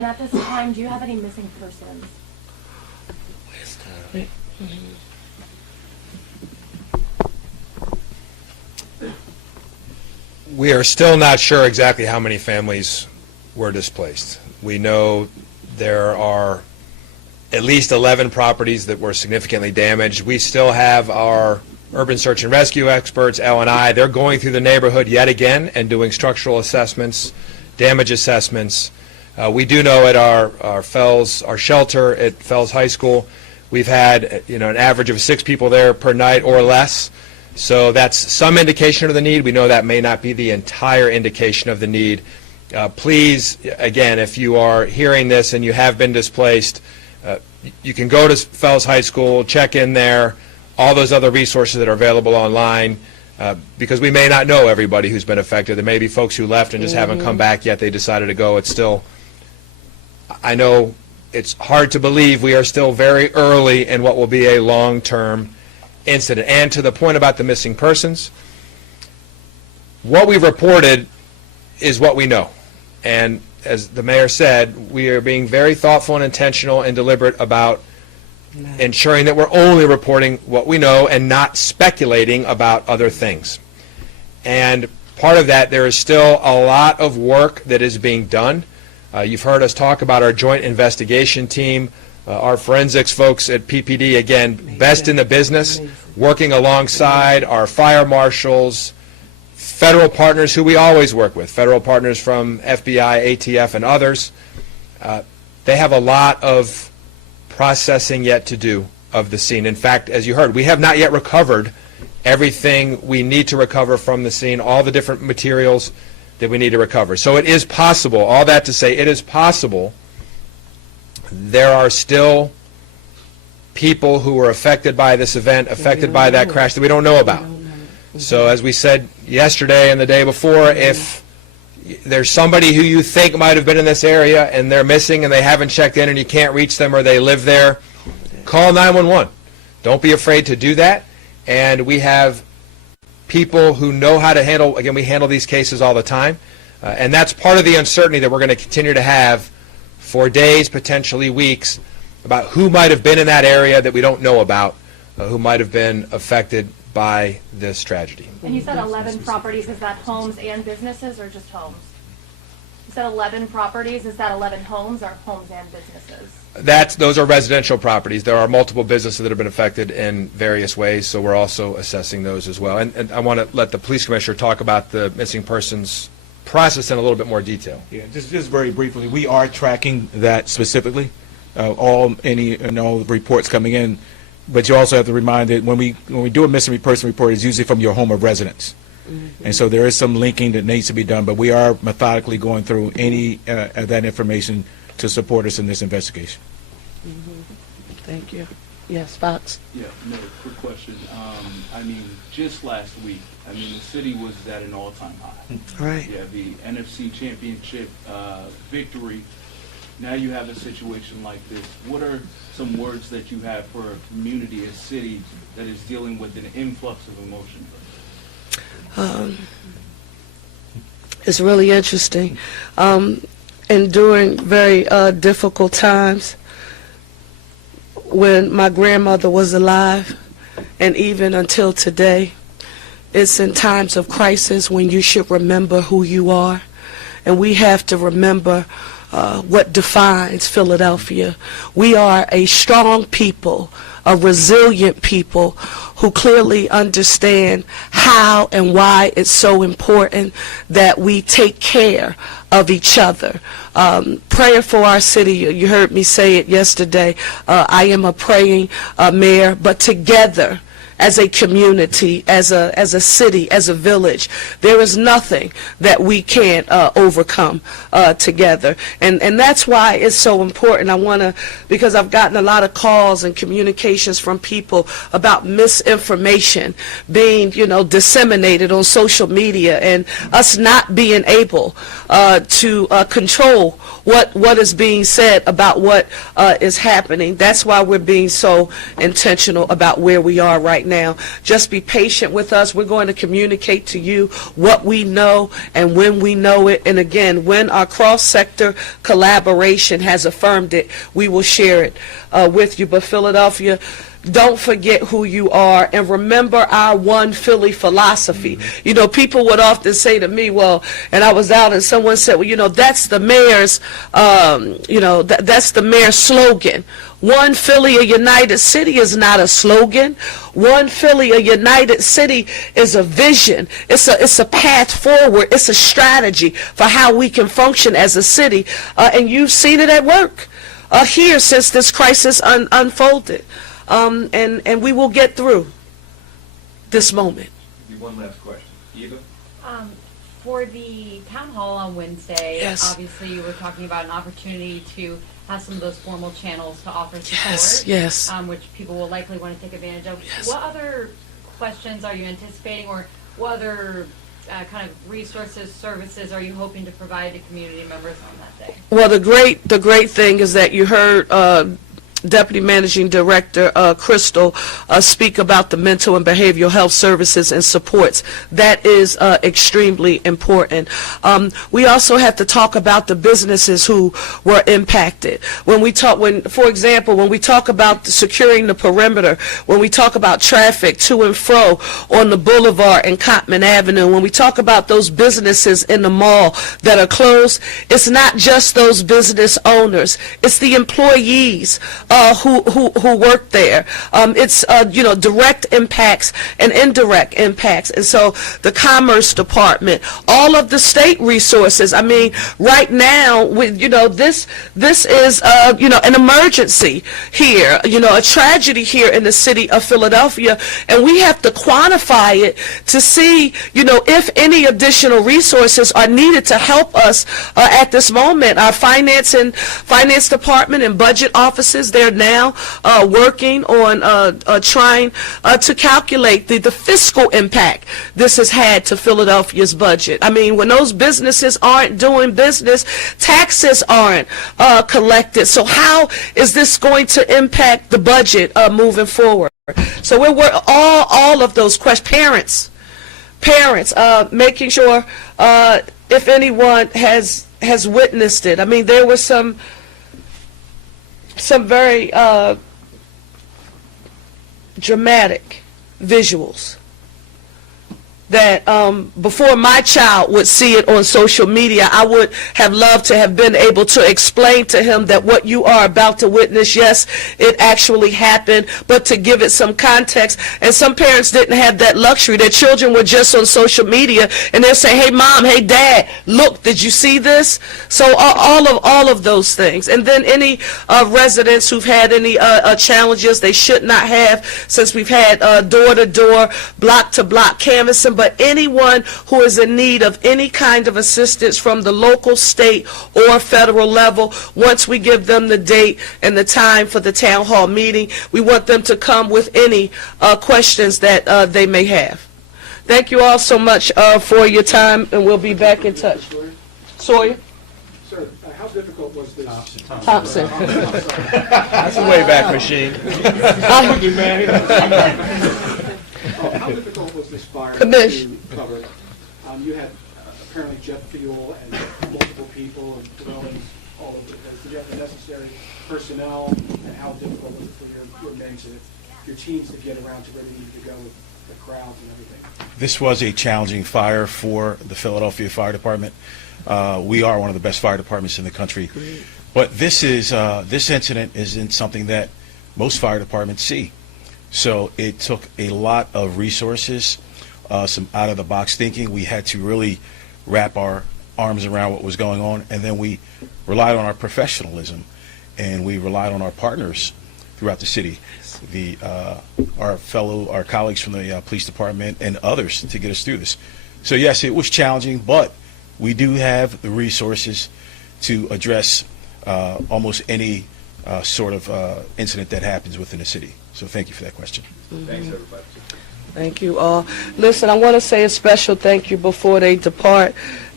At this time, do you have any missing persons? We are still not sure exactly how many families were displaced. We know there are at least 11 properties that were significantly damaged. We still have our urban search and rescue experts, L&I. They're going through the neighborhood yet again and doing structural assessments, damage assessments. We do know at our shelter at Fells High School, we've had an average of 6 people there per night or less. So that's some indication of the need. We know that may not be the entire indication of the need. Please, again, if you are hearing this and you have been displaced, you can go to Fells High School, check in there, all those other resources that are available online, because we may not know everybody who's been affected. There may be folks who left and just haven't come back yet. They decided to go. It's still, I know it's hard to believe we are still very early in what will be a long-term incident. And to the point about the missing persons, what we've reported is what we know. And as the mayor said, we are being very thoughtful and intentional and deliberate about ensuring that we're only reporting what we know and not speculating about other things. And part of that, there is still a lot of work that is being done. You've heard us talk about our joint investigation team, our forensics folks at PPD, again, best in the business, working alongside our fire marshals, federal partners who we always work with, federal partners from FBI, ATF, and others. They have a lot of processing yet to do of the scene. In fact, as you heard, we have not yet recovered everything we need to recover from the scene, all the different materials that we need to recover. So it is possible, all that to say, it is possible there are still people who were affected by this event, affected by that crash that we don't know about. So as we said yesterday and the day before, if there's somebody who you think might have been in this area and they're missing and they haven't checked in and you can't reach them or they live there, call 911. Don't be afraid to do that. And we have people who know how to handle, again, we handle these cases all the time. And that's part of the uncertainty that we're going to continue to have for days, potentially weeks, about who might have been in that area that we don't know about, who might have been affected by this tragedy. And you said 11 properties. Is that homes and businesses or just homes? You said 11 properties. Is that 11 homes or homes and businesses? Those are residential properties. There are multiple businesses that have been affected in various ways, so we're also assessing those as well. And I want to let the police commissioner talk about the missing persons process in a little bit more detail. Yeah, just very briefly, we are tracking that specifically. All reports coming in. But you also have to remind that when we do a missing person report, it's usually from your home of residence. And so there is some linking that needs to be done, but we are methodically going through any of that information to support us in this investigation. Thank you. Yes, Fox? Yeah, no, quick question. I mean, just last week, I mean, the city was at an all-time high. Right. Yeah, the NFC championship victory. Now you have a situation like this. What are some words that you have for a community, a city that is dealing with an influx of emotion? It's really interesting. And during very difficult times, when my grandmother was alive, and even until today, it's in times of crisis when you should remember who you are. And we have to remember what defines Philadelphia. We are a strong people, a resilient people who clearly understand how and why it's so important that we take care of each other. Prayer for our city. You heard me say it yesterday. I am a praying mayor, but together, as a community, as a city, as a village, there is nothing that we can't overcome together. And that's why it's so important. I want to, because I've gotten a lot of calls and communications from people about misinformation being, disseminated on social media and us not being able to control what is being said about what is happening. That's why we're being so intentional about where we are right now. now. Just be patient with us. We're going to communicate to you what we know and when we know it. And again, when our cross-sector collaboration has affirmed it, we will share it with you. But Philadelphia, don't forget who you are, and remember our one Philly philosophy. You know, people would often say to me, well, and I was out and someone said, well, you know, that's the mayor's, that's the mayor's slogan. One Philly, a united city is not a slogan. One Philly, a united city is a vision. It's a path forward. It's a strategy for how we can function as a city. And you've seen it at work here since this crisis unfolded. And we will get through this moment. One last question. Eva? For the town hall on Wednesday, Yes. obviously you were talking about an opportunity to have some of those formal channels to offer support, Yes. which people will likely want to take advantage of. Yes. What other questions are you anticipating, or what other kind of resources, services are you hoping to provide to community members on that day? Well, the great thing is that you heard Deputy Managing Director Crystal speak about the mental and behavioral health services and supports. That is extremely important. We also have to talk about the businesses who were impacted. For example, when we talk about securing the perimeter, when we talk about traffic to and fro on the boulevard and Cottman Avenue, when we talk about those businesses in the mall that are closed, it's not just those business owners. It's the employees who work there. It's direct impacts and indirect impacts. And so the Commerce Department, all of the state resources. I mean, right now, this is an emergency here. A tragedy here in the city of Philadelphia, and we have to quantify it to see if any additional resources are needed to help us at this moment. Our finance department and budget offices, they're now working on trying to calculate the fiscal impact this has had to Philadelphia's budget. I mean, when those businesses aren't doing business, taxes aren't collected. So how is this going to impact the budget moving forward? So we're all of those questions. Parents, making sure if anyone has witnessed it. I mean, there were some very dramatic visuals that before my child would see it on social media, I would have loved to have been able to explain to him that what you are about to witness, yes, it actually happened, but to give it some context. And some parents didn't have that luxury. Their children were just on social media, and they'll say, hey, Mom, hey, Dad, look, did you see this? So all of those things. And then any residents who've had any challenges they should not have, since we've had door-to-door, block-to-block canvassing. But anyone who is in need of any kind of assistance from the local, state, or federal level, once we give them the date and the time for the town hall meeting, we want them to come with any questions that they may have. Thank you all so much for your time, and we'll be back in touch. Sawyer? Sir, how difficult was this? Thompson. That's a Wayback Machine. How difficult was this fire Commish. to cover? You had apparently jet fuel and multiple people and dwellings all over the place. Did you have the necessary personnel, and how difficult was it for your men, your teams to get around to where they needed to go with the crowds and everything? This was a challenging fire for the Philadelphia Fire Department. We are one of the best fire departments in the country. But this incident isn't something that most fire departments see. So it took a lot of resources, some out-of-the-box thinking. We had to really wrap our arms around what was going on, and then we relied on our professionalism, and we relied on our partners throughout the city, our colleagues from the police department and others to get us through this. So yes, it was challenging, but we do have the resources to address almost any sort of incident that happens within a city. So thank you for that question. Thanks, everybody. Thank you all. Listen, I want to say a special thank you before they depart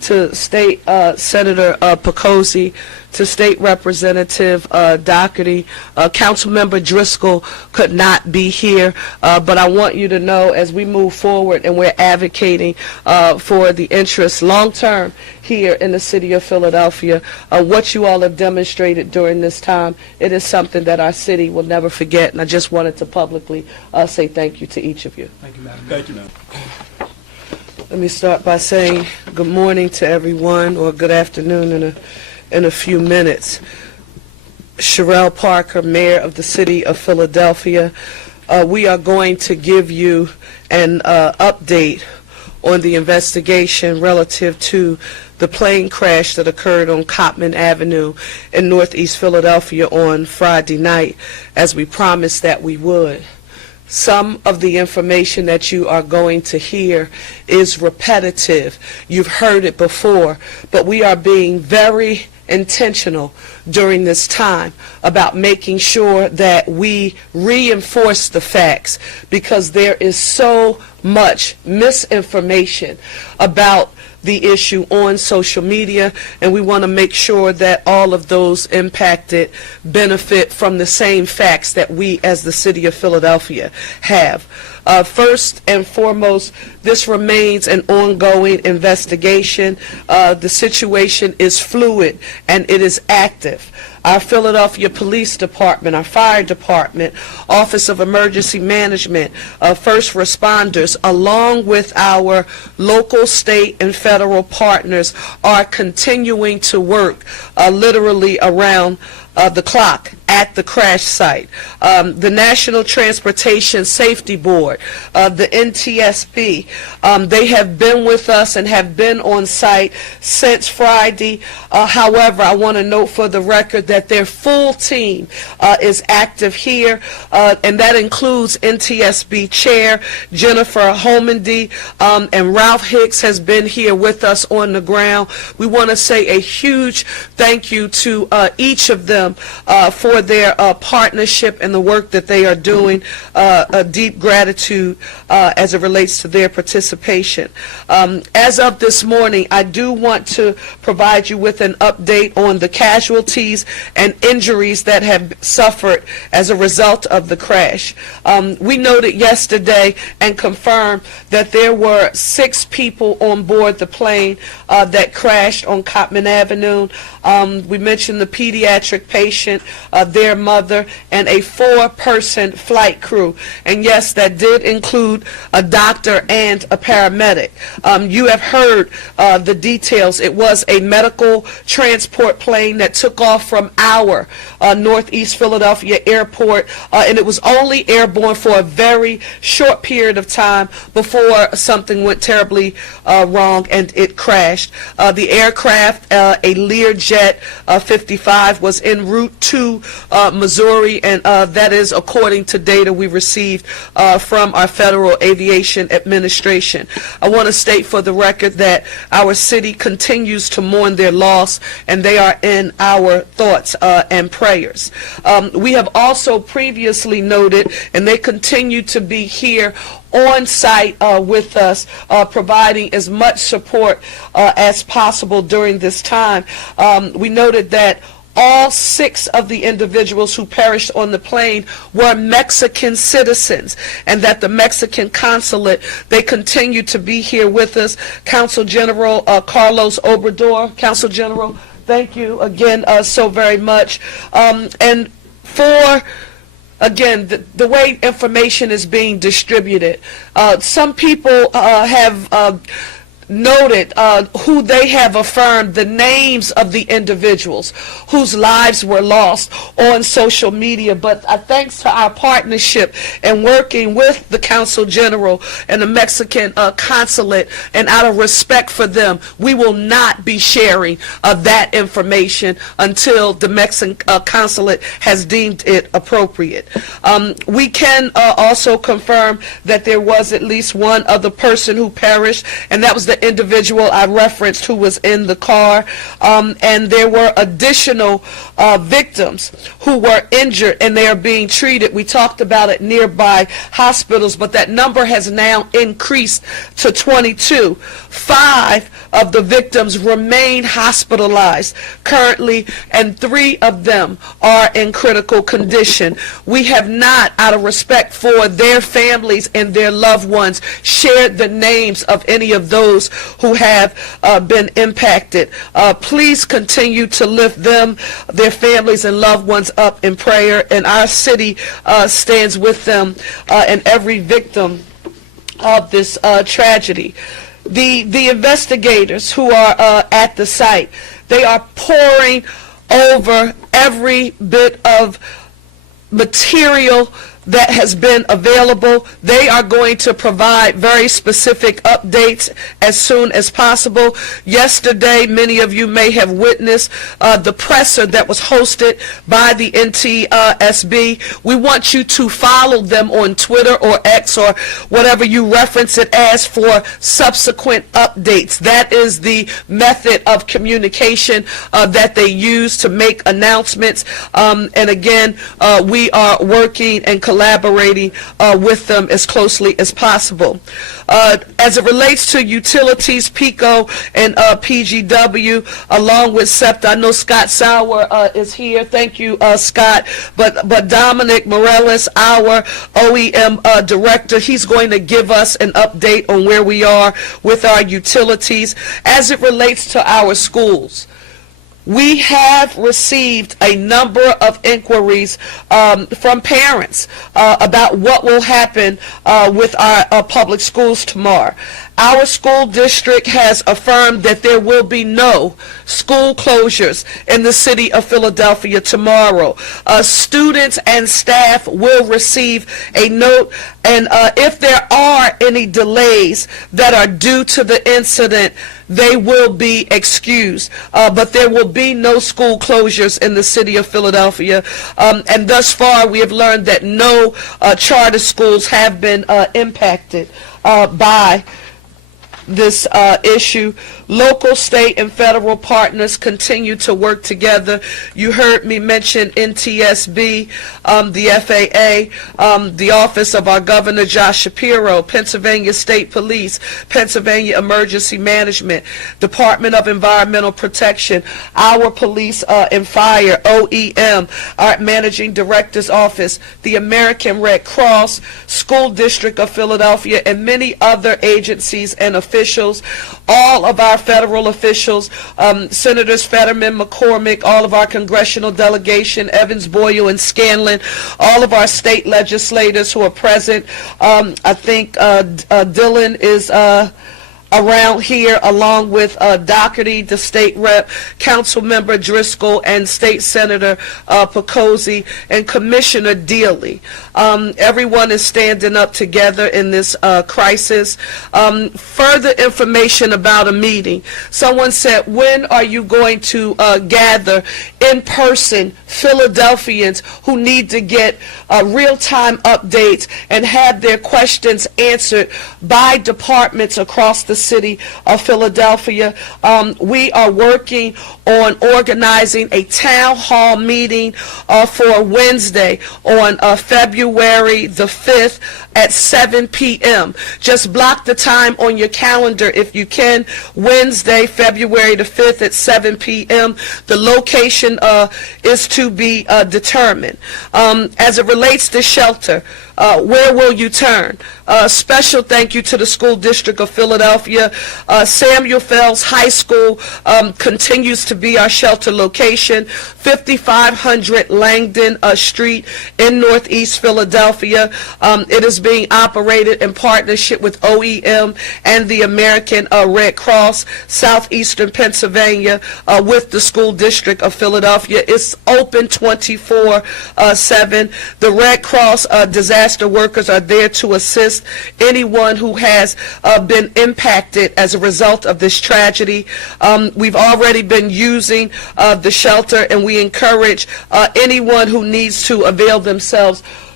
to State Senator Pecosi, to State Representative Doherty. Councilmember Driscoll could not be here, but I want you to know as we move forward and we're advocating for the interests long-term here in the city of Philadelphia, what you all have demonstrated during this time, it is something that our city will never forget, and I just wanted to publicly say thank you to each of you. Thank you, Madam. Thank you, Madam. Let me start by saying good morning to everyone, or good afternoon in a few minutes. Sherelle Parker, Mayor of the City of Philadelphia. We are going to give you an update on the investigation relative to the plane crash that occurred on Cottman Avenue in Northeast Philadelphia on Friday night, as we promised that we would. Some of the information that you are going to hear is repetitive. You've heard it before, but we are being very intentional during this time about making sure that we reinforce the facts, because there is so much misinformation about the issue on social media, and we want to make sure that all of those impacted benefit from the same facts that we as the city of Philadelphia have. First and foremost, this remains an ongoing investigation. The situation is fluid and it is active. Our Philadelphia Police Department, our Fire Department, Office of Emergency Management, first responders, along with our local, state, and federal partners, are continuing to work literally around the clock at the crash site. The National Transportation Safety Board, the NTSB, they have been with us and have been on site since Friday. However, I want to note for the record that their full team is active here, and that includes NTSB Chair Jennifer Homendy, and Ralph Hicks has been here with us on the ground. We want to say a huge thank you to each of them for their partnership and the work that they are doing. A deep gratitude as it relates to their participation. As of this morning, I do want to provide you with an update on the casualties and injuries that have suffered as a result of the crash. We noted yesterday and confirmed that there were 6 people on board the plane that crashed on Cottman Avenue. We mentioned the pediatric patient, their mother, and a 4-person flight crew. And yes, that did include a doctor and a paramedic. You have heard the details. It was a medical transport plane that took off from our Northeast Philadelphia airport, and it was only airborne for a very short period of time before something went terribly wrong and it crashed. The aircraft, a Learjet 55, was en route to Missouri, and that is according to data we received from our Federal Aviation Administration. I want to state for the record that our city continues to mourn their loss, and they are in our thoughts and prayers. We have also previously noted, and they continue to be here on site with us, providing as much support as possible during this time. We noted that all 6 of the individuals who perished on the plane were Mexican citizens, and that the Mexican consulate, they continue to be here with us. Consul General Carlos Obrador. Consul General, thank you again so very much. And for again, the way information is being distributed, some people have noted who they have affirmed the names of the individuals whose lives were lost on social media, but thanks to our partnership and working with the Consul General and the Mexican consulate, and out of respect for them, we will not be sharing that information until the Mexican consulate has deemed it appropriate. We can also confirm that there was at least one other person who perished, and that was the the individual I referenced who was in the car, and there were additional victims who were injured and they are being treated. We talked about it nearby hospitals, but that number has now increased to 22. 5 of the victims remain hospitalized currently, and 3 of them are in critical condition. We have not, out of respect for their families and their loved ones, shared the names of any of those who have been impacted. Please continue to lift them, their families and loved ones up in prayer, and our city stands with them and every victim of this tragedy. The investigators who are at the site, they are poring over every bit of material that has been available. They are going to provide very specific updates as soon as possible. Yesterday, many of you may have witnessed the presser that was hosted by the NTSB. We want you to follow them on Twitter or X or whatever you reference it as for subsequent updates. That is the method of communication that they use to make announcements. And again, we are working and collaborating with them as closely as possible. As it relates to utilities, PICO and PGW, along with SEPTA, I know Scott Sauer is here. Thank you, Scott. But Dominic Morales, our OEM director, he's going to give us an update on where we are with our utilities. As it relates to our schools, we have received a number of inquiries from parents about what will happen with our public schools tomorrow. Our school district has affirmed that there will be no school closures in the city of Philadelphia tomorrow. Students and staff will receive a note, and if there are any delays that are due to the incident, they will be excused. But there will be no school closures in the city of Philadelphia. And thus far, we have learned that no charter schools have been impacted by this issue. Local, state, and federal partners continue to work together. You heard me mention NTSB, the FAA, the Office of our Governor Josh Shapiro, Pennsylvania State Police, Pennsylvania Emergency Management, Department of Environmental Protection, our Police and Fire, OEM, our Managing Director's Office, the American Red Cross, School District of Philadelphia, and many other agencies and officials. All of our federal officials, Senators Fetterman, McCormick, all of our congressional delegation, Evans, Boyle, and Scanlon, all of our state legislators who are present. I think Dylan is around here, along with Doherty, the state rep, council member Driscoll, and state senator Picozzi, and Commissioner Dealey. Everyone is standing up together in this crisis. Further information about a meeting. Someone said, when are you going to gather in person Philadelphians who need to get real-time updates and have their questions answered by departments across the city of Philadelphia? We are working on organizing a town hall meeting for Wednesday on February the 5th at 7 p.m. Just block the time on your calendar if you can. Wednesday, February the 5th at 7 p.m. The location is to be determined. As it relates to shelter, where will you turn? Special thank you to the School District of Philadelphia. Samuel Fells High School continues to be our shelter location. 5500 Langdon Street in Northeast Philadelphia. It is being operated in partnership with OEM and the American Red Cross, Southeastern Pennsylvania, with the School District of Philadelphia. It's open 24/7. The Red Cross disaster workers are there to assist anyone who has been impacted as a result of this tragedy. We've already been using the shelter, and we encourage anyone who needs to avail themselves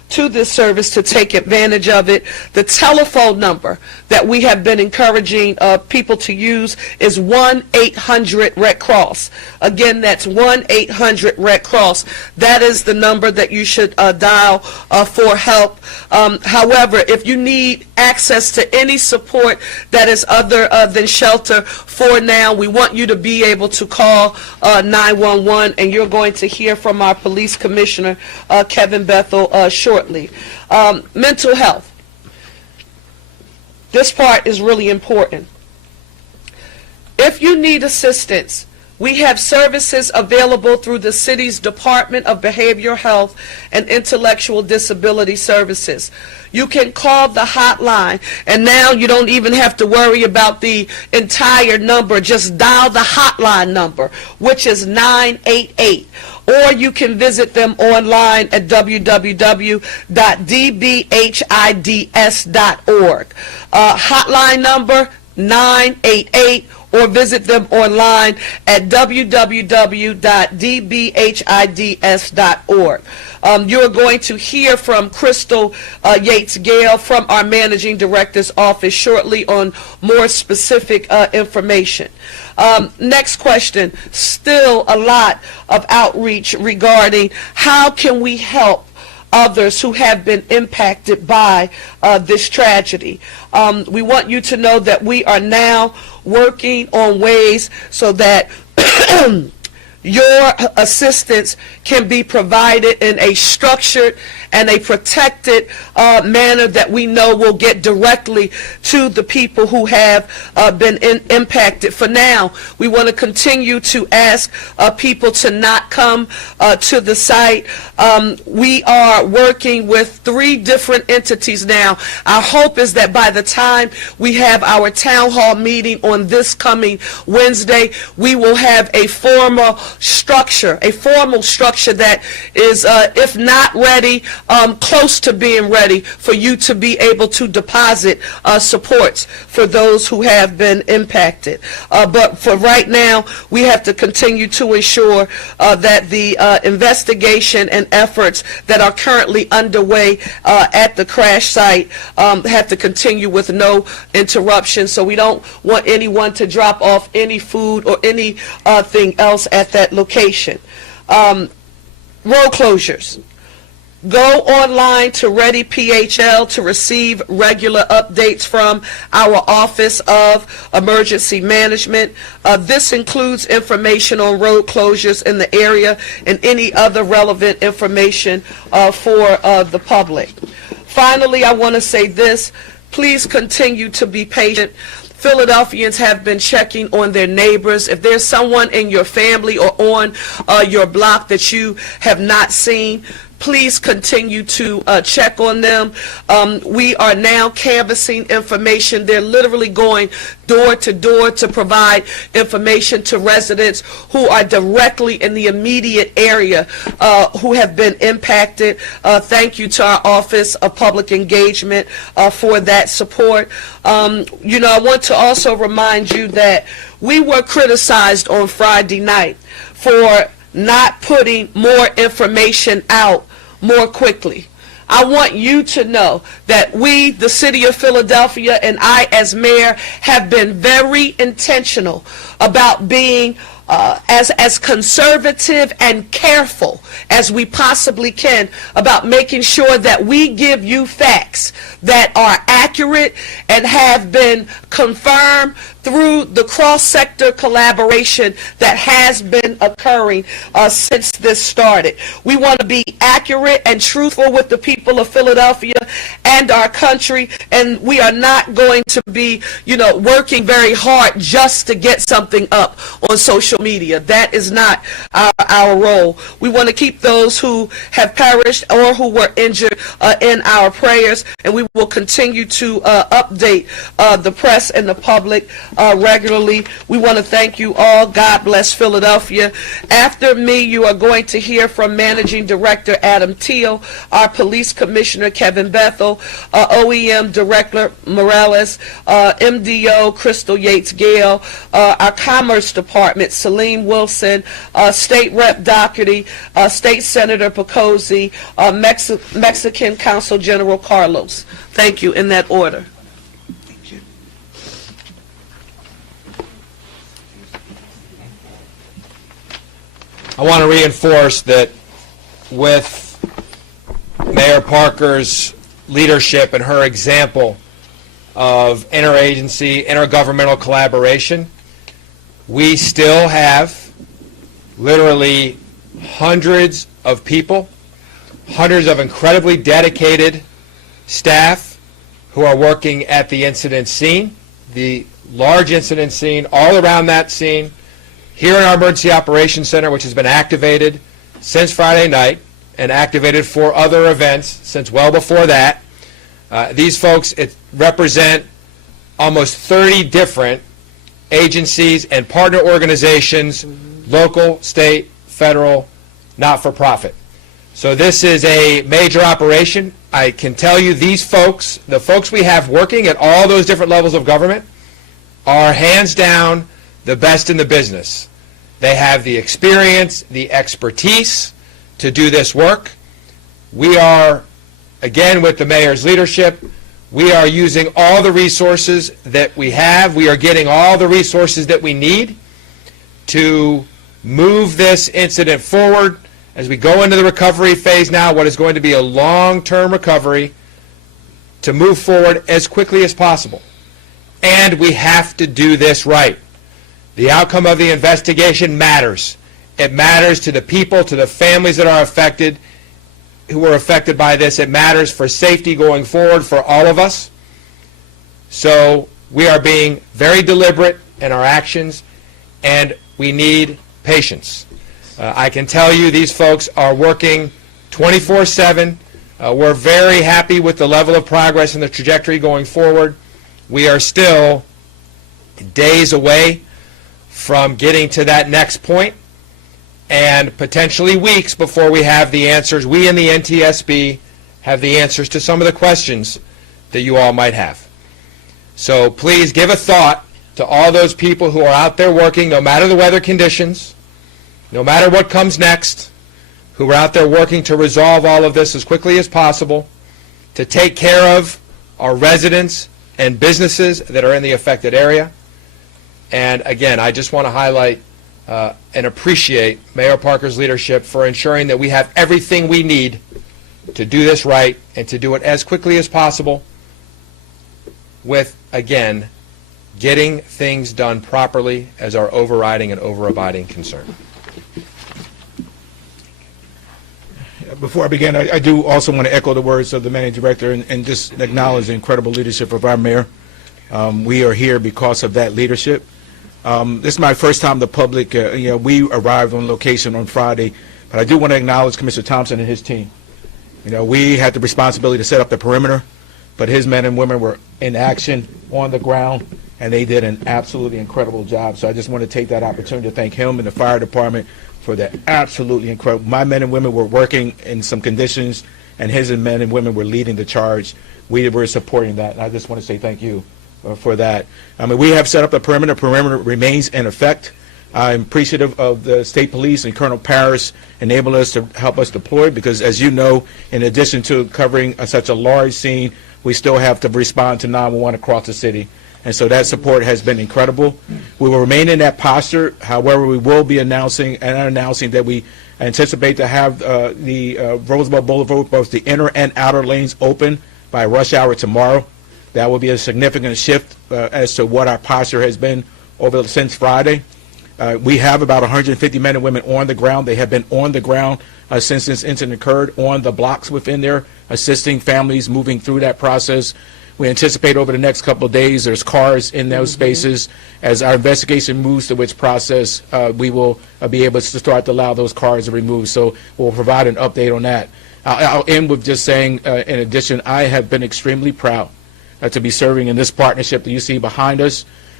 to this service to take advantage of it. The telephone number that we have been encouraging people to use is 1-800-RED-CROSS. Again, that's 1-800-RED-CROSS. That is the number that you should dial for help. However, if you need access to any support that is other than shelter for now, we want you to be able to call 911, and you're going to hear from our police commissioner, Kevin Bethel, shortly. Mental health. This part is really important. If you need assistance, we have services available through the city's Department of Behavioral Health and Intellectual Disability Services. You can call the hotline, and now you don't even have to worry about the entire number. Just dial the hotline number, which is 988. Or you can visit them online at www.dbhids.org. Hotline number 988, or visit them online at www.dbhids.org. You're going to hear from Crystal Yates-Gale from our Managing Director's office shortly on more specific information. Next question, still a lot of outreach regarding how can we help others who have been impacted by this tragedy. We want you to know that we are now working on ways so that your assistance can be provided in a structured and a protected manner that we know will get directly to the people who have been impacted. For now, we want to continue to ask people to not come to the site. We are working with 3 different entities now. Our hope is that by the time we have our town hall meeting on this coming Wednesday, we will have a formal structure that is, if not ready, close to being ready for you to be able to deposit supports for those who have been impacted. But for right now, we have to continue to ensure that the investigation and efforts that are currently underway at the crash site have to continue with no interruption. So we don't want anyone to drop off any food or anything else at that location. Road closures. Go online to Ready PHL to receive regular updates from our Office of Emergency Management. This includes information on road closures in the area and any other relevant information for the public. Finally, I want to say this. Please continue to be patient. Philadelphians have been checking on their neighbors. If there's someone in your family or on your block that you have not seen, please continue to check on them. We are now canvassing information. They're literally going door to door to provide information to residents who are directly in the immediate area who have been impacted. Thank you to our Office of Public Engagement for that support. You know, I want to also remind you that we were criticized on Friday night for not putting more information out more quickly. I want you to know that we, the City of Philadelphia, and I as mayor have been very intentional about being as conservative and careful as we possibly can about making sure that we give you facts that are accurate and have been confirmed through the cross-sector collaboration that has been occurring since this started. We want to be accurate and truthful with the people of Philadelphia and our country, and we are not going to be, working very hard just to get something up on social media. That is not our role. We want to keep those who have perished or who were injured in our prayers, and we will continue to update the press and the public regularly. We want to thank you all. God bless Philadelphia. After me, you are going to hear from Managing Director Adam Teal, our Police Commissioner Kevin Bethel, OEM Director Morales, MDO Crystal Yates Gale, our Commerce Department Salim Wilson, State Rep Doherty, State Senator Pecosi, Mexican Consul General Carlos. Thank you, in that order. I want to reinforce that with Mayor Parker's leadership and her example of interagency, intergovernmental collaboration, we still have literally hundreds of people, hundreds of incredibly dedicated staff who are working at the incident scene, the large incident scene, all around that scene, here in our Emergency Operations Center, which has been activated since Friday night and activated for other events since well before that. These folks represent almost 30 different agencies and partner organizations, local, state, federal, not-for-profit. So this is a major operation. I can tell you these folks, the folks we have working at all those different levels of government, are hands down the best in the business. They have the experience, the expertise to do this work. We are, again, with the mayor's leadership, we are using all the resources that we have. We are getting all the resources that we need to move this incident forward as we go into the recovery phase now, what is going to be a long-term recovery, to move forward as quickly as possible. And we have to do this right. The outcome of the investigation matters. It matters to the people, to the families that are affected, who were affected by this. It matters for safety going forward for all of us. So we are being very deliberate in our actions, and we need patience. I can tell you these folks are working 24/7. We're very happy with the level of progress and the trajectory going forward. We are still days away from getting to that next point, and potentially weeks before we have the answers. We in the NTSB have the answers to some of the questions that you all might have. So please give a thought to all those people who are out there working, no matter the weather conditions, no matter what comes next, who are out there working to resolve all of this as quickly as possible, to take care of our residents and businesses that are in the affected area. And again, I just want to highlight and appreciate Mayor Parker's leadership for ensuring that we have everything we need to do this right and to do it as quickly as possible with, again, getting things done properly as our overriding and overabiding concern. Before I begin, I do also want to echo the words of the managing director and just acknowledge the incredible leadership of our mayor. We are here because of that leadership. This is my first time the public, we arrived on location on Friday, but I do want to acknowledge Commissioner Thompson and his team. We had the responsibility to set up the perimeter, but his men and women were in action on the ground, and they did an absolutely incredible job. So I just want to take that opportunity to thank him and the fire department for that absolutely incredible. My men and women were working in some conditions, and his men and women were leading the charge. We were supporting that, and I just want to say thank you for that. I mean, we have set up a perimeter. The perimeter remains in effect. I'm appreciative of the state police and Colonel Parrish enabling us to help us deploy, because as you know, in addition to covering such a large scene, we still have to respond to 911 across the city. And so that support has been incredible. We will remain in that posture. However, we will be announcing that we anticipate to have the Roosevelt Boulevard, both the inner and outer lanes, open by rush hour tomorrow. That will be a significant shift as to what our posture has been since Friday. We have about 150 men and women on the ground. They have been on the ground since this incident occurred, on the blocks within there, assisting families moving through that process. We anticipate over the next couple of days there's cars in those spaces. As our investigation moves through its process, we will be able to start to allow those cars to be removed. So we'll provide an update on that. I'll end with just saying, in addition, I have been extremely proud to be serving in this partnership that you see behind us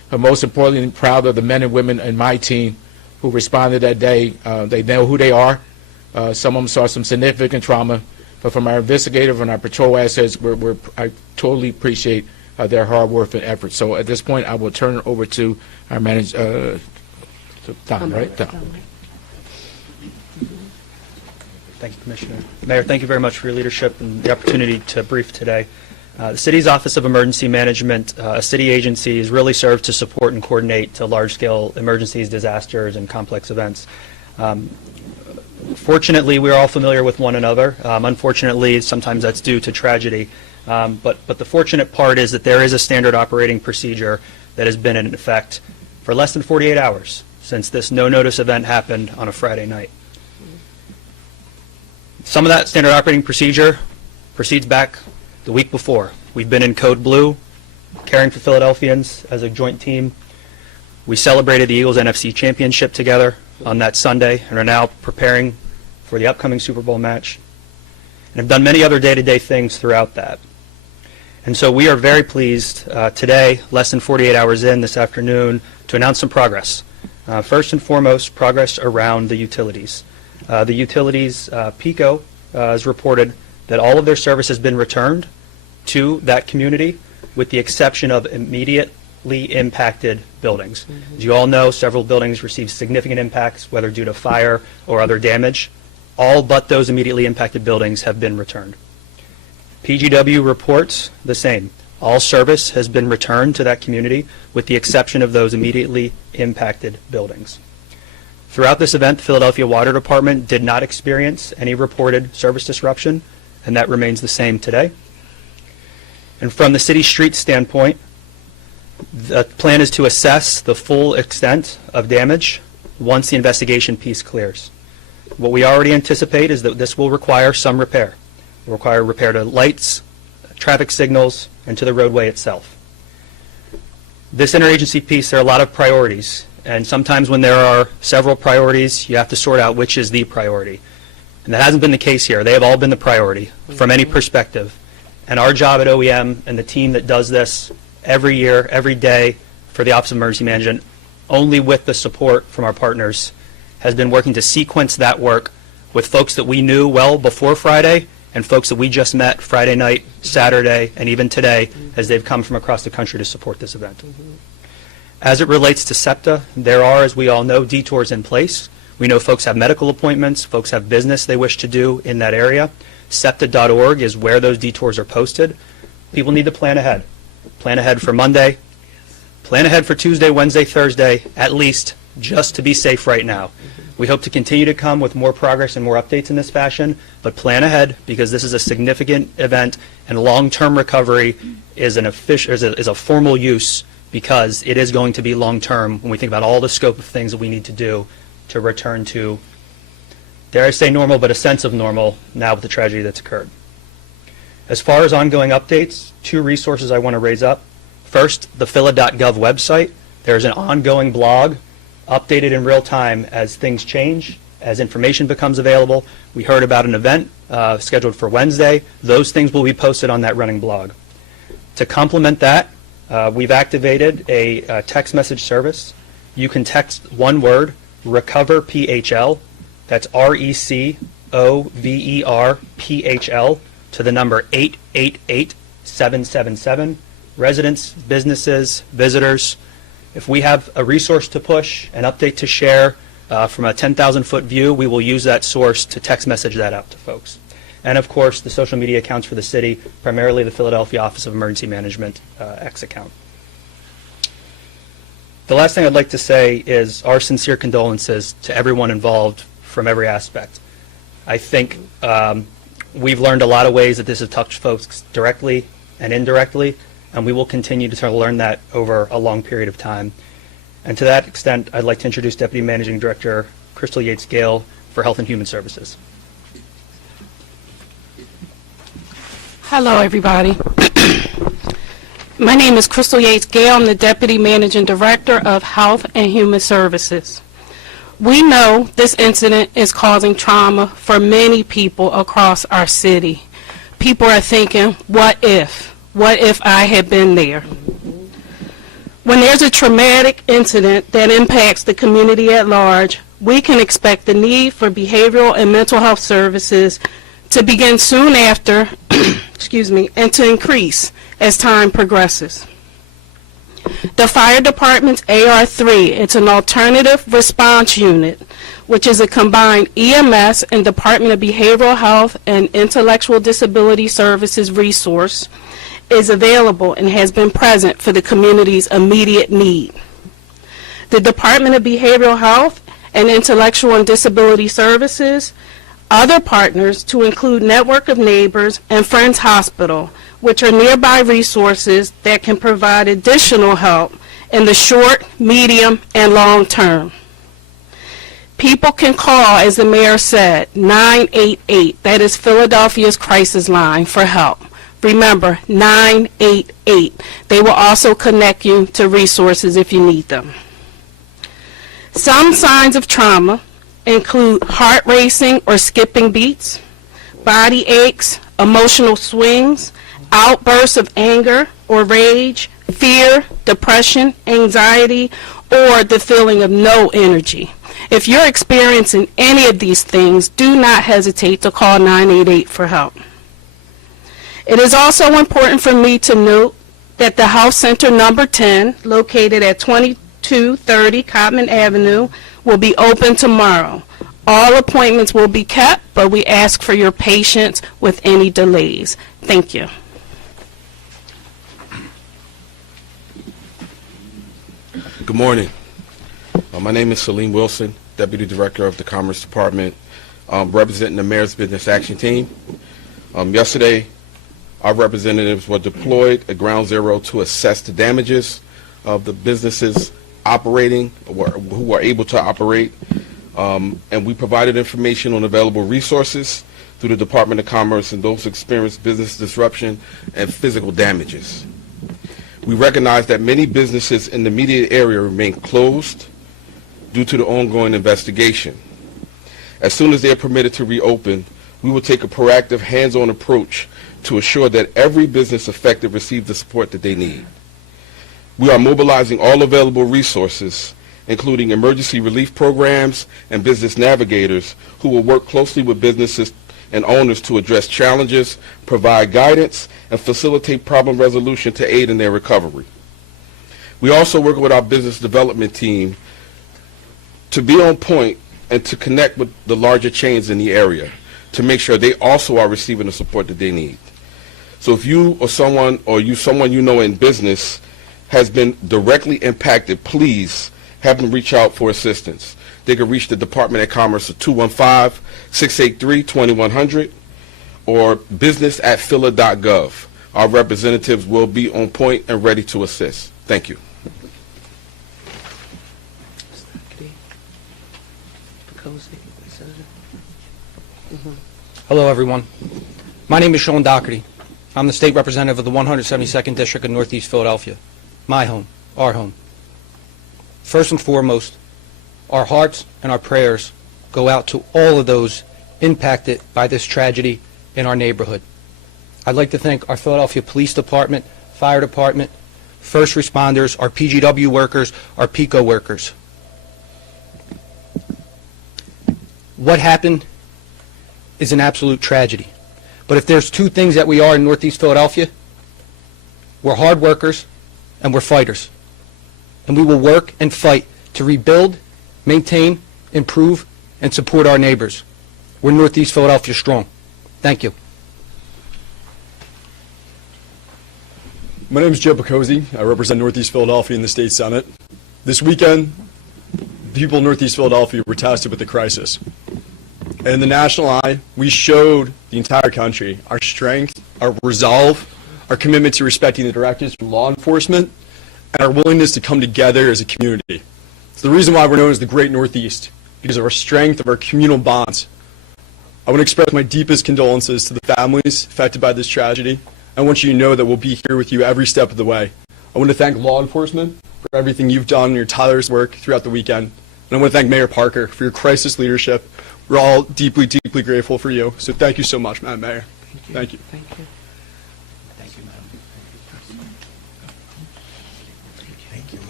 but most importantly, I'm proud of the men and women in my team who responded that day. They know who they are. Some of them saw some significant trauma, but from our investigative and our patrol assets, I totally appreciate their hard work and effort. So at this point, I will turn it over to our manager, to Tom, right? Tom. Thank you, Commissioner. Mayor, thank you very much for your leadership and the opportunity to brief today. The city's Office of Emergency Management, a city agency, is really served to support and coordinate to large-scale emergencies, disasters, and complex events. Fortunately, we're all familiar with one another. Unfortunately, sometimes that's due to tragedy. But the fortunate part is that there is a standard operating procedure that has been in effect for less than 48 hours since this no-notice event happened on a Friday night. Some of that standard operating procedure proceeds back the week before. We've been in Code Blue, caring for Philadelphians as a joint team. We celebrated the Eagles NFC championship together on that Sunday and are now preparing for the upcoming Super Bowl match and have done many other day-to-day things throughout that. And so we are very pleased today, less than 48 hours in this afternoon, to announce some progress. First and foremost, progress around the utilities. The utilities, PECO, has reported that all of their service has been returned to that community with the exception of immediately impacted buildings. As you all know, several buildings received significant impacts, whether due to fire or other damage. All but those immediately impacted buildings have been returned. PGW reports the same. All service has been returned to that community with the exception of those immediately impacted buildings. Throughout this event, the Philadelphia Water Department did not experience any reported service disruption, and that remains the same today. And from the city street standpoint, the plan is to assess the full extent of damage once the investigation piece clears. What we already anticipate is that this will require some repair. It will require repair to lights, traffic signals, and to the roadway itself. This interagency piece, there are a lot of priorities, and sometimes when there are several priorities, you have to sort out which is the priority. And that hasn't been the case here. They have all been the priority from any perspective. And our job at OEM and the team that does this every year, every day for the Office of Emergency Management, only with the support from our partners, has been working to sequence that work with folks that we knew well before Friday and folks that we just met Friday night, Saturday, and even today as they've come from across the country to support this event. As it relates to SEPTA, there are, as we all know, detours in place. We know folks have medical appointments, folks have business they wish to do in that area. SEPTA.org is where those detours are posted. People need to plan ahead. Plan ahead for Monday, plan ahead for Tuesday, Wednesday, Thursday, at least, just to be safe right now. We hope to continue to come with more progress and more updates in this fashion, but plan ahead because this is a significant event and long-term recovery is a formal use because it is going to be long-term when we think about all the scope of things that we need to do to return to, dare I say normal, but a sense of normal now with the tragedy that's occurred. As far as ongoing updates, two resources I want to raise up. First, the phila.gov website. There's an ongoing blog updated in real time as things change, as information becomes available. We heard about an event scheduled for Wednesday. Those things will be posted on that running blog. To complement that, we've activated a text message service. You can text one word, Recover PHL, that's RECOVER-PHL, to the number 888-777. Residents, businesses, visitors, if we have a resource to push, an update to share from a 10,000-foot view, we will use that source to text message that out to folks. And of course, the social media accounts for the city, primarily the Philadelphia Office of Emergency Management X account. The last thing I'd like to say is our sincere condolences to everyone involved from every aspect. I think we've learned a lot of ways that this has touched folks directly and indirectly, and we will continue to learn that over a long period of time. And to that extent, I'd like to introduce Deputy Managing Director Crystal Yates-Gale for Health and Human Services. Hello, everybody. My name is Crystal Yates-Gale. I'm the Deputy Managing Director of Health and Human Services. We know this incident is causing trauma for many people across our city. People are thinking, what if? What if I had been there? When there's a traumatic incident that impacts the community at large, we can expect the need for behavioral and mental health services to begin soon after, excuse me, and to increase as time progresses. The fire department's AR3, it's an alternative response unit, which is a combined EMS and Department of Behavioral Health and Intellectual Disability Services resource, is available and has been present for the community's immediate need. The Department of Behavioral Health and Intellectual and Disability Services, other partners to include Network of Neighbors and Friends Hospital, which are nearby resources that can provide additional help in the short, medium, and long term. People can call, as the mayor said, 988. That is Philadelphia's crisis line for help. Remember, 988. They will also connect you to resources if you need them. Some signs of trauma include heart racing or skipping beats, body aches, emotional swings, outbursts of anger or rage, fear, depression, anxiety, or the feeling of no energy. If you're experiencing any of these things, do not hesitate to call 988 for help. It is also important for me to note that the Health Center number 10, located at 2230 Cotman Avenue, will be open tomorrow. All appointments will be kept, but we ask for your patience with any delays. Thank you. Good morning. My name is Salim Wilson, Deputy Director of the Commerce Department, representing the Mayor's Business Action Team. Yesterday, our representatives were deployed at Ground Zero to assess the damages of the businesses operating, who were able to operate, and we provided information on available resources through the Department of Commerce and those who experienced business disruption and physical damages. We recognize that many businesses in the immediate area remain closed due to the ongoing investigation. As soon as they are permitted to reopen, we will take a proactive, hands-on approach to assure that every business affected receives the support that they need. We are mobilizing all available resources, including emergency relief programs and business navigators who will work closely with businesses and owners to address challenges, provide guidance, and facilitate problem resolution to aid in their recovery. We also work with our business development team to be on point and to connect with the larger chains in the area to make sure they also are receiving the support that they need. So if you or someone you know in business has been directly impacted, please have them reach out for assistance. They can reach the Department of Commerce at 215-683-2100 or business@phila.gov. Our representatives will be on point and ready to assist. Thank you. Hello, everyone. My name is Sean Doherty. I'm the state representative of the 172nd District of Northeast Philadelphia. My home, our home. First and foremost, our hearts and our prayers go out to all of those impacted by this tragedy in our neighborhood. I'd like to thank our Philadelphia Police Department, Fire Department, first responders, our PGW workers, our PICO workers. What happened is an absolute tragedy. But if there's two things that we are in Northeast Philadelphia, we're hard workers and we're fighters. And we will work and fight to rebuild, maintain, improve, and support our neighbors. We're Northeast Philadelphia strong. Thank you. My name is Joe Picozzi. I represent Northeast Philadelphia in the State Senate. This weekend, people in Northeast Philadelphia were tested with the crisis. And in the national eye, we showed the entire country our strength, our resolve, our commitment to respecting the directives from law enforcement, and our willingness to come together as a community. It's the reason why we're known as the Great Northeast, because of our strength, of our communal bonds. I want to express my deepest condolences to the families affected by this tragedy. I want you to know that we'll be here with you every step of the way. I want to thank law enforcement for everything you've done in your tireless work throughout the weekend. And I want to thank Mayor Parker for your crisis leadership. We're all deeply, deeply grateful for you. So thank you so much, Madam Mayor. Thank you. Thank you. Thank you, Madam. Thank you.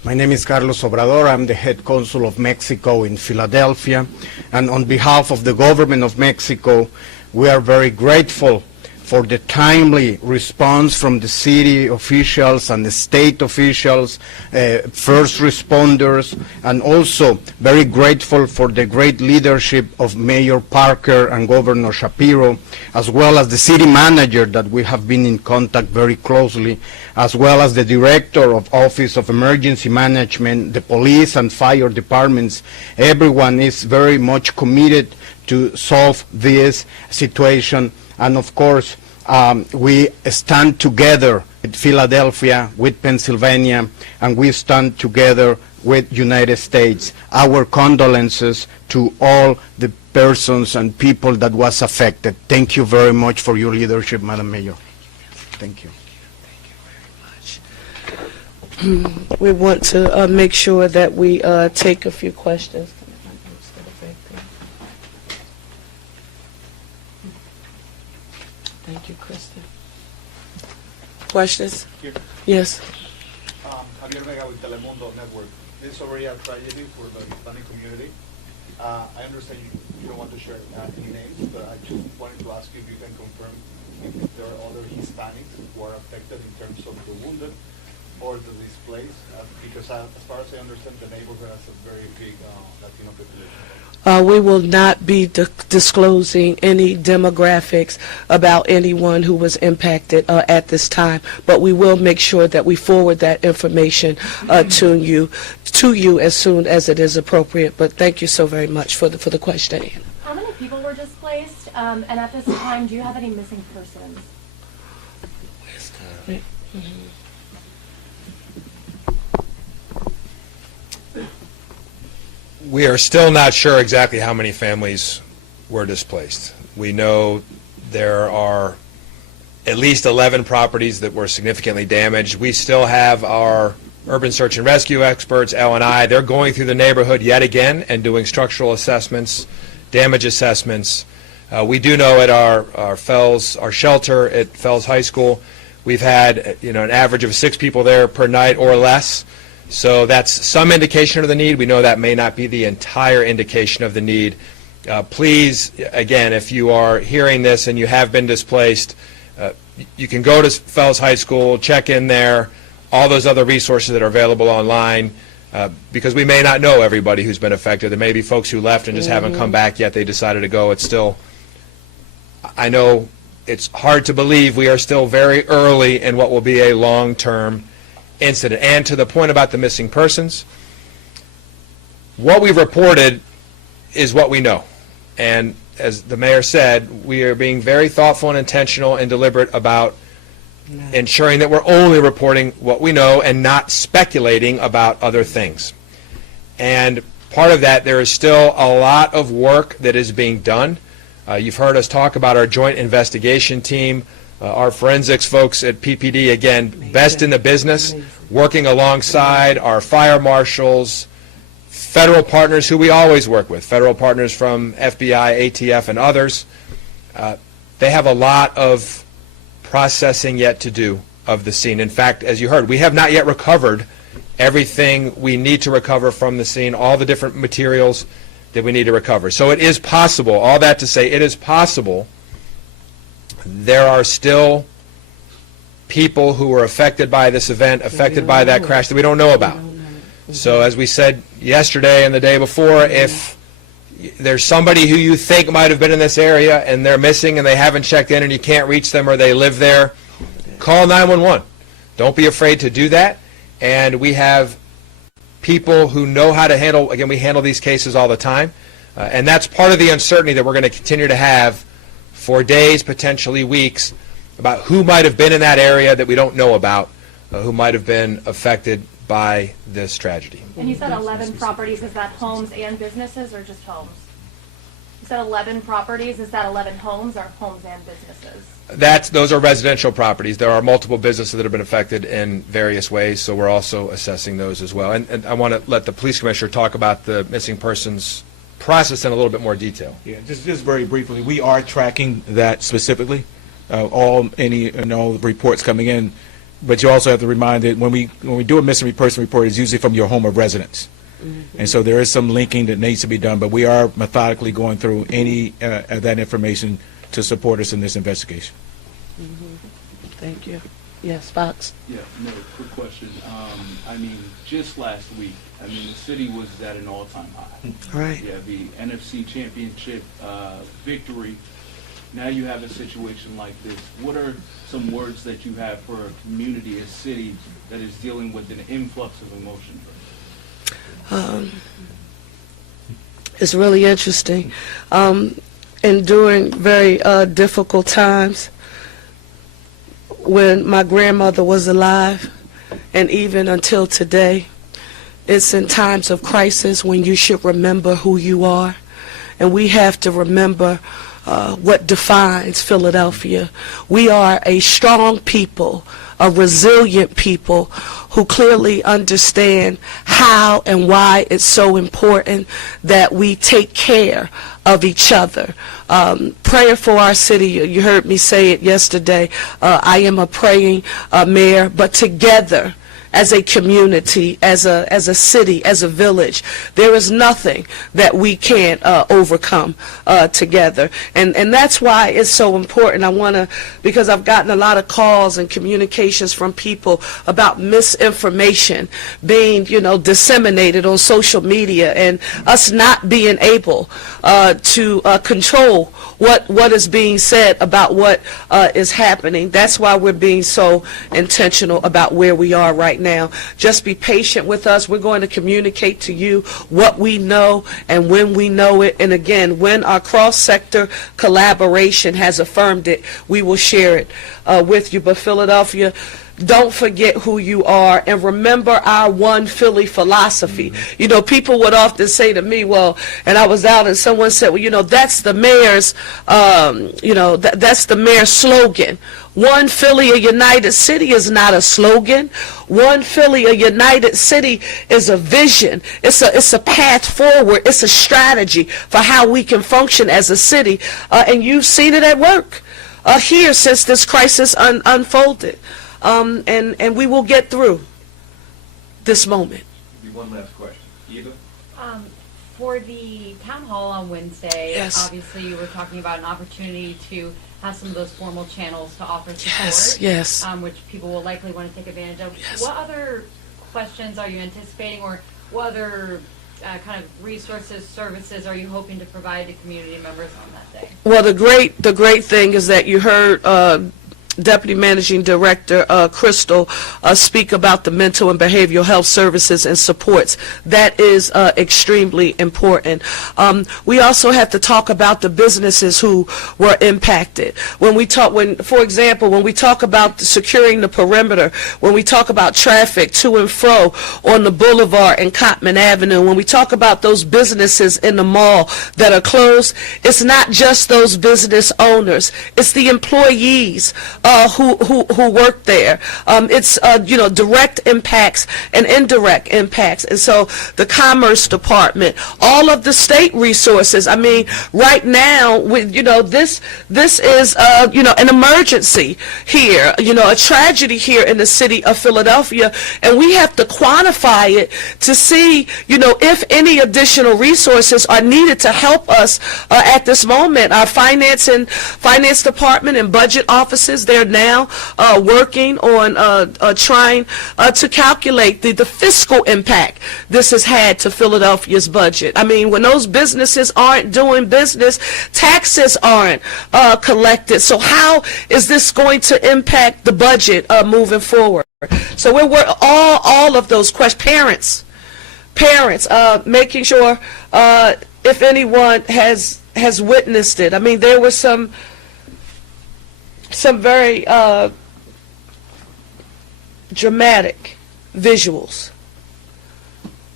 My name is Carlos Obrador. I'm the head consul of Mexico in Philadelphia. And on behalf of the government of Mexico, we are very grateful for the timely response from the city officials and the state officials, first responders, and also very grateful for the great leadership of Mayor Parker and Governor Shapiro, as well as the city manager that we have been in contact very closely, as well as the director of Office of Emergency Management, the police and fire departments. Everyone is very much committed to solve this situation, and of course, we stand together with Philadelphia, with Pennsylvania, and we stand together with United States. Our condolences to all the persons and people that was affected. Thank you very much for your leadership, Madam Mayor. Thank you. We want to make sure that we take a few questions. Thank you, Kristen. Questions? Here. Yes. Javier Vega with Telemundo Network. This is already a tragedy for the Hispanic community. I understand you don't want to share any names, but I just wanted to ask you if you can confirm if there are other Hispanics who are affected in terms of the wounded or the displaced, because as far as I understand, the neighborhood has a very big Latino population. We will not be disclosing any demographics about anyone who was impacted at this time, but we will make sure that we forward that information to you as soon as it is appropriate. But thank you so very much for the question. How many people were displaced? And at this time, do you have any missing persons? We are still not sure exactly how many families were displaced. We know there are at least 11 properties that were significantly damaged. We still have our urban search and rescue experts, L&I. They're going through the neighborhood yet again and doing structural assessments, damage assessments. We do know at our shelter at Fells High School, we've had an average of 6 people there per night or less. So that's some indication of the need. We know that may not be the entire indication of the need. Please, again, if you are hearing this and you have been displaced, you can go to Fells High School, check in there, all those other resources that are available online, because we may not know everybody who's been affected. There may be folks who left and just haven't come back yet. They decided to go. It's still, I know it's hard to believe we are still very early in what will be a long-term incident. And to the point about the missing persons, what we've reported is what we know. And as the mayor said, we are being very thoughtful and intentional and deliberate about ensuring that we're only reporting what we know and not speculating about other things. And part of that, there is still a lot of work that is being done. You've heard us talk about our joint investigation team. Our forensics folks at PPD, again, best in the business, working alongside our fire marshals, federal partners who we always work with, federal partners from FBI, ATF, and others. They have a lot of processing yet to do of the scene. In fact, as you heard, we have not yet recovered everything we need to recover from the scene, all the different materials that we need to recover. So it is possible, all that to say, it is possible there are still people who were affected by this event, affected by that crash that we don't know about. So as we said yesterday and the day before, if there's somebody who you think might have been in this area and they're missing and they haven't checked in and you can't reach them or they live there, call 911. Don't be afraid to do that. And we have people who know how to handle, again, we handle these cases all the time. And that's part of the uncertainty that we're going to continue to have for days, potentially weeks, about who might have been in that area that we don't know about, who might have been affected by this tragedy. And you said 11 properties. Is that homes and businesses or just homes? You said 11 properties. Is that 11 homes or homes and businesses? Those are residential properties. There are multiple businesses that have been affected in various ways, so we're also assessing those as well. And I want to let the police commissioner talk about the missing persons process in a little bit more detail. Yeah, just very briefly, we are tracking that specifically. All reports coming in, but you also have to remind that when we do a missing person report, it's usually from your home of residence. And so there is some linking that needs to be done, but we are methodically going through any of that information to support us in this investigation. Thank you. Yes, Fox? Yeah, no, quick question. I mean, just last week, I mean, the city was at an all-time high. Right. Yeah, the NFC championship victory. Now you have a situation like this. What are some words that you have for a community, a city that is dealing with an influx of emotion? It's really interesting. And during very difficult times, when my grandmother was alive, and even until today, it's in times of crisis when you should remember who you are. And we have to remember what defines Philadelphia. We are a strong people, a resilient people who clearly understand how and why it's so important that we take care of each other. Prayer for our city, you heard me say it yesterday, I am a praying mayor, but together, as a community, as a city, as a village, there is nothing that we can't overcome together. And that's why it's so important. I want to, because I've gotten a lot of calls and communications from people about misinformation being, disseminated on social media and us not being able to control what is being said about what is happening. That's why we're being so intentional about where we are right now. Just be patient with us. We're going to communicate to you what we know and when we know it. And again, when our cross-sector collaboration has affirmed it, we will share it with you. But Philadelphia, don't forget who you are, and remember our one Philly philosophy. People would often say to me, well, and I was out and someone said, well, that's the mayor's, that's the mayor's slogan. One Philly, a united city is not a slogan. One Philly, a united city is a vision. It's a path forward. It's a strategy for how we can function as a city. And you've seen it at work here since this crisis unfolded. And we will get through this moment. One last question. Eva? For the town hall on Wednesday, Yes. obviously you were talking about an opportunity to have some of those formal channels to offer support, Yes. Which people will likely want to take advantage of. Yes. What other questions are you anticipating, or what other kind of resources, services are you hoping to provide to community members on that day? Well, the great thing is that you heard Deputy Managing Director Crystal speak about the mental and behavioral health services and supports. That is extremely important. We also have to talk about the businesses who were impacted. For example, when we talk about securing the perimeter, when we talk about traffic to and fro on the boulevard and Cottman Avenue, when we talk about those businesses in the mall that are closed, it's not just those business owners, it's the employees who work there. It's direct impacts and indirect impacts. And so the Commerce Department, all of the state resources. I mean, right now, this is an emergency here. A tragedy here in the city of Philadelphia, and we have to quantify it to see if any additional resources are needed to help us at this moment. Our finance department and budget offices, they're now working on trying to calculate the fiscal impact this has had to Philadelphia's budget. I mean, when those businesses aren't doing business, taxes aren't collected. So how is this going to impact the budget moving forward? So we're all of those questions. Parents, making sure if anyone has witnessed it. I mean, there were some very dramatic visuals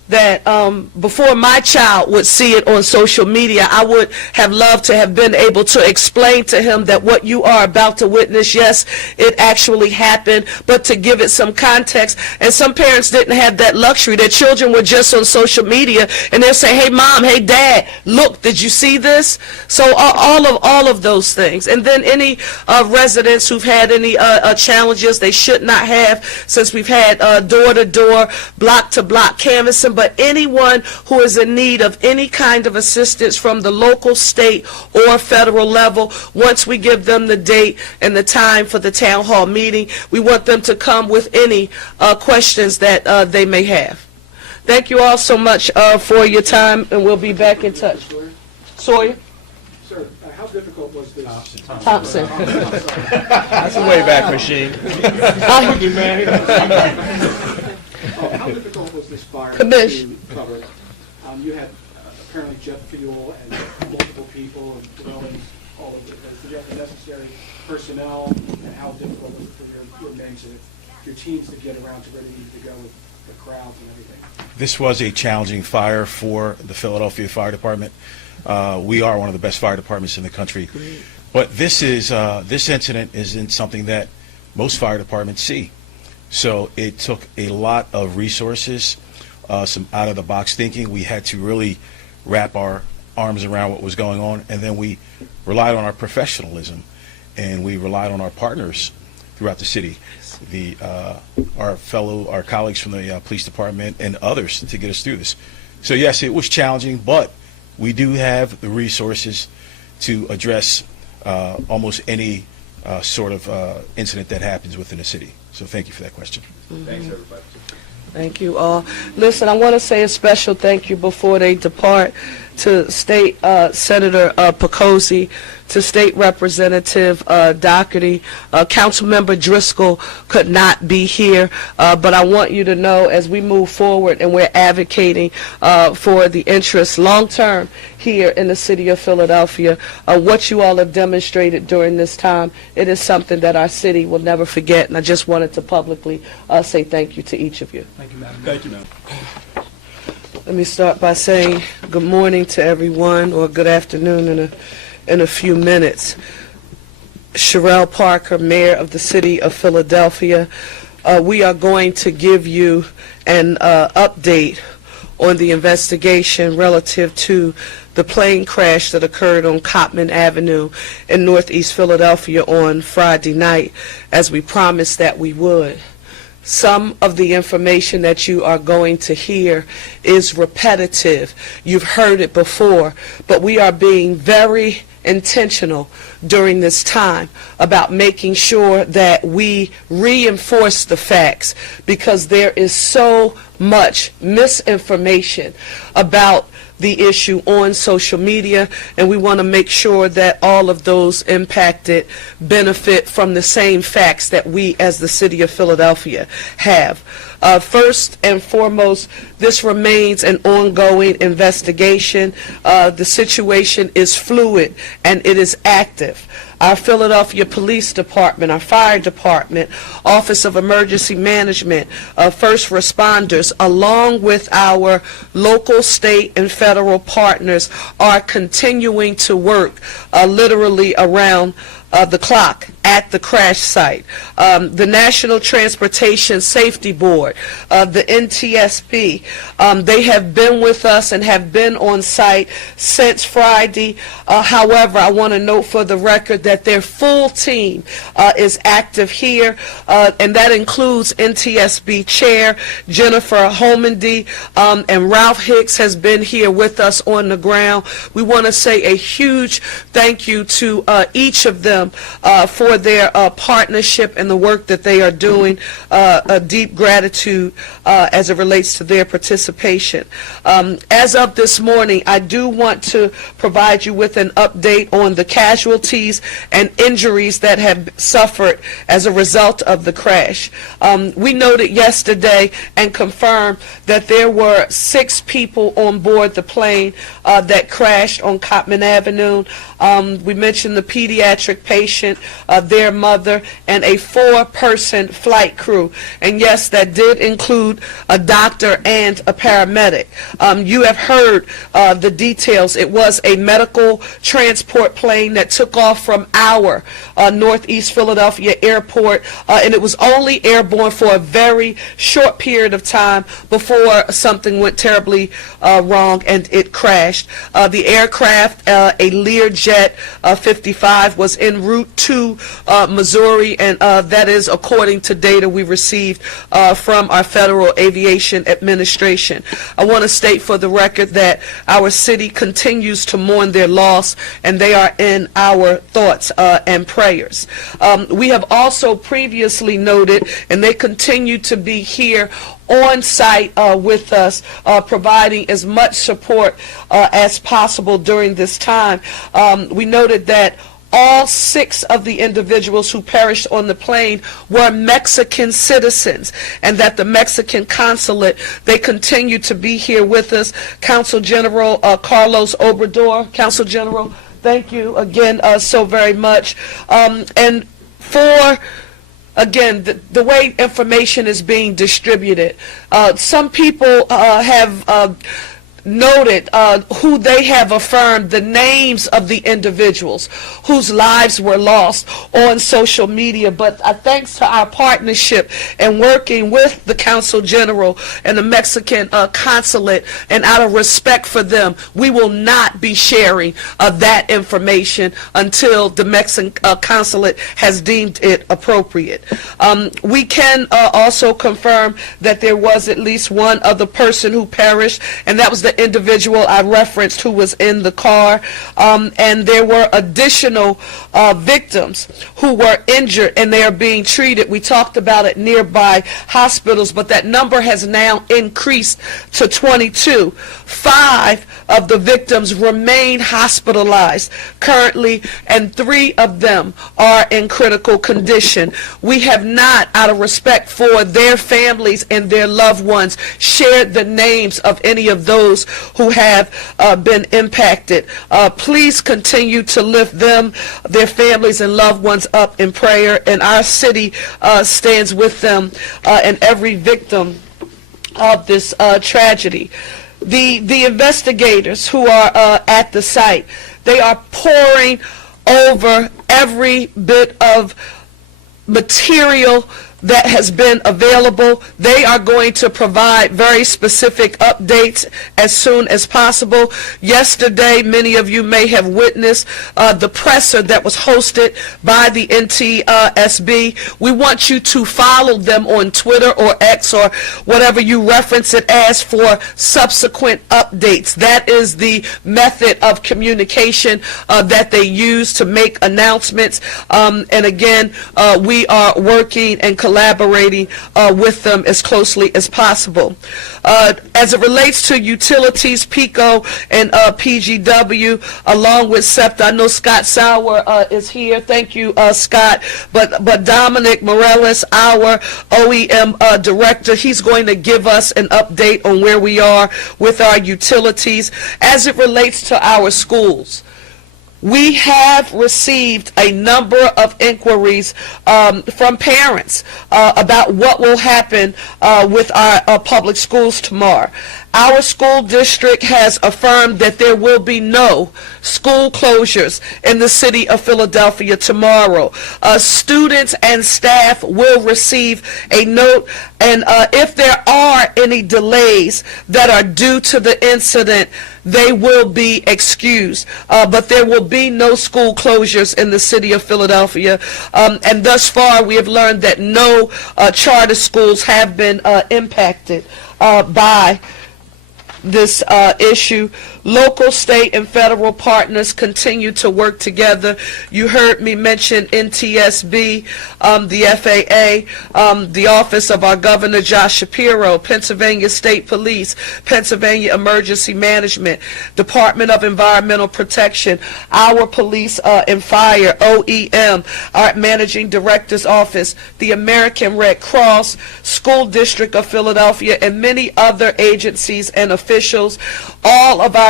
that before my child would see it on social media, I would have loved to have been able to explain to him that what you are about to witness, yes, it actually happened, but to give it some context. And some parents didn't have that luxury. Their children were just on social media, and they'll say, hey, Mom, hey, Dad, look, did you see this? So all of those things. And then any residents who've had any challenges they should not have, since we've had door-to-door, block-to-block canvassing, but anyone who is in need of any kind of assistance from the local, state, or federal level, once we give them the date and the time for the town hall meeting, we want them to come with any questions that they may have. Thank you all so much for your time, and we'll be back in touch. Sawyer? Sir, how difficult was this? Thompson. That's a Wayback Machine. How difficult was this fire Commish. to cover? You had apparently jet fuel and multiple people and dwellings all over the place. Did you have the necessary personnel, and how difficult was it for your men to, your teams to get around to where they needed to go with the crowds and everything? This was a challenging fire for the Philadelphia Fire Department. We are one of the best fire departments in the country. But this incident isn't something that most fire departments see. So it took a lot of resources, some out-of-the-box thinking. We had to really wrap our arms around what was going on, and then we relied on our professionalism, and we relied on our partners throughout the city, our colleagues from the police department and others to get us through this. So yes, it was challenging, but we do have the resources to address almost any sort of incident that happens within a city. So thank you for that question. Thanks, everybody. Thank you all. Listen, I want to say a special thank you before they depart to State Senator Pecosi, to State Representative Doherty. Councilmember Driscoll could not be here, but I want you to know, as we move forward and we're advocating for the interests long-term here in the city of Philadelphia, what you all have demonstrated during this time, it is something that our city will never forget, and I just wanted to publicly say thank you to each of you. Thank you, Madam. Thank you, Madam. Let me start by saying good morning to everyone, or good afternoon in a few minutes. Sherelle Parker, Mayor of the City of Philadelphia. We are going to give you an update on the investigation relative to the plane crash that occurred on Cottman Avenue in Northeast Philadelphia on Friday night, as we promised that we would. Some of the information that you are going to hear is repetitive. You've heard it before, but we are being very intentional during this time about making sure that we reinforce the facts, because there is so much misinformation about the issue on social media, and we want to make sure that all of those impacted benefit from the same facts that we as the city of Philadelphia have. First and foremost, this remains an ongoing investigation. The situation is fluid and it is active. Our Philadelphia Police Department, our Fire Department, Office of Emergency Management, first responders, along with our local, state, and federal partners, are continuing to work literally around the clock at the crash site. The National Transportation Safety Board, the NTSB, they have been with us and have been on site since Friday. However, I want to note for the record that their full team is active here, and that includes NTSB Chair Jennifer Holmandy, and Ralph Hicks has been here with us on the ground. We want to say a huge thank you to each of them for their partnership and the work that they are doing. A deep gratitude as it relates to their participation. As of this morning, I do want to provide you with an update on the casualties and injuries that have suffered as a result of the crash. We noted yesterday and confirmed that there were 6 people on board the plane that crashed on Cottman Avenue. We mentioned the pediatric patient patient, their mother, and a 4-person flight crew. And yes, that did include a doctor and a paramedic. You have heard the details. It was a medical transport plane that took off from our Northeast Philadelphia airport, and it was only airborne for a very short period of time before something went terribly wrong and it crashed. The aircraft, a Learjet 55, was en route to Missouri, and that is according to data we received from our Federal Aviation Administration. I want to state for the record that our city continues to mourn their loss, and they are in our thoughts and prayers. We have also previously noted, and they continue to be here on site with us, providing as much support as possible during this time. We noted that all 6 of the individuals who perished on the plane were Mexican citizens, and that the Mexican consulate, they continue to be here with us. Consul General Carlos Obrador. Consul General, thank you again so very much. And for again, the way information is being distributed, some people have noted who they have affirmed the names of the individuals whose lives were lost on social media. But thanks to our partnership and working with the Consul General and the Mexican consulate, and out of respect for them, we will not be sharing that information until the Mexican consulate has deemed it appropriate. We can also confirm that there was at least one other person who perished, and that was the individual I referenced who was in the car, and there were additional victims who were injured, and they are being treated. We talked about it, nearby hospitals, but that number has now increased to 22. 5 of the victims remain hospitalized currently, and 3 of them are in critical condition. We have not, out of respect for their families and their loved ones, shared the names of any of those who have been impacted. Please continue to lift them, their families and loved ones up in prayer, and our city stands with them and every victim of this tragedy. The investigators who are at the site, they are poring over every bit of material that has been available. They are going to provide very specific updates as soon as possible. Yesterday, many of you may have witnessed the presser that was hosted by the NTSB. We want you to follow them on Twitter or X or whatever you reference it as for subsequent updates. That is the method of communication that they use to make announcements. And again, we are working and collaborating with them as closely as possible. As it relates to utilities, PICO and PGW, along with SEPTA, I know Scott Sauer is here. Thank you, Scott. But Dominic Morales, our OEM director, he's going to give us an update on where we are with our utilities. As it relates to our schools, we have received a number of inquiries from parents about what will happen with our public schools tomorrow. Our school district has affirmed that there will be no school closures in the city of Philadelphia tomorrow. Students and staff will receive a note, and if there are any delays that are due to the incident, they will be excused. But there will be no school closures in the city of Philadelphia. And thus far, we have learned that no charter schools have been impacted by this issue. Local, state, and federal partners continue to work together. You heard me mention NTSB, the FAA, the Office of our Governor Josh Shapiro, Pennsylvania State Police, Pennsylvania Emergency Management, Department of Environmental Protection, our Police and Fire, OEM, our Managing Director's Office, the American Red Cross, School District of Philadelphia, and many other agencies and officials. All of our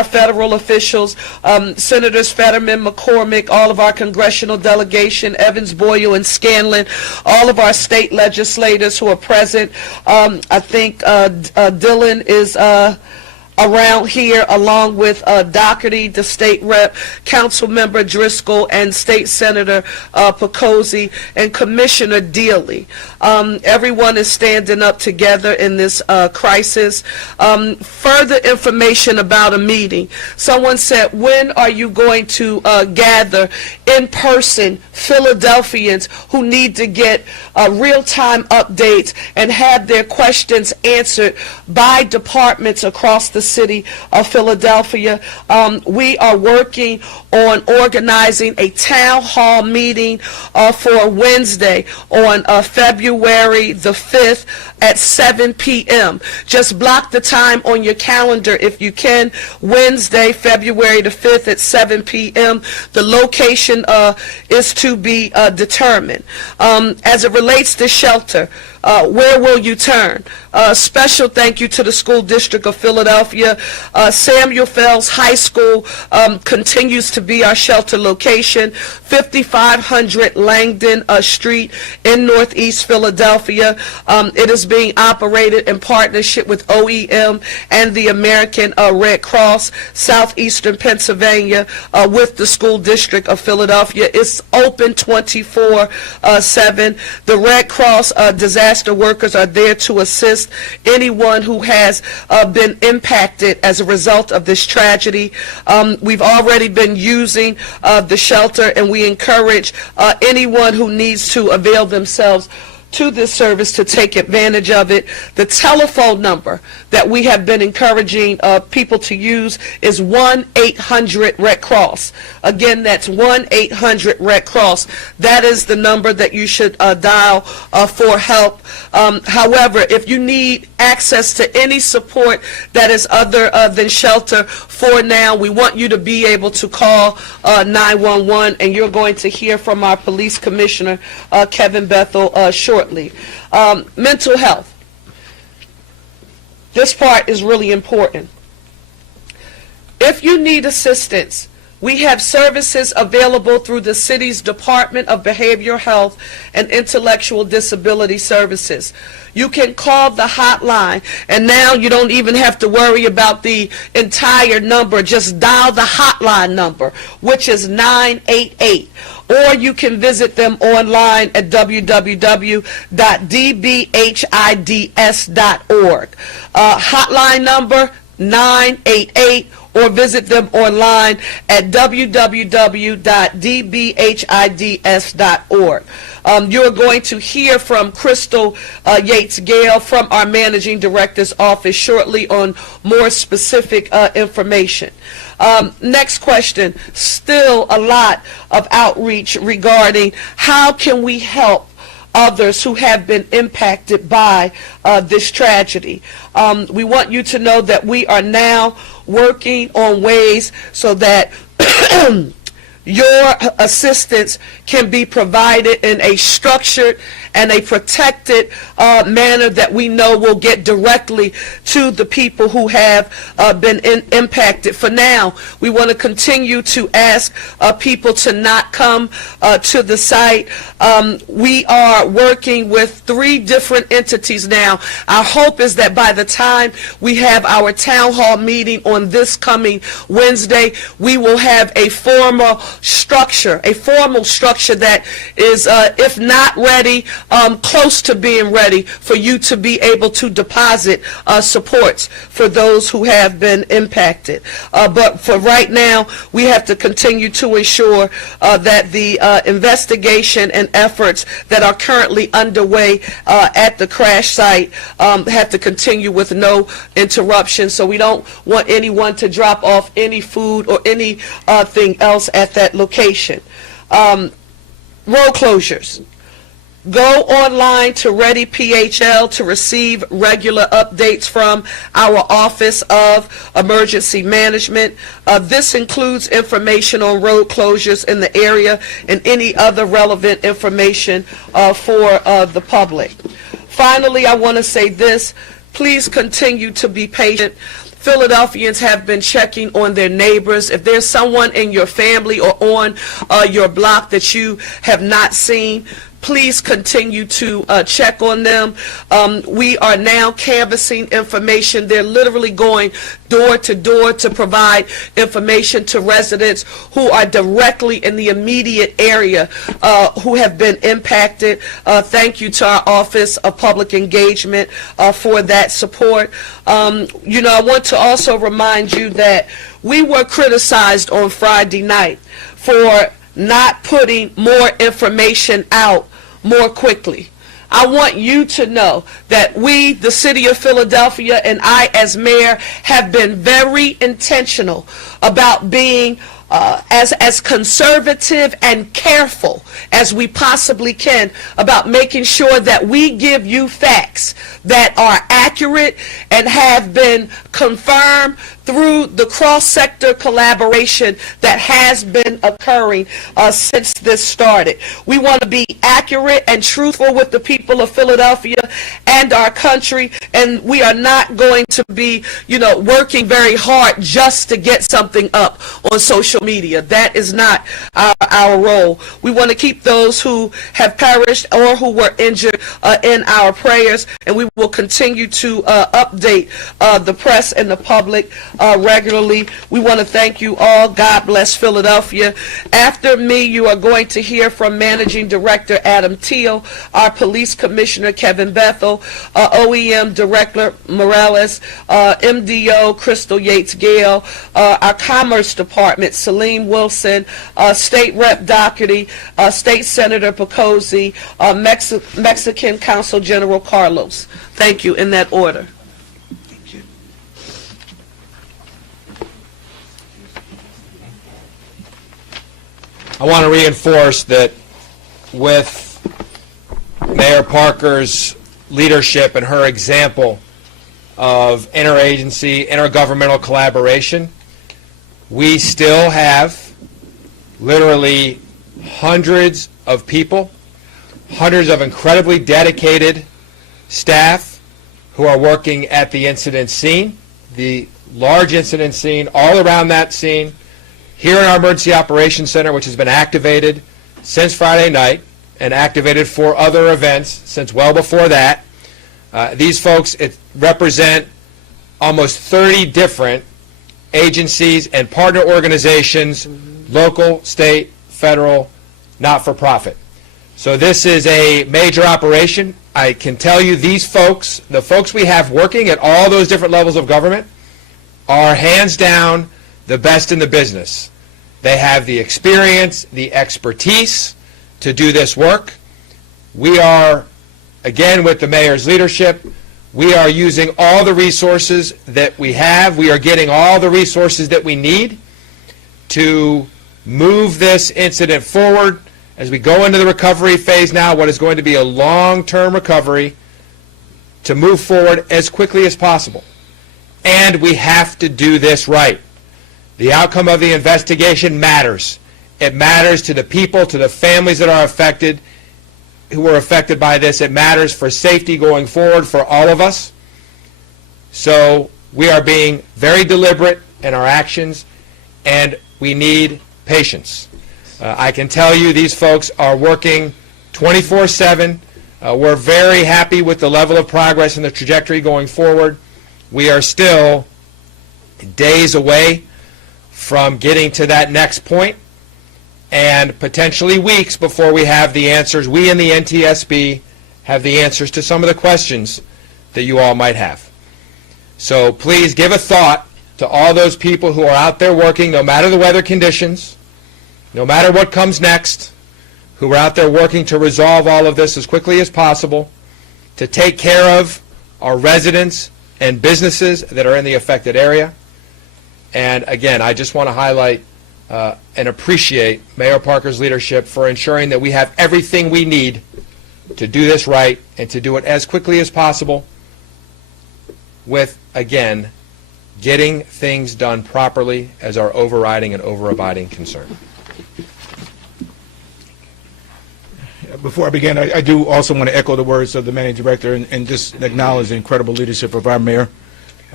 federal officials, Senators Fetterman, McCormick, all of our congressional delegation, Evans, Boyle, and Scanlon, all of our state legislators who are present. I think Dylan is around here, along with Doherty, the state rep, council member Driscoll, and state senator Picozzi, and Commissioner Dealey. Everyone is standing up together in this crisis. Further information about a meeting. Someone said, when are you going to gather in person Philadelphians who need to get real-time updates and have their questions answered by departments across the city of Philadelphia? We are working on organizing a town hall meeting for Wednesday on February the 5th at 7 p.m. Just block the time on your calendar if you can. Wednesday, February the 5th at 7 p.m. The location is to be determined. As it relates to shelter, where will you turn? Special thank you to the School District of Philadelphia. Samuel Fells High School continues to be our shelter location, 5500 Langdon Street in Northeast Philadelphia. It is being operated in partnership with OEM and the American Red Cross, Southeastern Pennsylvania, with the School District of Philadelphia. It's open 24/7. The Red Cross disaster workers are there to assist anyone who has been impacted as a result of this tragedy. We've already been using the shelter, and we encourage anyone who needs to avail themselves to this service to take advantage of it. The telephone number that we have been encouraging people to use is 1-800-RED-CROSS. Again, that's 1-800-RED-CROSS. That is the number that you should dial for help. However, if you need access to any support that is other than shelter for now, we want you to be able to call 911, and you're going to hear from our police commissioner, Kevin Bethel, shortly. Mental health. This part is really important. If you need assistance, we have services available through the city's Department of Behavioral Health and Intellectual Disability Services. You can call the hotline, and now you don't even have to worry about the entire number. Just dial the hotline number, which is 988. Or you can visit them online at www.dbhids.org. Hotline number 988, or visit them online at www.dbhids.org. You're going to hear from Crystal Yates-Gale from our Managing Director's office shortly on more specific information. Next question, still a lot of outreach regarding how can we help others who have been impacted by this tragedy. We want you to know that we are now working on ways so that your assistance can be provided in a structured and a protected manner that we know will get directly to the people who have been impacted. For now, we want to continue to ask people to not come to the site. We are working with 3 different entities now. Our hope is that by the time we have our town hall meeting on this coming Wednesday, we will have a formal structure that is, if not ready, close to being ready for you to be able to deposit supports for those who have been impacted. But for right now, we have to continue to ensure that the investigation and efforts that are currently underway at the crash site have to continue with no interruption. So we don't want anyone to drop off any food or anything else at that location. Road closures. Go online to Ready PHL to receive regular updates from our Office of Emergency Management. This includes information on road closures in the area and any other relevant information for the public. Finally, I want to say this. Please continue to be patient. Philadelphians have been checking on their neighbors. If there's someone in your family or on your block that you have not seen, please continue to check on them. We are now canvassing information. They're literally going door to door to provide information to residents who are directly in the immediate area who have been impacted. Thank you to our Office of Public Engagement for that support. You know, I want to also remind you that we were criticized on Friday night for not putting more information out more quickly. I want you to know that we, the City of Philadelphia, and I as mayor, have been very intentional about being as conservative and careful as we possibly can about making sure that we give you facts that are accurate and have been confirmed through the cross-sector collaboration that has been occurring since this started. We want to be accurate and truthful with the people of Philadelphia and our country, and we are not going to be, you know, working very hard just to get something up on social media. That is not our role. We want to keep those who have perished or who were injured in our prayers, and we will continue to update the press and the public regularly. We want to thank you all. God bless Philadelphia. After me, you are going to hear from Managing Director Adam Teal, our Police Commissioner Kevin Bethel, OEM Director Morales, MDO Crystal Yates Gale, our Commerce Department Salim Wilson, State Rep Doherty, State Senator Picozzi, Mexican Consul General Carlos. Thank you, in that order. I want to reinforce that with Mayor Parker's leadership and her example of interagency, intergovernmental collaboration, we still have literally hundreds of people, hundreds of incredibly dedicated staff who are working at the incident scene, the large incident scene, all around that scene, here in our Emergency Operations Center, which has been activated since Friday night and activated for other events since well before that. These folks represent almost 30 different agencies and partner organizations, local, state, federal, not-for-profit. So this is a major operation. I can tell you these folks, the folks we have working at all those different levels of government, are hands down the best in the business. They have the experience, the expertise to do this work. We are, again, with the mayor's leadership, we are using all the resources that we have. We are getting all the resources that we need to move this incident forward as we go into the recovery phase now, what is going to be a long-term recovery, to move forward as quickly as possible. And we have to do this right. The outcome of the investigation matters. It matters to the people, to the families that are affected, who were affected by this. It matters for safety going forward for all of us. So we are being very deliberate in our actions, and we need patience. I can tell you these folks are working 24/7. We're very happy with the level of progress and the trajectory going forward. We are still days away from getting to that next point, and potentially weeks before we have the answers. We in the NTSB have the answers to some of the questions that you all might have. So please give a thought to all those people who are out there working, no matter the weather conditions, no matter what comes next, who are out there working to resolve all of this as quickly as possible, to take care of our residents and businesses that are in the affected area. And again, I just want to highlight and appreciate Mayor Parker's leadership for ensuring that we have everything we need to do this right and to do it as quickly as possible with, again, getting things done properly as our overriding and overabiding concern. Before I begin, I do also want to echo the words of the Managing Director and just acknowledge the incredible leadership of our mayor.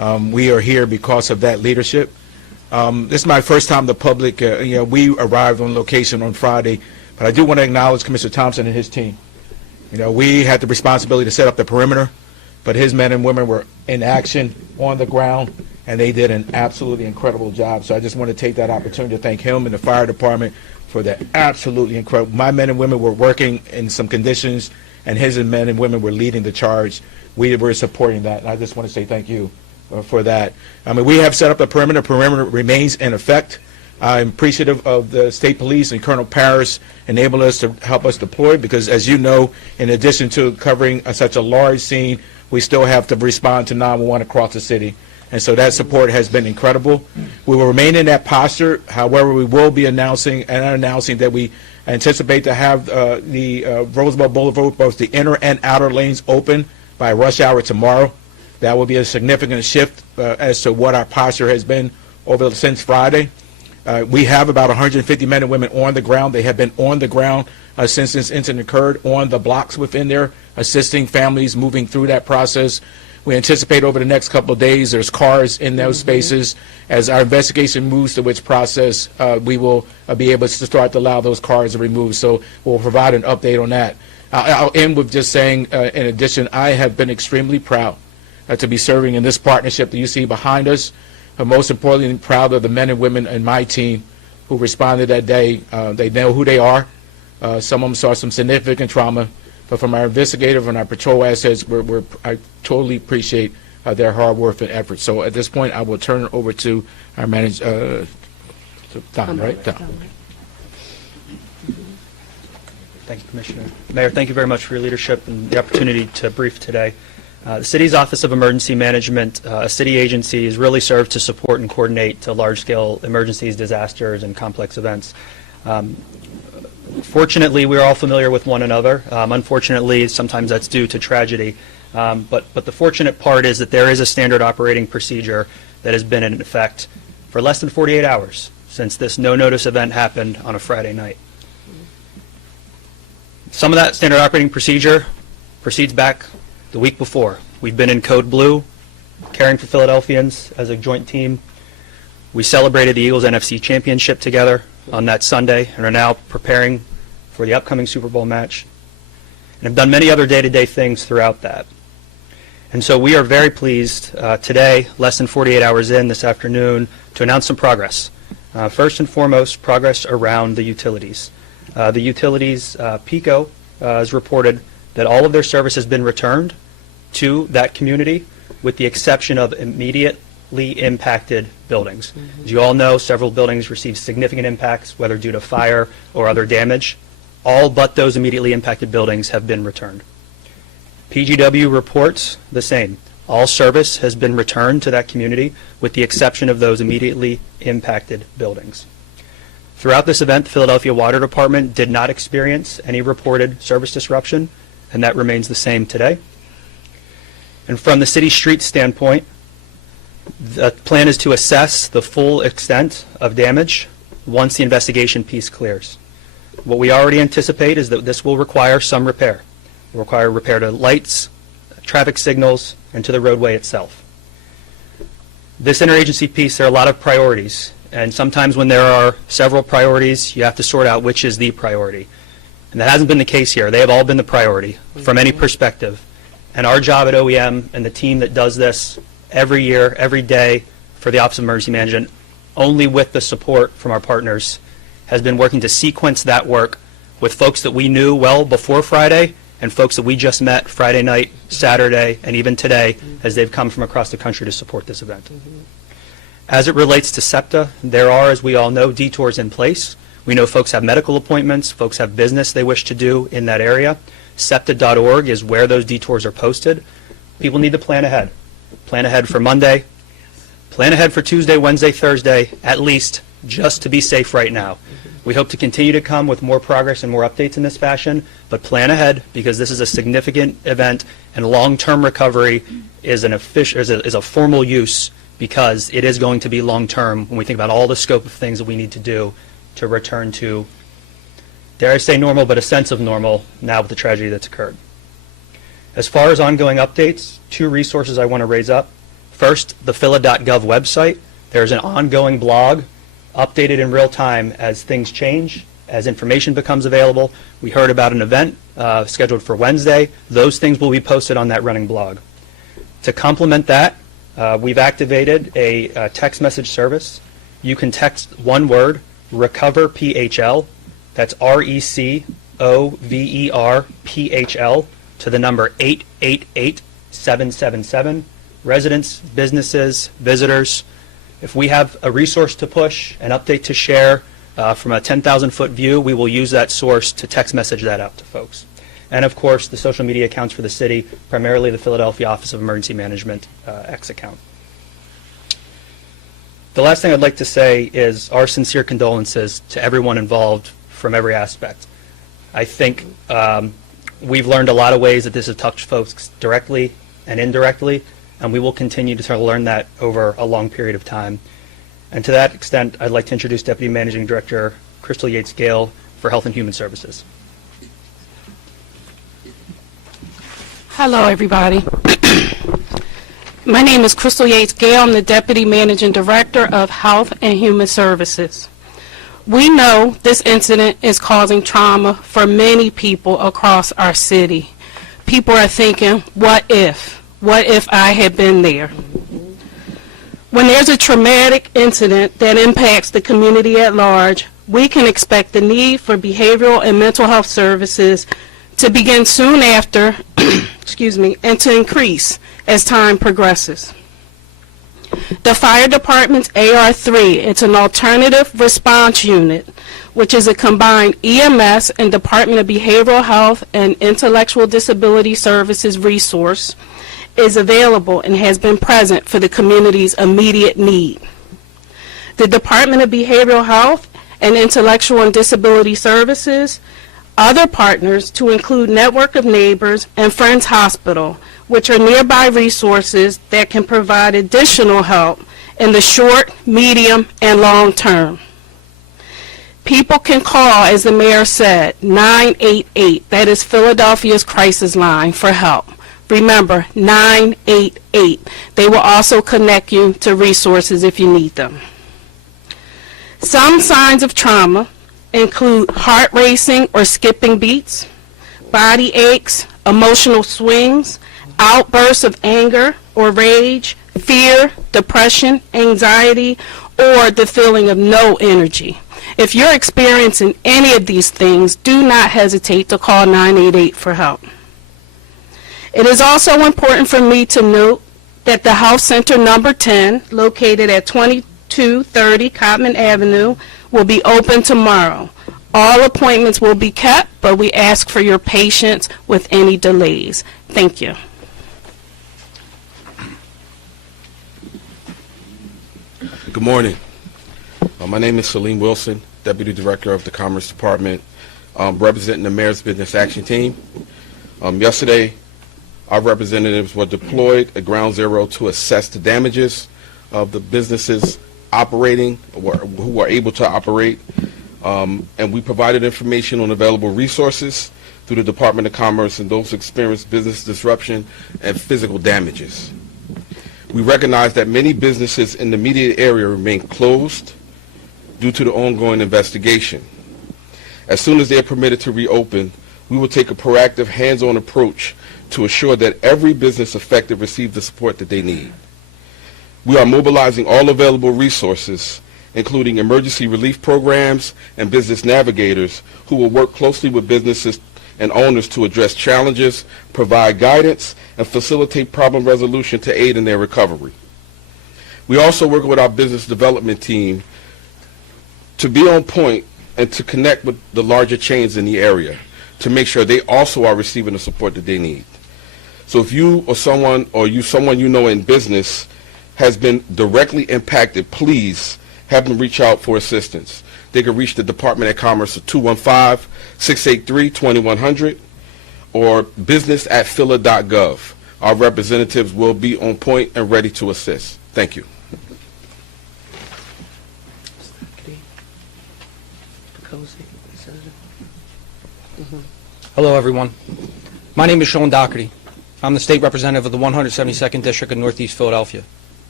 We are here because of that leadership. This is my first time the public, we arrived on location on Friday, but I do want to acknowledge Commissioner Thompson and his team. We had the responsibility to set up the perimeter, but his men and women were in action on the ground, and they did an absolutely incredible job. So I just want to take that opportunity to thank him and the fire department for the absolutely incredible. My men and women were working in some conditions, and his men and women were leading the charge. We were supporting that, and I just want to say thank you for that. I mean, we have set up the perimeter. Perimeter remains in effect. I'm appreciative of the state police and Colonel Parrish enabling us to help us deploy, because as you know, in addition to covering such a large scene, we still have to respond to 911 across the city. And so that support has been incredible. We will remain in that posture. However, we will be announcing that we anticipate to have the Roosevelt Boulevard, both the inner and outer lanes, open by rush hour tomorrow. That will be a significant shift as to what our posture has been since Friday. We have about 150 men and women on the ground. They have been on the ground since this incident occurred, on the blocks within there, assisting families moving through that process. We anticipate over the next couple of days there's cars in those spaces. As our investigation moves to which process, we will be able to start to allow those cars to be removed. So we'll provide an update on that. I'll end with just saying, in addition, I have been extremely proud to be serving in this partnership that you see behind us. But most importantly, proud of the men and women in my team who responded that day. They know who they are. Some of them saw some significant trauma. But from our investigative and our patrol assets, I totally appreciate their hard work and effort. So at this point, I will turn it over to our manager, Don, right? Don. Thank you, Commissioner. Mayor, thank you very much for your leadership and the opportunity to brief today. The city's Office of Emergency Management, a city agency, is really served to support and coordinate to large-scale emergencies, disasters, and complex events. Fortunately, we're all familiar with one another. Unfortunately, sometimes that's due to tragedy. But the fortunate part is that there is a standard operating procedure that has been in effect for less than 48 hours since this no-notice event happened on a Friday night. Some of that standard operating procedure proceeds back the week before. We've been in Code Blue, caring for Philadelphians as a joint team. We celebrated the Eagles NFC championship together on that Sunday and are now preparing for the upcoming Super Bowl match, and have done many other day-to-day things throughout that. And so we are very pleased today, less than 48 hours in this afternoon, to announce some progress. First and foremost, progress around the utilities. The utilities, PECO, has reported that all of their service has been returned to that community, with the exception of immediately impacted buildings. As you all know, several buildings received significant impacts, whether due to fire or other damage. All but those immediately impacted buildings have been returned. PGW reports the same. All service has been returned to that community, with the exception of those immediately impacted buildings. Throughout this event, the Philadelphia Water Department did not experience any reported service disruption, and that remains the same today. And from the city street standpoint, the plan is to assess the full extent of damage once the investigation piece clears. What we already anticipate is that this will require some repair. It will require repair to lights, traffic signals, and to the roadway itself. This interagency piece, there are a lot of priorities, and sometimes when there are several priorities, you have to sort out which is the priority. And that hasn't been the case here. They have all been the priority from any perspective. And our job at OEM and the team that does this every year, every day for the Office of Emergency Management, only with the support from our partners, has been working to sequence that work with folks that we knew well before Friday and folks that we just met Friday night, Saturday, and even today as they've come from across the country to support this event. As it relates to SEPTA, there are, as we all know, detours in place. We know folks have medical appointments, folks have business they wish to do in that area. SEPTA.org is where those detours are posted. People need to plan ahead. Plan ahead for Monday. Plan ahead for Tuesday, Wednesday, Thursday, at least, just to be safe right now. We hope to continue to come with more progress and more updates in this fashion, but plan ahead because this is a significant event, and long-term recovery is a formal use because it is going to be long-term when we think about all the scope of things that we need to do to return to, dare I say normal, but a sense of normal now with the tragedy that's occurred. As far as ongoing updates, two resources I want to raise up. First, the phila.gov website. There's an ongoing blog updated in real time as things change, as information becomes available. We heard about an event scheduled for Wednesday. Those things will be posted on that running blog. To complement that, we've activated a text message service. You can text one word, Recover PHL, that's RECOVER-PHL, to the number 888-777. Residents, businesses, visitors, if we have a resource to push, an update to share from a 10,000-foot view, we will use that source to text message that out to folks. And of course, the social media accounts for the city, primarily the Philadelphia Office of Emergency Management X account. The last thing I'd like to say is our sincere condolences to everyone involved from every aspect. I think we've learned a lot of ways that this has touched folks directly and indirectly, and we will continue to learn that over a long period of time. And to that extent, I'd like to introduce Deputy Managing Director Crystal Yates-Gale for Health and Human Services. Hello, everybody. My name is Crystal Yates-Gale. I'm the Deputy Managing Director of Health and Human Services. We know this incident is causing trauma for many people across our city. People are thinking, what if? What if I had been there? When there's a traumatic incident that impacts the community at large, we can expect the need for behavioral and mental health services to begin soon after, excuse me, and to increase as time progresses. The fire department's AR3, it's an alternative response unit, which is a combined EMS and Department of Behavioral Health and Intellectual Disability Services resource, is available and has been present for the community's immediate need. The Department of Behavioral Health and Intellectual and Disability Services, other partners to include Network of Neighbors and Friends Hospital, which are nearby resources that can provide additional help in the short, medium, and long term. People can call, as the mayor said, 988. That is Philadelphia's crisis line for help. Remember, 988. They will also connect you to resources if you need them. Some signs of trauma include heart racing or skipping beats, body aches, emotional swings, outbursts of anger or rage, fear, depression, anxiety, or the feeling of no energy. If you're experiencing any of these things, do not hesitate to call 988 for help. It is also important for me to note that the Health Center number 10, located at 2230 Cotman Avenue, will be open tomorrow. All appointments will be kept, but we ask for your patience with any delays. Thank you. Good morning. My name is Salim Wilson, Deputy Director of the Commerce Department, representing the Mayor's Business Action Team. Yesterday, our representatives were deployed at Ground Zero to assess the damages of the businesses operating, who were able to operate, and we provided information on available resources through the Department of Commerce and those experienced business disruption and physical damages. We recognize that many businesses in the immediate area remain closed due to the ongoing investigation. As soon as they are permitted to reopen, we will take a proactive, hands-on approach to assure that every business affected receives the support that they need. We are mobilizing all available resources, including emergency relief programs and business navigators who will work closely with businesses and owners to address challenges, provide guidance, and facilitate problem resolution to aid in their recovery. We also work with our business development team to be on point and to connect with the larger chains in the area to make sure they also are receiving the support that they need. So if you or someone you know in business has been directly impacted, please have them reach out for assistance. They can reach the Department of Commerce at 215-683-2100 or business@phila.gov. Our representatives will be on point and ready to assist. Thank you. Hello, everyone. My name is Sean Doherty. I'm the state representative of the 172nd District of Northeast Philadelphia.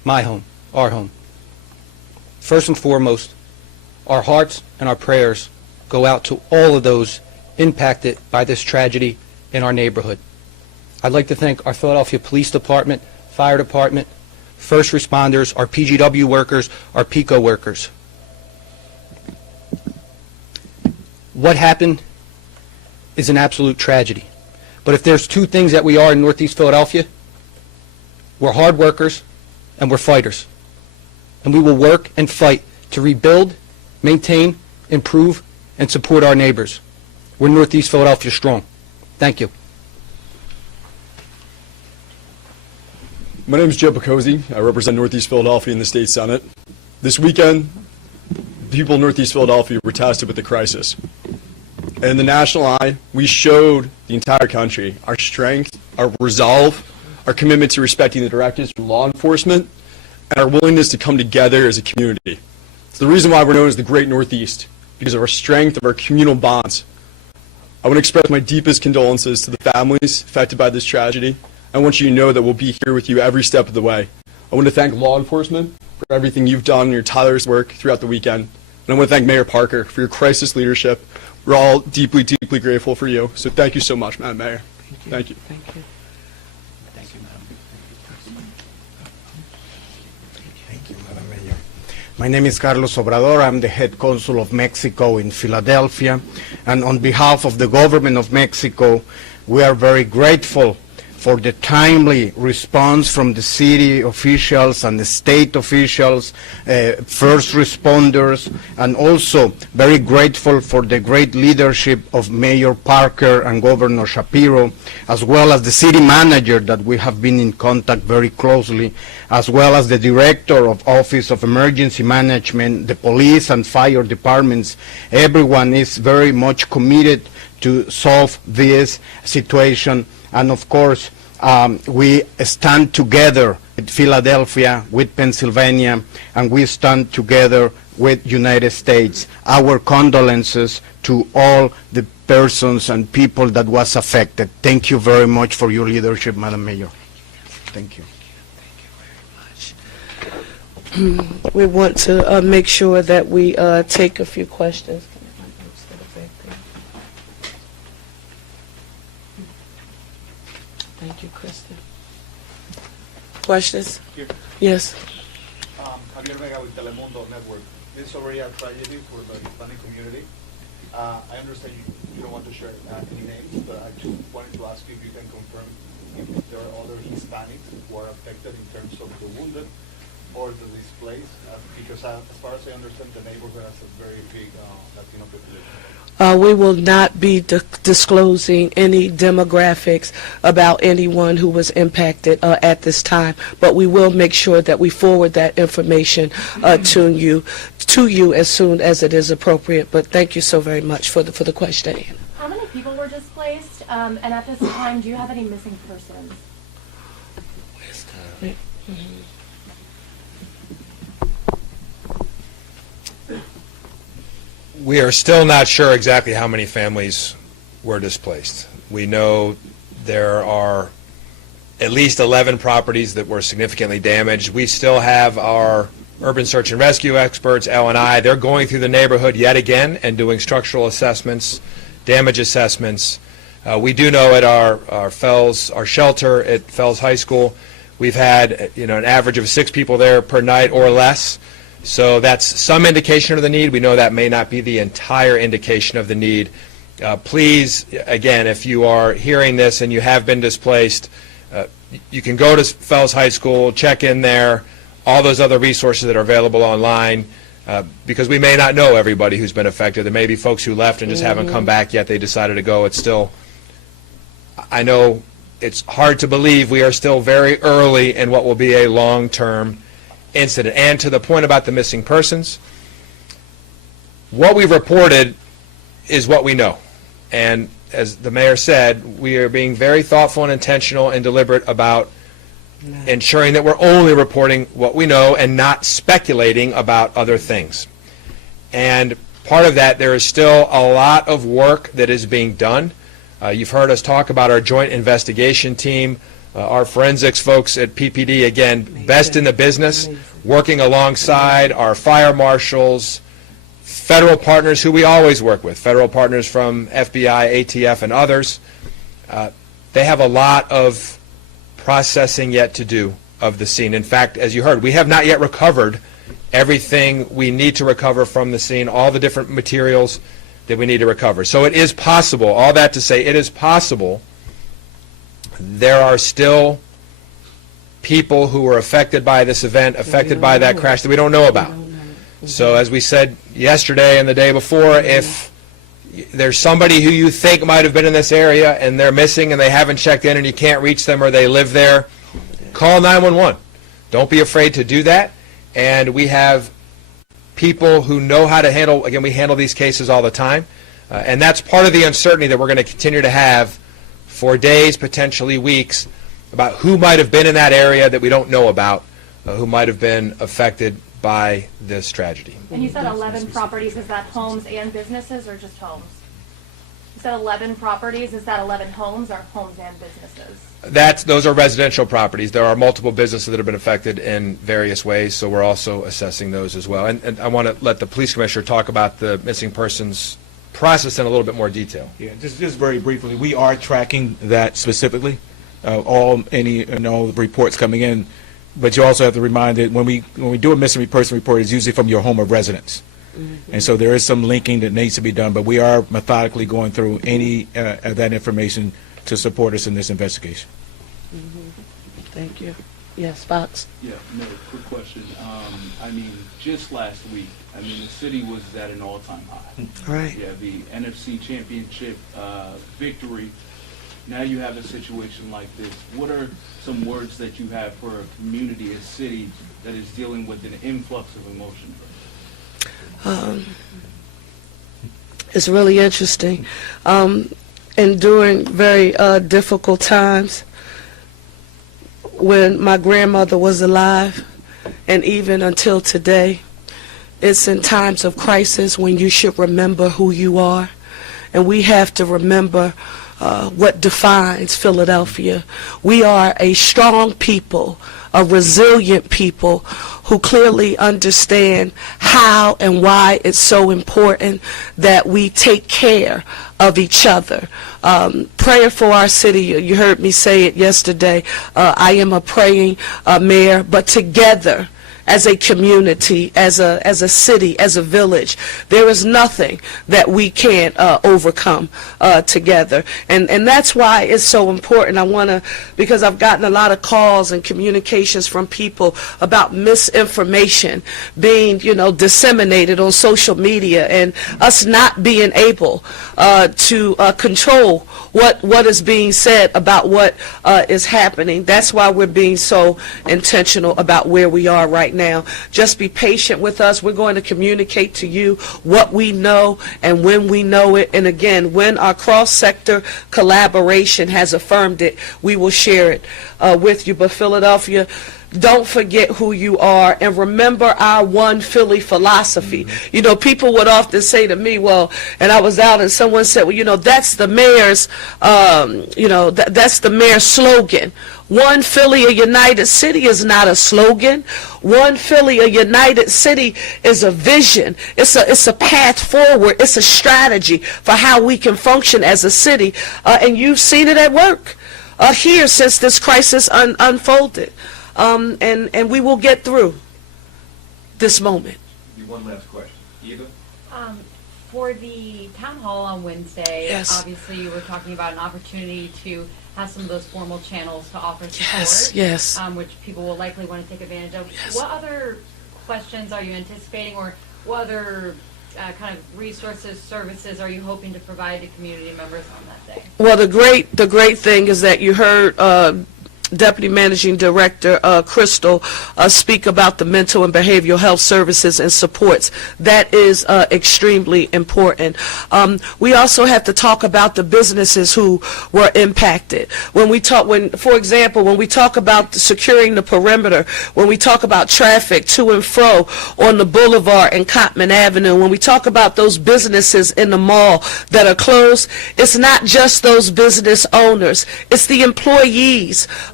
my home, our home. First and foremost, our hearts and our prayers go out to all of those impacted by this tragedy in our neighborhood. I'd like to thank our Philadelphia Police Department, Fire Department, first responders, our PGW workers, our PICO workers. What happened is an absolute tragedy. But if there's two things that we are in Northeast Philadelphia, we're hard workers and we're fighters. And we will work and fight to rebuild, maintain, improve, and support our neighbors. We're Northeast Philadelphia strong. Thank you. My name is Joe Picozzi. I represent Northeast Philadelphia in the State Senate. This weekend, people in Northeast Philadelphia were tasked with the crisis. And in the national eye, we showed the entire country our strength, our resolve, our commitment to respecting the directives from law enforcement, and our willingness to come together as a community. It's the reason why we're known as the Great Northeast, because of our strength, of our communal bonds. I want to express my deepest condolences to the families affected by this tragedy. I want you to know that we'll be here with you every step of the way. I want to thank law enforcement for everything you've done and your tireless work throughout the weekend. And I want to thank Mayor Parker for your crisis leadership. We're all deeply, deeply grateful for you. So thank you so much, Madam Mayor. Thank you. Thank you. Thank you, Madam Mayor. My name is Carlos Obrador. I'm the head consul of Mexico in Philadelphia. And on behalf of the government of Mexico, we are very grateful for the timely response from the city officials and the state officials, first responders, and also very grateful for the great leadership of Mayor Parker and Governor Shapiro, as well as the city manager that we have been in contact very closely, as well as the director of Office of Emergency Management, the police and fire departments. Everyone is very much committed to solve this situation. And of course, we stand together with Philadelphia, with Pennsylvania, and we stand together with United States. Our condolences to all the persons and people that was affected. Thank you very much for your leadership, Madam Mayor. Thank you. We want to make sure that we take a few questions. Thank you, Kristen. Questions? Here. Yes. Javier Vega with Telemundo Network. This is already a tragedy for the Hispanic community. I understand you don't want to share any names, but I just wanted to ask you if you can confirm if there are other Hispanics who are affected in terms of the wounded or the displaced, because as far as I understand, the neighborhood has a very big Latino population. We will not be disclosing any demographics about anyone who was impacted at this time, but we will make sure that we forward that information to you as soon as it is appropriate. But thank you so very much for the question. How many people were displaced? And at this time, do you have any missing persons? We are still not sure exactly how many families were displaced. We know there are at least 11 properties that were significantly damaged. We still have our urban search and rescue experts, L&I. They're going through the neighborhood yet again and doing structural assessments, damage assessments. We do know at our shelter at Fells High School, we've had an average of 6 people there per night or less. So that's some indication of the need. We know that may not be the entire indication of the need. Please, again, if you are hearing this and you have been displaced, you can go to Fells High School, check in there, all those other resources that are available online, because we may not know everybody who's been affected. There may be folks who left and just haven't come back yet. They decided to go. It's still, I know it's hard to believe we are still very early in what will be a long-term incident. And to the point about the missing persons, what we've reported is what we know. And as the mayor said, we are being very thoughtful and intentional and deliberate about ensuring that we're only reporting what we know and not speculating about other things. And part of that, there is still a lot of work that is being done. You've heard us talk about our joint investigation team Our forensics folks at PPD, again, best in the business, working alongside our fire marshals, federal partners who we always work with, federal partners from FBI, ATF, and others. They have a lot of processing yet to do of the scene. In fact, as you heard, we have not yet recovered everything we need to recover from the scene, all the different materials that we need to recover. So it is possible, all that to say, it is possible there are still people who were affected by this event, affected by that crash that we don't know about. So as we said yesterday and the day before, if there's somebody who you think might have been in this area and they're missing and they haven't checked in and you can't reach them or they live there, call 911. Don't be afraid to do that. And we have people who know how to handle, again, we handle these cases all the time. And that's part of the uncertainty that we're going to continue to have for days, potentially weeks, about who might have been in that area that we don't know about, who might have been affected by this tragedy. And you said 11 properties. Is that homes and businesses or just homes? You said 11 properties. Is that 11 homes or homes and businesses? Those are residential properties. There are multiple businesses that have been affected in various ways, so we're also assessing those as well. And I want to let the police commissioner talk about the missing persons process in a little bit more detail. Yeah, just very briefly, we are tracking that specifically, any reports coming in, but you also have to remind that when we do a missing person report, it's usually from your home of residence. And so there is some linking that needs to be done, but we are methodically going through any of that information to support us in this investigation. Thank you. Yes, Fox. Yeah, no, quick question. Just last week, the city was at an all-time high. Right. Yeah, the NFC championship victory. Now you have a situation like this. What are some words that you have for a community, a city that is dealing with an influx of emotion? It's really interesting. And during very difficult times, when my grandmother was alive, and even until today, it's in times of crisis when you should remember who you are. And we have to remember what defines Philadelphia. We are a strong people, a resilient people who clearly understand how and why it's so important that we take care of each other. Prayer for our city, you heard me say it yesterday, I am a praying mayor, but together, as a community, as a city, as a village, there is nothing that we can't overcome together. And that's why it's so important. I want to, because I've gotten a lot of calls and communications from people about misinformation being, disseminated on social media and us not being able to control what is being said about what is happening. That's why we're being so intentional about where we are right now. Just be patient with us. We're going to communicate to you what we know and when we know it. And again, when our cross-sector collaboration has affirmed it, we will share it with you. But Philadelphia, don't forget who you are, and remember our one Philly philosophy. People would often say to me, and I was out and someone said, that's the mayor's, that's the mayor's slogan. One Philly, a united city is not a slogan. One Philly, a united city is a vision. It's a path forward. It's a strategy for how we can function as a city. And you've seen it at work here since this crisis unfolded. And we will get through this moment. One last question. Eva? For the town hall on Wednesday, Yes. obviously you were talking about an opportunity to have some of those formal channels to offer support, Yes. which people will likely want to take advantage of. Yes. What other questions are you anticipating, or what other kind of resources, services are you hoping to provide to community members on that day? Well, the great thing is that you heard Deputy Managing Director Crystal speak about the mental and behavioral health services and supports. That is extremely important. We also have to talk about the businesses who were impacted. For example, when we talk about securing the perimeter, when we talk about traffic to and fro on the boulevard and Cottman Avenue, when we talk about those businesses in the mall that are closed, it's not just those business owners. It's the employees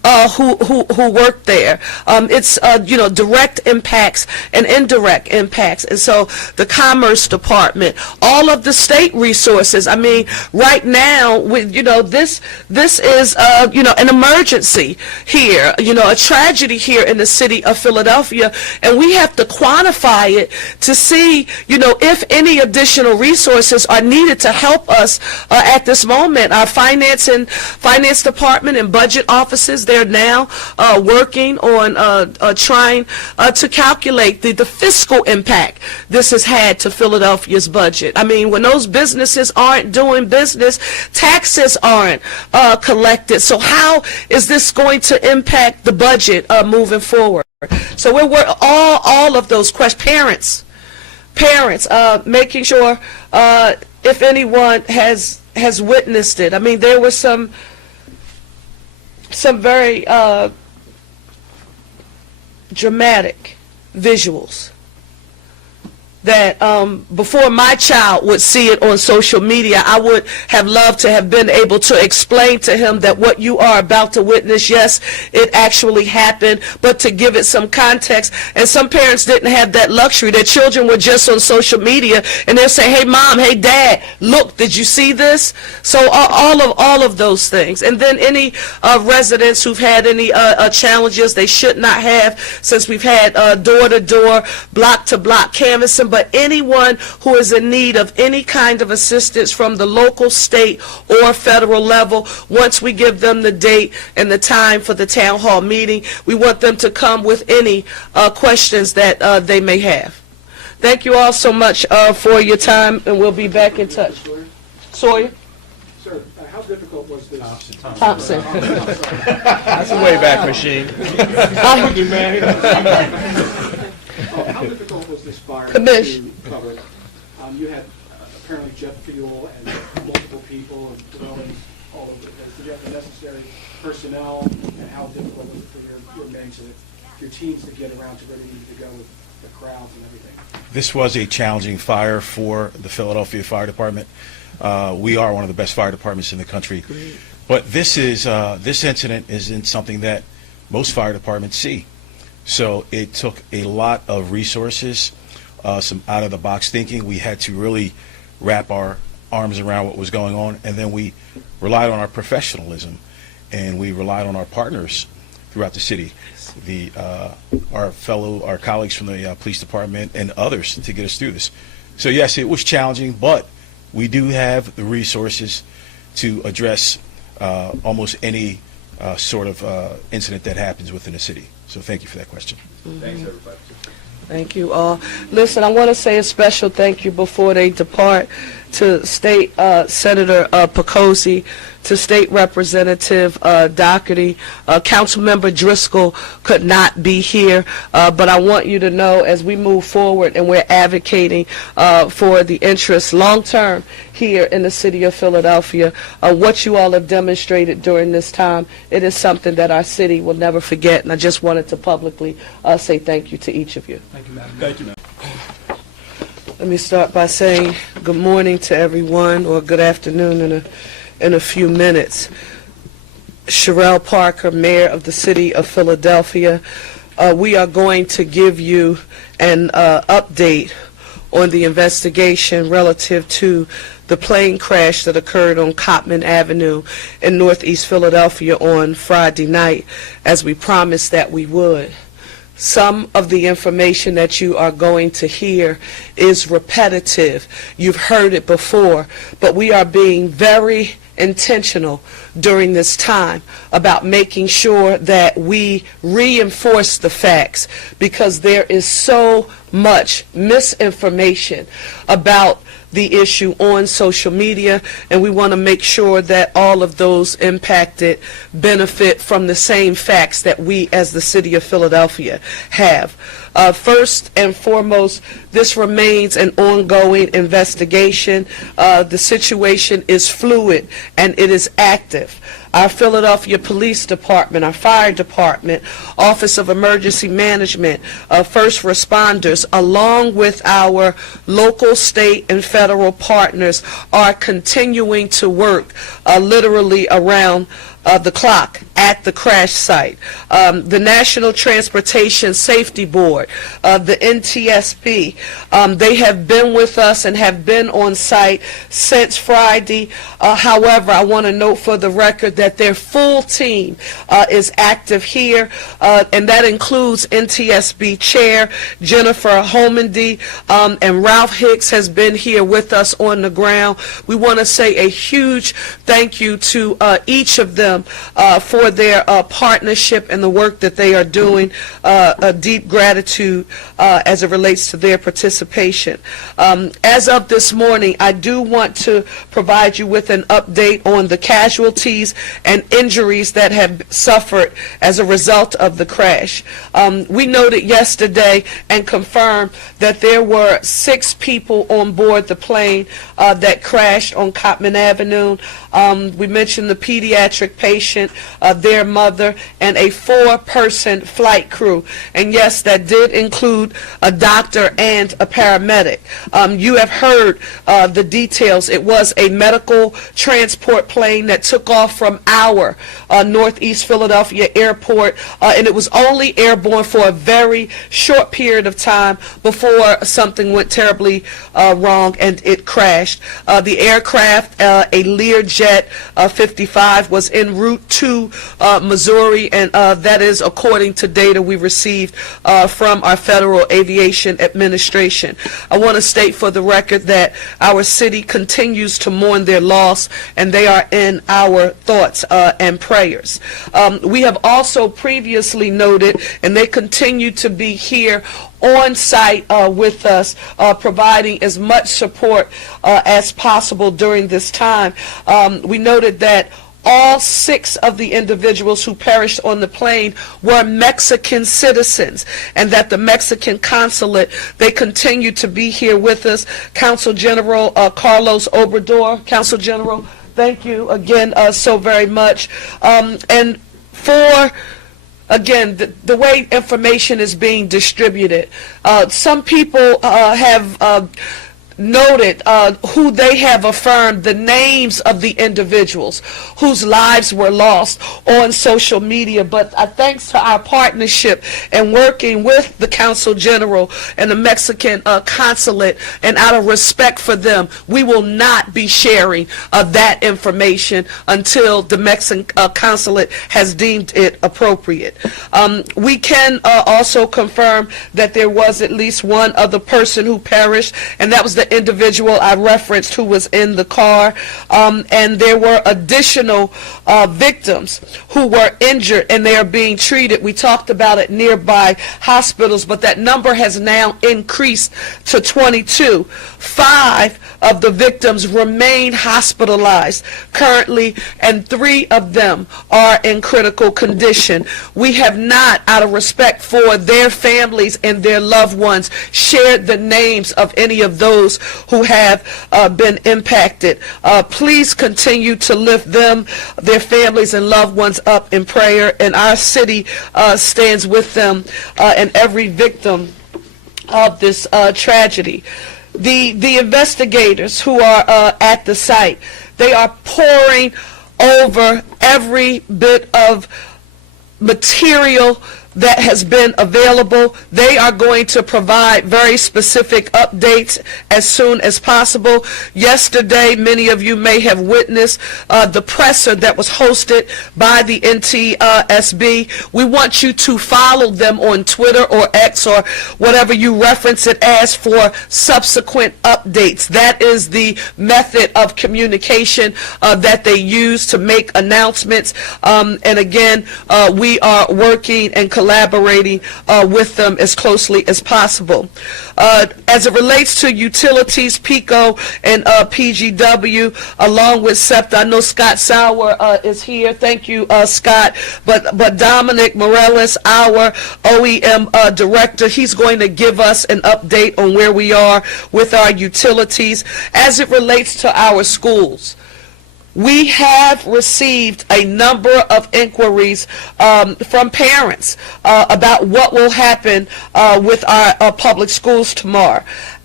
who work there. It's direct impacts and indirect impacts, and so the Commerce Department, all of the state resources. I mean, right now, with this is an emergency here, a tragedy here in the city of Philadelphia, and we have to quantify it to see, if any additional resources are needed to help us at this moment. Our finance department and budget offices, they're now working on trying to calculate the fiscal impact this has had to Philadelphia's budget. I mean, when those businesses aren't doing business, taxes aren't collected. So how is this going to impact the budget moving forward? So we're all of those questions. Parents, making sure if anyone has witnessed it. I mean, there were some very dramatic visuals that before my child would see it on social media, I would have loved to have been able to explain to him that what you are about to witness, yes, it actually happened, but to give it some context. And some parents didn't have that luxury. Their children were just on social media, and they'll say, hey, Mom, hey, Dad, look, did you see this? So all of those things. And then any residents who've had any challenges they should not have, since we've had door-to-door, block-to-block canvassing. But anyone who is in need of any kind of assistance from the local, state, or federal level, once we give them the date and the time for the town hall meeting, we want them to come with any questions that they may have. Thank you all so much for your time, and we'll be back in touch. Sawyer? Sir, how difficult was this? Thompson. That's a Wayback Machine. How difficult was this fire Commish. to cover? You had apparently jet fuel and multiple people and dwellings all over the place. Did you have the necessary personnel, and how difficult was it for your men, your teams to get around to where they needed to go with the crowds and everything? This was a challenging fire for the Philadelphia Fire Department. We are one of the best fire departments in the country. Great. But this incident isn't something that most fire departments see. So it took a lot of resources, some out-of-the-box thinking. We had to really wrap our arms around what was going on, and then we relied on our professionalism, and we relied on our partners throughout the city, our colleagues from the police department and others to get us through this. So yes, it was challenging, but we do have the resources to address almost any sort of incident that happens within the city. So thank you for that question. Thanks, everybody. Thank you all. Listen, I want to say a special thank you before they depart to State Senator Pecosi, to State Representative Doherty. Councilmember Driscoll could not be here, but I want you to know, as we move forward and we're advocating for the interests long-term here in the city of Philadelphia, what you all have demonstrated during this time, it is something that our city will never forget, and I just wanted to publicly say thank you to each of you. Thank you, Madam. Thank you, ma'am. Let me start by saying good morning to everyone, or good afternoon in a few minutes. Sherelle Parker, Mayor of the City of Philadelphia. We are going to give you an update on the investigation relative to the plane crash that occurred on Cottman Avenue in Northeast Philadelphia on Friday night, as we promised that we would. Some of the information that you are going to hear is repetitive. You've heard it before, but we are being very intentional during this time about making sure that we reinforce the facts, because there is so much misinformation about the issue on social media, and we want to make sure that all of those impacted benefit from the same facts that we as the city of Philadelphia have. First and foremost, this remains an ongoing investigation. The situation is fluid and it is active. Our Philadelphia Police Department, our Fire Department, Office of Emergency Management, first responders, along with our local, state, and federal partners, are continuing to work literally around the clock at the crash site. The National Transportation Safety Board, the NTSB, they have been with us and have been on site since Friday. However, I want to note for the record that their full team is active here, and that includes NTSB Chair Jennifer Holmandy, and Ralph Hicks has been here with us on the ground. We want to say a huge thank you to each of them for their partnership and the work that they are doing. A deep gratitude as it relates to their participation. As of this morning, I do want to provide you with an update on the casualties and injuries that have suffered as a result of the crash. We noted yesterday and confirmed that there were 6 people on board the plane that crashed on Cottman Avenue. We mentioned the pediatric patient, their mother, and a 4-person flight crew. And yes, that did include a doctor and a paramedic. You have heard the details. It was a medical transport plane that took off from our Northeast Philadelphia airport, and it was only airborne for a very short period of time before something went terribly wrong and it crashed. The aircraft, a Learjet 55, was en route to Missouri, and that is according to data we received from our Federal Aviation Administration. I want to state for the record that our city continues to mourn their loss, and they are in our thoughts and prayers. We have also previously noted, and they continue to be here on site with us, providing as much support as possible during this time. We noted that all 6 of the individuals who perished on the plane were Mexican citizens, and that the Mexican consulate, they continue to be here with us. Consul General Carlos Obrador, Consul General, thank you again so very much. And for again, the way information is being distributed, some people have noted who they have affirmed the names of the individuals whose lives were lost on social media. But thanks to our partnership and working with the Consul General and the Mexican consulate, and out of respect for them, we will not be sharing that information until the Mexican consulate has deemed it appropriate. We can also confirm that there was at least one other person who perished, and that was the individual I referenced who was in the car, and there were additional victims who were injured and they are being treated. We talked about it, nearby hospitals, but that number has now increased to 22. 5 of the victims remain hospitalized currently, and 3 of them are in critical condition. We have not, out of respect for their families and their loved ones, shared the names of any of those who have been impacted. Please continue to lift them, their families and loved ones up in prayer, and our city stands with them and every victim of this tragedy. The investigators who are at the site, they are poring over every bit of material that has been available. They are going to provide very specific updates as soon as possible. Yesterday, many of you may have witnessed the presser that was hosted by the NTSB. We want you to follow them on Twitter or X or whatever you reference it as for subsequent updates. That is the method of communication that they use to make announcements. And again, we are working and collaborating with them as closely as possible. As it relates to utilities, PICO and PGW, along with SEPTA, I know Scott Sauer is here. Thank you, Scott. But Dominic Morales, our OEM director, he's going to give us an update on where we are with our utilities. As it relates to our schools, we have received a number of inquiries from parents about what will happen with our public schools tomorrow.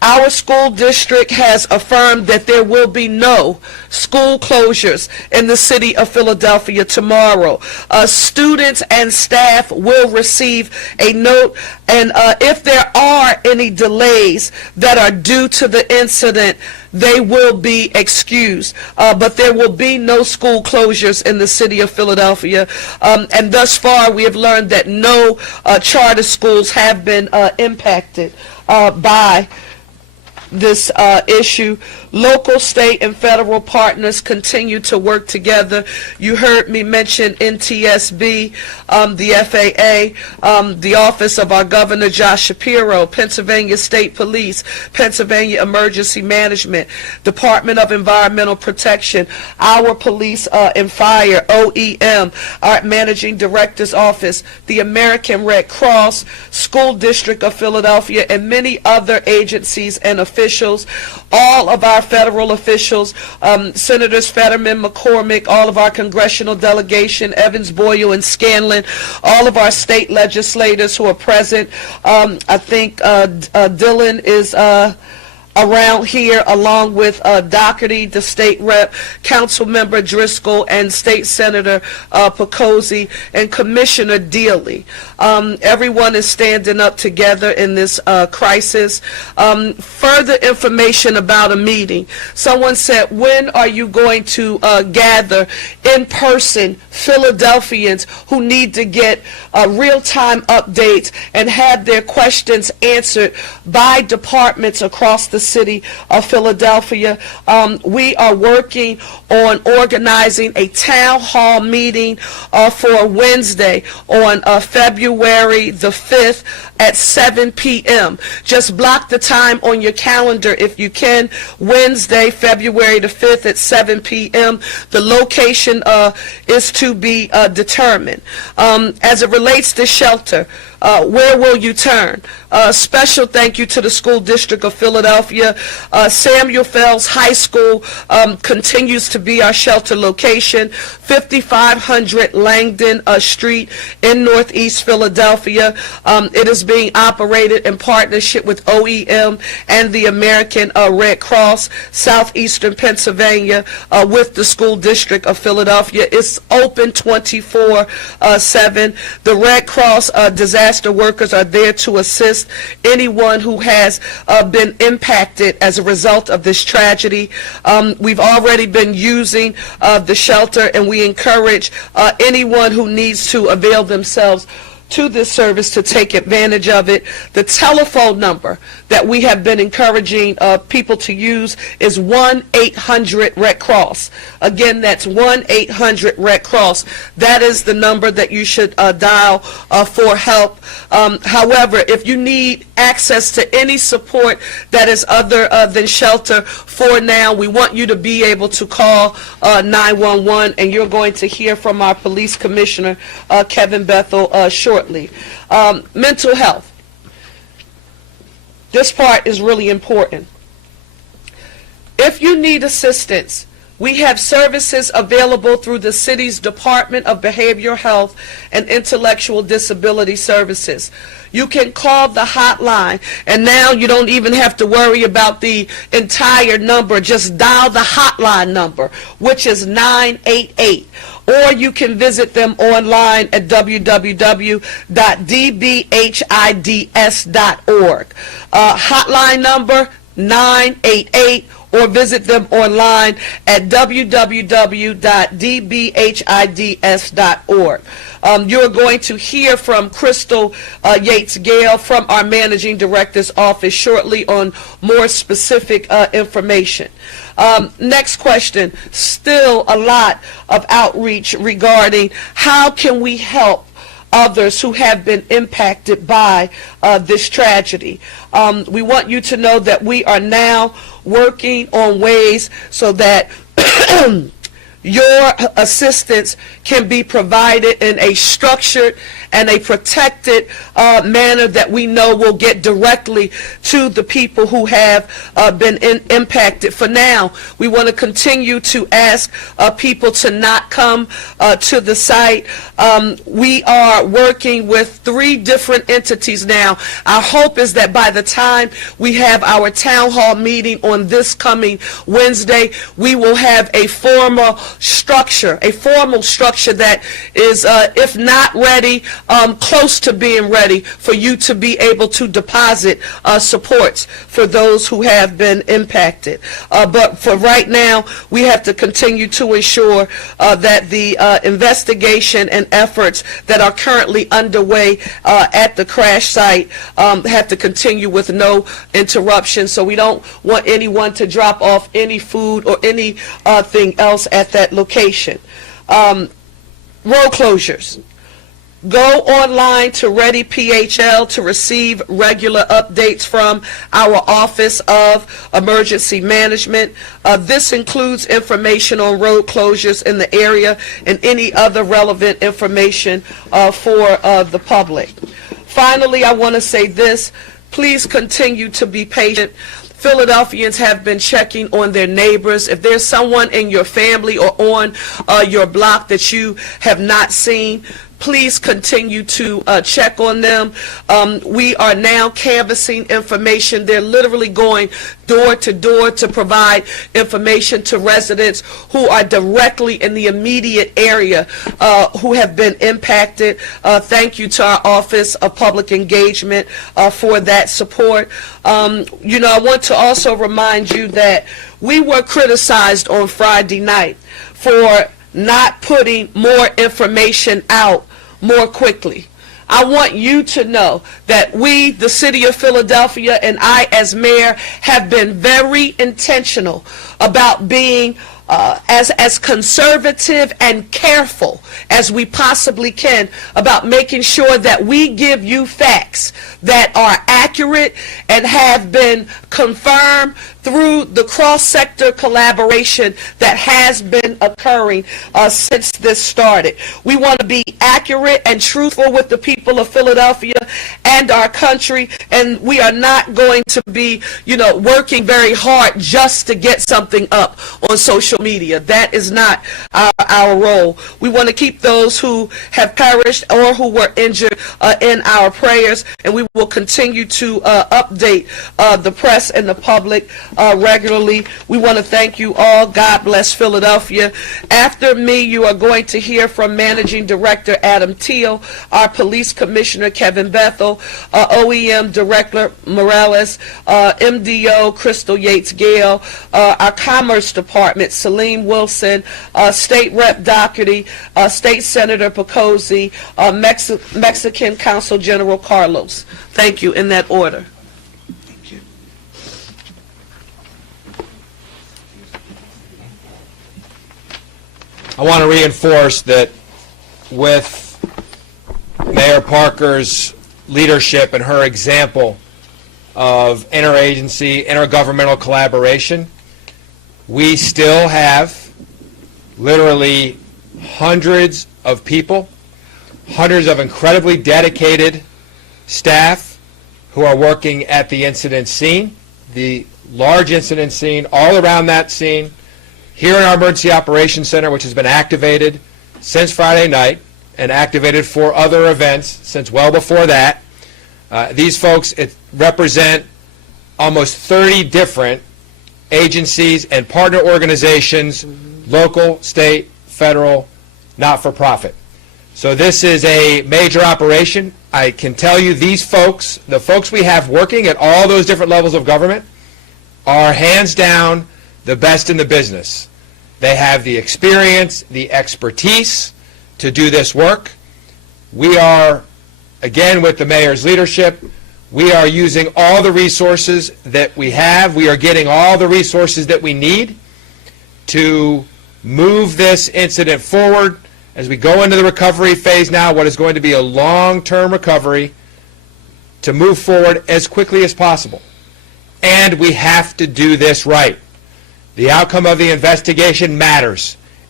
Our school district has affirmed that there will be no school closures in the city of Philadelphia tomorrow. Students and staff will receive a note, and if there are any delays that are due to the incident, they will be excused. But there will be no school closures in the city of Philadelphia. And thus far, we have learned that no charter schools have been impacted by this issue. Local, state, and federal partners continue to work together. You heard me mention NTSB, the FAA, the Office of our Governor Josh Shapiro, Pennsylvania State Police, Pennsylvania Emergency Management, Department of Environmental Protection, our Police and Fire, OEM, our Managing Director's Office, the American Red Cross, School District of Philadelphia, and many other agencies and officials. All of our federal officials, Senators Fetterman, McCormick, all of our congressional delegation, Evans, Boyle, and Scanlon, all of our state legislators who are present. I think Dylan is around here, along with Doherty, the state rep, council member Driscoll, and state senator Picozzi, and Commissioner Dealey. Everyone is standing up together in this crisis. Further information about a meeting. Someone said, when are you going to gather in person Philadelphians who need to get real-time updates and have their questions answered by departments across the city of Philadelphia? We are working on organizing a town hall meeting for Wednesday on February the 5th at 7 p.m. Just block the time on your calendar if you can. Wednesday, February the 5th at 7 p.m. The location is to be determined. As it relates to shelter, where will you turn? Special thank you to the School District of Philadelphia. Samuel Fells High School continues to be our shelter location. 5500 Langdon Street in Northeast Philadelphia. It is being operated in partnership with OEM and the American Red Cross, Southeastern Pennsylvania, with the School District of Philadelphia. It's open 24/7. The Red Cross disaster workers are there to assist anyone who has been impacted as a result of this tragedy. We've already been using the shelter, and we encourage anyone who needs to avail themselves to this service to take advantage of it. The telephone number that we have been encouraging people to use is 1-800-RED-CROSS. Again, that's 1-800-RED-CROSS. That is the number that you should dial for help. However, if you need access to any support that is other than shelter for now, we want you to be able to call 911, and you're going to hear from our police commissioner, Kevin Bethel, shortly. Mental health. This part is really important. If you need assistance, we have services available through the city's Department of Behavioral Health and Intellectual Disability Services. You can call the hotline, and now you don't even have to worry about the entire number. Just dial the hotline number, which is 988. Or you can visit them online at www.dbhids.org. Hotline number 988, or visit them online at www.dbhids.org. You're going to hear from Crystal Yates-Gale from our Managing Director's Office shortly on more specific information. Next question, still a lot of outreach regarding how can we help others who have been impacted by this tragedy. We want you to know that we are now working on ways so that your assistance can be provided in a structured and a protected manner that we know will get directly to the people who have been impacted. For now, we want to continue to ask people to not come to the site. We are working with 3 different entities now. Our hope is that by the time we have our town hall meeting on this coming Wednesday, we will have a formal structure that is, if not ready, close to being ready for you to be able to deposit supports for those who have been impacted. But for right now, we have to continue to ensure that the investigation and efforts that are currently underway at the crash site have to continue with no interruption. So we don't want anyone to drop off any food or anything else at that location. Road closures. Go online to Ready PHL to receive regular updates from our Office of Emergency Management. This includes information on road closures in the area and any other relevant information for the public. Finally, I want to say this. Please continue to be patient. Philadelphians have been checking on their neighbors. If there's someone in your family or on your block that you have not seen, please continue to check on them. We are now canvassing information. They're literally going door to door to provide information to residents who are directly in the immediate area who have been impacted. Thank you to our Office of Public Engagement for that support. I want to also remind you that we were criticized on Friday night for not putting more information out more quickly. I want you to know that we, the City of Philadelphia, and I as mayor have been very intentional about being as conservative and careful as we possibly can about making sure that we give you facts that are accurate and have been confirmed through the cross-sector collaboration that has been occurring since this started. We want to be accurate and truthful with the people of Philadelphia and our country, and we are not going to be, working very hard just to get something up on social media. That is not our role. We want to keep those who have perished or who were injured in our prayers, and we will continue to update the press and the public regularly. We want to thank you all. God bless Philadelphia. After me, you are going to hear from Managing Director Adam Teal, our Police Commissioner Kevin Bethel, OEM Director Morales, MDO Crystal Yates Gale, our Commerce Department Salim Wilson, State Rep Doherty, State Senator Picozzi, Mexican Consul General Carlos. Thank you, in that order. I want to reinforce that with Mayor Parker's leadership and her example of interagency, intergovernmental collaboration, we still have literally hundreds of people, hundreds of incredibly dedicated staff who are working at the incident scene, the large incident scene, all around that scene, here in our Emergency Operations Center, which has been activated since Friday night and activated for other events since well before that. These folks represent almost 30 different agencies and partner organizations, local, state, federal, not-for-profit. So this is a major operation. I can tell you these folks, the folks we have working at all those different levels of government, are hands down the best in the business. They have the experience, the expertise to do this work. We are, again, with the mayor's leadership, we are using all the resources that we have. We are getting all the resources that we need to move this incident forward as we go into the recovery phase now, what is going to be a long-term recovery, to move forward as quickly as possible. And we have to do this right. The outcome of the investigation matters.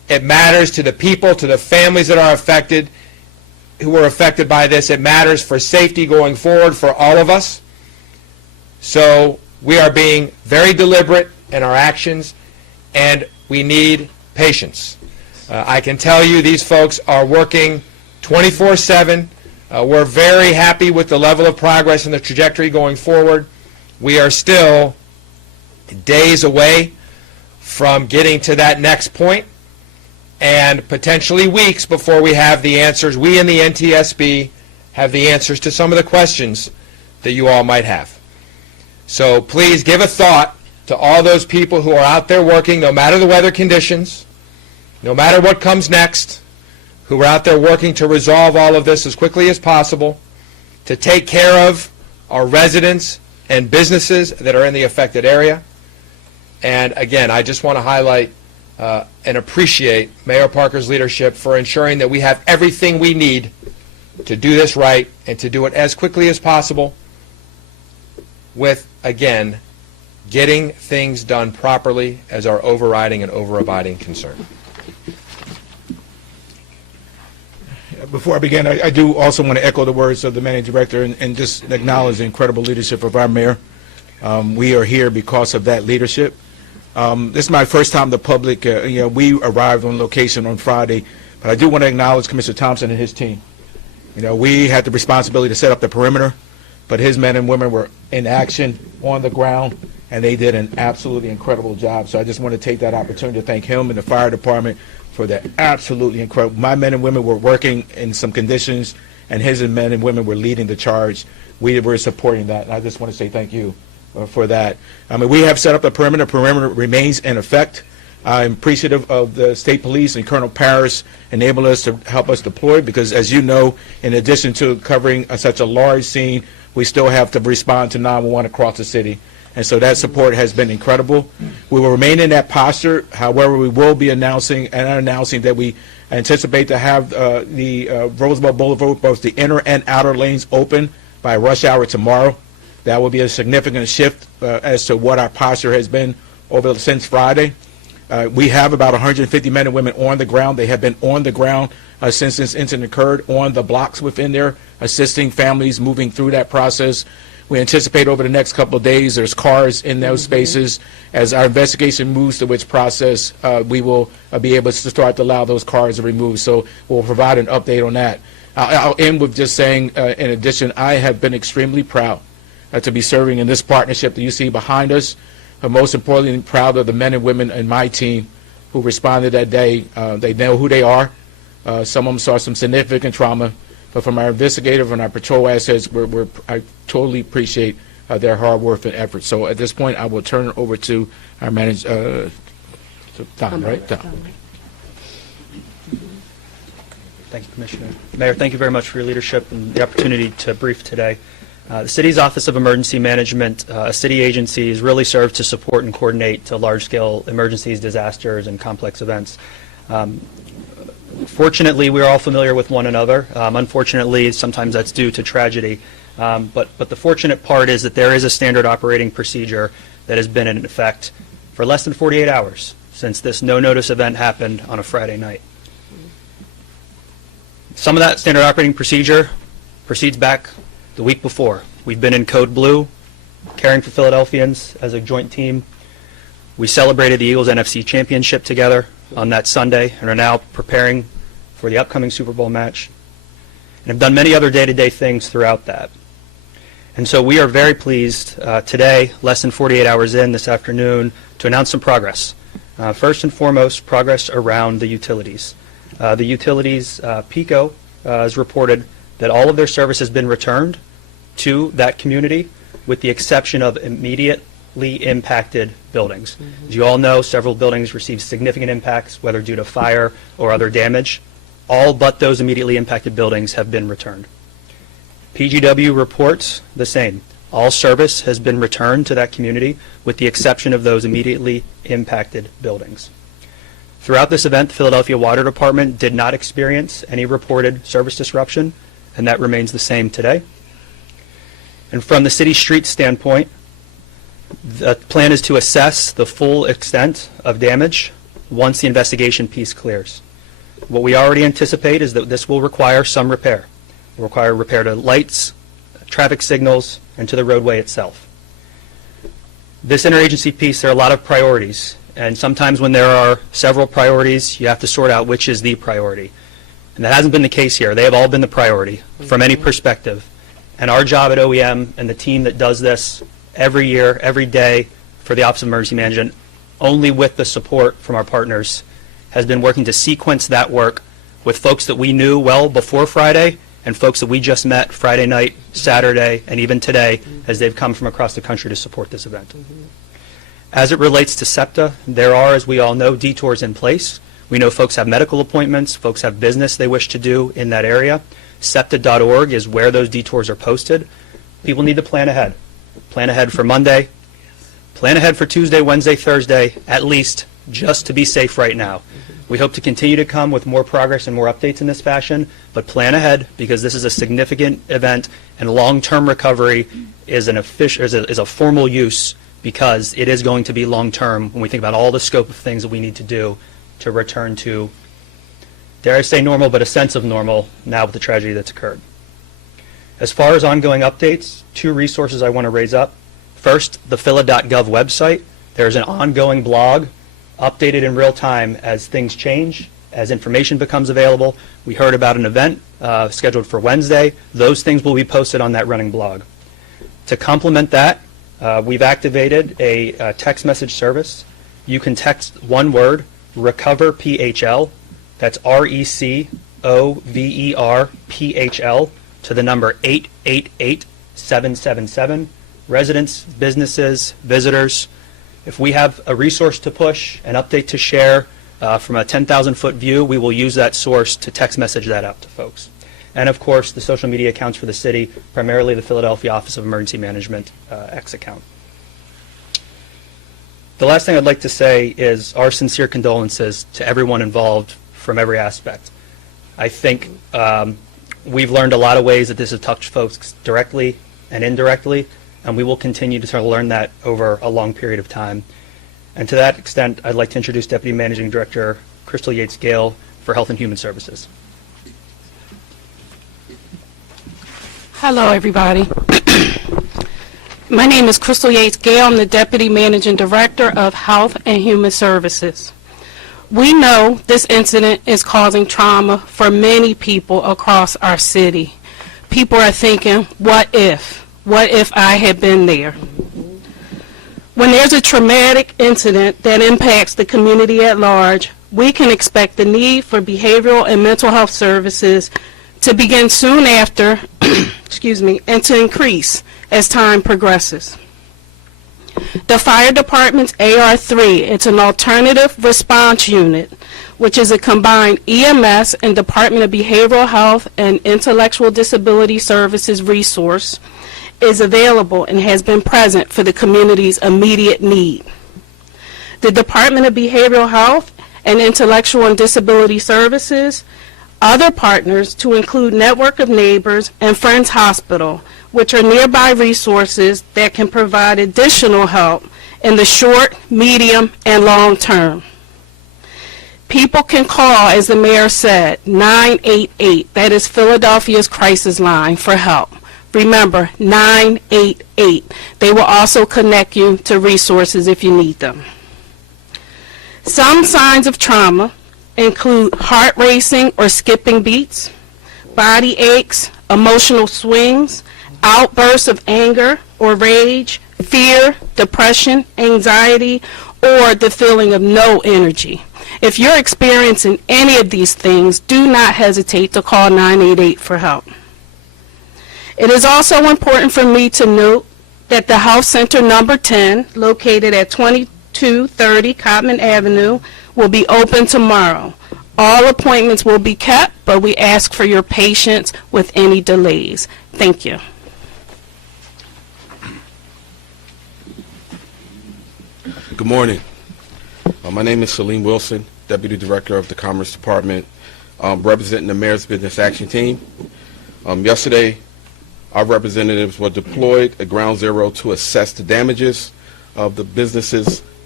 It matters to the people, to the families that are affected, who were affected by this. It matters for safety going forward for all of us. So we are being very deliberate in our actions, and we need patience. I can tell you these folks are working 24/7. We're very happy with the level of progress and the trajectory going forward. We are still days away from getting to that next point, and potentially weeks before we have the answers. We in the NTSB have the answers to some of the questions that you all might have. So please give a thought to all those people who are out there working, no matter the weather conditions, no matter what comes next, who are out there working to resolve all of this as quickly as possible, to take care of our residents and businesses that are in the affected area. And again, I just want to highlight and appreciate Mayor Parker's leadership for ensuring that we have everything we need to do this right and to do it as quickly as possible with, again, getting things done properly as our overriding and overabiding concern. Before I begin, I do also want to echo the words of the managing director and just acknowledge the incredible leadership of our mayor. We are here because of that leadership. This is my first time the public, we arrived on location on Friday, but I do want to acknowledge Commissioner Thompson and his team. We had the responsibility to set up the perimeter, but his men and women were in action on the ground, and they did an absolutely incredible job. So I just want to take that opportunity to thank him and the fire department for that absolutely incredible. My men and women were working in some conditions, and his men and women were leading the charge. We were supporting that, and I just want to say thank you for that. I mean, we have set up a perimeter. Perimeter remains in effect. I'm appreciative of the state police and Colonel Parrish enabling us to help us deploy, because as you know, in addition to covering such a large scene, we still have to respond to 911 across the city. And so that support has been incredible. We will remain in that posture. However, we will be announcing that we anticipate to have the Roosevelt Boulevard, both the inner and outer lanes, open by rush hour tomorrow. That will be a significant shift as to what our posture has been since Friday. We have about 150 men and women on the ground. They have been on the ground since this incident occurred, on the blocks within there, assisting families moving through that process. We anticipate over the next couple of days there's cars in those spaces. As our investigation moves to which process, we will be able to start to allow those cars to be removed. So we'll provide an update on that. I'll end with just saying, in addition, I have been extremely proud to be serving in this partnership that you see behind us. But most importantly, proud of the men and women in my team who responded that day. They know who they are. Some of them saw some significant trauma. But from our investigative and our patrol assets, I totally appreciate their hard work and effort. So at this point, I will turn it over to our manager, Tom, right? Tom. Thank you, Commissioner. Mayor, thank you very much for your leadership and the opportunity to brief today. The city's Office of Emergency Management, a city agency, is really served to support and coordinate to large-scale emergencies, disasters, and complex events. Fortunately, we are all familiar with one another. Unfortunately, sometimes that's due to tragedy. But the fortunate part is that there is a standard operating procedure that has been in effect for less than 48 hours since this no-notice event happened on a Friday night. Some of that standard operating procedure proceeds back the week before. We've been in Code Blue, caring for Philadelphians as a joint team. We celebrated the Eagles NFC championship together on that Sunday and are now preparing for the upcoming Super Bowl match, and have done many other day-to-day things throughout that. And so we are very pleased today, less than 48 hours in this afternoon, to announce some progress. First and foremost, progress around the utilities. The utilities, PECO has reported that all of their service has been returned to that community, with the exception of immediately impacted buildings. As you all know, several buildings received significant impacts, whether due to fire or other damage. All but those immediately impacted buildings have been returned. PGW reports the same. All service has been returned to that community, with the exception of those immediately impacted buildings. Throughout this event, the Philadelphia Water Department did not experience any reported service disruption, and that remains the same today. And from the city street standpoint, the plan is to assess the full extent of damage once the investigation piece clears. What we already anticipate is that this will require some repair. It will require repair to lights, traffic signals, and to the roadway itself. This interagency piece, there are a lot of priorities, and sometimes when there are several priorities, you have to sort out which is the priority. And that hasn't been the case here. They have all been the priority from any perspective. And our job at OEM and the team that does this every year, every day for the Office of Emergency Management, only with the support from our partners, has been working to sequence that work with folks that we knew well before Friday and folks that we just met Friday night, Saturday, and even today as they've come from across the country to support this event. As it relates to SEPTA, there are, as we all know, detours in place. We know folks have medical appointments, folks have business they wish to do in that area. SEPTA.org is where those detours are posted. People need to plan ahead. Plan ahead for Monday, plan ahead for Tuesday, Wednesday, Thursday, at least, just to be safe right now. We hope to continue to come with more progress and more updates in this fashion, but plan ahead because this is a significant event and long-term recovery is a formal use because it is going to be long-term when we think about all the scope of things that we need to do to return to, dare I say normal, but a sense of normal now with the tragedy that's occurred. As far as ongoing updates, 2 resources I want to raise up. First, the phila.gov website. There's an ongoing blog updated in real time as things change, as information becomes available. We heard about an event scheduled for Wednesday. Those things will be posted on that running blog. To complement that, we've activated a text message service. You can text one word, Recover PHL, that's RECOVER PHL, to the number 888-777. Residents, businesses, visitors, if we have a resource to push, an update to share from a 10,000-foot view, we will use that source to text message that out to folks. And of course, the social media accounts for the city, primarily the Philadelphia Office of Emergency Management X account. The last thing I'd like to say is our sincere condolences to everyone involved from every aspect. I think we've learned a lot of ways that this has touched folks directly and indirectly, and we will continue to learn that over a long period of time. And to that extent, I'd like to introduce Deputy Managing Director Crystal Yates Gale for Health and Human Services. Hello, everybody. My name is Crystal Yates Gale. I'm the Deputy Managing Director of Health and Human Services. We know this incident is causing trauma for many people across our city. People are thinking, what if? What if I had been there? When there's a traumatic incident that impacts the community at large, we can expect the need for behavioral and mental health services to begin soon after, and to increase as time progresses. The fire department's AR3, it's an alternative response unit, which is a combined EMS and Department of Behavioral Health and Intellectual Disability Services resource, is available and has been present for the community's immediate need. The Department of Behavioral Health and Intellectual and Disability Services, other partners to include Network of Neighbors and Friends Hospital, which are nearby resources that can provide additional help in the short, medium, and long term. People can call, as the mayor said, 988. That is Philadelphia's crisis line for help. Remember, 988. They will also connect you to resources if you need them. Some signs of trauma include heart racing or skipping beats, body aches, emotional swings, outbursts of anger or rage, fear, depression, anxiety, or the feeling of no energy. If you're experiencing any of these things, do not hesitate to call 988 for help. It is also important for me to note that the Health Center number 10, located at 2230 Cotman Avenue, will be open tomorrow. All appointments will be kept, but we ask for your patience with any delays. Thank you. Good morning. My name is Salim Wilson, Deputy Director of the Commerce Department, representing the Mayor's Business Action Team. Yesterday, our representatives were deployed at Ground Zero to assess the damages of the businesses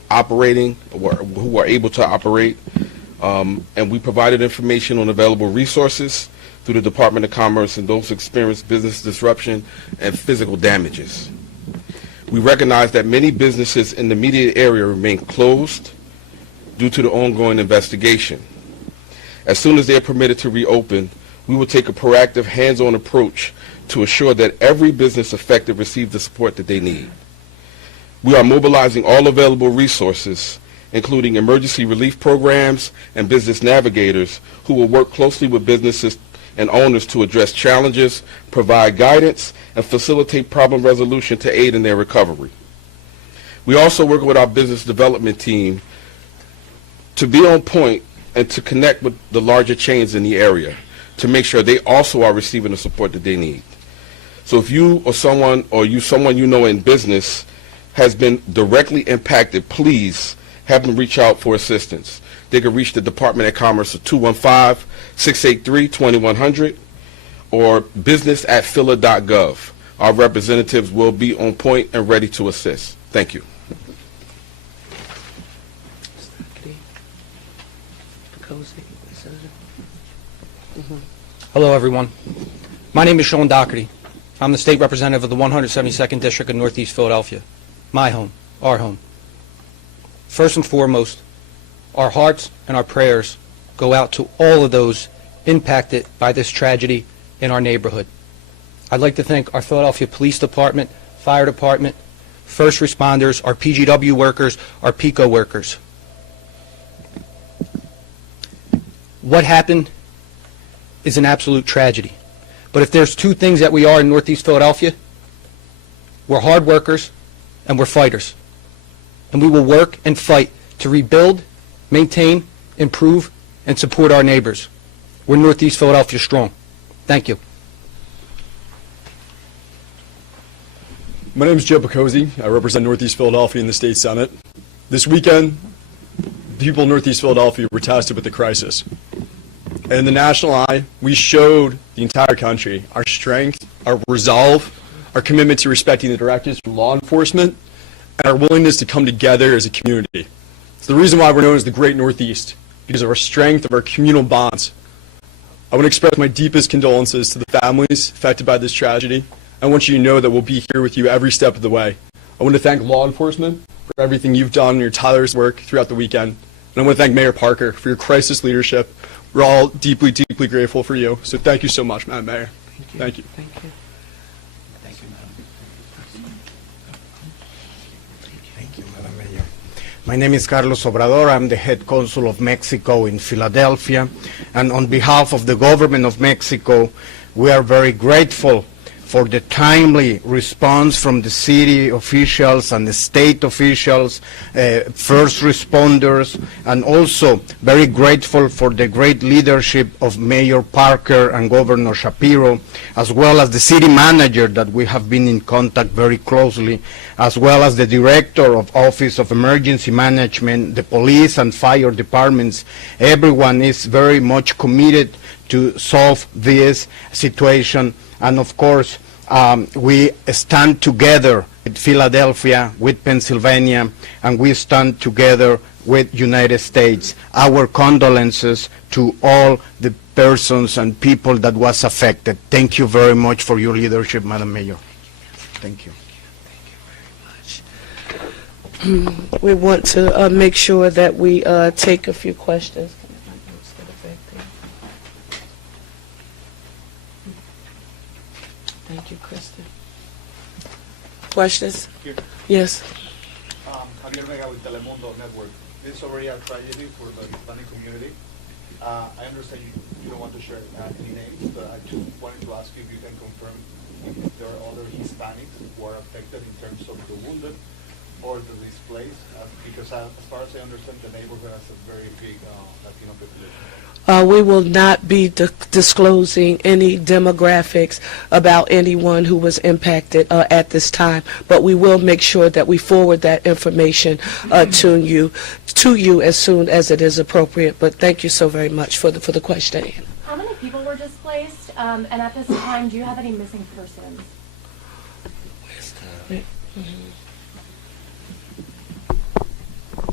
operating, or who are able to operate, and we provided information on available resources through the Department of Commerce and those who experienced business disruption and physical damages. We recognize that many businesses in the immediate area remain closed due to the ongoing investigation. As soon as they are permitted to reopen, we will take a proactive, hands-on approach to assure that every business affected receives the support that they need. We are mobilizing all available resources, including emergency relief programs and business navigators who will work closely with businesses and owners to address challenges, provide guidance, and facilitate problem resolution to aid in their recovery. We also work with our business development team to be on point and to connect with the larger chains in the area to make sure they also are receiving the support that they need. So if you or someone you know in business has been directly impacted, please have them reach out for assistance. They can reach the Department of Commerce at 215-683-2100 or business@phila.gov. Our representatives will be on point and ready to assist. Thank you. Hello, everyone. My name is Sean Doherty. I'm the state representative of the 172nd District of Northeast Philadelphia. My home, our home. First and foremost, our hearts and our prayers go out to all of those impacted by this tragedy in our neighborhood. I'd like to thank our Philadelphia Police Department, Fire Department, first responders, our PGW workers, our PICO workers. What happened is an absolute tragedy. But if there's two things that we are in Northeast Philadelphia, we're hard workers and we're fighters. And we will work and fight to rebuild, maintain, improve, and support our neighbors. We're Northeast Philadelphia strong. Thank you. My name is Joe Picozzi. I represent Northeast Philadelphia in the State Senate. This weekend, people in Northeast Philadelphia were tasked with the crisis. And in the national eye, we showed the entire country our strength, our resolve, our commitment to respecting the directives from law enforcement, and our willingness to come together as a community. It's the reason why we're known as the Great Northeast, because of our strength, of our communal bonds. I want to express my deepest condolences to the families affected by this tragedy. I want you to know that we'll be here with you every step of the way. I want to thank law enforcement for everything you've done and your tireless work throughout the weekend. And I want to thank Mayor Parker for your crisis leadership. We're all deeply, deeply grateful for you. So thank you so much, Madam Mayor. Thank you. Thank you. Thank you, Madam Mayor. My name is Carlos Obrador. I'm the head consul of Mexico in Philadelphia. And on behalf of the government of Mexico, we are very grateful for the timely response from the city officials and the state officials, first responders, and also very grateful for the great leadership of Mayor Parker and Governor Shapiro, as well as the city manager that we have been in contact very closely, as well as the director of Office of Emergency Management, the police and fire departments. Everyone is very much committed to solve this situation. And of course, we stand together with Philadelphia, with Pennsylvania, and we stand together with United States. Our condolences to all the persons and people that was affected. Thank you very much for your leadership, Madam Mayor. Thank you. We want to make sure that we take a few questions. Thank you, Kristen. Questions? Here. Yes. Javier Vega with Telemundo Network. This is already a tragedy for the Hispanic community. I understand you don't want to share any names, but I just wanted to ask you if you can confirm if there are other Hispanics who are affected in terms of the wounded or the displaced, because as far as I understand, the neighborhood has a very big Latino population. We will not be disclosing any demographics about anyone who was impacted at this time, but we will make sure that we forward that information to you as soon as it is appropriate. But thank you so very much for the question. How many people were displaced? And at this time, do you have any missing persons?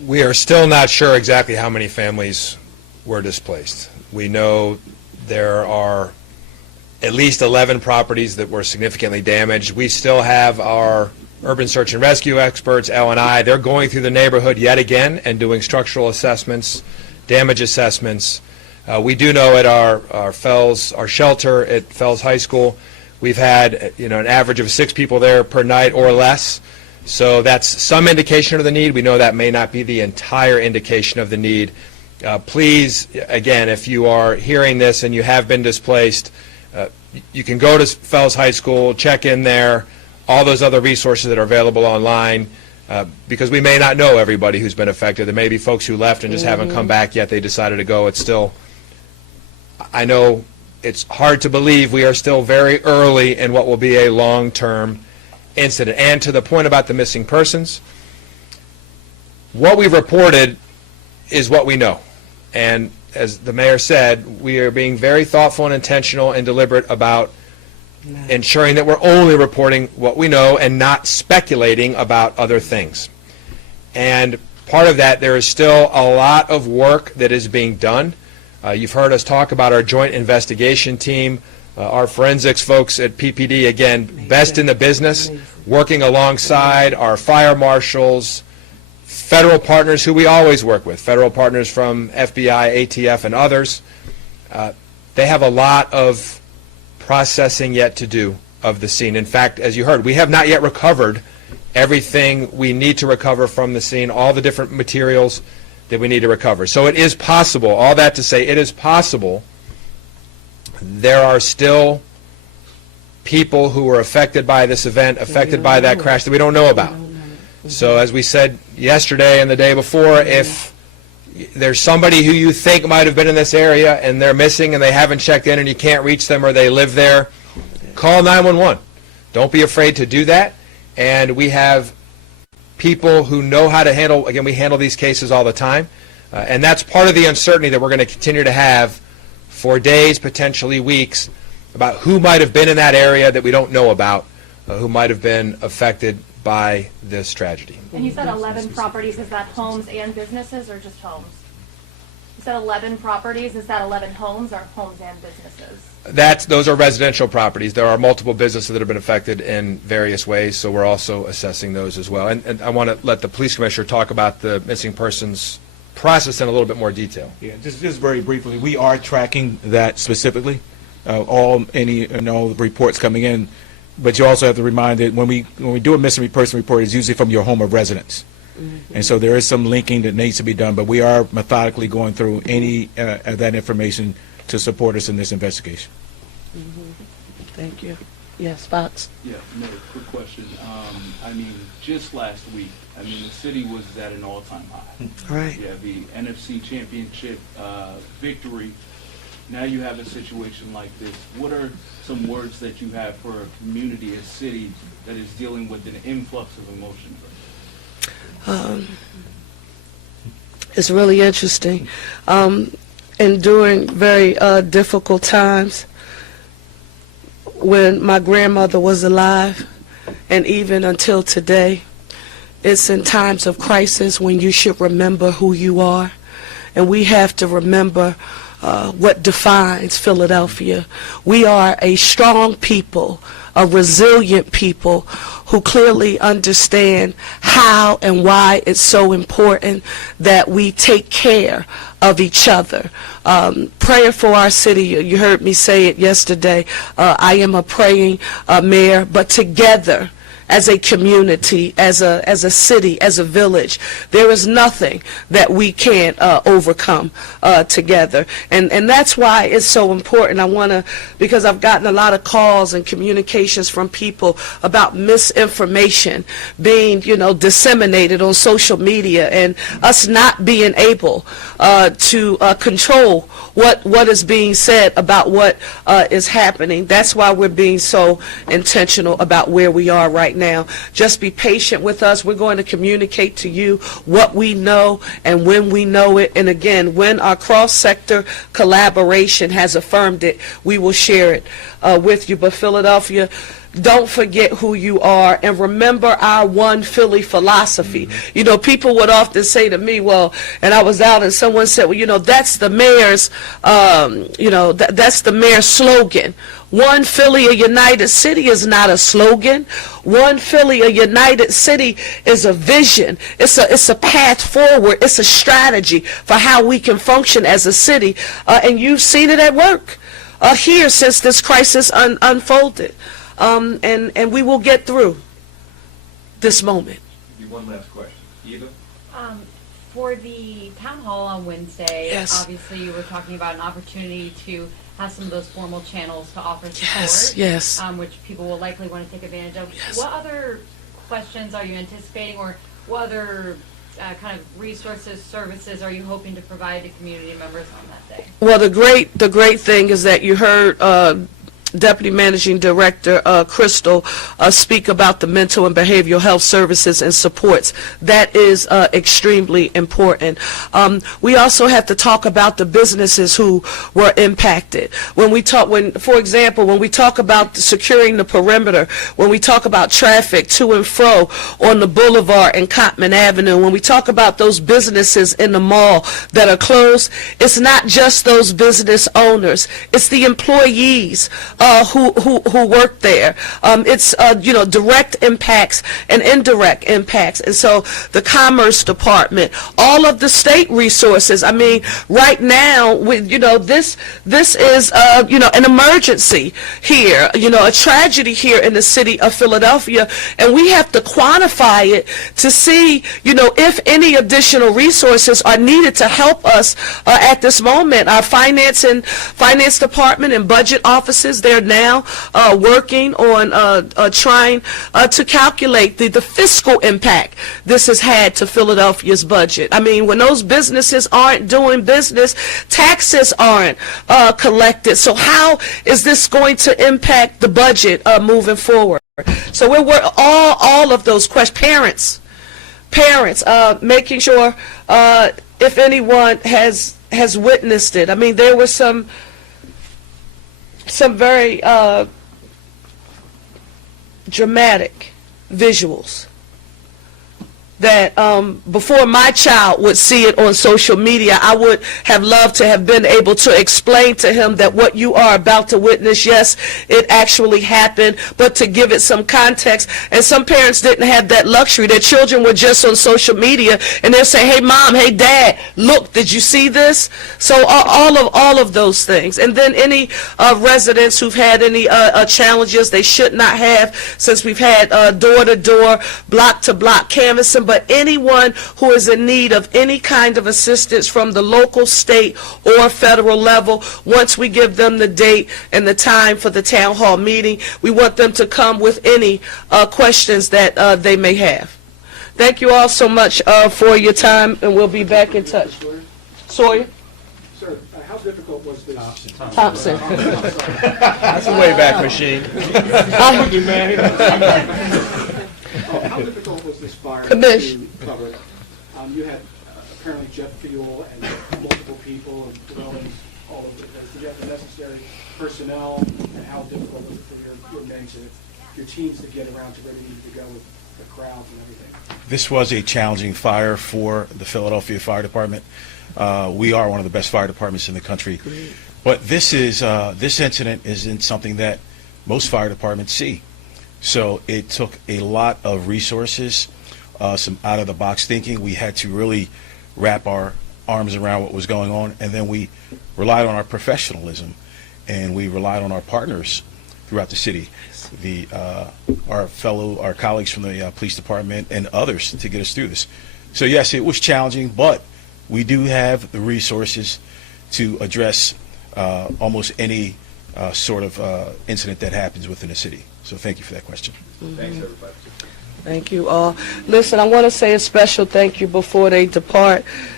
We are still not sure exactly how many families were displaced. We know there are at least 11 properties that were significantly damaged. We still have our urban search and rescue experts, L&I. They're going through the neighborhood yet again and doing structural assessments, damage assessments. We do know at our shelter at Fells High School, we've had an average of 6 people there per night or less. So that's some indication of the need. We know that may not be the entire indication of the need. Please, again, if you are hearing this and you have been displaced, you can go to Fells High School, check in there, all those other resources that are available online, because we may not know everybody who's been affected. There may be folks who left and just haven't come back yet. They decided to go. It's still, I know it's hard to believe we are still very early in what will be a long-term incident. And to the point about the missing persons, what we've reported is what we know. And as the mayor said, we are being very thoughtful and intentional and deliberate about ensuring that we're only reporting what we know and not speculating about other things. And part of that, there is still a lot of work that is being done. You've heard us talk about our joint investigation team, our forensics folks at PPD, again, best in the business, working alongside our fire marshals, federal partners who we always work with, federal partners from FBI, ATF, and others. They have a lot of processing yet to do of the scene. In fact, as you heard, we have not yet recovered everything we need to recover from the scene, all the different materials that we need to recover. So it is possible, all that to say, it is possible there are still people who were affected by this event, affected by that crash that we don't know about. So as we said yesterday and the day before, if there's somebody who you think might have been in this area and they're missing and they haven't checked in and you can't reach them or they live there, call 911. Don't be afraid to do that. And we have people who know how to handle, again, we handle these cases all the time. And that's part of the uncertainty that we're going to continue to have for days, potentially weeks, about who might have been in that area that we don't know about, who might have been affected by this tragedy. And you said 11 properties. Is that homes and businesses or just homes? You said 11 properties. Is that 11 homes or homes and businesses? Those are residential properties. There are multiple businesses that have been affected in various ways, so we're also assessing those as well. And I want to let the police commissioner talk about the missing persons process in a little bit more detail. Yeah, just very briefly, we are tracking that specifically. All reports coming in, but you also have to remind that when we do a missing person report, it's usually from your home of residence. And so there is some linking that needs to be done, but we are methodically going through any of that information to support us in this investigation. Thank you. Yes, Fox. Yeah, no, quick question. Just last week, the city was at an all-time high. Right. Yeah, the NFC championship victory. Now you have a situation like this. What are some words that you have for a community, a city that is dealing with an influx of emotion? It's really interesting. And during very difficult times, when my grandmother was alive, and even until today, it's in times of crisis when you should remember who you are. And we have to remember what defines Philadelphia. We are a strong people, a resilient people who clearly understand how and why it's so important that we take care of each other. Prayer for our city. You heard me say it yesterday. I am a praying mayor, but together, as a community, as a city, as a village, there is nothing that we can't overcome together. And that's why it's so important. I want to, because I've gotten a lot of calls and communications from people about misinformation being, disseminated on social media and us not being able to control what is being said about what is happening. That's why we're being so intentional about where we are right now. now. Just be patient with us. We're going to communicate to you what we know and when we know it. And again, when our cross-sector collaboration has affirmed it, we will share it with you. But Philadelphia, don't forget who you are, and remember our one Philly philosophy. You know, people would often say to me, well, and I was out and someone said, well, you know, that's the mayor's, that's the mayor's slogan. One Philly, a united city is not a slogan. One Philly, a united city is a vision. It's a path forward. It's a strategy for how we can function as a city. And you've seen it at work here since this crisis unfolded. And we will get through this moment. One last question. Eva? For the town hall on Wednesday, Yes. obviously you were talking about an opportunity to have some of those formal channels to offer support, Yes. which people will likely want to take advantage of. Yes. What other questions are you anticipating, or what other kind of resources, services are you hoping to provide to community members on that day? Well, the great thing is that you heard Deputy Managing Director Crystal speak about the mental and behavioral health services and supports. That is extremely important. We also have to talk about the businesses who were impacted. For example, when we talk about securing the perimeter, when we talk about traffic to and fro on the boulevard and Cottman Avenue, when we talk about those businesses in the mall that are closed, it's not just those business owners. It's the employees who work there. It's direct impacts and indirect impacts. And so the Commerce Department, all of the state resources. I mean, right now, this is an emergency here. A tragedy here in the city of Philadelphia, and we have to quantify it to see if any additional resources are needed to help us at this moment. Our finance department and budget offices, they're now working on trying to calculate the fiscal impact this has had to Philadelphia's budget. I mean, when those businesses aren't doing business, taxes aren't collected. So how is this going to impact the budget moving forward? So we're all of those questions. Parents, making sure if anyone has witnessed it. I mean, there were some very dramatic visuals that before my child would see it on social media, I would have loved to have been able to explain to him that what you are about to witness, yes, it actually happened, but to give it some context. And some parents didn't have that luxury. Their children were just on social media, and they'll say, hey, Mom, hey, Dad, look, did you see this? So all of those things. And then any residents who've had any challenges they should not have, since we've had door-to-door, block-to-block canvassing. But anyone who is in need of any kind of assistance from the local, state, or federal level, once we give them the date and the time for the town hall meeting, we want them to come with any questions that they may have. Thank you all so much for your time, and we'll be back in touch. Sawyer? Sir, how difficult was this? Thompson. That's a Wayback Machine. How difficult was this fire Commish. to cover? You had apparently jet fuel and multiple people and dwellings all over the place. Did you have the necessary personnel, and how difficult was it for your men your teams to get around to where they needed to go with the crowds and everything? This was a challenging fire for the Philadelphia Fire Department. We are one of the best fire departments in the country. But this incident isn't something that most fire departments see. So it took a lot of resources, some out-of-the-box thinking. We had to really wrap our arms around what was going on, and then we relied on our professionalism, and we relied on our partners throughout the city, our colleagues from the police department and others to get us through this. So yes, it was challenging, but we do have the resources to address almost any sort of incident that happens within a city. So thank you for that question. Thanks, everybody. Thank you all. Listen, I want to say a special thank you before they depart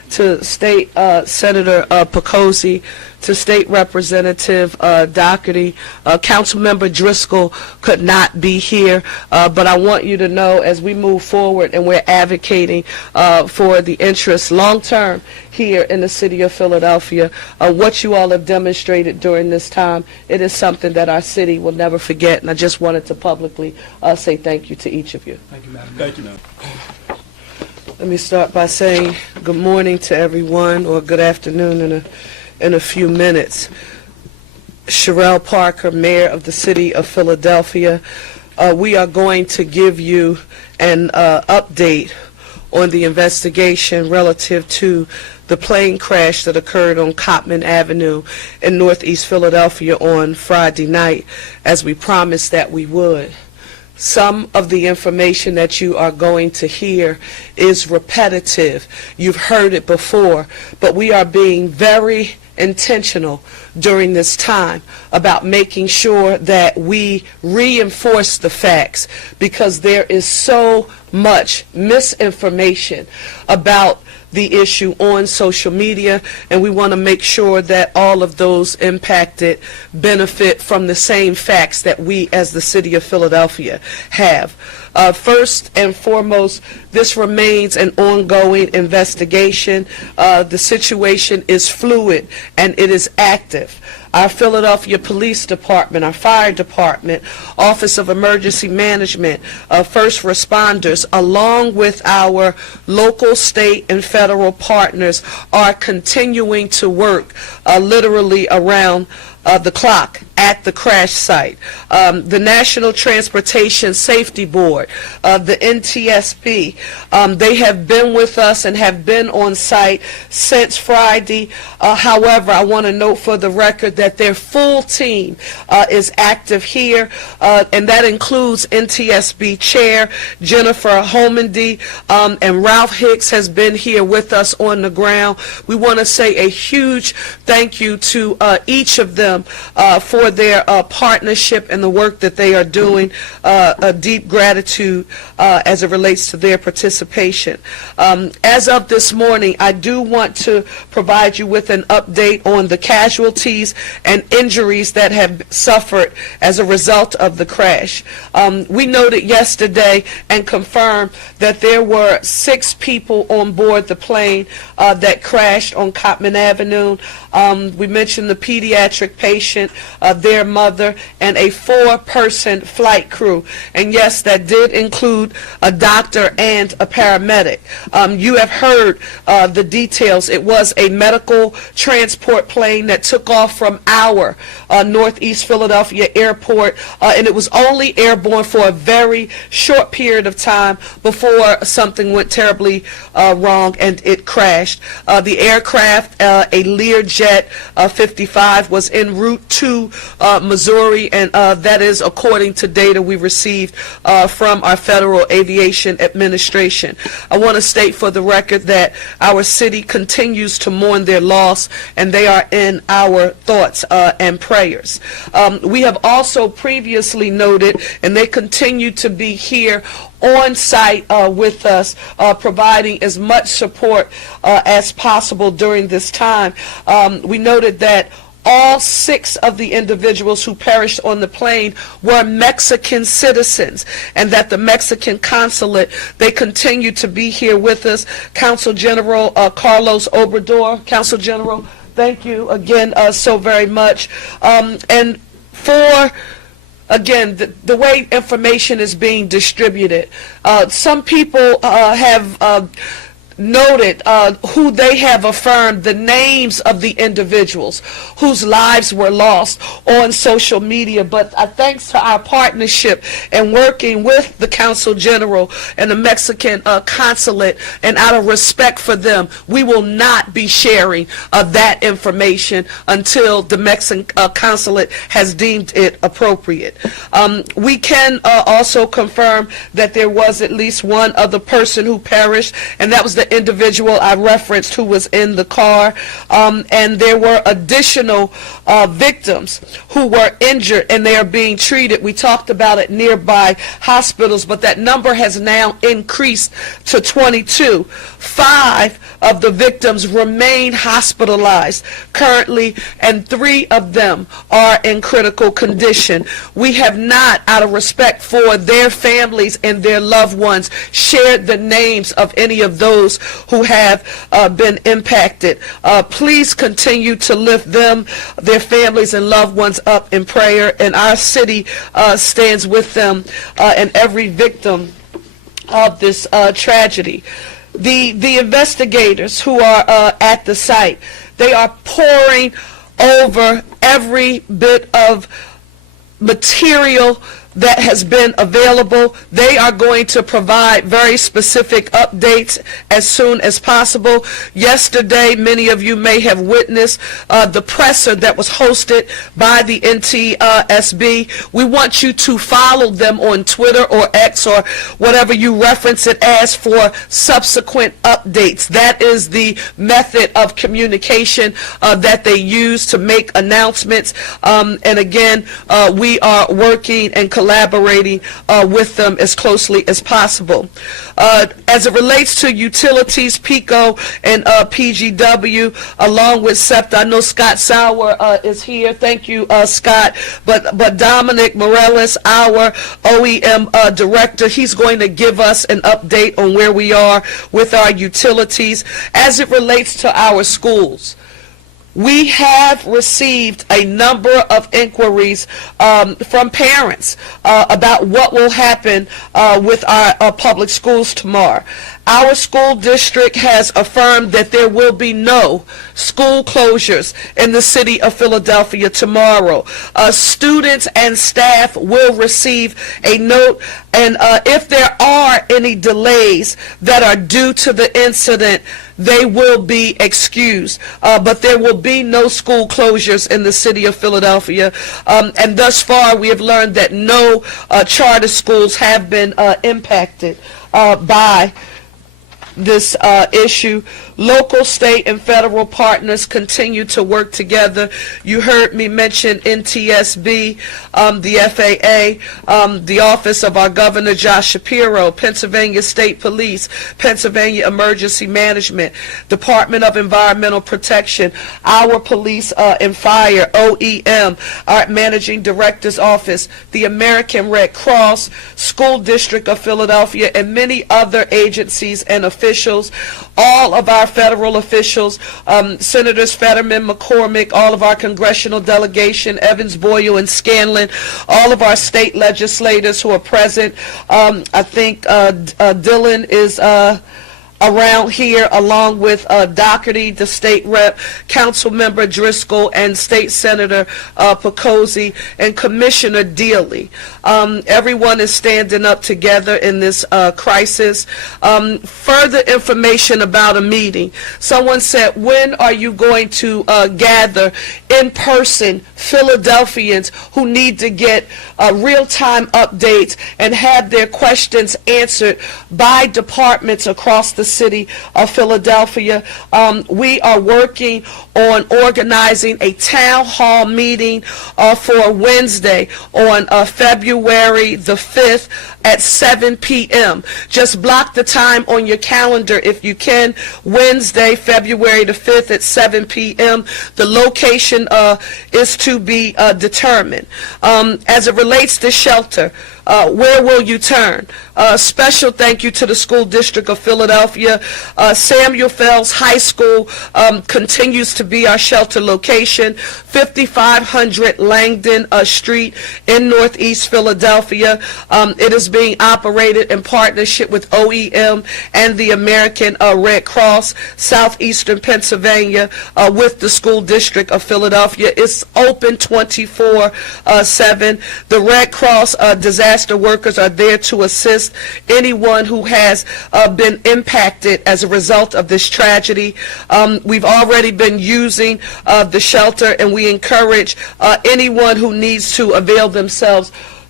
to State Senator Pecosi, to State Representative Doherty. Councilmember Driscoll could not be here, but I want you to know as we move forward and we're advocating for the interests long-term here in the city of Philadelphia, what you all have demonstrated during this time, it is something that our city will never forget, and I just wanted to publicly say thank you to each of you. Thank you, Madam. Thank you, Madam. Let me start by saying good morning to everyone, or good afternoon in a few minutes. Sherelle Parker, Mayor of the City of Philadelphia. We are going to give you an update on the investigation relative to the plane crash that occurred on Cottman Avenue in Northeast Philadelphia on Friday night, as we promised that we would. Some of the information that you are going to hear is repetitive. You've heard it before, but we are being very intentional during this time about making sure that we reinforce the facts, because there is so much misinformation about the issue on social media, and we want to make sure that all of those impacted benefit from the same facts that we as the city of Philadelphia have. First and foremost, this remains an ongoing investigation. The situation is fluid and it is active. Our Philadelphia Police Department, our Fire Department, Office of Emergency Management, first responders, along with our local, state, and federal partners, are continuing to work literally around the clock at the crash site. The National Transportation Safety Board, the NTSB, they have been with us and have been on site since Friday. However, I want to note for the record that their full team is active here, and that includes NTSB Chair Jennifer Homendy, and Ralph Hicks has been here with us on the ground. We want to say a huge thank you to each of them for their partnership and the work that they are doing. A deep gratitude as it relates to their participation. As of this morning, I do want to provide you with an update on the casualties and injuries that have suffered as a result of the crash. We noted yesterday and confirmed that there were 6 people on board the plane that crashed on Cottman Avenue. We mentioned the pediatric patient, their mother, and a 4-person flight crew. And yes, that did include a doctor and a paramedic. You have heard the details. It was a medical transport plane that took off from our Northeast Philadelphia airport, and it was only airborne for a very short period of time before something went terribly wrong and it crashed. The aircraft, a Learjet 55, was en route to Missouri, and that is according to data we received from our Federal Aviation Administration. I want to state for the record that our city continues to mourn their loss, and they are in our thoughts and prayers. We have also previously noted, and they continue to be here on site with us, providing as much support as possible during this time. We noted that all 6 of the individuals who perished on the plane were Mexican citizens, and that the Mexican consulate, they continue to be here with us. Consul General Carlos Obrador. Consul General, thank you again so very much. And for again, the way information is being distributed, some people have noted who they have affirmed the names of the individuals whose lives were lost on social media, but thanks to our partnership and working with the Consul General and the Mexican consulate, and out of respect for them, we will not be sharing that information until the Mexican consulate has deemed it appropriate. We can also confirm that there was at least one other person who perished, and that was the the individual I referenced who was in the car, and there were additional victims who were injured and they are being treated. We talked about it nearby hospitals, but that number has now increased to 22. 5 of the victims remain hospitalized currently, and 3 of them are in critical condition. We have not, out of respect for their families and their loved ones, shared the names of any of those who have been impacted. Please continue to lift them, their families and loved ones up in prayer, and our city stands with them and every victim of this tragedy. The investigators who are at the site, they are poring over every bit of material that has been available. They are going to provide very specific updates as soon as possible. Yesterday, many of you may have witnessed the presser that was hosted by the NTSB. We want you to follow them on Twitter or X or whatever you reference it as for subsequent updates. That is the method of communication that they use to make announcements. And again, we are working and collaborating with them as closely as possible. As it relates to utilities, PICO and PGW, along with SEPTA, I know Scott Sauer is here. Thank you, Scott. But Dominic Morales, our OEM director, he's going to give us an update on where we are with our utilities. As it relates to our schools, we have received a number of inquiries from parents about what will happen with our public schools tomorrow. Our school district has affirmed that there will be no school closures in the city of Philadelphia tomorrow. Students and staff will receive a note, and if there are any delays that are due to the incident, they will be excused. But there will be no school closures in the city of Philadelphia. And thus far, we have learned that no charter schools have been impacted by this issue. Local, state, and federal partners continue to work together. You heard me mention NTSB, the FAA, the Office of our Governor Josh Shapiro, Pennsylvania State Police, Pennsylvania Emergency Management, Department of Environmental Protection, our Police and Fire, OEM, our Managing Director's Office, the American Red Cross, School District of Philadelphia, and many other agencies and officials. All of our federal officials, Senators Fetterman, McCormick, all of our congressional delegation, Evans, Boyle, and Scanlon, all of our state legislators who are present. I think Dylan is around here, along with Doherty, the state rep, council member Driscoll, and state senator Picozzi, and Commissioner Dealey. Everyone is standing up together in this crisis. Further information about a meeting. Someone said, when are you going to gather in person Philadelphians who need to get real-time updates and have their questions answered by departments across the city of Philadelphia? We are working on organizing a town hall meeting for Wednesday on February the 5th at 7 p.m. Just block the time on your calendar if you can. Wednesday, February the 5th at 7 p.m. The location is to be determined. As it relates to shelter, where will you turn? Special thank you to the School District of Philadelphia. Samuel Fells High School continues to be our shelter location. 5500 Langdon Street in Northeast Philadelphia. It is being operated in partnership with OEM and the American Red Cross. Southeastern Pennsylvania with the School District of Philadelphia. It's open 24/7. The Red Cross disaster workers are there to assist anyone who has been impacted as a result of this tragedy. We've already been using the shelter, and we encourage anyone who needs to avail themselves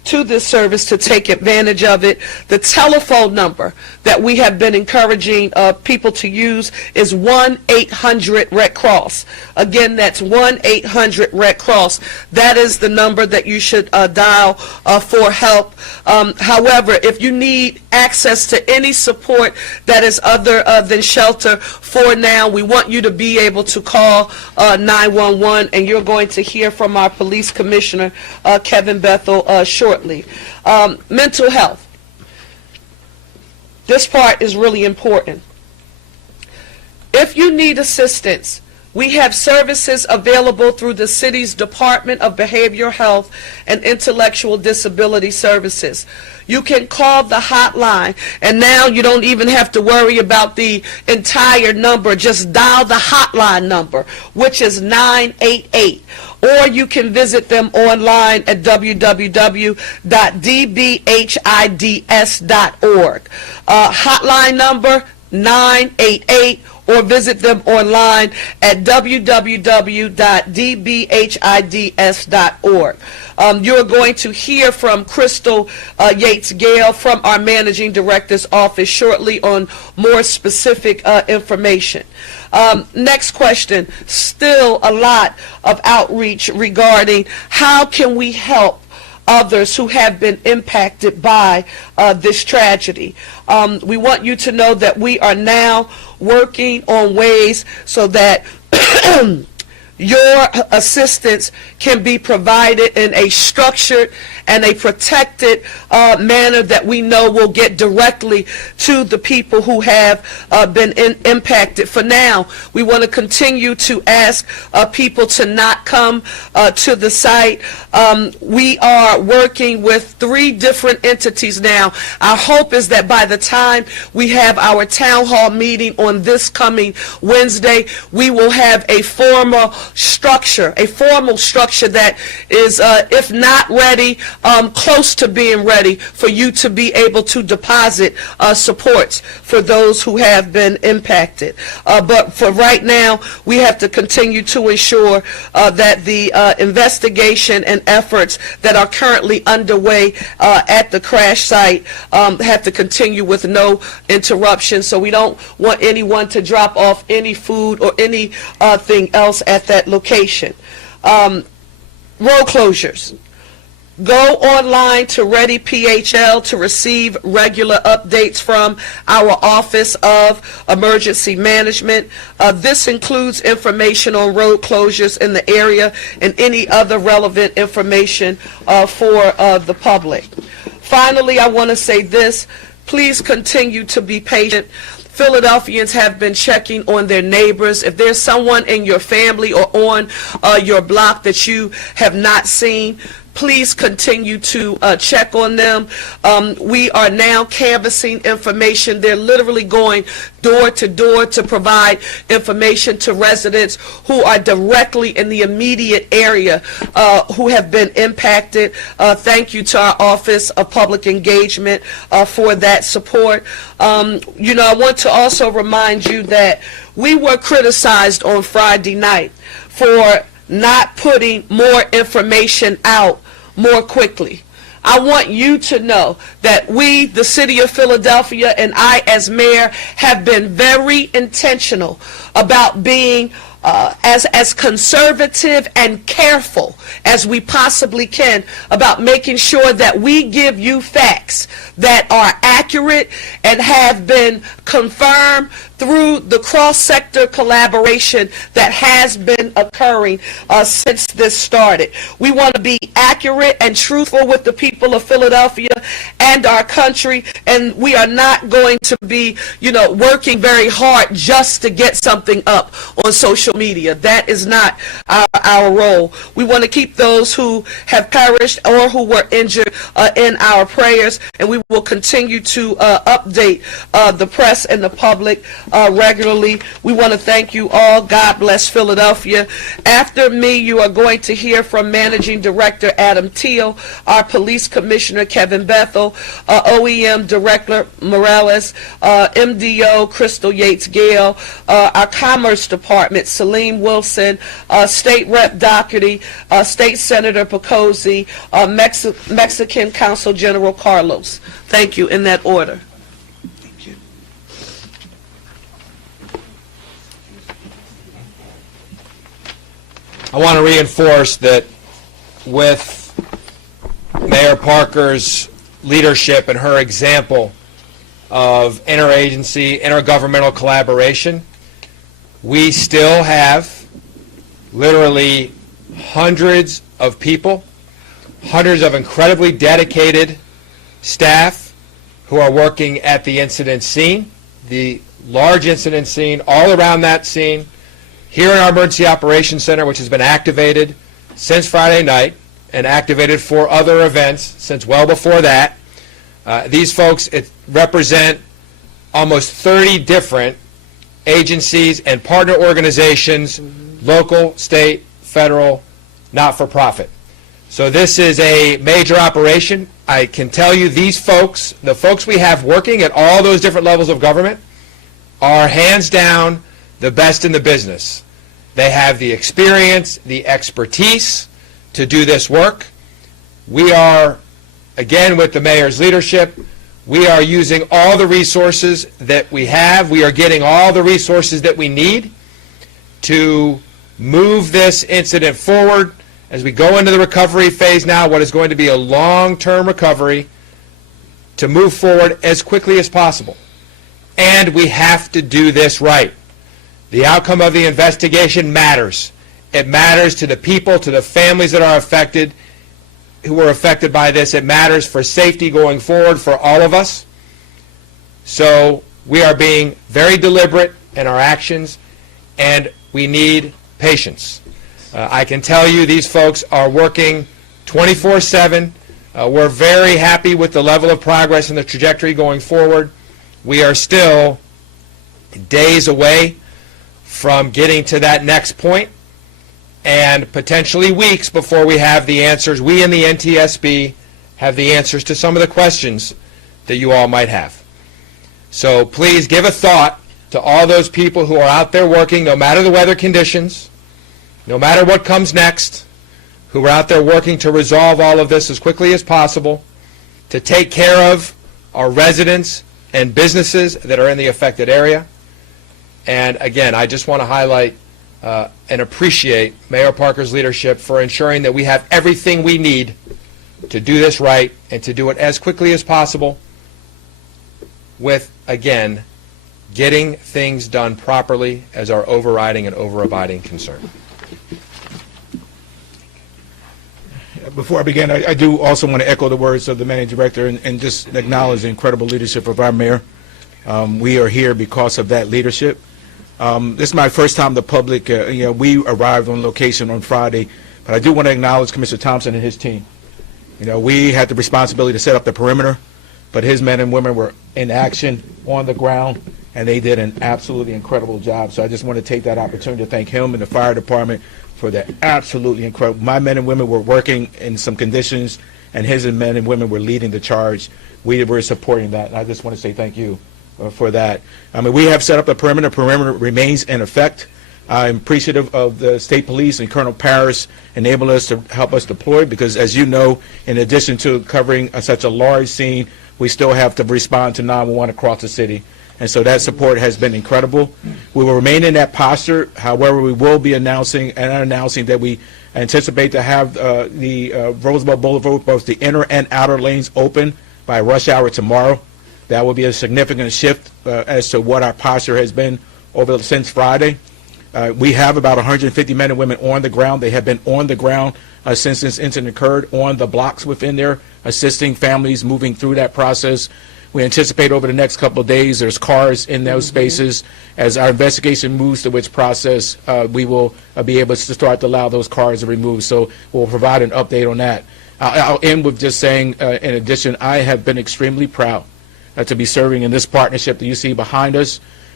to this service to take advantage of it. The telephone number that we have been encouraging people to use is 1-800-RED Cross. Again, that's 1-800-RED Cross. That is the number that you should dial for help. However, if you need access to any support that is other than shelter for now, we want you to be able to call 911, and you're going to hear from our police commissioner, Kevin Bethel, shortly. Mental health. This part is really important. If you need assistance, we have services available through the city's Department of Behavioral Health and Intellectual Disability Services. You can call the hotline, and now you don't even have to worry about the entire number. Just dial the hotline number, which is 988. Or you can visit them online at www.dbhids.org. Hotline number 988, or visit them online at www.dbhids.org. You're going to hear from Crystal Yates-Gale from our Managing Director's office shortly on more specific information. Next question, still a lot of outreach regarding how can we help others who have been impacted by this tragedy. We want you to know that we are now working on ways so that your assistance can be provided in a structured and a protected manner that we know will get directly to the people who have been impacted. For now, we want to continue to ask people to not come to the site. We are working with 3 different entities now. Our hope is that by the time we have our town hall meeting on this coming Wednesday, we will have a formal structure that is, if not ready, close to being ready for you to be able to deposit supports for those who have been impacted. But for right now, we have to continue to ensure that the investigation and efforts that are currently underway at the crash site have to continue with no interruption. So we don't want anyone to drop off any food or anything else at that location. Road closures. Go online to Ready PHL to receive regular updates from our Office of Emergency Management. This includes information on road closures in the area and any other relevant information for the public. Finally, I want to say this. Please continue to be patient. Philadelphians have been checking on their neighbors. If there's someone in your family or on your block that you have not seen, please continue to check on them. We are now canvassing information. They're literally going door to door to provide information to residents who are directly in the immediate area who have been impacted. Thank you to our Office of Public Engagement for that support. You know, I want to also remind you that we were criticized on Friday night for not putting more information out more quickly. I want you to know that we, the City of Philadelphia, and I as mayor have been very intentional about being as conservative and careful as we possibly can about making sure that we give you facts that are accurate and have been confirmed through the cross-sector collaboration that has been occurring since this started. We want to be accurate and truthful with the people of Philadelphia and our country, and we are not going to be, working very hard just to get something up on social media. That is not our role. We want to keep those who have perished or who were injured in our prayers, and we will continue to update the press and the public regularly. We want to thank you all. God bless Philadelphia. After me, you are going to hear from Managing Director Adam Teal, our Police Commissioner Kevin Bethel, OEM Director Morales, MDO Crystal Yates Gale, our Commerce Department Salim Wilson, State Rep Doherty, State Senator Pecosi, Mexican Consul General Carlos. Thank you, in that order. I want to reinforce that with Mayor Parker's leadership and her example of interagency, intergovernmental collaboration, we still have literally hundreds of people, hundreds of incredibly dedicated staff who are working at the incident scene, the large incident scene, all around that scene, here in our Emergency Operations Center, which has been activated since Friday night and activated for other events since well before that. These folks represent almost 30 different agencies and partner organizations, local, state, federal, not-for-profit. So this is a major operation. I can tell you these folks, the folks we have working at all those different levels of government, are hands down the best in the business. They have the experience, the expertise to do this work. We are, again, with the mayor's leadership, we are using all the resources that we have. We are getting all the resources that we need to move this incident forward as we go into the recovery phase now, what is going to be a long-term recovery, to move forward as quickly as possible. And we have to do this right. The outcome of the investigation matters. It matters to the people, to the families that are affected, who were affected by this. It matters for safety going forward for all of us. So we are being very deliberate in our actions, and we need patience. I can tell you these folks are working 24/7. We're very happy with the level of progress and the trajectory going forward. We are still days away from getting to that next point, and potentially weeks before we have the answers. We in the NTSB have the answers to some of the questions that you all might have. So please give a thought to all those people who are out there working, no matter the weather conditions, no matter what comes next, who are out there working to resolve all of this as quickly as possible, to take care of our residents and businesses that are in the affected area. And again, I just want to highlight and appreciate Mayor Parker's leadership for ensuring that we have everything we need to do this right and to do it as quickly as possible with, again, getting things done properly as our overriding and overabiding concern. Before I begin, I do also want to echo the words of the Managing Director and just acknowledge the incredible leadership of our mayor. We are here because of that leadership. This is my first time the public, we arrived on location on Friday, but I do want to acknowledge Commissioner Thompson and his team. We had the responsibility to set up the perimeter, but his men and women were in action on the ground, and they did an absolutely incredible job. So I just want to take that opportunity to thank him and the fire department for that absolutely incredible. My men and women were working in some conditions, and his men and women were leading the charge. We were supporting that, and I just want to say thank you for that. I mean, we have set up a perimeter. The perimeter remains in effect. I'm appreciative of the state police and Colonel Parrish enabling us to help us deploy, because as you know, in addition to covering such a large scene, we still have to respond to 911 across the city. And so that support has been incredible. We will remain in that posture. However, we will be announcing that we anticipate to have the Roosevelt Boulevard, both the inner and outer lanes, open by rush hour tomorrow. That will be a significant shift as to what our posture has been since Friday. We have about 150 men and women on the ground. They have been on the ground since this incident occurred, on the blocks within there, assisting families moving through that process. We anticipate over the next couple of days there's cars in those spaces. As our investigation moves through its process, we will be able to start to allow those cars to be removed. So we'll provide an update on that. I'll end with just saying, in addition, I have been extremely proud to be serving in this partnership that you see behind us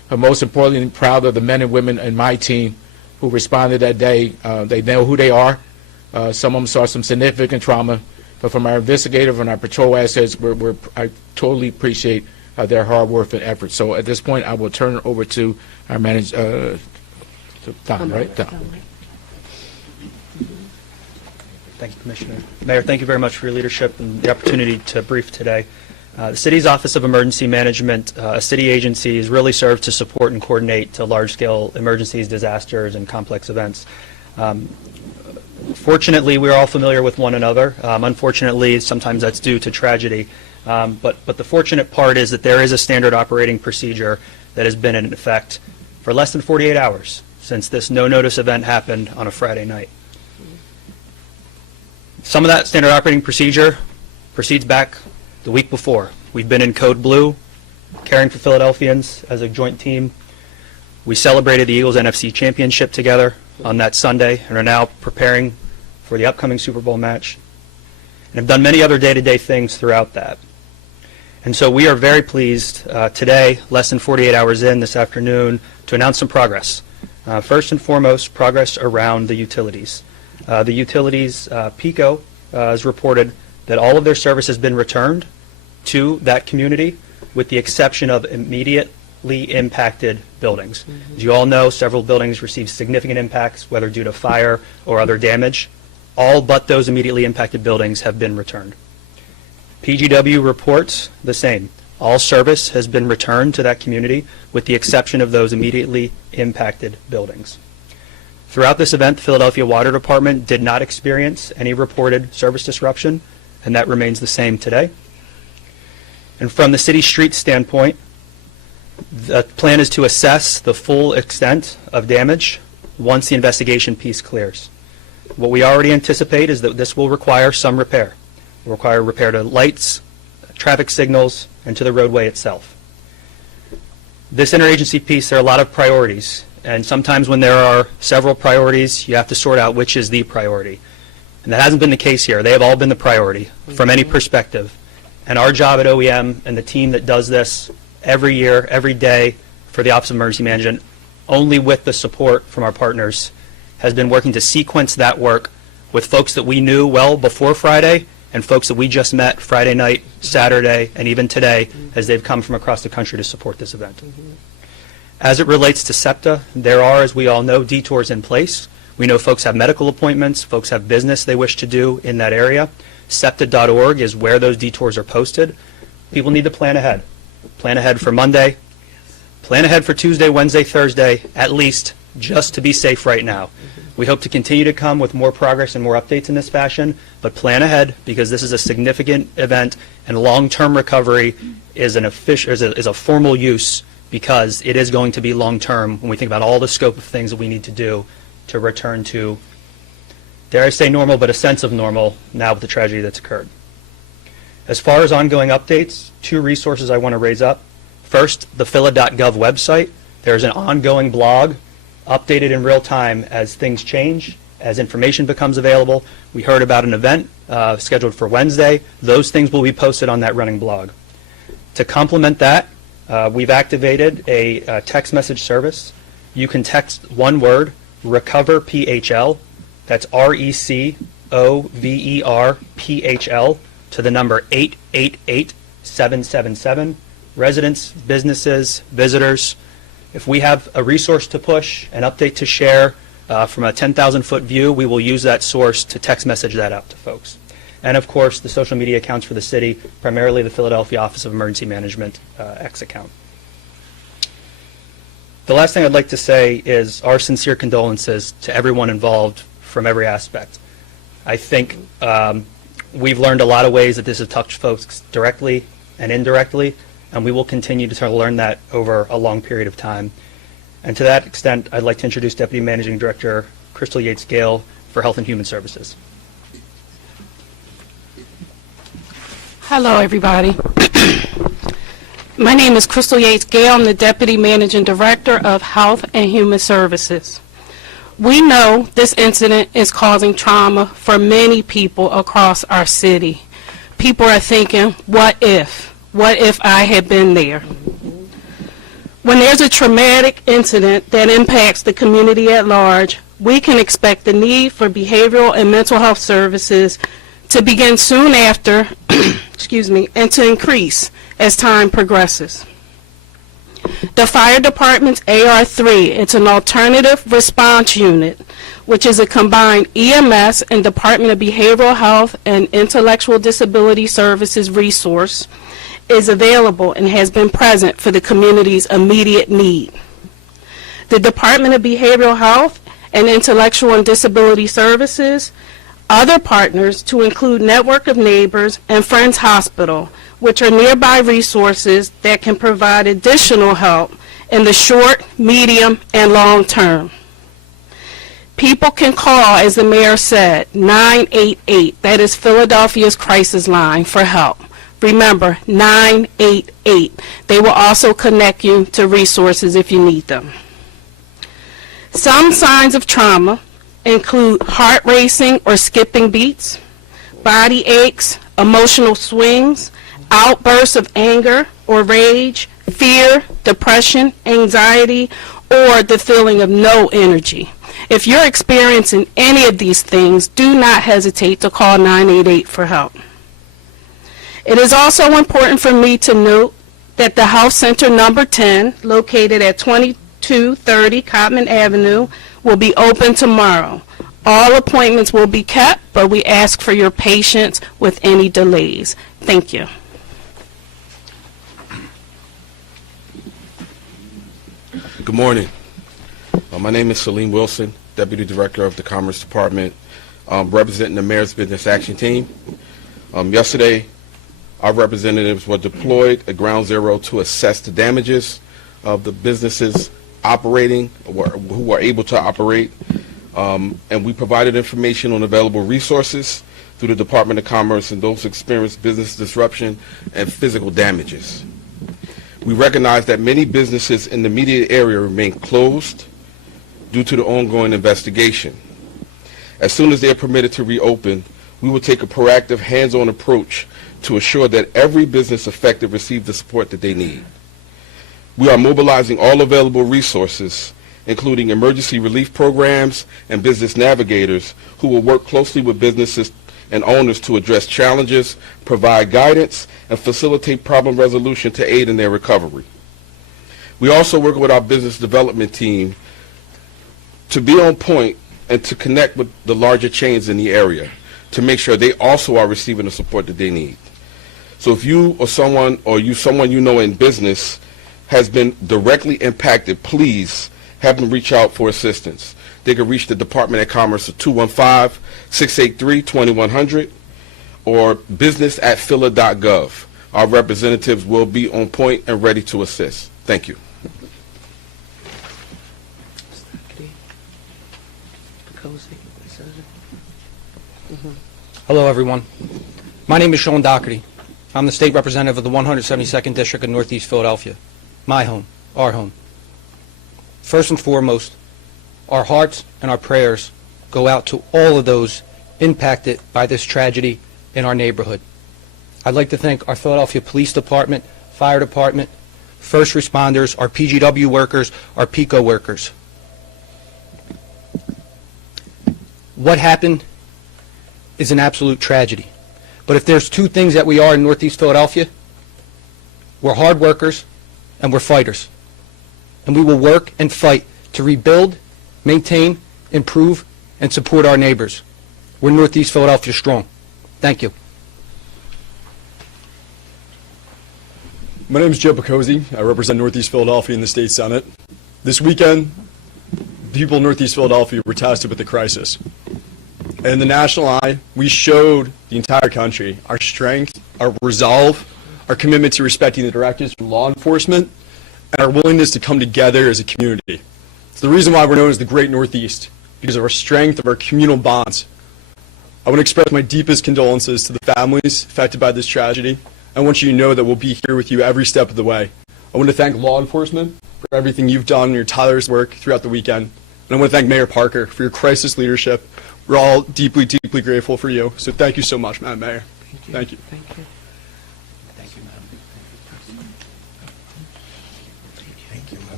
but most importantly, I'm proud of the men and women in my team who responded that day. They know who they are. Some of them saw some significant trauma, but from our investigative and our patrol assets, I totally appreciate their hard work and effort. So at this point, I will turn it over to our manager, Don, right? Don. Thank you, Commissioner. Mayor, thank you very much for your leadership and the opportunity to brief today. The city's Office of Emergency Management, a city agency, is really served to support and coordinate to large-scale emergencies, disasters, and complex events. Fortunately, we're all familiar with one another. Unfortunately, sometimes that's due to tragedy. But the fortunate part is that there is a standard operating procedure that has been in effect for less than 48 hours since this no-notice event happened on a Friday night. Some of that standard operating procedure proceeds back the week before. We've been in Code Blue, caring for Philadelphians as a joint team. We celebrated the Eagles NFC championship together on that Sunday and are now preparing for the upcoming Super Bowl match and have done many other day-to-day things throughout that. And so we are very pleased today, less than 48 hours in this afternoon, to announce some progress. First and foremost, progress around the utilities. The utilities, PECO, has reported that all of their service has been returned to that community with the exception of immediately impacted buildings. As you all know, several buildings received significant impacts, whether due to fire or other damage. All but those immediately impacted buildings have been returned. PGW reports the same. All service has been returned to that community with the exception of those immediately impacted buildings. Throughout this event, the Philadelphia Water Department did not experience any reported service disruption, and that remains the same today. And from the city street standpoint, the plan is to assess the full extent of damage once the investigation piece clears. What we already anticipate is that this will require some repair. It will require repair to lights, traffic signals, and to the roadway itself. This interagency piece, there are a lot of priorities, and sometimes when there are several priorities, you have to sort out which is the priority. And that hasn't been the case here. They have all been the priority from any perspective. And our job at OEM and the team that does this every year, every day for the Office of Emergency Management, only with the support from our partners, has been working to sequence that work with folks that we knew well before Friday and folks that we just met Friday night, Saturday, and even today as they've come from across the country to support this event. As it relates to SEPTA, there are, as we all know, detours in place. We know folks have medical appointments, folks have business they wish to do in that area. SEPTA.org is where those detours are posted. People need to plan ahead. Plan ahead for Monday, plan ahead for Tuesday, Wednesday, Thursday, at least, just to be safe right now. We hope to continue to come with more progress and more updates in this fashion, but plan ahead because this is a significant event and long-term recovery is a formal use because it is going to be long-term when we think about all the scope of things that we need to do to return to, dare I say normal, but a sense of normal now with the tragedy that's occurred. As far as ongoing updates, two resources I want to raise up. First, the phila.gov website. There's an ongoing blog updated in real time as things change, as information becomes available. We heard about an event scheduled for Wednesday. Those things will be posted on that running blog. To complement that, we've activated a text message service. You can text one word, Recover PHL, that's RECOVER-PHL, to the number 888-777. Residents, businesses, visitors, if we have a resource to push, an update to share from a 10,000-foot view, we will use that source to text message that out to folks. And of course, the social media accounts for the city, primarily the Philadelphia Office of Emergency Management X account. The last thing I'd like to say is our sincere condolences to everyone involved from every aspect. I think we've learned a lot of ways that this has touched folks directly and indirectly, and we will continue to learn that over a long period of time. And to that extent, I'd like to introduce Deputy Managing Director Crystal Yates-Gale for Health and Human Services. Hello, everybody. My name is Crystal Yates-Gale. I'm the Deputy Managing Director of Health and Human Services. We know this incident is causing trauma for many people across our city. People are thinking, what if? What if I had been there? When there's a traumatic incident that impacts the community at large, we can expect the need for behavioral and mental health services to begin soon after, excuse me, and to increase as time progresses. The fire department's AR3, it's an alternative response unit, which is a combined EMS and Department of Behavioral Health and Intellectual Disability Services resource, is available and has been present for the community's immediate need. The Department of Behavioral Health and Intellectual and Disability Services, other partners to include Network of Neighbors and Friends Hospital, which are nearby resources that can provide additional help in the short, medium, and long term. People can call, as the mayor said, 988. That is Philadelphia's crisis line for help. Remember, 988. They will also connect you to resources if you need them. Some signs of trauma include heart racing or skipping beats, body aches, emotional swings, outbursts of anger or rage, fear, depression, anxiety, or the feeling of no energy. If you're experiencing any of these things, do not hesitate to call 988 for help. It is also important for me to note that the Health Center number 10, located at 2230 Cotman Avenue, will be open tomorrow. All appointments will be kept, but we ask for your patience with any delays. Thank you. Good morning. My name is Salim Wilson, Deputy Director of the Commerce Department, representing the Mayor's Business Action Team. Yesterday, our representatives were deployed at Ground Zero to assess the damages of the businesses operating, who were able to operate, and we provided information on available resources through the Department of Commerce and those who experienced business disruption and physical damages. We recognize that many businesses in the immediate area remain closed due to the ongoing investigation. As soon as they are permitted to reopen, we will take a proactive, hands-on approach to assure that every business affected receives the support that they need. We are mobilizing all available resources, including emergency relief programs and business navigators who will work closely with businesses and owners to address challenges, provide guidance, and facilitate problem resolution to aid in their recovery. We also work with our business development team to be on point and to connect with the larger chains in the area to make sure they also are receiving the support that they need. So if you or someone you know in business has been directly impacted, please have them reach out for assistance. They can reach the Department of Commerce at 215-683-2100 or business@phila.gov. Our representatives will be on point and ready to assist. Thank you. Hello, everyone. My name is Sean Doherty. I'm the state representative of the 172nd District of Northeast Philadelphia. My home, our home. First and foremost, our hearts and our prayers go out to all of those impacted by this tragedy in our neighborhood. I'd like to thank our Philadelphia Police Department, Fire Department, first responders, our PGW workers, our PICO workers. What happened is an absolute tragedy. But if there's two things that we are in Northeast Philadelphia, we're hard workers and we're fighters. And we will work and fight to rebuild, maintain, improve, and support our neighbors. We're Northeast Philadelphia strong. Thank you. My name is Joe Picozzi. I represent Northeast Philadelphia in the State Senate. This weekend, people in Northeast Philadelphia were tested with the crisis. And in the national eye, we showed the entire country our strength, our resolve, our commitment to respecting the directives from law enforcement, and our willingness to come together as a community. It's the reason why we're known as the Great Northeast, because of our strength, of our communal bonds. I want to express my deepest condolences to the families affected by this tragedy. I want you to know that we'll be here with you every step of the way. I want to thank law enforcement for everything you've done in your tireless work throughout the weekend. And I want to thank Mayor Parker for your crisis leadership. We're all deeply, deeply grateful for you. So thank you so much, Madam Mayor. Thank you. Thank you. Thank you, Madam.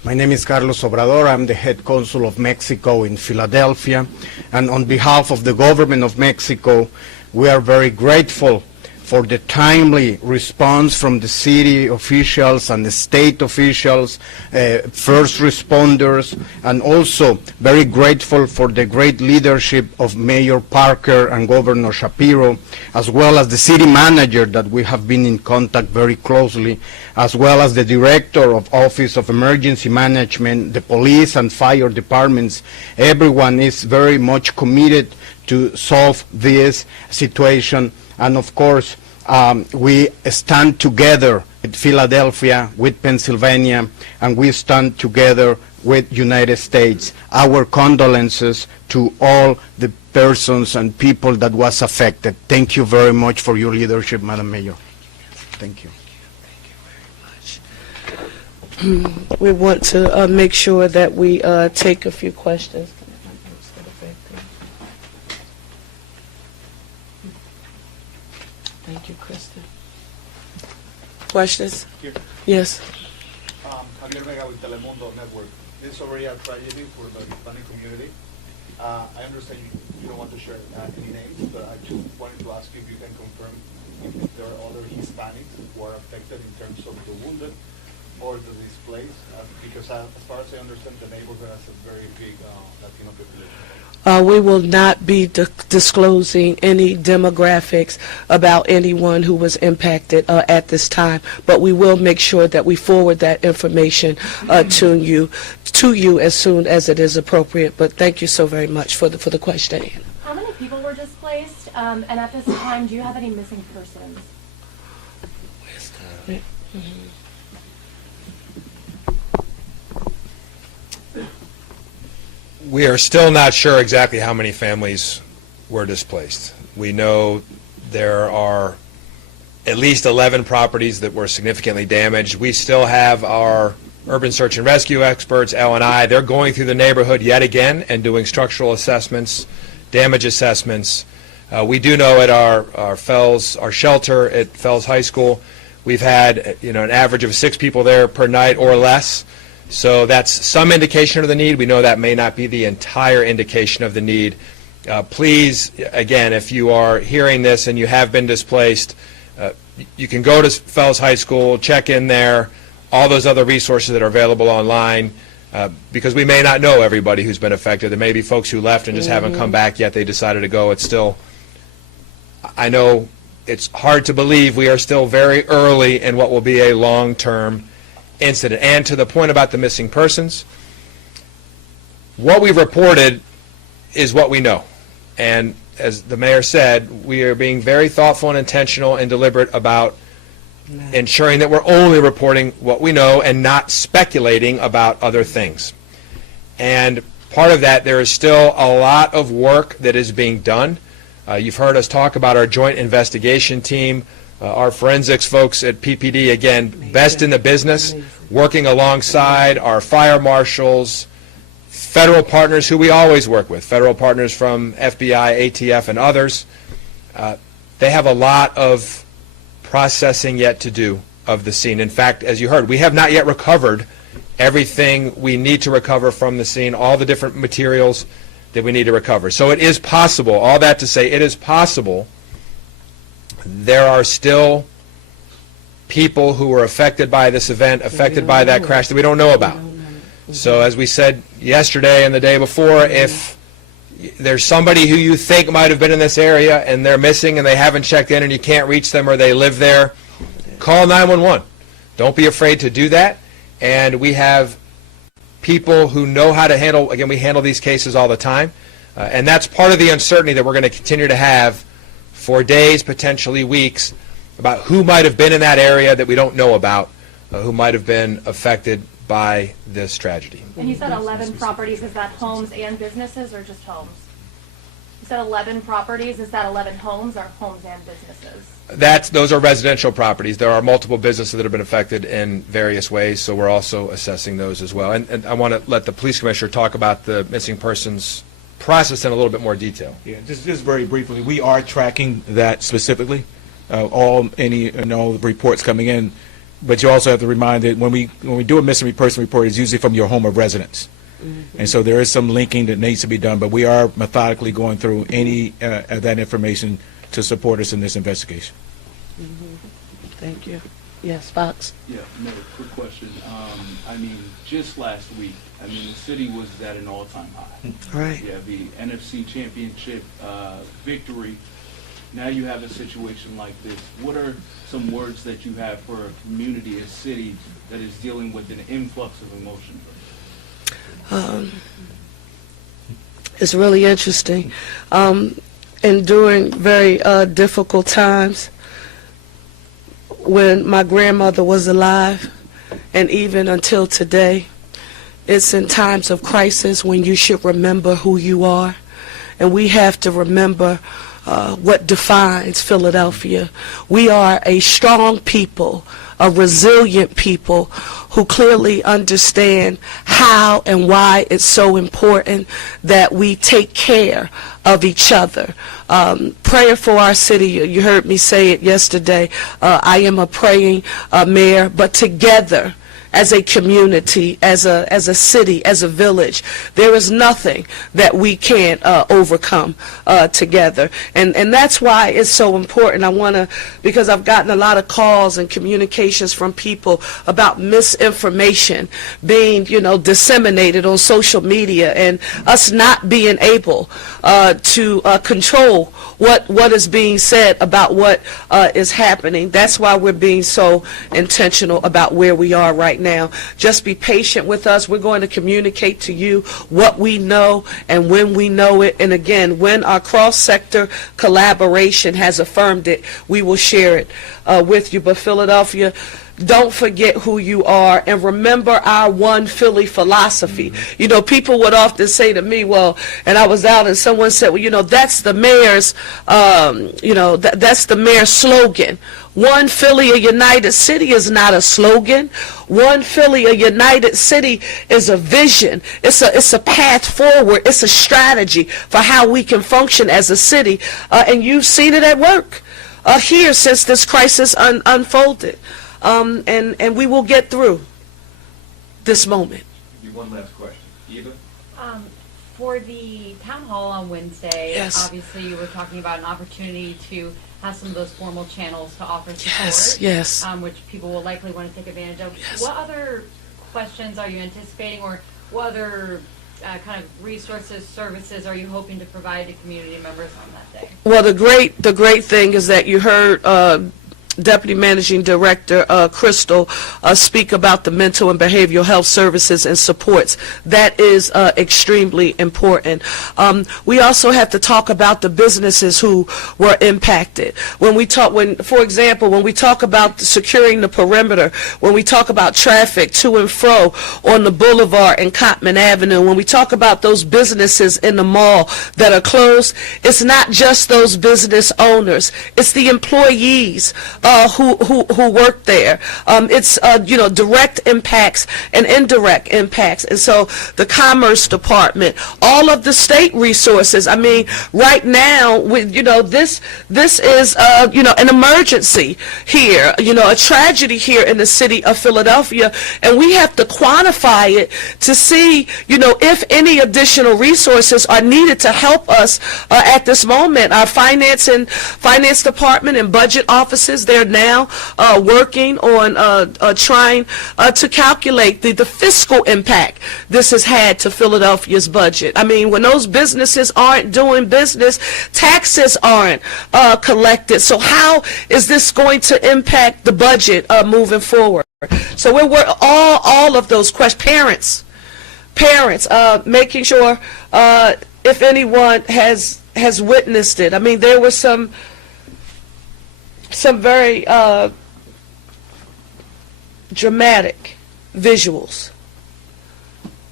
My name is Carlos Obrador. I'm the head consul of Mexico in Philadelphia. And on behalf of the government of Mexico, we are very grateful for the timely response from the city officials and the state officials, first responders, and also very grateful for the great leadership of Mayor Parker and Governor Shapiro, as well as the city manager that we have been in contact very closely, as well as the director of Office of Emergency Management, the police and fire departments. Everyone is very much committed to solve this situation, and of course, we stand together with Philadelphia, with Pennsylvania, and we stand together with United States. Our condolences to all the persons and people that was affected. Thank you very much for your leadership, Madam Mayor. Thank you. We want to make sure that we take a few questions. Thank you, Kristen. Questions? Here. Yes. Javier Vega with Telemundo Network. This is already a tragedy for the Hispanic community. I understand you don't want to share any names, but I just wanted to ask you if you can confirm if there are other Hispanics who are affected in terms of the wounded or the displaced, because as far as I understand, the neighborhood has a very big Latino population. We will not be disclosing any demographics about anyone who was impacted at this time, but we will make sure that we forward that information to you as soon as it is appropriate. But thank you so very much for the question. How many people were displaced? And at this time, do you have any missing persons? We are still not sure exactly how many families were displaced. We know there are at least 11 properties that were significantly damaged. We still have our urban search and rescue experts, L&I. They're going through the neighborhood yet again and doing structural assessments, damage assessments. We do know at our shelter at Fells High School, we've had an average of 6 people there per night or less. So that's some indication of the need. We know that may not be the entire indication of the need. Please, again, if you are hearing this and you have been displaced, you can go to Fells High School, check in there, all those other resources that are available online, because we may not know everybody who's been affected. There may be folks who left and just haven't come back yet. They decided to go. It's still, I know it's hard to believe we are still very early in what will be a long-term incident. And to the point about the missing persons, what we've reported is what we know. And as the mayor said, we are being very thoughtful and intentional and deliberate about ensuring that we're only reporting what we know and not speculating about other things. And part of that, there is still a lot of work that is being done. You've heard us talk about our joint investigation team. Our forensics folks at PPD, again, best in the business, working alongside our fire marshals, federal partners who we always work with, federal partners from FBI, ATF, and others. They have a lot of processing yet to do of the scene. In fact, as you heard, we have not yet recovered everything we need to recover from the scene, all the different materials that we need to recover. So it is possible, all that to say, it is possible there are still people who were affected by this event, affected by that crash that we don't know about. So as we said yesterday and the day before, if there's somebody who you think might have been in this area and they're missing and they haven't checked in and you can't reach them or they live there, call 911. Don't be afraid to do that. And we have people who know how to handle, again, we handle these cases all the time. And that's part of the uncertainty that we're going to continue to have for days, potentially weeks, about who might have been in that area that we don't know about, who might have been affected by this tragedy. And you said 11 properties. Is that homes and businesses or just homes? You said 11 properties. Is that 11 homes or homes and businesses? Those are residential properties. There are multiple businesses that have been affected in various ways, so we're also assessing those as well. And I want to let the police commissioner talk about the missing persons process in a little bit more detail. Yeah, just very briefly, we are tracking that specifically. All reports coming in, but you also have to remind that when we do a missing person report, it's usually from your home of residence. And so there is some linking that needs to be done, but we are methodically going through any of that information to support us in this investigation. Thank you. Yes, Fox? Yeah, Mayor, quick question. I mean, just last week, I mean, the city was at an all-time high. Right. You have the NFC championship victory. Now you have a situation like this. What are some words that you have for a community, a city that is dealing with an influx of emotion? It's really interesting. And during very difficult times, when my grandmother was alive, and even until today, it's in times of crisis when you should remember who you are. And we have to remember what defines Philadelphia. We are a strong people, a resilient people who clearly understand how and why it's so important that we take care of each other. Prayer for our city, you heard me say it yesterday, I am a praying mayor, but together, as a community, as a city, as a village, there is nothing that we can't overcome together. And that's why it's so important. I want to, because I've gotten a lot of calls and communications from people about misinformation being, disseminated on social media and us not being able to control what is being said about what is happening. That's why we're being so intentional about where we are right now. Just be patient with us. We're going to communicate to you what we know and when we know it. And again, when our cross-sector collaboration has affirmed it, we will share it with you. But Philadelphia, don't forget who you are, and remember our one Philly philosophy. People would often say to me, well, and I was out and someone said, well, that's the mayor's, that's the mayor's slogan. One Philly, a united city is not a slogan. One Philly, a united city is a vision. It's a path forward. It's a strategy for how we can function as a city. And you've seen it at work here since this crisis unfolded. And we will get through this moment. One last question. Eva? For the town hall on Wednesday, Yes. obviously you were talking about an opportunity to have some of those formal channels to offer support, Yes. Which people will likely want to take advantage of. Yes. What other questions are you anticipating, or what other kind of resources, services are you hoping to provide to community members on that day? Well, the great thing is that you heard Deputy Managing Director Crystal speak about the mental and behavioral health services and supports. That is extremely important. We also have to talk about the businesses who were impacted. For example, when we talk about securing the perimeter, when we talk about traffic to and fro on the boulevard and Cottman Avenue, when we talk about those businesses in the mall that are closed, it's not just those business owners, it's the employees who work there. It's direct impacts and indirect impacts. And so the Commerce Department, all of the state resources. I mean, right now, this is an emergency here, a tragedy here in the city of Philadelphia, and we have to quantify it to see, if any additional resources are needed to help us at this moment. Our finance department and budget offices, they're now working on trying to calculate the fiscal impact this has had to Philadelphia's budget. I mean, when those businesses aren't doing business, taxes aren't collected. So how is this going to impact the budget moving forward? So we're all of those questions. Parents, making sure if anyone has witnessed it. I mean, there were some very dramatic visuals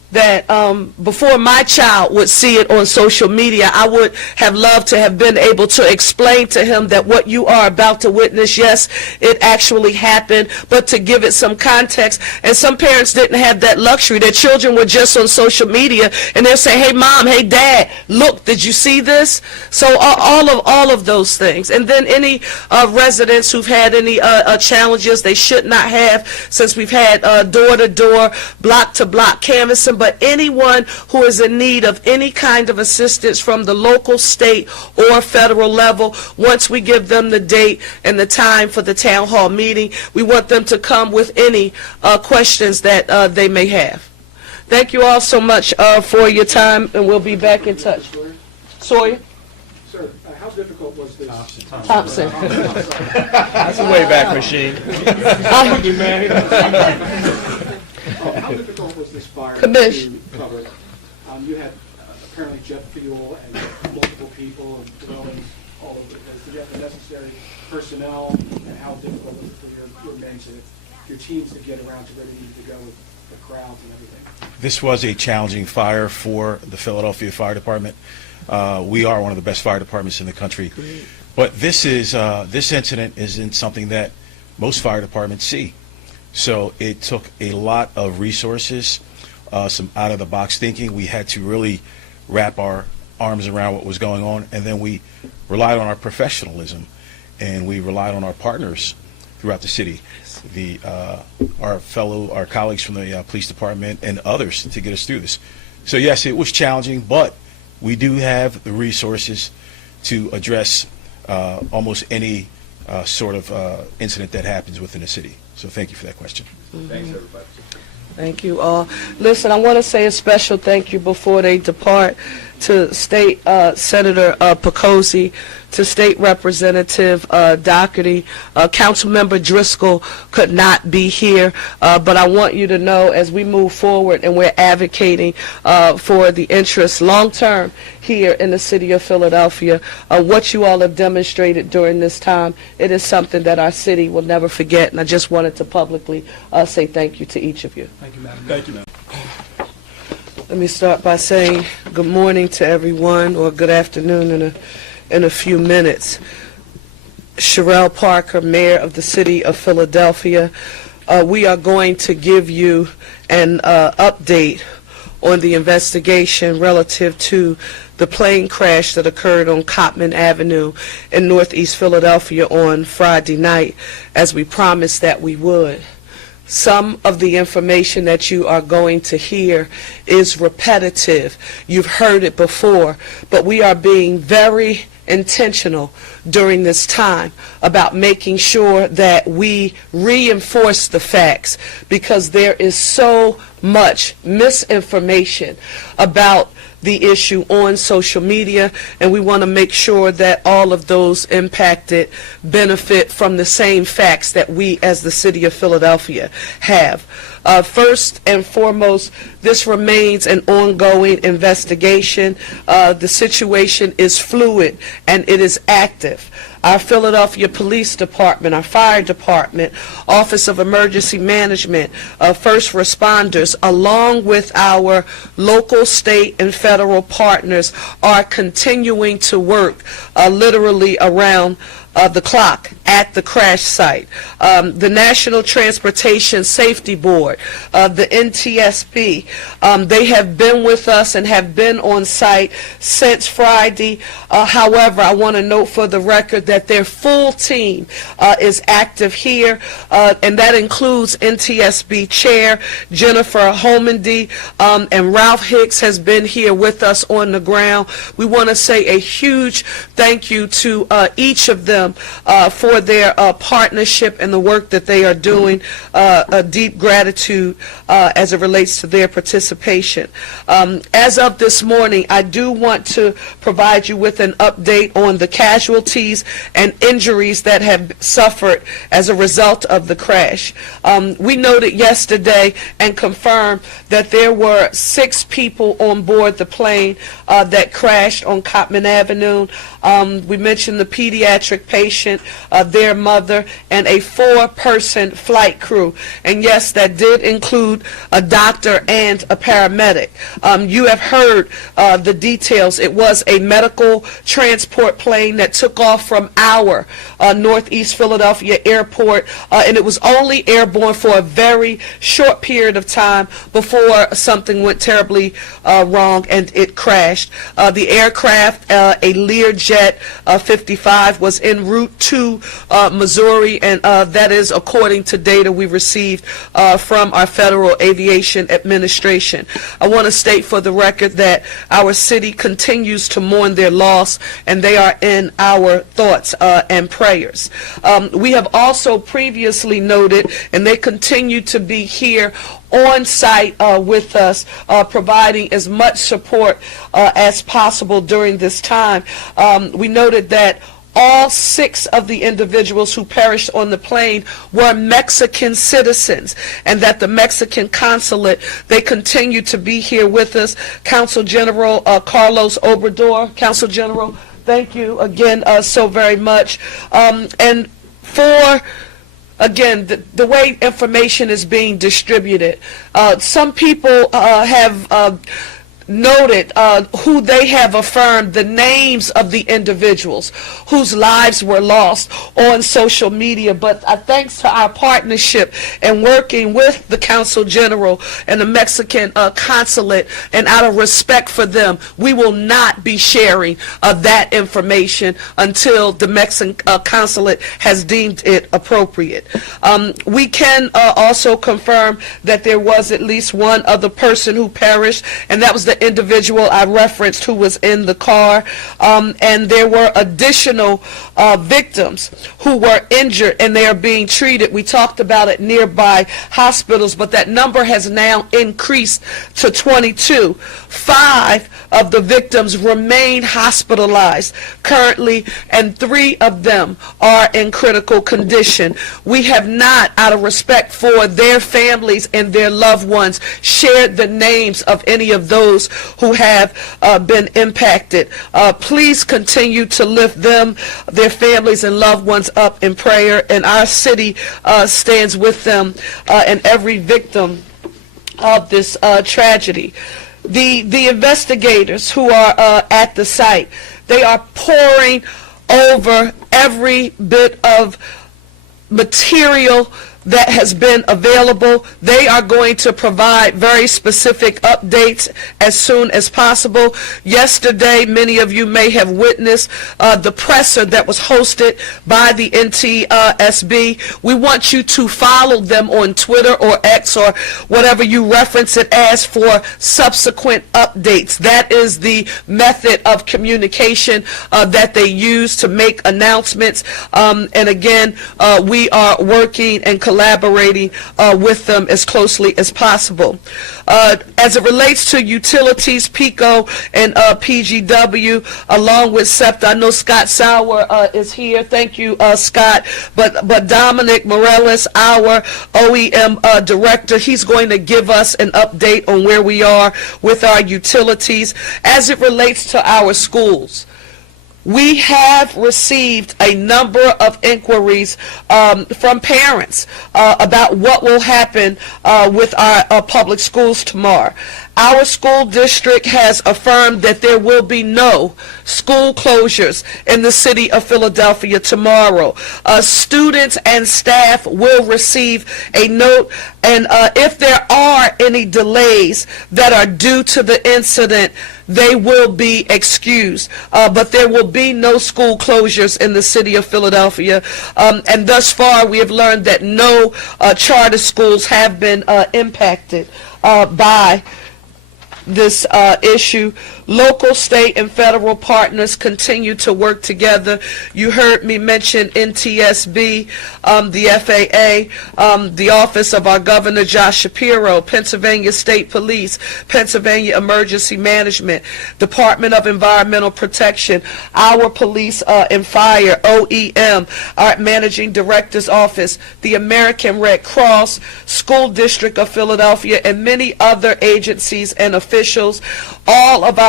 that before my child would see it on social media, I would have loved to have been able to explain to him that what you are about to witness, yes, it actually happened, but to give it some context. And some parents didn't have that luxury. Their children were just on social media, and they'll say, hey, Mom, hey, Dad, look, did you see this? So all of those things. And then any residents who've had any challenges they should not have, since we've had door-to-door, block-to-block canvassing, but anyone who is in need of any kind of assistance from the local, state, or federal level, once we give them the date and the time for the town hall meeting, we want them to come with any questions that they may have. Thank you all so much for your time, and we'll be back in touch. Sawyer? Sir, how difficult was this? Thompson. That's a Wayback Machine. How difficult was this fire Commish. to cover? You had apparently jet fuel and multiple people and dwellings all over the place. Did you have the necessary personnel, and how difficult was it for your men to, your teams to get around to where they needed to go with the crowds and everything? This was a challenging fire for the Philadelphia Fire Department. We are one of the best fire departments in the country. But this incident isn't something that most fire departments see. So it took a lot of resources, some out-of-the-box thinking. We had to really wrap our arms around what was going on, and then we relied on our professionalism, and we relied on our partners throughout the city, our colleagues from the police department and others to get us through this. So yes, it was challenging, but we do have the resources to address almost any sort of incident that happens within a city. So thank you for that question. Thanks, everybody. Thank you all. Listen, I want to say a special thank you before they depart to State Senator Pecosi, to State Representative Doherty. Councilmember Driscoll could not be here, but I want you to know, as we move forward and we're advocating for the interests long-term here in the city of Philadelphia, what you all have demonstrated during this time, it is something that our city will never forget, and I just wanted to publicly say thank you to each of you. Thank you, Madam. Thank you, ma'am. Let me start by saying good morning to everyone, or good afternoon in a few minutes. Sherelle Parker, Mayor of the City of Philadelphia. We are going to give you an update on the investigation relative to the plane crash that occurred on Cottman Avenue in Northeast Philadelphia on Friday night, as we promised that we would. Some of the information that you are going to hear is repetitive. You've heard it before, but we are being very intentional during this time about making sure that we reinforce the facts, because there is so much misinformation about the issue on social media, and we want to make sure that all of those impacted benefit from the same facts that we as the city of Philadelphia have. First and foremost, this remains an ongoing investigation. The situation is fluid and it is active. Our Philadelphia Police Department, our Fire Department, Office of Emergency Management, first responders, along with our local, state, and federal partners, are continuing to work literally around the clock at the crash site. The National Transportation Safety Board, the NTSB, they have been with us and have been on site since Friday. However, I want to note for the record that their full team is active here, and that includes NTSB Chair Jennifer Holmandy, and Ralph Hicks has been here with us on the ground. We want to say a huge thank you to each of them for their partnership and the work that they are doing. A deep gratitude as it relates to their participation. As of this morning, I do want to provide you with an update on the casualties and injuries that have suffered as a result of the crash. We noted yesterday and confirmed that there were 6 people on board the plane that crashed on Cottman Avenue. We mentioned the pediatric patient, their mother, and a 4-person flight crew. And yes, that did include a doctor and a paramedic. You have heard the details. It was a medical transport plane that took off from our Northeast Philadelphia airport, and it was only airborne for a very short period of time before something went terribly wrong and it crashed. The aircraft, a Learjet 55, was en route to Missouri, and that is according to data we received from our Federal Aviation Administration. I want to state for the record that our city continues to mourn their loss, and they are in our thoughts and prayers. We have also previously noted, and they continue to be here on site with us, providing as much support as possible during this time. We noted that all 6 of the individuals who perished on the plane were Mexican citizens, and that the Mexican consulate, they continue to be here with us. Consul General Carlos Obrador. Consul General, thank you again so very much. And for again, the way information is being distributed, some people have noted who they have affirmed the names of the individuals whose lives were lost on social media. But thanks to our partnership and working with the Consul General and the Mexican consulate, and out of respect for them, we will not be sharing that information until the Mexican consulate has deemed it appropriate. We can also confirm that there was at least one other person who perished, and that was the individual I referenced who was in the car, and there were additional victims who were injured, and they are being treated. We talked about it, nearby hospitals, but that number has now increased to 22. 5 of the victims remain hospitalized currently, and 3 of them are in critical condition. We have not, out of respect for their families and their loved ones, shared the names of any of those who have been impacted. Please continue to lift them, their families and loved ones up in prayer, and our city stands with them and every victim of this tragedy. The investigators who are at the site, they are poring over every bit of material that has been available. They are going to provide very specific updates as soon as possible. Yesterday, many of you may have witnessed the presser that was hosted by the NTSB. We want you to follow them on Twitter or X or whatever you reference it as for subsequent updates. That is the method of communication that they use to make announcements. And again, we are working and collaborating with them as closely as possible. As it relates to utilities, PICO and PGW, along with SEPTA, I know Scott Sauer is here. Thank you, Scott. But Dominic Morales, our OEM director, he's going to give us an update on where we are with our utilities. As it relates to our schools, we have received a number of inquiries from parents about what will happen with our public schools tomorrow. Our school district has affirmed that there will be no school closures in the city of Philadelphia tomorrow. Students and staff will receive a note, and if there are any delays that are due to the incident, they will be excused. But there will be no school closures in the city of Philadelphia. And thus far, we have learned that no charter schools have been impacted by this issue. Local, state, and federal partners continue to work together. You heard me mention NTSB, the FAA, the Office of our Governor Josh Shapiro, Pennsylvania State Police, Pennsylvania Emergency Management, Department of Environmental Protection, our Police and Fire, OEM, our Managing Director's Office, the American Red Cross, School District of Philadelphia, and many other agencies and officials. All of our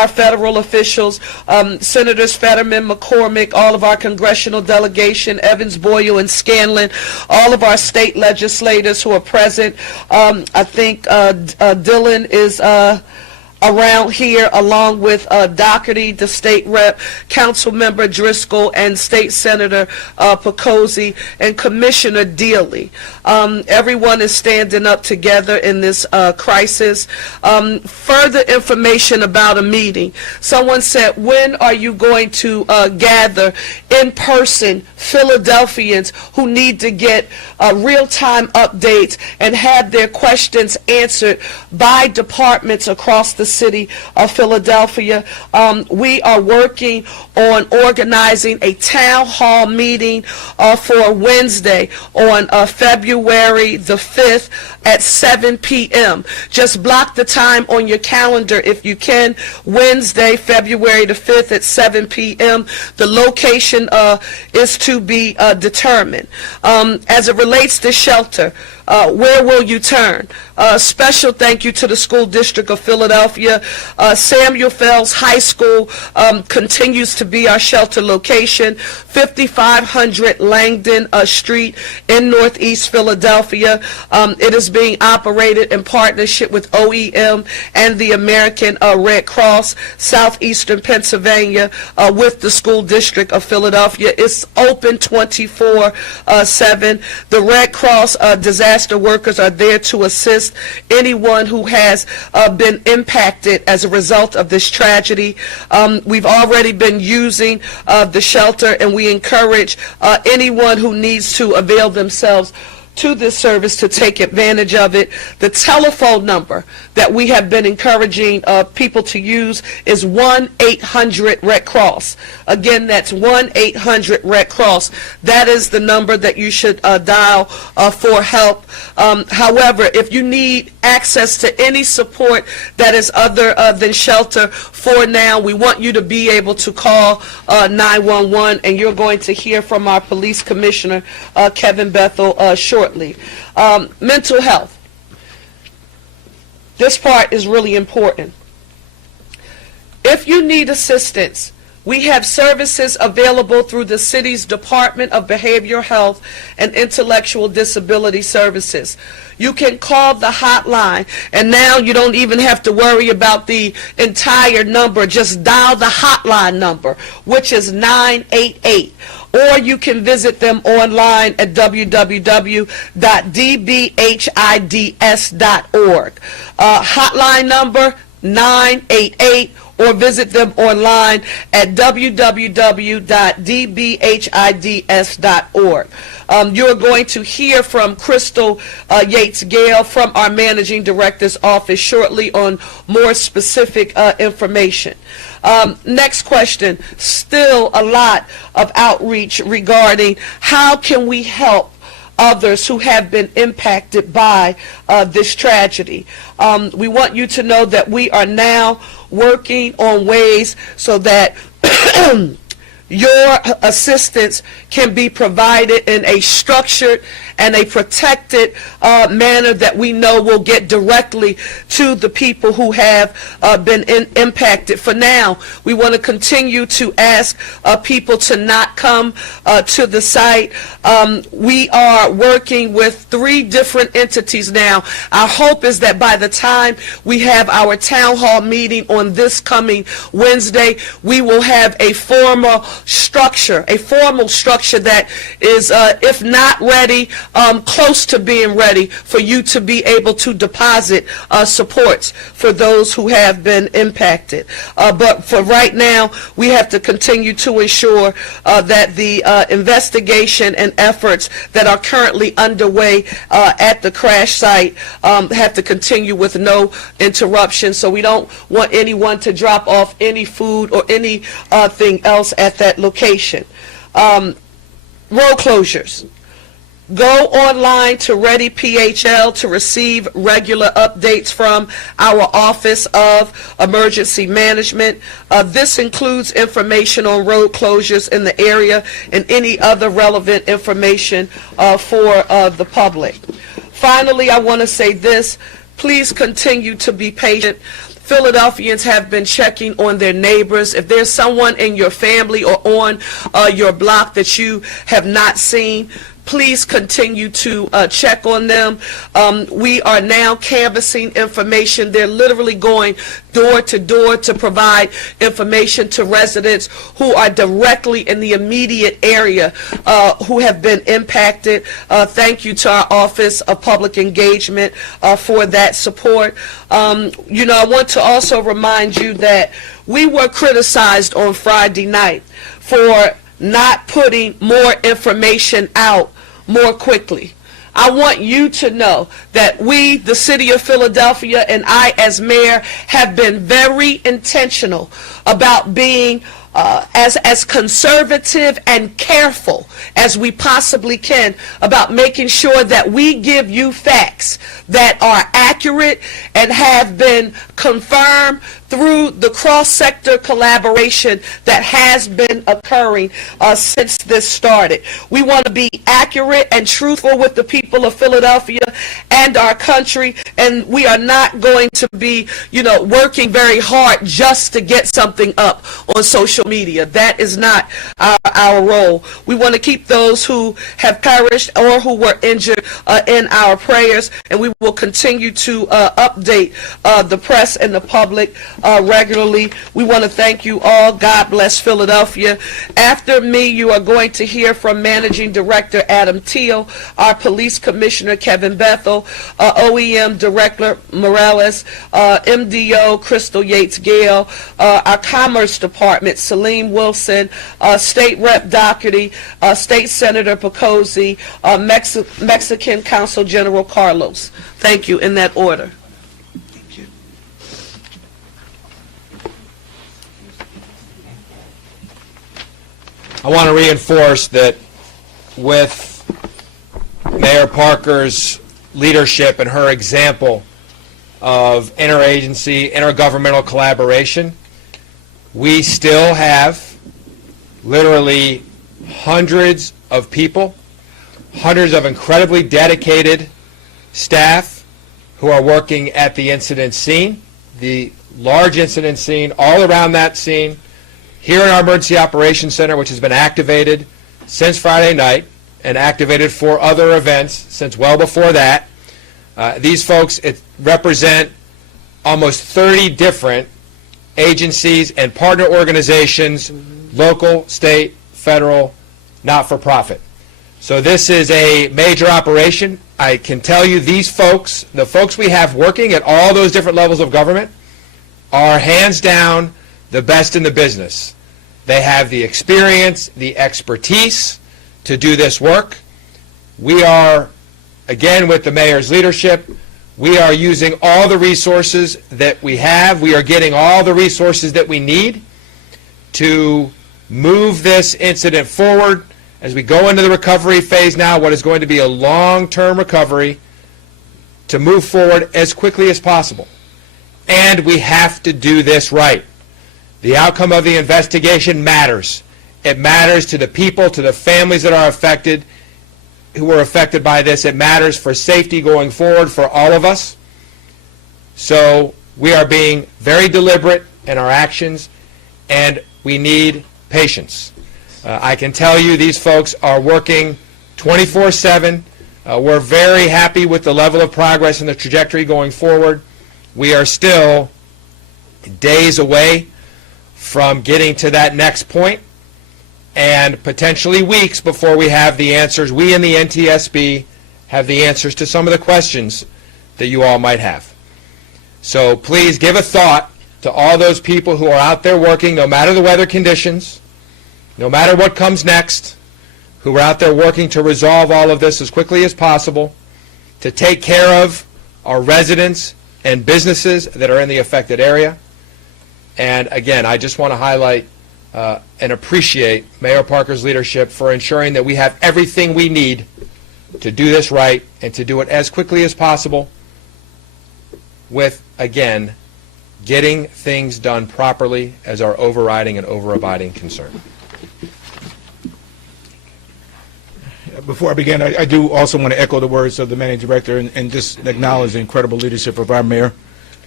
federal officials, Senators Fetterman, McCormick, all of our congressional delegation, Evans, Boyle, and Scanlon, all of our state legislators who are present. I think Dylan is around here, along with Doherty, the state rep, council member Driscoll, and state senator Picozzi, and Commissioner Dealey. Everyone is standing up together in this crisis. Further information about a meeting. Someone said, when are you going to gather in person Philadelphians who need to get real-time updates and have their questions answered by departments across the city of Philadelphia? We are working on organizing a town hall meeting for Wednesday on February the 5th at 7 p.m. Just block the time on your calendar if you can. Wednesday, February the 5th at 7 p.m. The location is to be determined. As it relates to shelter, where will you turn? Special thank you to the School District of Philadelphia. Samuel Fells High School continues to be our shelter location, 5500 Langdon Street in Northeast Philadelphia. It is being operated in partnership with OEM and the American Red Cross, Southeastern Pennsylvania, with the School District of Philadelphia. It's open 24/7. The Red Cross disaster workers are there to assist anyone who has been impacted as a result of this tragedy. We've already been using the shelter, and we encourage anyone who needs to avail themselves to this service to take advantage of it. The telephone number that we have been encouraging people to use is 1-800-RED-CROSS. Again, that's 1-800-RED-CROSS. That is the number that you should dial for help. However, if you need access to any support that is other than shelter for now, we want you to be able to call 911, and you're going to hear from our police commissioner, Kevin Bethel, shortly. Mental health. This part is really important. If you need assistance, we have services available through the city's Department of Behavioral Health and Intellectual Disability Services. You can call the hotline, and now you don't even have to worry about the entire number. Just dial the hotline number, which is 988. Or you can visit them online at www.dbhids.org. Hotline number 988, or visit them online at www.dbhids.org. You're going to hear from Crystal Yates-Gale from our Managing Director's office shortly on more specific information. Next question, still a lot of outreach regarding how can we help others who have been impacted by this tragedy. We want you to know that we are now working on ways so that your assistance can be provided in a structured and a protected manner that we know will get directly to the people who have been impacted. For now, we want to continue to ask people to not come to the site. We are working with 3 different entities now. Our hope is that by the time we have our town hall meeting on this coming Wednesday, we will have a formal structure that is, if not ready, close to being ready for you to be able to deposit supports for those who have been impacted. But for right now, we have to continue to ensure that the investigation and efforts that are currently underway at the crash site have to continue with no interruption. So we don't want anyone to drop off any food or anything else at that location. Road closures. Go online to Ready PHL to receive regular updates from our Office of Emergency Management. This includes information on road closures in the area and any other relevant information for the public. Finally, I want to say this. Please continue to be patient. Philadelphians have been checking on their neighbors. If there's someone in your family or on your block that you have not seen, please continue to check on them. We are now canvassing information. They're literally going door to door to provide information to residents who are directly in the immediate area who have been impacted. Thank you to our Office of Public Engagement for that support. You know, I want to also remind you that we were criticized on Friday night for not putting more information out more quickly. I want you to know that we, the City of Philadelphia, and I as mayor, have been very intentional about being as conservative and careful as we possibly can about making sure that we give you facts that are accurate and have been confirmed through the cross-sector collaboration that has been occurring since this started. We want to be accurate and truthful with the people of Philadelphia and our country, and we are not going to be, you know, working very hard just to get something up on social media. That is not our role. We want to keep those who have perished or who were injured in our prayers, and we will continue to update the press and the public regularly. We want to thank you all. God bless Philadelphia. After me, you are going to hear from Managing Director Adam Teal, our Police Commissioner Kevin Bethel, OEM Director Morales, MDO Crystal Yates Gale, our Commerce Department Salim Wilson, State Rep Doherty, State Senator Picozzi, Mexican Consul General Carlos. Thank you, in that order. I want to reinforce that with Mayor Parker's leadership and her example of interagency, intergovernmental collaboration, we still have literally hundreds of people, hundreds of incredibly dedicated staff who are working at the incident scene, the large incident scene, all around that scene, here in our Emergency Operations Center, which has been activated since Friday night and activated for other events since well before that. These folks represent almost 30 different agencies and partner organizations, local, state, federal, not-for-profit. So this is a major operation. I can tell you these folks, the folks we have working at all those different levels of government, are hands down the best in the business. They have the experience, the expertise to do this work. We are, again, with the mayor's leadership, we are using all the resources that we have. We are getting all the resources that we need to move this incident forward as we go into the recovery phase now, what is going to be a long-term recovery, to move forward as quickly as possible. And we have to do this right. The outcome of the investigation matters. It matters to the people, to the families that are affected, who were affected by this. It matters for safety going forward for all of us. So we are being very deliberate in our actions, and we need patience. I can tell you these folks are working 24/7. We're very happy with the level of progress and the trajectory going forward. We are still days away from getting to that next point, and potentially weeks before we have the answers. We in the NTSB have the answers to some of the questions that you all might have. So please give a thought to all those people who are out there working, no matter the weather conditions, no matter what comes next, who are out there working to resolve all of this as quickly as possible, to take care of our residents and businesses that are in the affected area. And again, I just want to highlight and appreciate Mayor Parker's leadership for ensuring that we have everything we need to do this right and to do it as quickly as possible with, again, getting things done properly as our overriding and overabiding concern. Before I begin, I do also want to echo the words of the managing director and just acknowledge the incredible leadership of our mayor.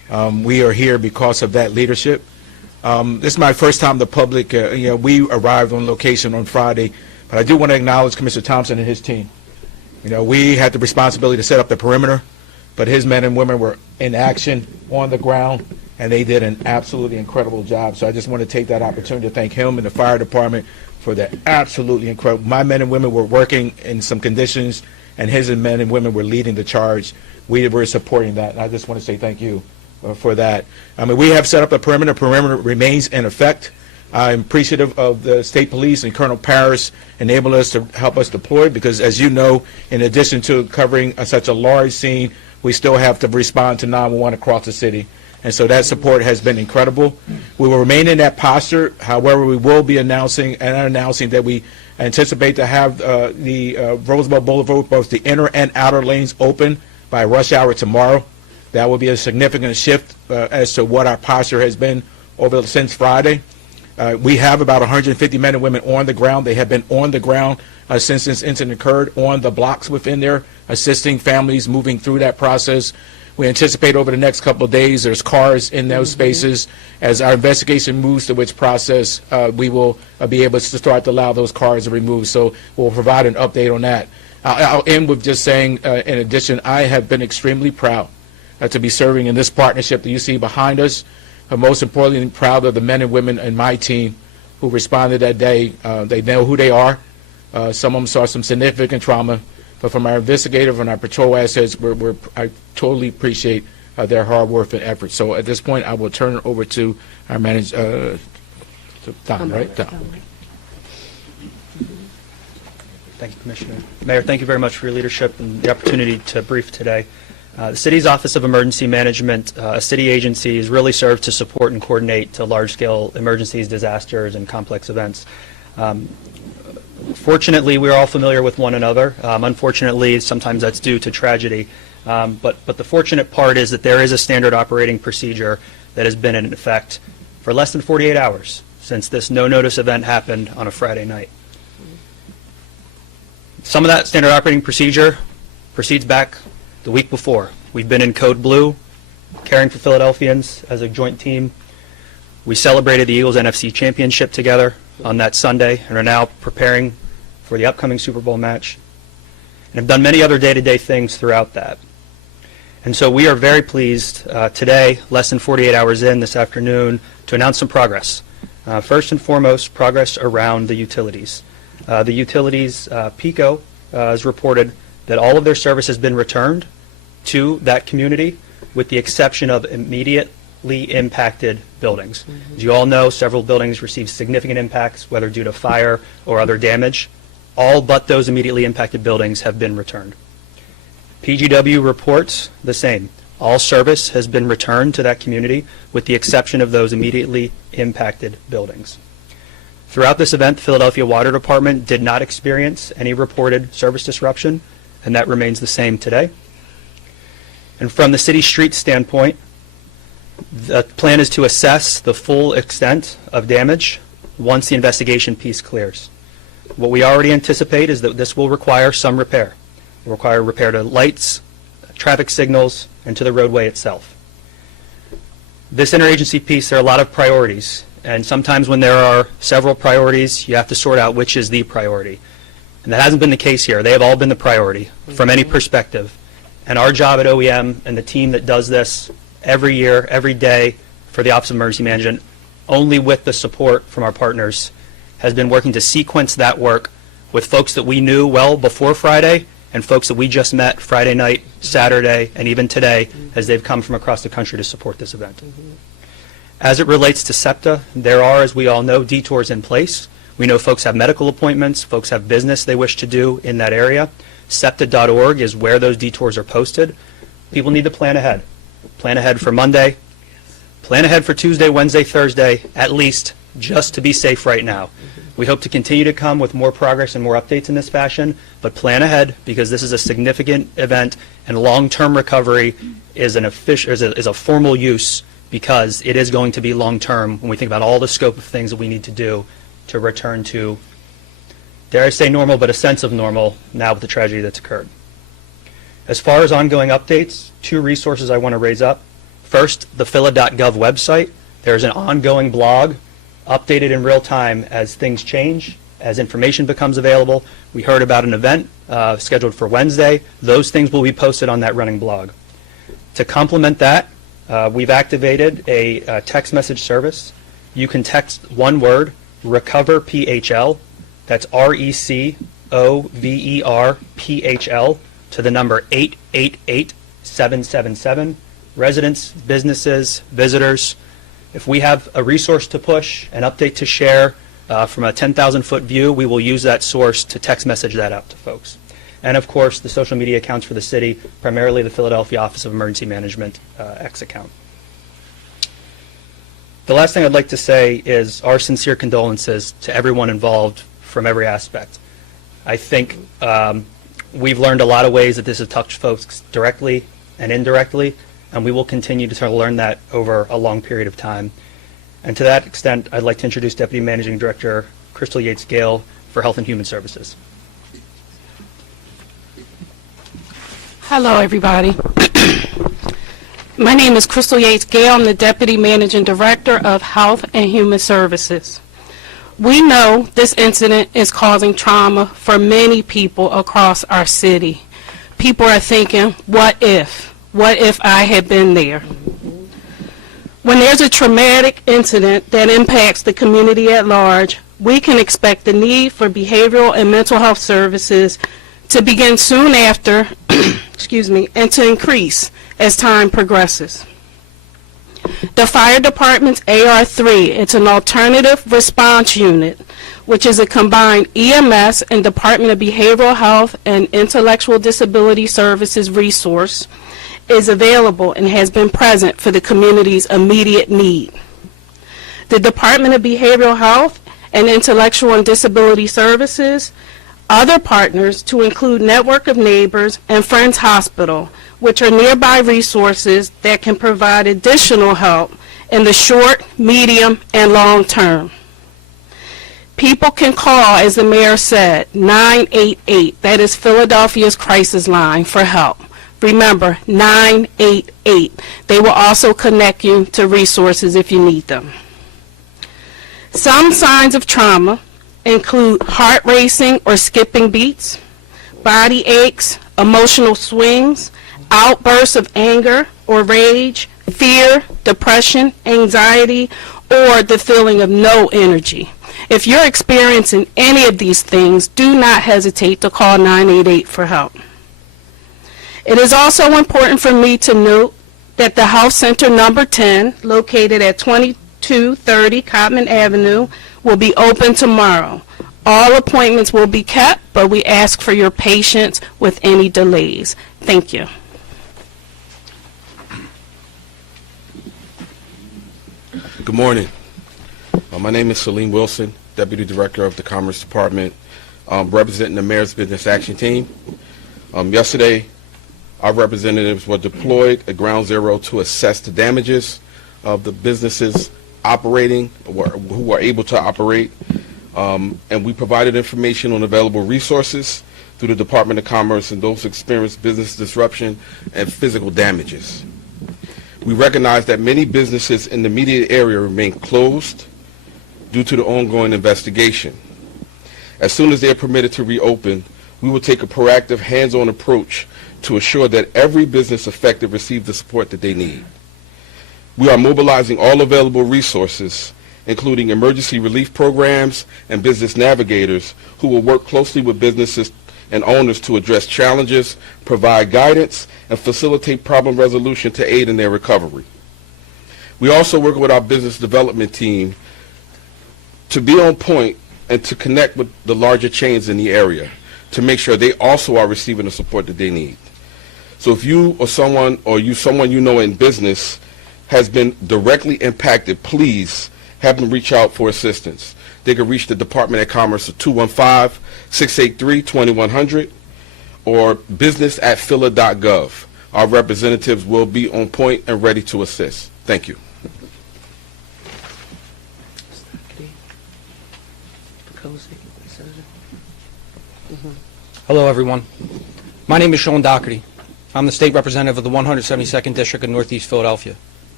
We are here because of that leadership. This is my first time the public, we arrived on location on Friday, but I do want to acknowledge Commissioner Thompson and his team. We had the responsibility to set up the perimeter, but his men and women were in action on the ground, and they did an absolutely incredible job. So I just want to take that opportunity to thank him and the fire department for the absolutely incredible. My men and women were working in some conditions, and his men and women were leading the charge. We were supporting that, and I just want to say thank you for that. We have set up a perimeter. Perimeter remains in effect. I'm appreciative of the state police and Colonel Parrish enabling us to help us deploy, because as you know, in addition to covering such a large scene, we still have to respond to 911 across the city. And so that support has been incredible. We will remain in that posture. However, we will be announcing that we anticipate to have the Roosevelt Boulevard, both the inner and outer lanes, open by rush hour tomorrow. That will be a significant shift as to what our posture has been since Friday. We have about 150 men and women on the ground. They have been on the ground since this incident occurred, on the blocks within there, assisting families moving through that process. We anticipate over the next couple of days there's cars in those spaces. As our investigation moves to which process, we will be able to start to allow those cars to be removed. So we'll provide an update on that. I'll end with just saying, in addition, I have been extremely proud to be serving in this partnership that you see behind us. Most importantly, proud of the men and women in my team who responded that day. They know who they are. Some of them saw some significant trauma. But from our investigative and our patrol assets, I totally appreciate their hard work and effort. So at this point, I will turn it over to our manager, Don, right? Don. Thank you, Commissioner. Mayor, thank you very much for your leadership and the opportunity to brief today. The city's Office of Emergency Management, a city agency, is really served to support and coordinate to large-scale emergencies, disasters, and complex events. Fortunately, we're all familiar with one another. Unfortunately, sometimes that's due to tragedy. But the fortunate part is that there is a standard operating procedure that has been in effect for less than 48 hours since this no-notice event happened on a Friday night. Some of that standard operating procedure proceeds back the week before. We've been in Code Blue, caring for Philadelphians as a joint team. We celebrated the Eagles NFC championship together on that Sunday and are now preparing for the upcoming Super Bowl match, and have done many other day-to-day things throughout that. And so we are very pleased today, less than 48 hours in this afternoon, to announce some progress. First and foremost, progress around the utilities. The utilities, PECO, has reported that all of their service has been returned to that community, with the exception of immediately impacted buildings. As you all know, several buildings received significant impacts, whether due to fire or other damage. All but those immediately impacted buildings have been returned. PGW reports the same. All service has been returned to that community, with the exception of those immediately impacted buildings. Throughout this event, the Philadelphia Water Department did not experience any reported service disruption, and that remains the same today. And from the city street standpoint, the plan is to assess the full extent of damage once the investigation piece clears. What we already anticipate is that this will require some repair. It will require repair to lights, traffic signals, and to the roadway itself. This interagency piece, there are a lot of priorities, and sometimes when there are several priorities, you have to sort out which is the priority. And that hasn't been the case here. They have all been the priority from any perspective. And our job at OEM and the team that does this every year, every day for the Office of Emergency Management, only with the support from our partners, has been working to sequence that work with folks that we knew well before Friday and folks that we just met Friday night, Saturday, and even today as they've come from across the country to support this event. As it relates to SEPTA, there are, as we all know, detours in place. We know folks have medical appointments, folks have business they wish to do in that area. SEPTA.org is where those detours are posted. People need to plan ahead. Plan ahead for Monday. Plan ahead for Tuesday, Wednesday, Thursday, at least, just to be safe right now. We hope to continue to come with more progress and more updates in this fashion, but plan ahead because this is a significant event, and long-term recovery is a formal use because it is going to be long-term when we think about all the scope of things that we need to do to return to, dare I say normal, but a sense of normal now with the tragedy that's occurred. As far as ongoing updates, two resources I want to raise up. First, the phila.gov website. There's an ongoing blog updated in real time as things change, as information becomes available. We heard about an event scheduled for Wednesday. Those things will be posted on that running blog. To complement that, we've activated a text message service. You can text one word, Recover PHL, that's RECOVER-PHL, to the number 888-777. Residents, businesses, visitors, if we have a resource to push, an update to share from a 10,000-foot view, we will use that source to text message that out to folks. And of course, the social media accounts for the city, primarily the Philadelphia Office of Emergency Management X account. The last thing I'd like to say is our sincere condolences to everyone involved from every aspect. I think we've learned a lot of ways that this has touched folks directly and indirectly, and we will continue to learn that over a long period of time. And to that extent, I'd like to introduce Deputy Managing Director Crystal Yates-Gale for Health and Human Services. Hello, everybody. My name is Crystal Yates-Gale. I'm the Deputy Managing Director of Health and Human Services. We know this incident is causing trauma for many people across our city. People are thinking, what if? What if I had been there? When there's a traumatic incident that impacts the community at large, we can expect the need for behavioral and mental health services to begin soon after, excuse me, and to increase as time progresses. The fire department's AR3, it's an alternative response unit, which is a combined EMS and Department of Behavioral Health and Intellectual Disability Services resource, is available and has been present for the community's immediate need. The Department of Behavioral Health and Intellectual and Disability Services, other partners to include Network of Neighbors and Friends Hospital, which are nearby resources that can provide additional help in the short, medium, and long term. People can call, as the mayor said, 988. That is Philadelphia's crisis line for help. Remember, 988. They will also connect you to resources if you need them. Some signs of trauma include heart racing or skipping beats, body aches, emotional swings, outbursts of anger or rage, fear, depression, anxiety, or the feeling of no energy. If you're experiencing any of these things, do not hesitate to call 988 for help. It is also important for me to note that the Health Center number 10, located at 2230 Cotman Avenue, will be open tomorrow. All appointments will be kept, but we ask for your patience with any delays. Thank you. Good morning. My name is Salim Wilson, Deputy Director of the Commerce Department, representing the Mayor's Business Action Team. Yesterday, our representatives were deployed at Ground Zero to assess the damages of the businesses operating, who were able to operate, and we provided information on available resources through the Department of Commerce and those experienced business disruption and physical damages. We recognize that many businesses in the immediate area remain closed due to the ongoing investigation. As soon as they are permitted to reopen, we will take a proactive, hands-on approach to assure that every business affected receives the support that they need. We are mobilizing all available resources, including emergency relief programs and business navigators who will work closely with businesses and owners to address challenges, provide guidance, and facilitate problem resolution to aid in their recovery. We also work with our business development team to be on point and to connect with the larger chains in the area to make sure they also are receiving the support that they need. So if you or someone you know in business has been directly impacted, please have them reach out for assistance. They can reach the Department of Commerce at 215-683-2100 or business@phila.gov. Our representatives will be on point and ready to assist. Thank you. Hello, everyone. My name is Sean Doherty. I'm the state representative of the 172nd District of Northeast Philadelphia.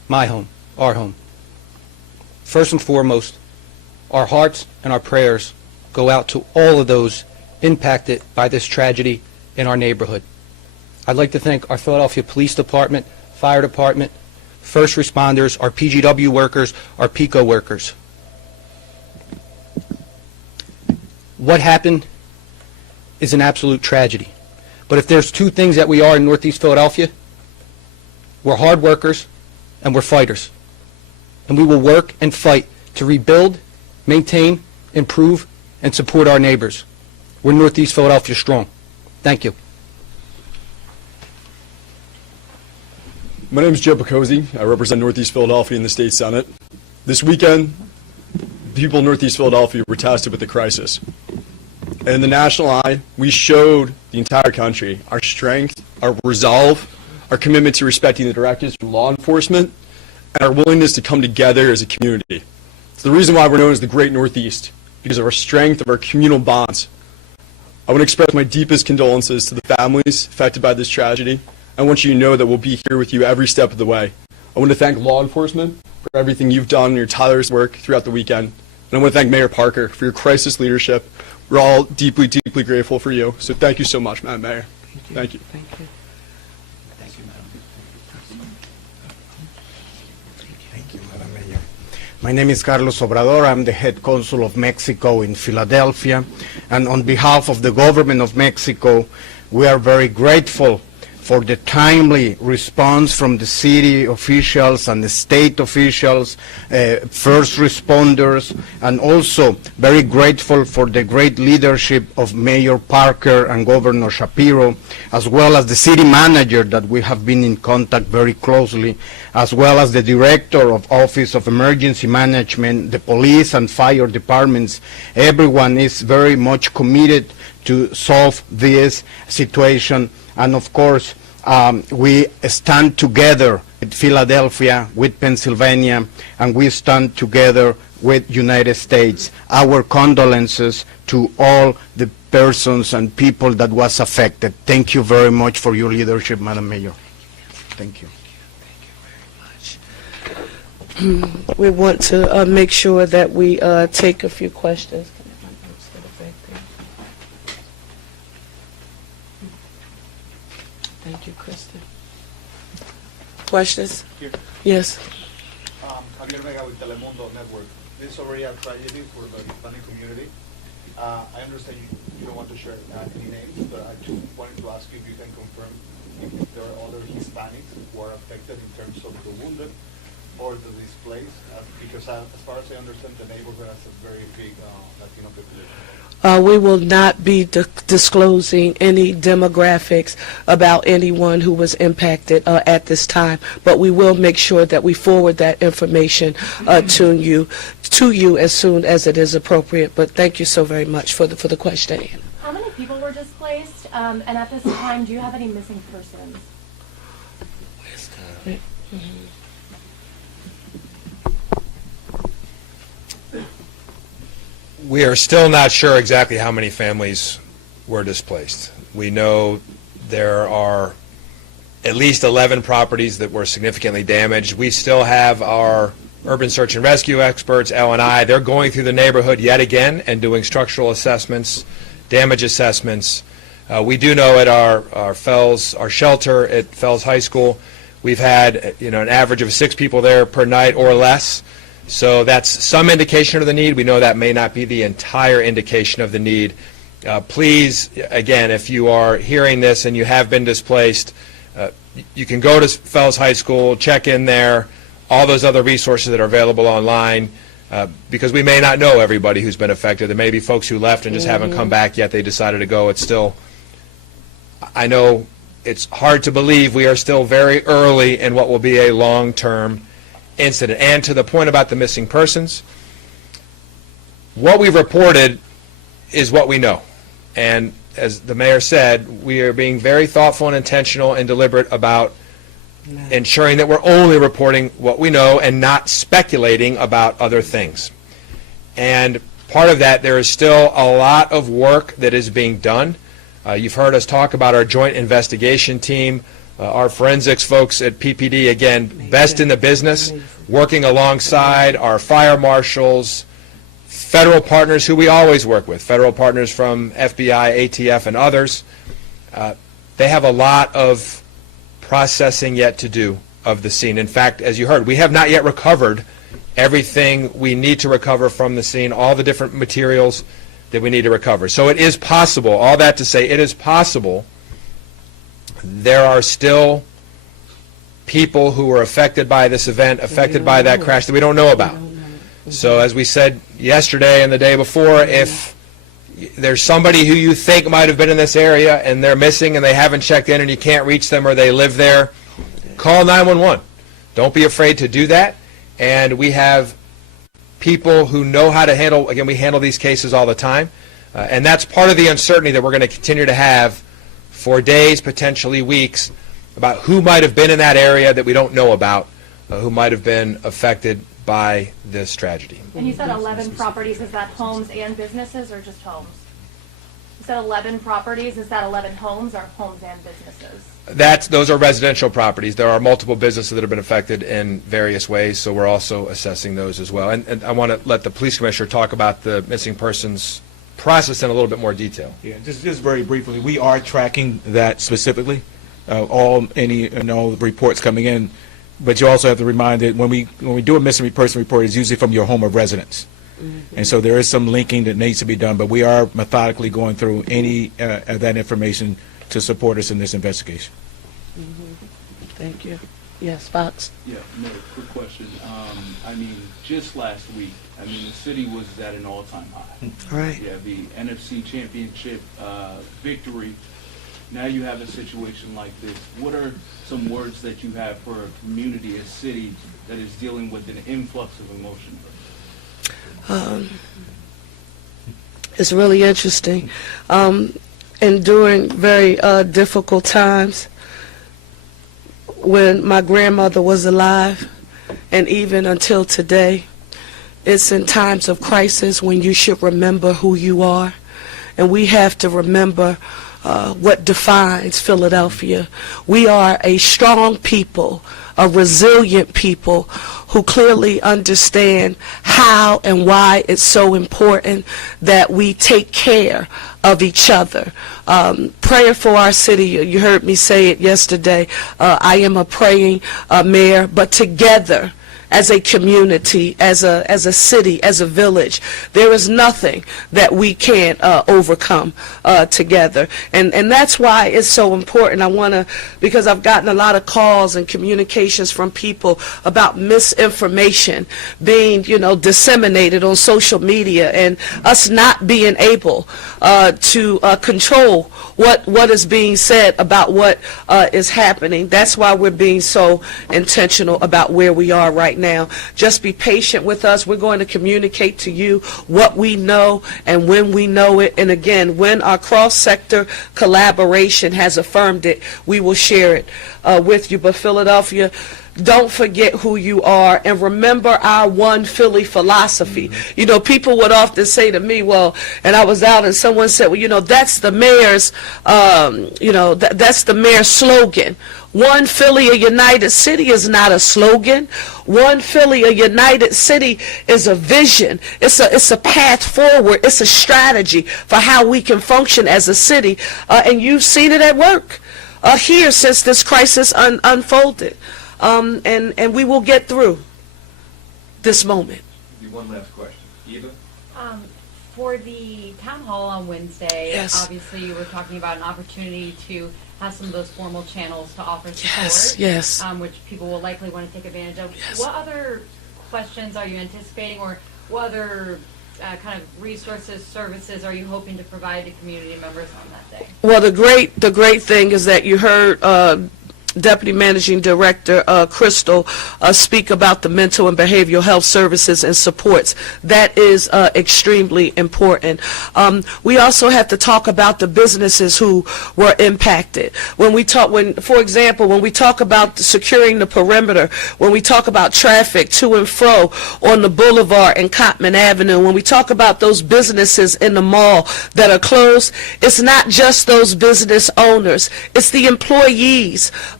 my home, our home. First and foremost, our hearts and our prayers go out to all of those impacted by this tragedy in our neighborhood. I'd like to thank our Philadelphia Police Department, Fire Department, first responders, our PGW workers, our PICO workers. What happened is an absolute tragedy. But if there's two things that we are in Northeast Philadelphia, we're hard workers and we're fighters. And we will work and fight to rebuild, maintain, improve, and support our neighbors. We're Northeast Philadelphia strong. Thank you. My name is Joe Picozzi. I represent Northeast Philadelphia in the State Senate. This weekend, people in Northeast Philadelphia were tasked with the crisis. And in the national eye, we showed the entire country our strength, our resolve, our commitment to respecting the directives from law enforcement, and our willingness to come together as a community. It's the reason why we're known as the Great Northeast, because of our strength, of our communal bonds. I want to express my deepest condolences to the families affected by this tragedy. I want you to know that we'll be here with you every step of the way. I want to thank law enforcement for everything you've done and your tireless work throughout the weekend. And I want to thank Mayor Parker for your crisis leadership. We're all deeply, deeply grateful for you. So thank you so much, Madam Mayor. Thank you. Thank you. Thank you, Madam Mayor. My name is Carlos Obrador. I'm the head consul of Mexico in Philadelphia. And on behalf of the government of Mexico, we are very grateful for the timely response from the city officials and the state officials, first responders, and also very grateful for the great leadership of Mayor Parker and Governor Shapiro, as well as the city manager that we have been in contact very closely, as well as the director of Office of Emergency Management, the police and fire departments. Everyone is very much committed to solve this situation. And of course, we stand together with Philadelphia, with Pennsylvania, and we stand together with United States. Our condolences to all the persons and people that was affected. Thank you very much for your leadership, Madam Mayor. Thank you. We want to make sure that we take a few questions. Thank you, Kristen. Questions? Here. Yes. Javier Vega with Telemundo Network. This is already a tragedy for the Hispanic community. I understand you don't want to share any names, but I just wanted to ask you if you can confirm if there are other Hispanics who are affected in terms of the wounded or the displaced, because as far as I understand, the neighborhood has a very big Latino population. We will not be disclosing any demographics about anyone who was impacted at this time, but we will make sure that we forward that information to you as soon as it is appropriate. But thank you so very much for the question. How many people were displaced? And at this time, do you have any missing persons? We are still not sure exactly how many families were displaced. We know there are at least 11 properties that were significantly damaged. We still have our urban search and rescue experts, L&I. They're going through the neighborhood yet again and doing structural assessments, damage assessments. We do know at our shelter at Fells High School, we've had an average of 6 people there per night or less. So that's some indication of the need. We know that may not be the entire indication of the need. Please, again, if you are hearing this and you have been displaced, you can go to Fells High School, check in there, all those other resources that are available online, because we may not know everybody who's been affected. There may be folks who left and just haven't come back yet. They decided to go. It's still, I know it's hard to believe we are still very early in what will be a long-term incident. And to the point about the missing persons, what we've reported is what we know. And as the mayor said, we are being very thoughtful and intentional and deliberate about ensuring that we're only reporting what we know and not speculating about other things. And part of that, there is still a lot of work that is being done. You've heard us talk about our joint investigation team Our forensics folks at PPD, again, best in the business, working alongside our fire marshals, federal partners who we always work with, federal partners from FBI, ATF, and others. They have a lot of processing yet to do of the scene. In fact, as you heard, we have not yet recovered everything we need to recover from the scene, all the different materials that we need to recover. So it is possible, all that to say, it is possible there are still people who were affected by this event, affected by that crash that we don't know about. So as we said yesterday and the day before, if there's somebody who you think might have been in this area and they're missing and they haven't checked in and you can't reach them or they live there, call 911. Don't be afraid to do that. And we have people who know how to handle, again, we handle these cases all the time. And that's part of the uncertainty that we're going to continue to have for days, potentially weeks, about who might have been in that area that we don't know about, who might have been affected by this tragedy. And you said 11 properties. Is that homes and businesses or just homes? You said 11 properties. Is that 11 homes or homes and businesses? Those are residential properties. There are multiple businesses that have been affected in various ways, so we're also assessing those as well. And I want to let the police commissioner talk about the missing persons process in a little bit more detail. Yeah, just very briefly, we are tracking that specifically, any reports coming in, but you also have to remind that when we do a missing person report, it's usually from your home of residence. And so there is some linking that needs to be done, but we are methodically going through any of that information to support us in this investigation. Thank you. Yes, Fox. Yeah, no, quick question. Just last week, the city was at an all-time high. Right. Yeah, the NFC championship victory. Now you have a situation like this. What are some words that you have for a community, a city that is dealing with an influx of emotion? It's really interesting. And during very difficult times, when my grandmother was alive, and even until today, it's in times of crisis when you should remember who you are. And we have to remember what defines Philadelphia. We are a strong people, a resilient people who clearly understand how and why it's so important that we take care of each other. Prayer for our city, you heard me say it yesterday, I am a praying mayor, but together, as a community, as a city, as a village, there is nothing that we can't overcome together. And that's why it's so important. I want to, because I've gotten a lot of calls and communications from people about misinformation being, disseminated on social media and us not being able to control what is being said about what is happening. That's why we're being so intentional about where we are right now. Just be patient with us. We're going to communicate to you what we know and when we know it. And again, when our cross-sector collaboration has affirmed it, we will share it with you. But Philadelphia, don't forget who you are, and remember our one Philly philosophy. People would often say to me, and I was out and someone said, that's the mayor's, that's the mayor's slogan. One Philly, a united city is not a slogan. One Philly, a united city is a vision. It's a path forward. It's a strategy for how we can function as a city. And you've seen it at work here since this crisis unfolded. And we will get through this moment. One last question. Eva? For the town hall on Wednesday, Yes. obviously you were talking about an opportunity to have some of those formal channels to offer support, Yes. which people will likely want to take advantage of. Yes. What other questions are you anticipating, or what other kind of resources, services are you hoping to provide to community members on that day? Well, the great thing is that you heard Deputy Managing Director Crystal speak about the mental and behavioral health services and supports. That is extremely important. We also have to talk about the businesses who were impacted. For example, when we talk about securing the perimeter, when we talk about traffic to and fro on the boulevard and Cottman Avenue, when we talk about those businesses in the mall that are closed, it's not just those business owners. It's the employees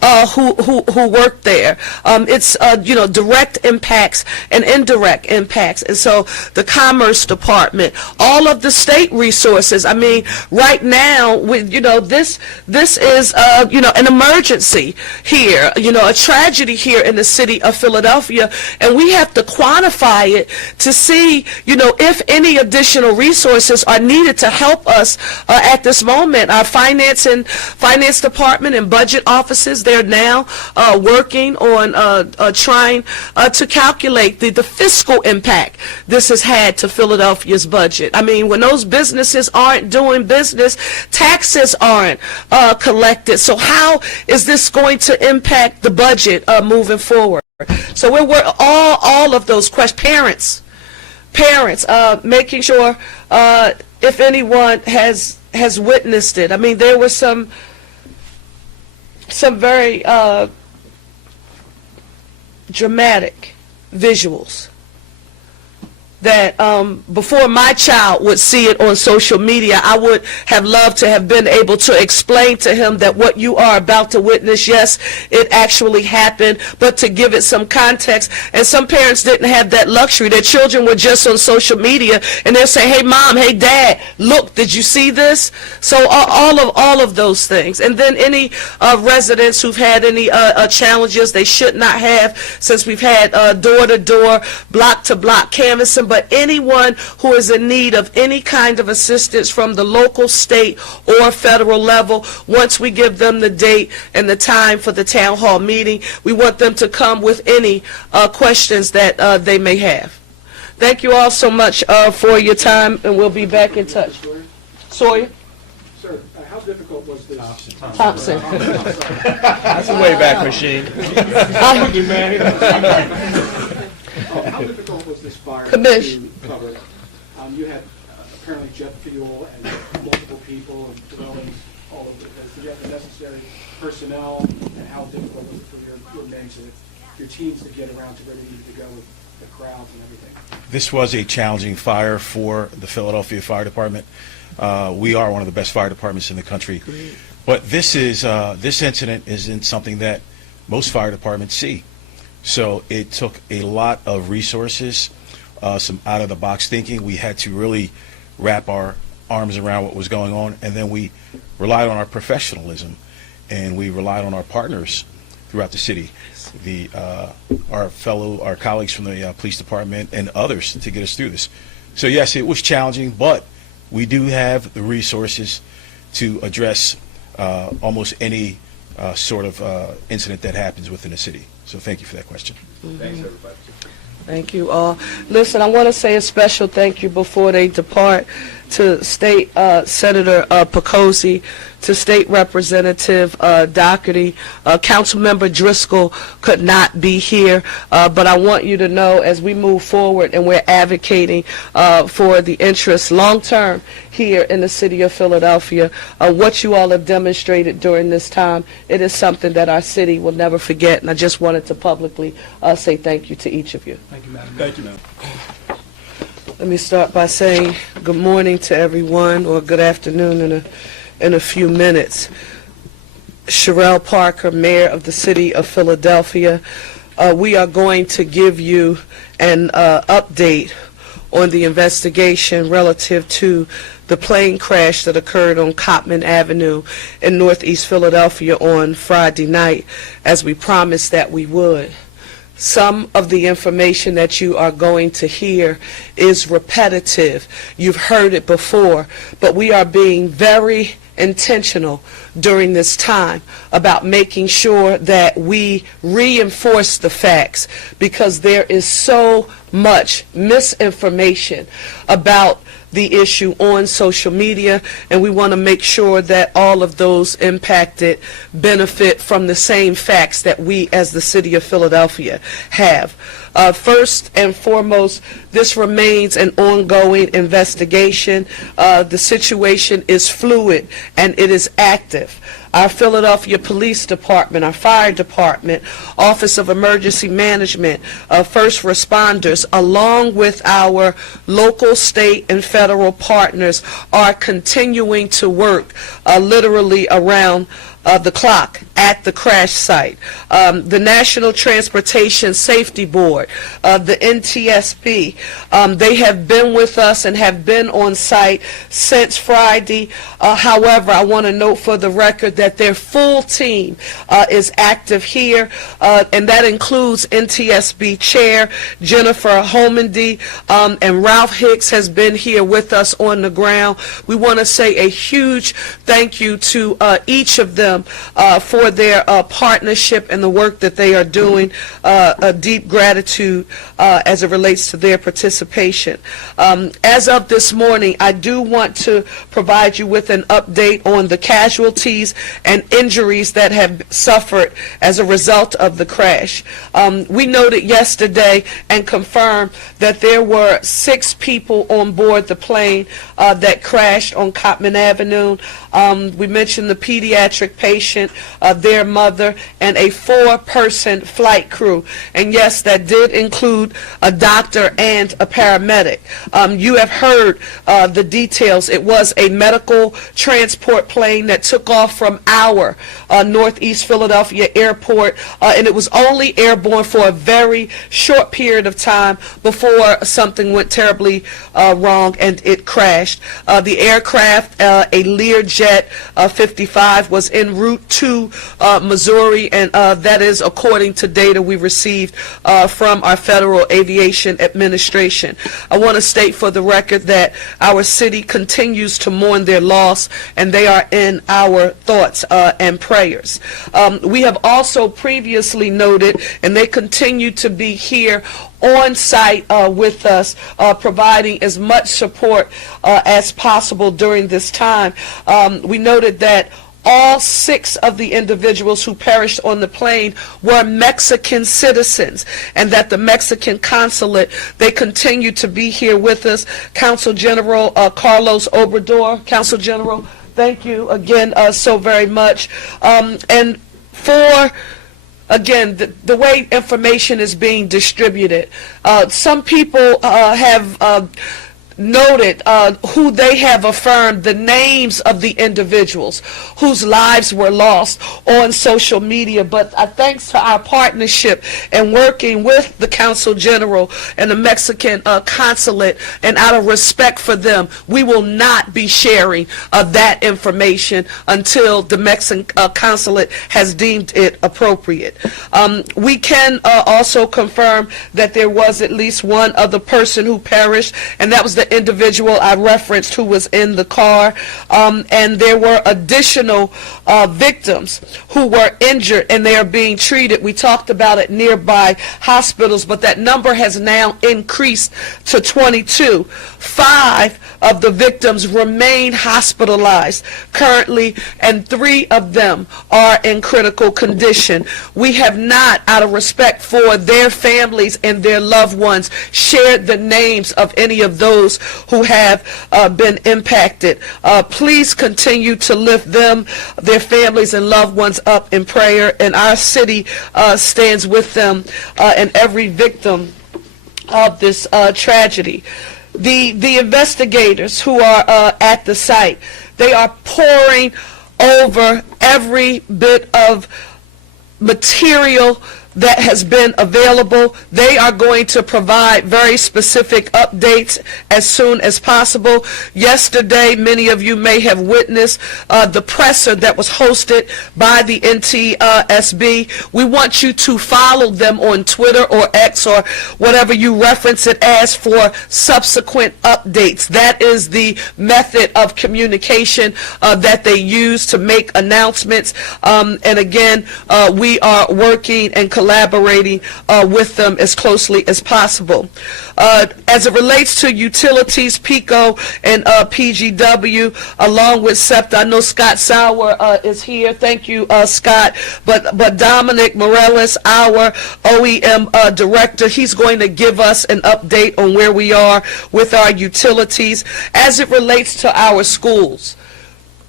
who work there. It's direct impacts and indirect impacts, and so the Commerce Department, all of the state resources. I mean, right now, this is an emergency here, a tragedy here in the city of Philadelphia, and we have to quantify it to see, if any additional resources are needed to help us at this moment. Our finance department and budget offices, they're now working on trying to calculate the fiscal impact this has had to Philadelphia's budget. I mean, when those businesses aren't doing business, taxes aren't collected. So how is this going to impact the budget moving forward? So we're all of those questions. Parents, making sure if anyone has witnessed it. I mean, there were some very dramatic visuals that before my child would see it on social media, I would have loved to have been able to explain to him that what you are about to witness, yes, it actually happened, but to give it some context. And some parents didn't have that luxury. Their children were just on social media, and they'll say, hey, Mom, hey, Dad, look, did you see this? So all of those things. And then any residents who've had any challenges they should not have, since we've had door-to-door, block-to-block canvassing. But anyone who is in need of any kind of assistance from the local, state, or federal level, once we give them the date and the time for the town hall meeting, we want them to come with any questions that they may have. Thank you all so much for your time, and we'll be back in touch. Sawyer? Sir, how difficult was this? Thompson. That's a Wayback Machine. How difficult was this fire Commish. to cover? You had apparently jet fuel and multiple people and dwellings all over the place. Did you have the necessary personnel, and how difficult was it for your men, your teams to get around to where they needed to go with the crowds and everything? This was a challenging fire for the Philadelphia Fire Department. We are one of the best fire departments in the country. But this incident isn't something that most fire departments see. So it took a lot of resources, some out-of-the-box thinking. We had to really wrap our arms around what was going on, and then we relied on our professionalism, and we relied on our partners throughout the city, our colleagues from the police department and others to get us through this. So yes, it was challenging, but we do have the resources to address almost any sort of incident that happens within a city. So thank you for that question. Thanks, everybody. Thank you all. Listen, I want to say a special thank you before they depart to State Senator Pecosi, to State Representative Doherty. Councilmember Driscoll could not be here, but I want you to know, as we move forward and we're advocating for the interests long-term here in the city of Philadelphia, what you all have demonstrated during this time, it is something that our city will never forget, and I just wanted to publicly say thank you to each of you. Thank you, Madam. Thank you, ma'am. Let me start by saying good morning to everyone, or good afternoon in a few minutes. Sherelle Parker, Mayor of the City of Philadelphia. We are going to give you an update on the investigation relative to the plane crash that occurred on Cottman Avenue in Northeast Philadelphia on Friday night, as we promised that we would. Some of the information that you are going to hear is repetitive. You've heard it before, but we are being very intentional during this time about making sure that we reinforce the facts, because there is so much misinformation about the issue on social media, and we want to make sure that all of those impacted benefit from the same facts that we as the city of Philadelphia have. First and foremost, this remains an ongoing investigation. The situation is fluid and it is active. Our Philadelphia Police Department, our Fire Department, Office of Emergency Management, first responders, along with our local, state, and federal partners, are continuing to work literally around the clock at the crash site. The National Transportation Safety Board, the NTSB, they have been with us and have been on site since Friday. However, I want to note for the record that their full team is active here, and that includes NTSB Chair Jennifer Homendy, and Ralph Hicks has been here with us on the ground. We want to say a huge thank you to each of them for their partnership and the work that they are doing. A deep gratitude as it relates to their participation. As of this morning, I do want to provide you with an update on the casualties and injuries that have suffered as a result of the crash. We noted yesterday and confirmed that there were 6 people on board the plane that crashed on Cottman Avenue. We mentioned the pediatric patient, their mother, and a 4-person flight crew. And yes, that did include a doctor and a paramedic. You have heard the details. It was a medical transport plane that took off from our Northeast Philadelphia airport, and it was only airborne for a very short period of time before something went terribly wrong and it crashed. The aircraft, a Learjet 55, was en route to Missouri, and that is according to data we received from our Federal Aviation Administration. I want to state for the record that our city continues to mourn their loss, and they are in our thoughts and prayers. We have also previously noted, and they continue to be here on site with us, providing as much support as possible during this time. We noted that all 6 of the individuals who perished on the plane were Mexican citizens, and that the Mexican consulate, they continue to be here with us. Consul General Carlos Obrador, Consul General, thank you again so very much. And for again, the way information is being distributed, some people have noted who they have affirmed the names of the individuals whose lives were lost on social media. But thanks to our partnership and working with the Consul General and the Mexican consulate, and out of respect for them, we will not be sharing that information until the Mexican consulate has deemed it appropriate. We can also confirm that there was at least one other person who perished, and that was the individual I referenced who was in the car, and there were additional victims who were injured, and they are being treated. We talked about it, nearby hospitals, but that number has now increased to 22. 5 of the victims remain hospitalized currently, and 3 of them are in critical condition. We have not, out of respect for their families and their loved ones, shared the names of any of those who have been impacted. Please continue to lift them, their families and loved ones up in prayer, and our city stands with them and every victim of this tragedy. The investigators who are at the site, they are poring over every bit of material that has been available. They are going to provide very specific updates as soon as possible. Yesterday, many of you may have witnessed the presser that was hosted by the NTSB. We want you to follow them on Twitter or X or whatever you reference it as for subsequent updates. That is the method of communication that they use to make announcements. And again, we are working and collaborating with them as closely as possible. As it relates to utilities, PICO and PGW, along with SEPTA, I know Scott Sauer is here. Thank you, Scott. But Dominic Morales, our OEM director, he's going to give us an update on where we are with our utilities. As it relates to our schools,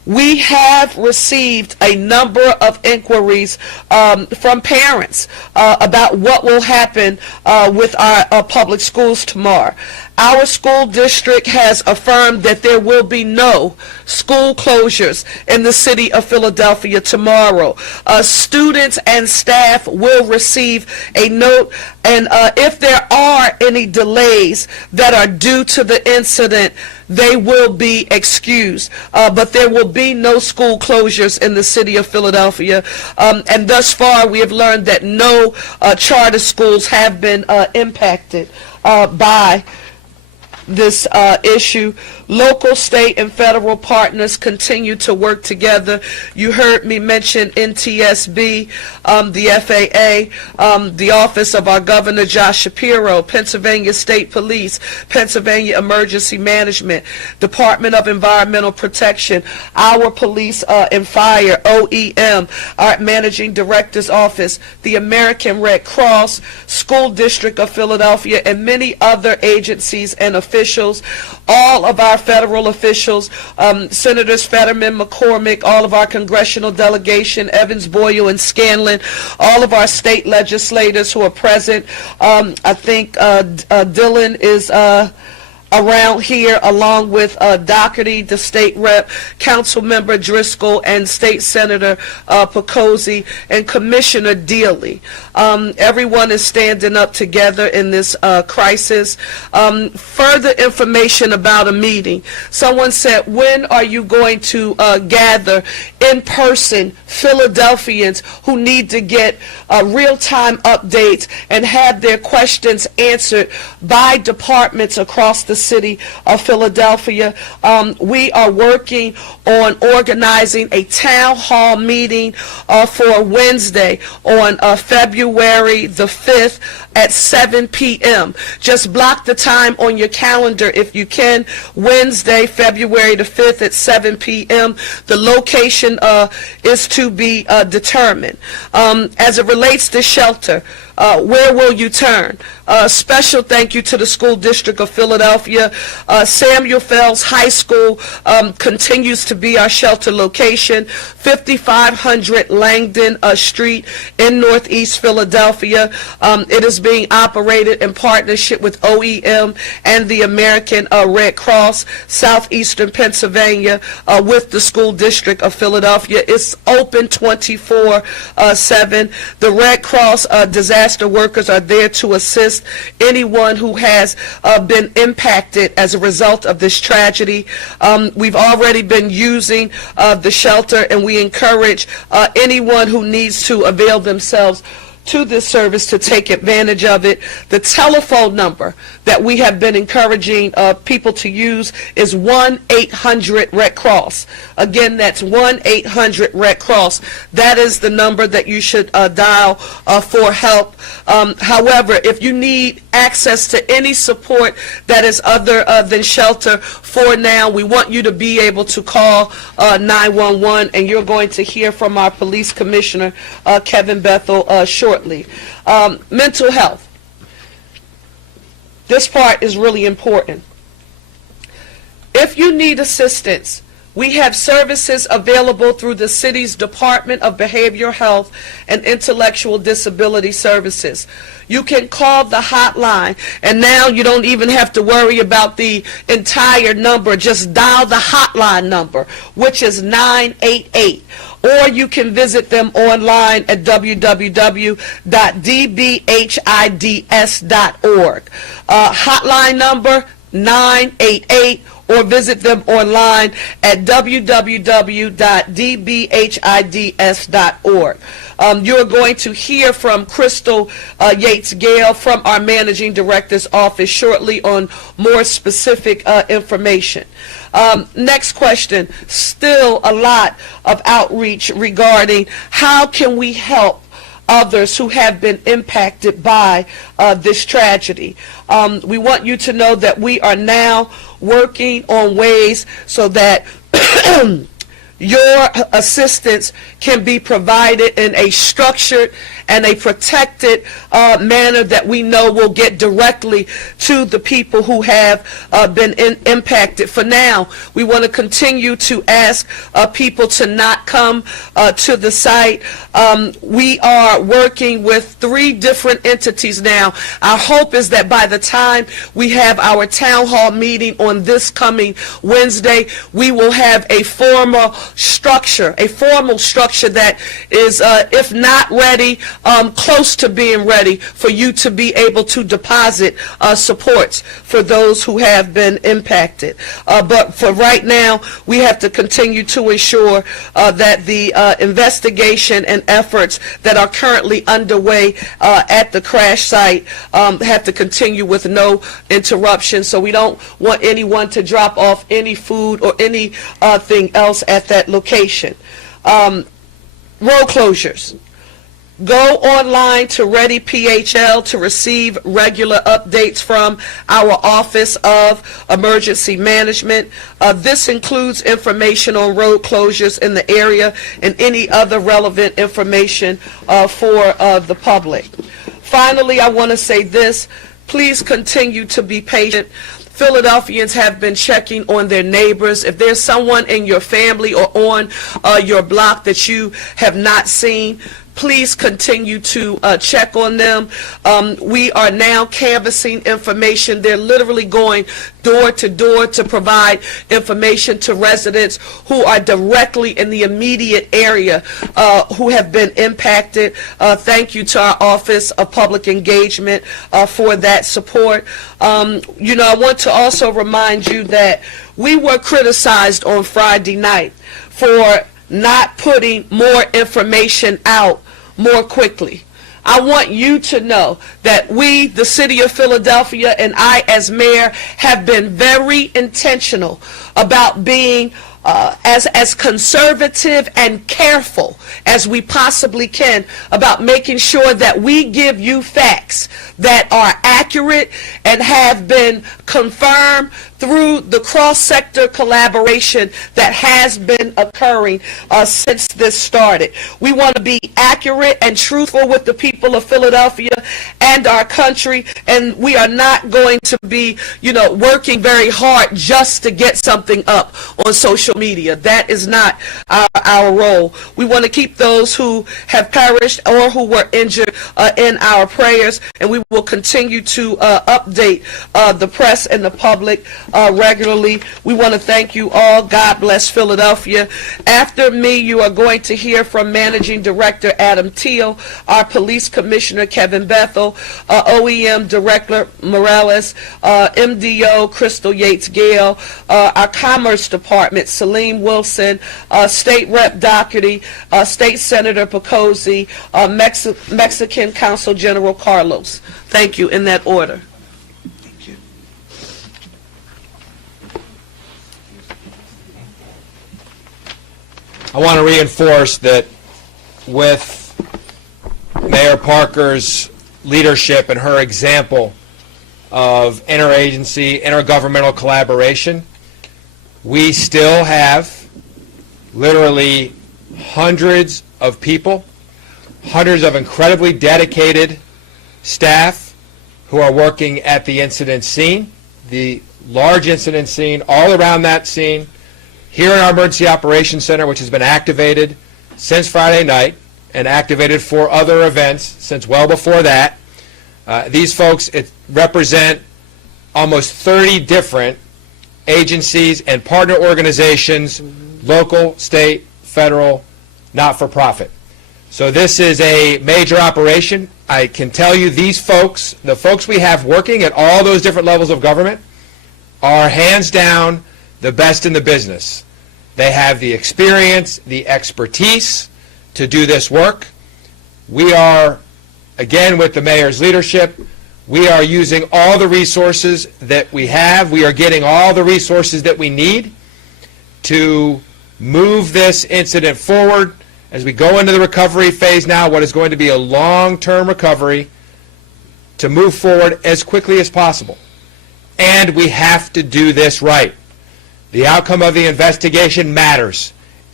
We have received a number of inquiries from parents about what will happen with our public schools tomorrow. Our school district has affirmed that there will be no school closures in the city of Philadelphia tomorrow. Students and staff will receive a note, and if there are any delays that are due to the incident, they will be excused. But there will be no school closures in the city of Philadelphia. And thus far, we have learned that no charter schools have been impacted by this issue. Local, state, and federal partners continue to work together. You heard me mention NTSB, the FAA, the Office of our Governor Josh Shapiro, Pennsylvania State Police, Pennsylvania Emergency Management, Department of Environmental Protection, our Police and Fire, OEM, our Managing Director's Office, the American Red Cross, School District of Philadelphia, and many other agencies and officials. All of our federal officials, Senators Fetterman, McCormick, all of our congressional delegation, Evans, Boyle, and Scanlon, all of our state legislators who are present. I think Dylan is around here, along with Doherty, the state rep, council member Driscoll, and state senator Picozzi, and Commissioner Dealey. Everyone is standing up together in this crisis. Further information about a meeting. Someone said, when are you going to gather in person Philadelphians who need to get real-time updates and have their questions answered by departments across the city of Philadelphia? We are working on organizing a town hall meeting for Wednesday on February the 5th at 7 p.m. Just block the time on your calendar if you can. Wednesday, February the 5th at 7 p.m. The location is to be determined. As it relates to shelter, where will you turn? Special thank you to the School District of Philadelphia. Samuel Fells High School continues to be our shelter location. 5500 Langdon Street in Northeast Philadelphia. It is being operated in partnership with OEM and the American Red Cross, Southeastern Pennsylvania, with the School District of Philadelphia. It's open 24/7. The Red Cross disaster workers are there to assist anyone who has been impacted as a result of this tragedy. We've already been using the shelter, and we encourage anyone who needs to avail themselves to this service to take advantage of it. The telephone number that we have been encouraging people to use is 1-800-RED-CROSS. Again, that's 1-800-RED-CROSS. That is the number that you should dial for help. However, if you need access to any support that is other than shelter for now, we want you to be able to call 911, and you're going to hear from our police commissioner, Kevin Bethel, shortly. Mental health. This part is really important. If you need assistance, we have services available through the city's Department of Behavioral Health and Intellectual Disability Services. You can call the hotline, and now you don't even have to worry about the entire number. Just dial the hotline number, which is 988. Or you can visit them online at www.dbhids.org. Hotline number 988, or visit them online at www.dbhids.org. You're going to hear from Crystal Yates-Gale from our Managing Director's office shortly on more specific information. Next question, still a lot of outreach regarding how can we help others who have been impacted by this tragedy. We want you to know that we are now working on ways so that your assistance can be provided in a structured and a protected manner that we know will get directly to the people who have been impacted. For now, we want to continue to ask people to not come to the site. We are working with 3 different entities now. Our hope is that by the time we have our town hall meeting on this coming Wednesday, we will have a formal structure that is, if not ready, close to being ready for you to be able to deposit supports for those who have been impacted. But for right now, we have to continue to ensure that the investigation and efforts that are currently underway at the crash site have to continue with no interruption. So we don't want anyone to drop off any food or anything else at that location. Road closures. Go online to Ready PHL to receive regular updates from our Office of Emergency Management. This includes information on road closures in the area and any other relevant information for the public. Finally, I want to say this. Please continue to be patient. Philadelphians have been checking on their neighbors. If there's someone in your family or on your block that you have not seen, please continue to check on them. We are now canvassing information. They're literally going door to door to provide information to residents who are directly in the immediate area who have been impacted. Thank you to our Office of Public Engagement for that support. I want to also remind you that we were criticized on Friday night for not putting more information out more quickly. I want you to know that we, the City of Philadelphia, and I as mayor, have been very intentional about being as conservative and careful as we possibly can about making sure that we give you facts that are accurate and have been confirmed through the cross-sector collaboration that has been occurring since this started. We want to be accurate and truthful with the people of Philadelphia and our country, and we are not going to be, working very hard just to get something up on social media. That is not our role. We want to keep those who have perished or who were injured in our prayers, and we will continue to update the press and the public regularly. We want to thank you all. God bless Philadelphia. After me, you are going to hear from Managing Director Adam Teal, our Police Commissioner Kevin Bethel, OEM Director Morales, MDO Crystal Yates Gale, our Commerce Department Salim Wilson, State Rep Doherty, State Senator Picozzi, Mexican Consul General Carlos. Thank you, in that order. I want to reinforce that with Mayor Parker's leadership and her example of interagency, intergovernmental collaboration, we still have literally hundreds of people, hundreds of incredibly dedicated staff who are working at the incident scene, the large incident scene, all around that scene, here in our Emergency Operations Center, which has been activated since Friday night and activated for other events since well before that. These folks represent almost 30 different agencies and partner organizations, local, state, federal, not-for-profit. So this is a major operation. I can tell you these folks, the folks we have working at all those different levels of government, are hands down the best in the business. They have the experience, the expertise to do this work. We are, again, with the mayor's leadership, we are using all the resources that we have. We are getting all the resources that we need to move this incident forward as we go into the recovery phase now, what is going to be a long-term recovery, to move forward as quickly as possible. And we have to do this right. The outcome of the investigation matters,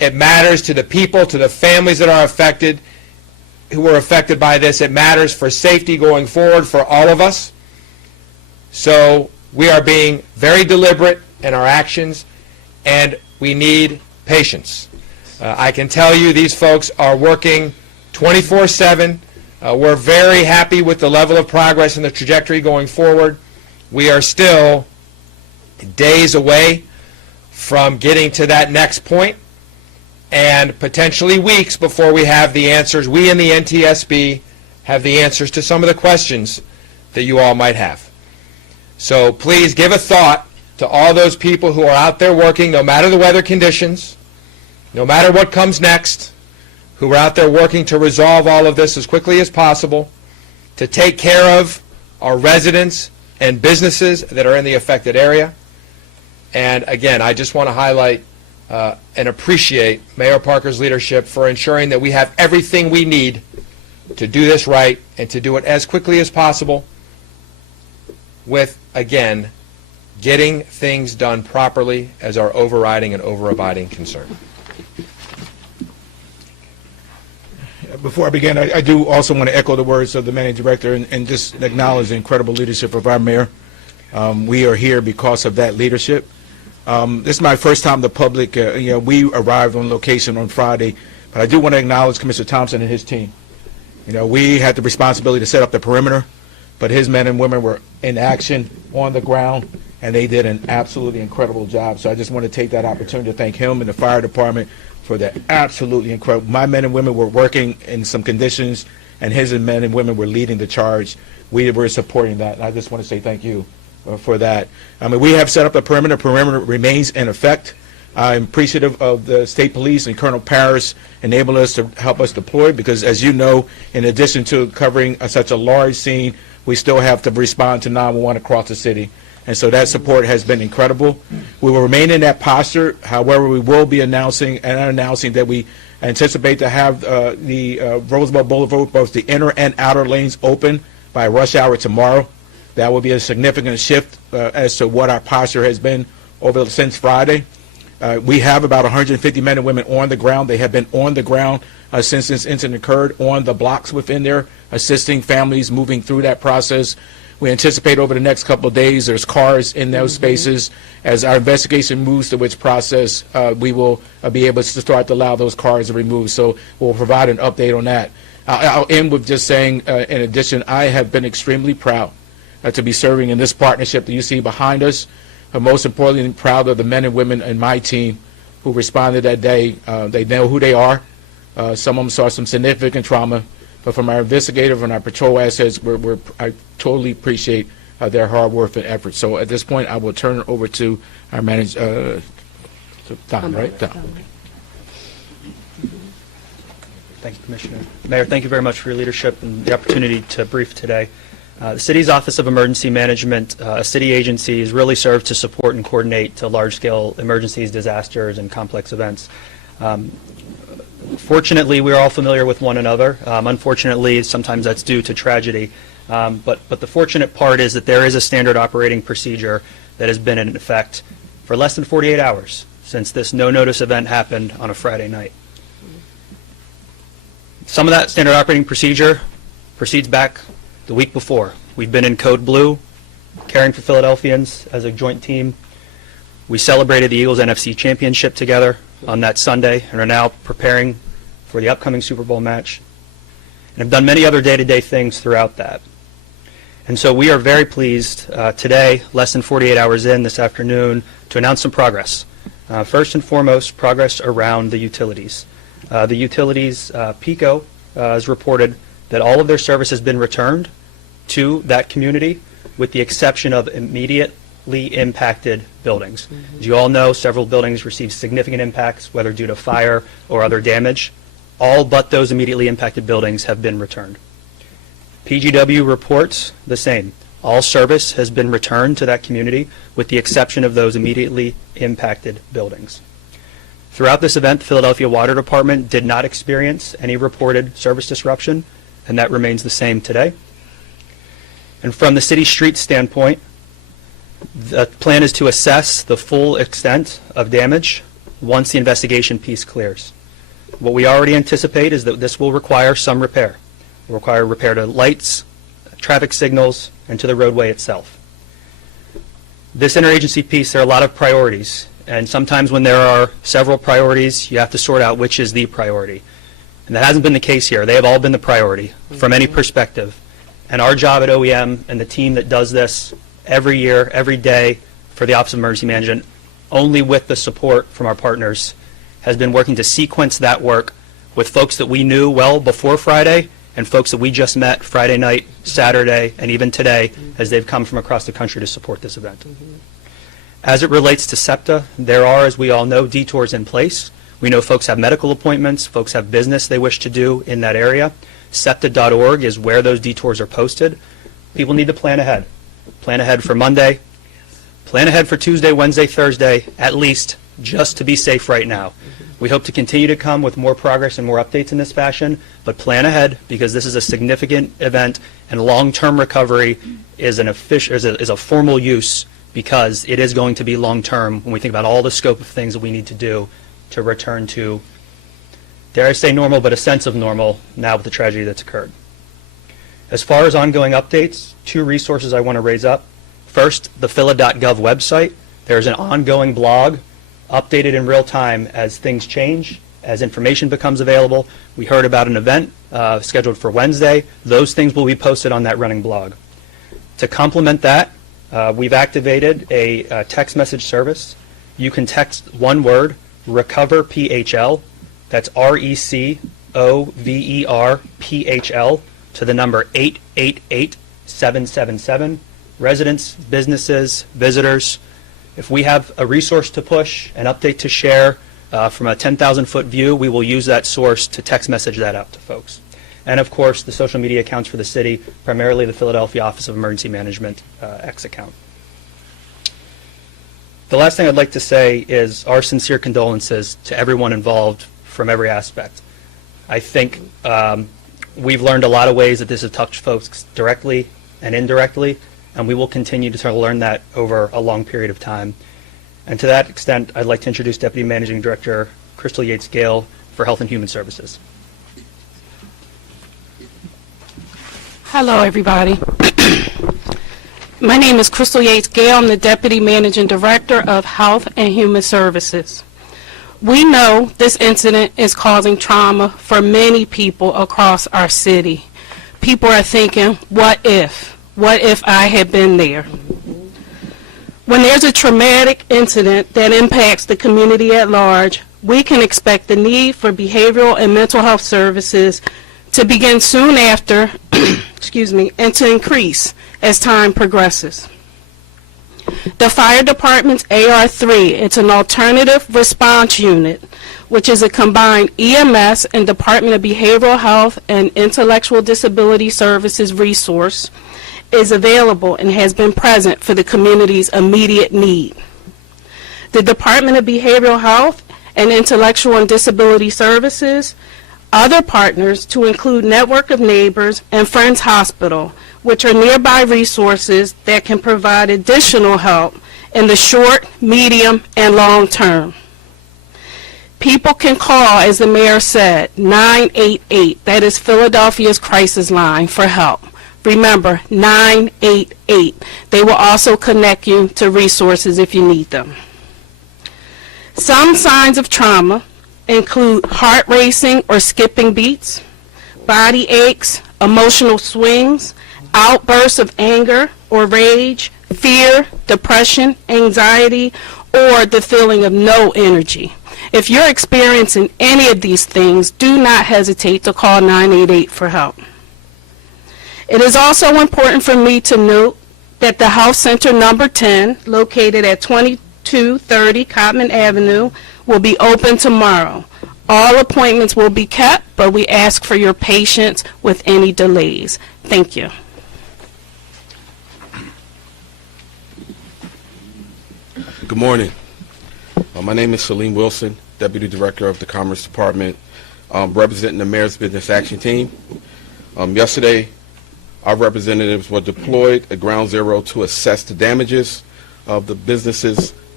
It matters to the people, to the families that are affected, who were affected by this. It matters for safety going forward for all of us. So we are being very deliberate in our actions, and we need patience. I can tell you these folks are working 24/7. We're very happy with the level of progress and the trajectory going forward. We are still days away from getting to that next point, and potentially weeks before we have the answers. We in the NTSB have the answers to some of the questions that you all might have. So please give a thought to all those people who are out there working, no matter the weather conditions, no matter what comes next, who are out there working to resolve all of this as quickly as possible, to take care of our residents and businesses that are in the affected area. And again, I just want to highlight and appreciate Mayor Parker's leadership for ensuring that we have everything we need to do this right and to do it as quickly as possible with, again, getting things done properly as our overriding and overabiding concern. Before I begin, I do also want to echo the words of the managing director and just acknowledge the incredible leadership of our mayor. We are here because of that leadership. This is my first time the public, we arrived on location on Friday, but I do want to acknowledge Commissioner Thompson and his team. We had the responsibility to set up the perimeter, but his men and women were in action on the ground, and they did an absolutely incredible job. So I just want to take that opportunity to thank him and the fire department for that absolutely incredible. My men and women were working in some conditions, and his men and women were leading the charge. We were supporting that, and I just want to say thank you for that. I mean, we have set up a perimeter. Perimeter remains in effect. I'm appreciative of the state police and Colonel Parrish enabling us to help us deploy, because as you know, in addition to covering such a large scene, we still have to respond to 911 across the city. And so that support has been incredible. We will remain in that posture. However, we will be announcing that we anticipate to have the Roosevelt Boulevard, both the inner and outer lanes, open by rush hour tomorrow. That will be a significant shift as to what our posture has been since Friday. We have about 150 men and women on the ground. They have been on the ground since this incident occurred, on the blocks within there, assisting families moving through that process. We anticipate over the next couple of days there's cars in those spaces. As our investigation moves to its process, we will be able to start to allow those cars to be removed. So we'll provide an update on that. I'll end with just saying, in addition, I have been extremely proud to be serving in this partnership that you see behind us. But most importantly, I'm proud of the men and women in my team who responded that day. They know who they are. Some of them saw some significant trauma. But from our investigative and our patrol assets, I totally appreciate their hard work and effort. So at this point, I will turn it over to our manager, Tom, right? Tom. Thank you, Commissioner. Mayor, thank you very much for your leadership and the opportunity to brief today. The city's Office of Emergency Management, a city agency, is really served to support and coordinate to large-scale emergencies, disasters, and complex events. Fortunately, we are all familiar with one another. Unfortunately, sometimes that's due to tragedy. But the fortunate part is that there is a standard operating procedure that has been in effect for less than 48 hours since this no-notice event happened on a Friday night. Some of that standard operating procedure proceeds back the week before. We've been in Code Blue, caring for Philadelphians as a joint team. We celebrated the Eagles NFC championship together on that Sunday and are now preparing for the upcoming Super Bowl match, and have done many other day-to-day things throughout that. And so we are very pleased today, less than 48 hours in this afternoon, to announce some progress. First and foremost, progress around the utilities. The utilities, PECO has reported that all of their service has been returned to that community, with the exception of immediately impacted buildings. As you all know, several buildings received significant impacts, whether due to fire or other damage. All but those immediately impacted buildings have been returned. PGW reports the same. All service has been returned to that community, with the exception of those immediately impacted buildings. Throughout this event, the Philadelphia Water Department did not experience any reported service disruption, and that remains the same today. And from the city street standpoint, the plan is to assess the full extent of damage once the investigation piece clears. What we already anticipate is that this will require some repair. It will require repair to lights, traffic signals, and to the roadway itself. This interagency piece, there are a lot of priorities, and sometimes when there are several priorities, you have to sort out which is the priority. And that hasn't been the case here. They have all been the priority from any perspective. And our job at OEM and the team that does this every year, every day for the Office of Emergency Management, only with the support from our partners, has been working to sequence that work with folks that we knew well before Friday and folks that we just met Friday night, Saturday, and even today as they've come from across the country to support this event. As it relates to SEPTA, there are, as we all know, detours in place. We know folks have medical appointments, folks have business they wish to do in that area. SEPTA.org is where those detours are posted. People need to plan ahead. Plan ahead for Monday. Plan ahead for Tuesday, Wednesday, Thursday, at least, just to be safe right now. We hope to continue to come with more progress and more updates in this fashion, but plan ahead because this is a significant event and long-term recovery is a formal use because it is going to be long-term when we think about all the scope of things that we need to do to return to, dare I say normal, but a sense of normal now with the tragedy that's occurred. As far as ongoing updates, 2 resources I want to raise up. First, the phila.gov website. There's an ongoing blog updated in real time as things change, as information becomes available. We heard about an event scheduled for Wednesday. Those things will be posted on that running blog. To complement that, we've activated a text message service. You can text one word, Recover PHL, that's RECOVER-PHL, to the number 888-777. Residents, businesses, visitors, if we have a resource to push, an update to share from a 10,000-foot view, we will use that source to text message that out to folks. And of course, the social media accounts for the city, primarily the Philadelphia Office of Emergency Management X account. The last thing I'd like to say is our sincere condolences to everyone involved from every aspect. I think we've learned a lot of ways that this has touched folks directly and indirectly, and we will continue to try to learn that over a long period of time. And to that extent, I'd like to introduce Deputy Managing Director Crystal Yates-Gale for Health and Human Services. Hello, everybody. My name is Crystal Yates-Gale. I'm the Deputy Managing Director of Health and Human Services. We know this incident is causing trauma for many people across our city. People are thinking, what if? What if I had been there? When there's a traumatic incident that impacts the community at large, we can expect the need for behavioral and mental health services to begin soon after, excuse me, and to increase as time progresses. The fire department's AR3, it's an alternative response unit, which is a combined EMS and Department of Behavioral Health and Intellectual Disability Services resource, is available and has been present for the community's immediate need. The Department of Behavioral Health and Intellectual and Disability Services, other partners to include Network of Neighbors and Friends Hospital, which are nearby resources that can provide additional help in the short, medium, and long term. People can call, as the mayor said, 988. That is Philadelphia's crisis line for help. Remember, 988. They will also connect you to resources if you need them. Some signs of trauma include heart racing or skipping beats, body aches, emotional swings, outbursts of anger or rage, fear, depression, anxiety, or the feeling of no energy. If you're experiencing any of these things, do not hesitate to call 988 for help. It is also important for me to note that the Health Center number 10, located at 2230 Cotman Avenue, will be open tomorrow. All appointments will be kept, but we ask for your patience with any delays. Thank you. Good morning. My name is Salim Wilson, Deputy Director of the Commerce Department, representing the Mayor's Business Action Team. Yesterday, our representatives were deployed at Ground Zero to assess the damages of the businesses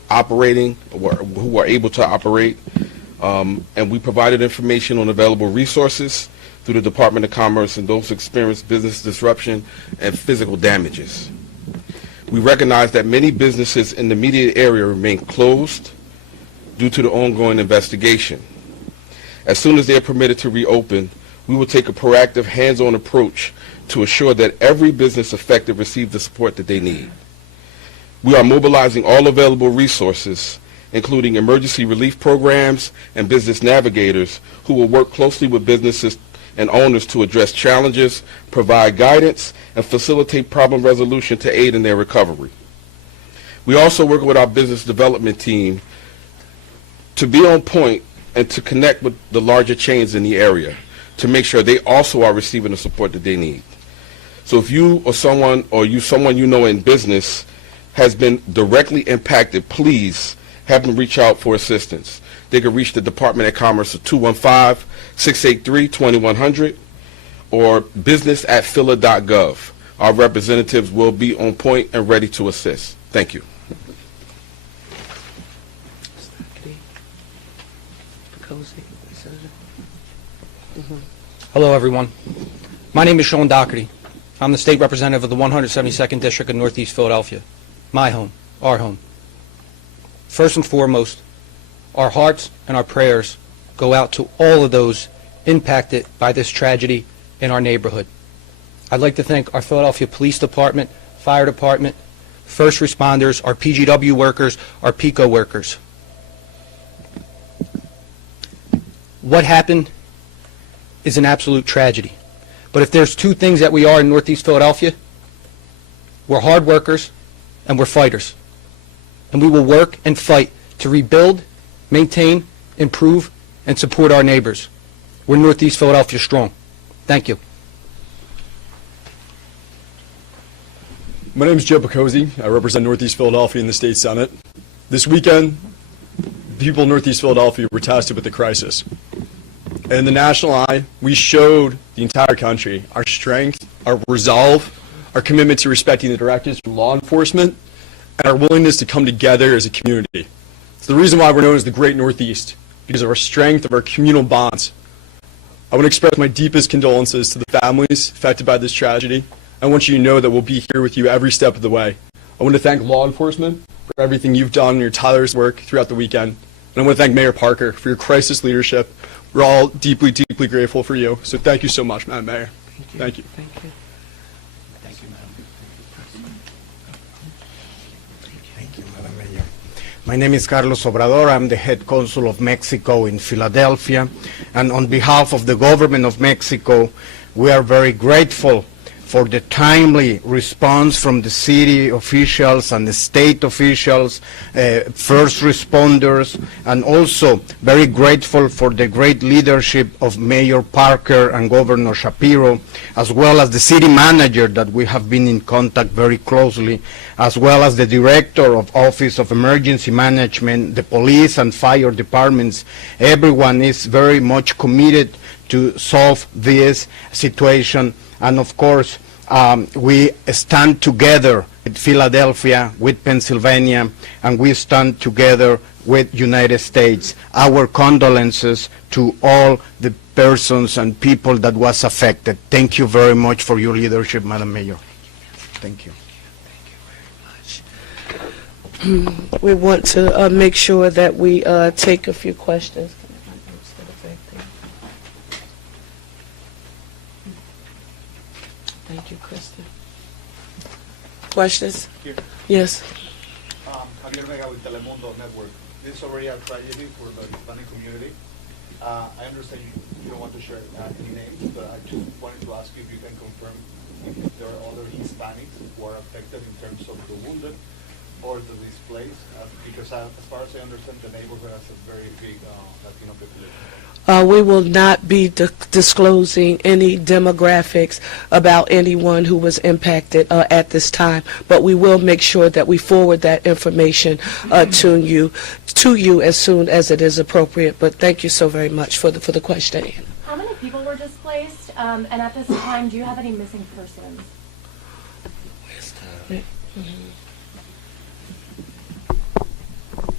operating, who are able to operate, and we provided information on available resources through the Department of Commerce and those who experience business disruption and physical damages. We recognize that many businesses in the immediate area remain closed due to the ongoing investigation. As soon as they are permitted to reopen, we will take a proactive, hands-on approach to assure that every business affected receives the support that they need. We are mobilizing all available resources, including emergency relief programs and business navigators who will work closely with businesses and owners to address challenges, provide guidance, and facilitate problem resolution to aid in their recovery. We also work with our business development team to be on point and to connect with the larger chains in the area to make sure they also are receiving the support that they need. So if you or someone you know in business has been directly impacted, please have them reach out for assistance. They can reach the Department of Commerce at 215-683-2100 or business@phila.gov. Our representatives will be on point and ready to assist. Thank you. Hello, everyone. My name is Sean Doherty. I'm the state representative of the 172nd District of Northeast Philadelphia. My home, our home. First and foremost, our hearts and our prayers go out to all of those impacted by this tragedy in our neighborhood. I'd like to thank our Philadelphia Police Department, Fire Department, first responders, our PGW workers, our PICO workers. What happened is an absolute tragedy. But if there's two things that we are in Northeast Philadelphia, we're hard workers and we're fighters. And we will work and fight to rebuild, maintain, improve, and support our neighbors. We're Northeast Philadelphia strong. Thank you. My name is Joe Picozzi. I represent Northeast Philadelphia in the State Senate. This weekend, people in Northeast Philadelphia were tasted with the crisis. And in the national eye, we showed the entire country our strength, our resolve, our commitment to respecting the directives from law enforcement, and our willingness to come together as a community. It's the reason why we're known as the Great Northeast, because of our strength, of our communal bonds. I want to express my deepest condolences to the families affected by this tragedy. I want you to know that we'll be here with you every step of the way. I want to thank law enforcement for everything you've done in your tireless work throughout the weekend. And I want to thank Mayor Parker for your crisis leadership. We're all deeply, deeply grateful for you. So thank you so much, Madam Mayor. Thank you. Thank you. Thank you, Madam Mayor. My name is Carlos Obrador. I'm the head consul of Mexico in Philadelphia. And on behalf of the government of Mexico, we are very grateful for the timely response from the city officials and the state officials, first responders, and also very grateful for the great leadership of Mayor Parker and Governor Shapiro, as well as the city manager that we have been in contact very closely, as well as the director of Office of Emergency Management, the police and fire departments. Everyone is very much committed to solve this situation. And of course, we stand together with Philadelphia, with Pennsylvania, and we stand together with United States. Our condolences to all the persons and people that was affected. Thank you very much for your leadership, Madam Mayor. Thank you. We want to make sure that we take a few questions. Thank you, Kristen. Questions? Here. Yes. Javier Vega with Telemundo Network. This is already a tragedy for the Hispanic community. I understand you don't want to share any names, but I just wanted to ask you if you can confirm if there are other Hispanics who are affected in terms of the wounded or the displaced, because as far as I understand, the neighborhood has a very big Latino population. We will not be disclosing any demographics about anyone who was impacted at this time, but we will make sure that we forward that information to you as soon as it is appropriate. But thank you so very much for the question. How many people were displaced? And at this time, do you have any missing persons?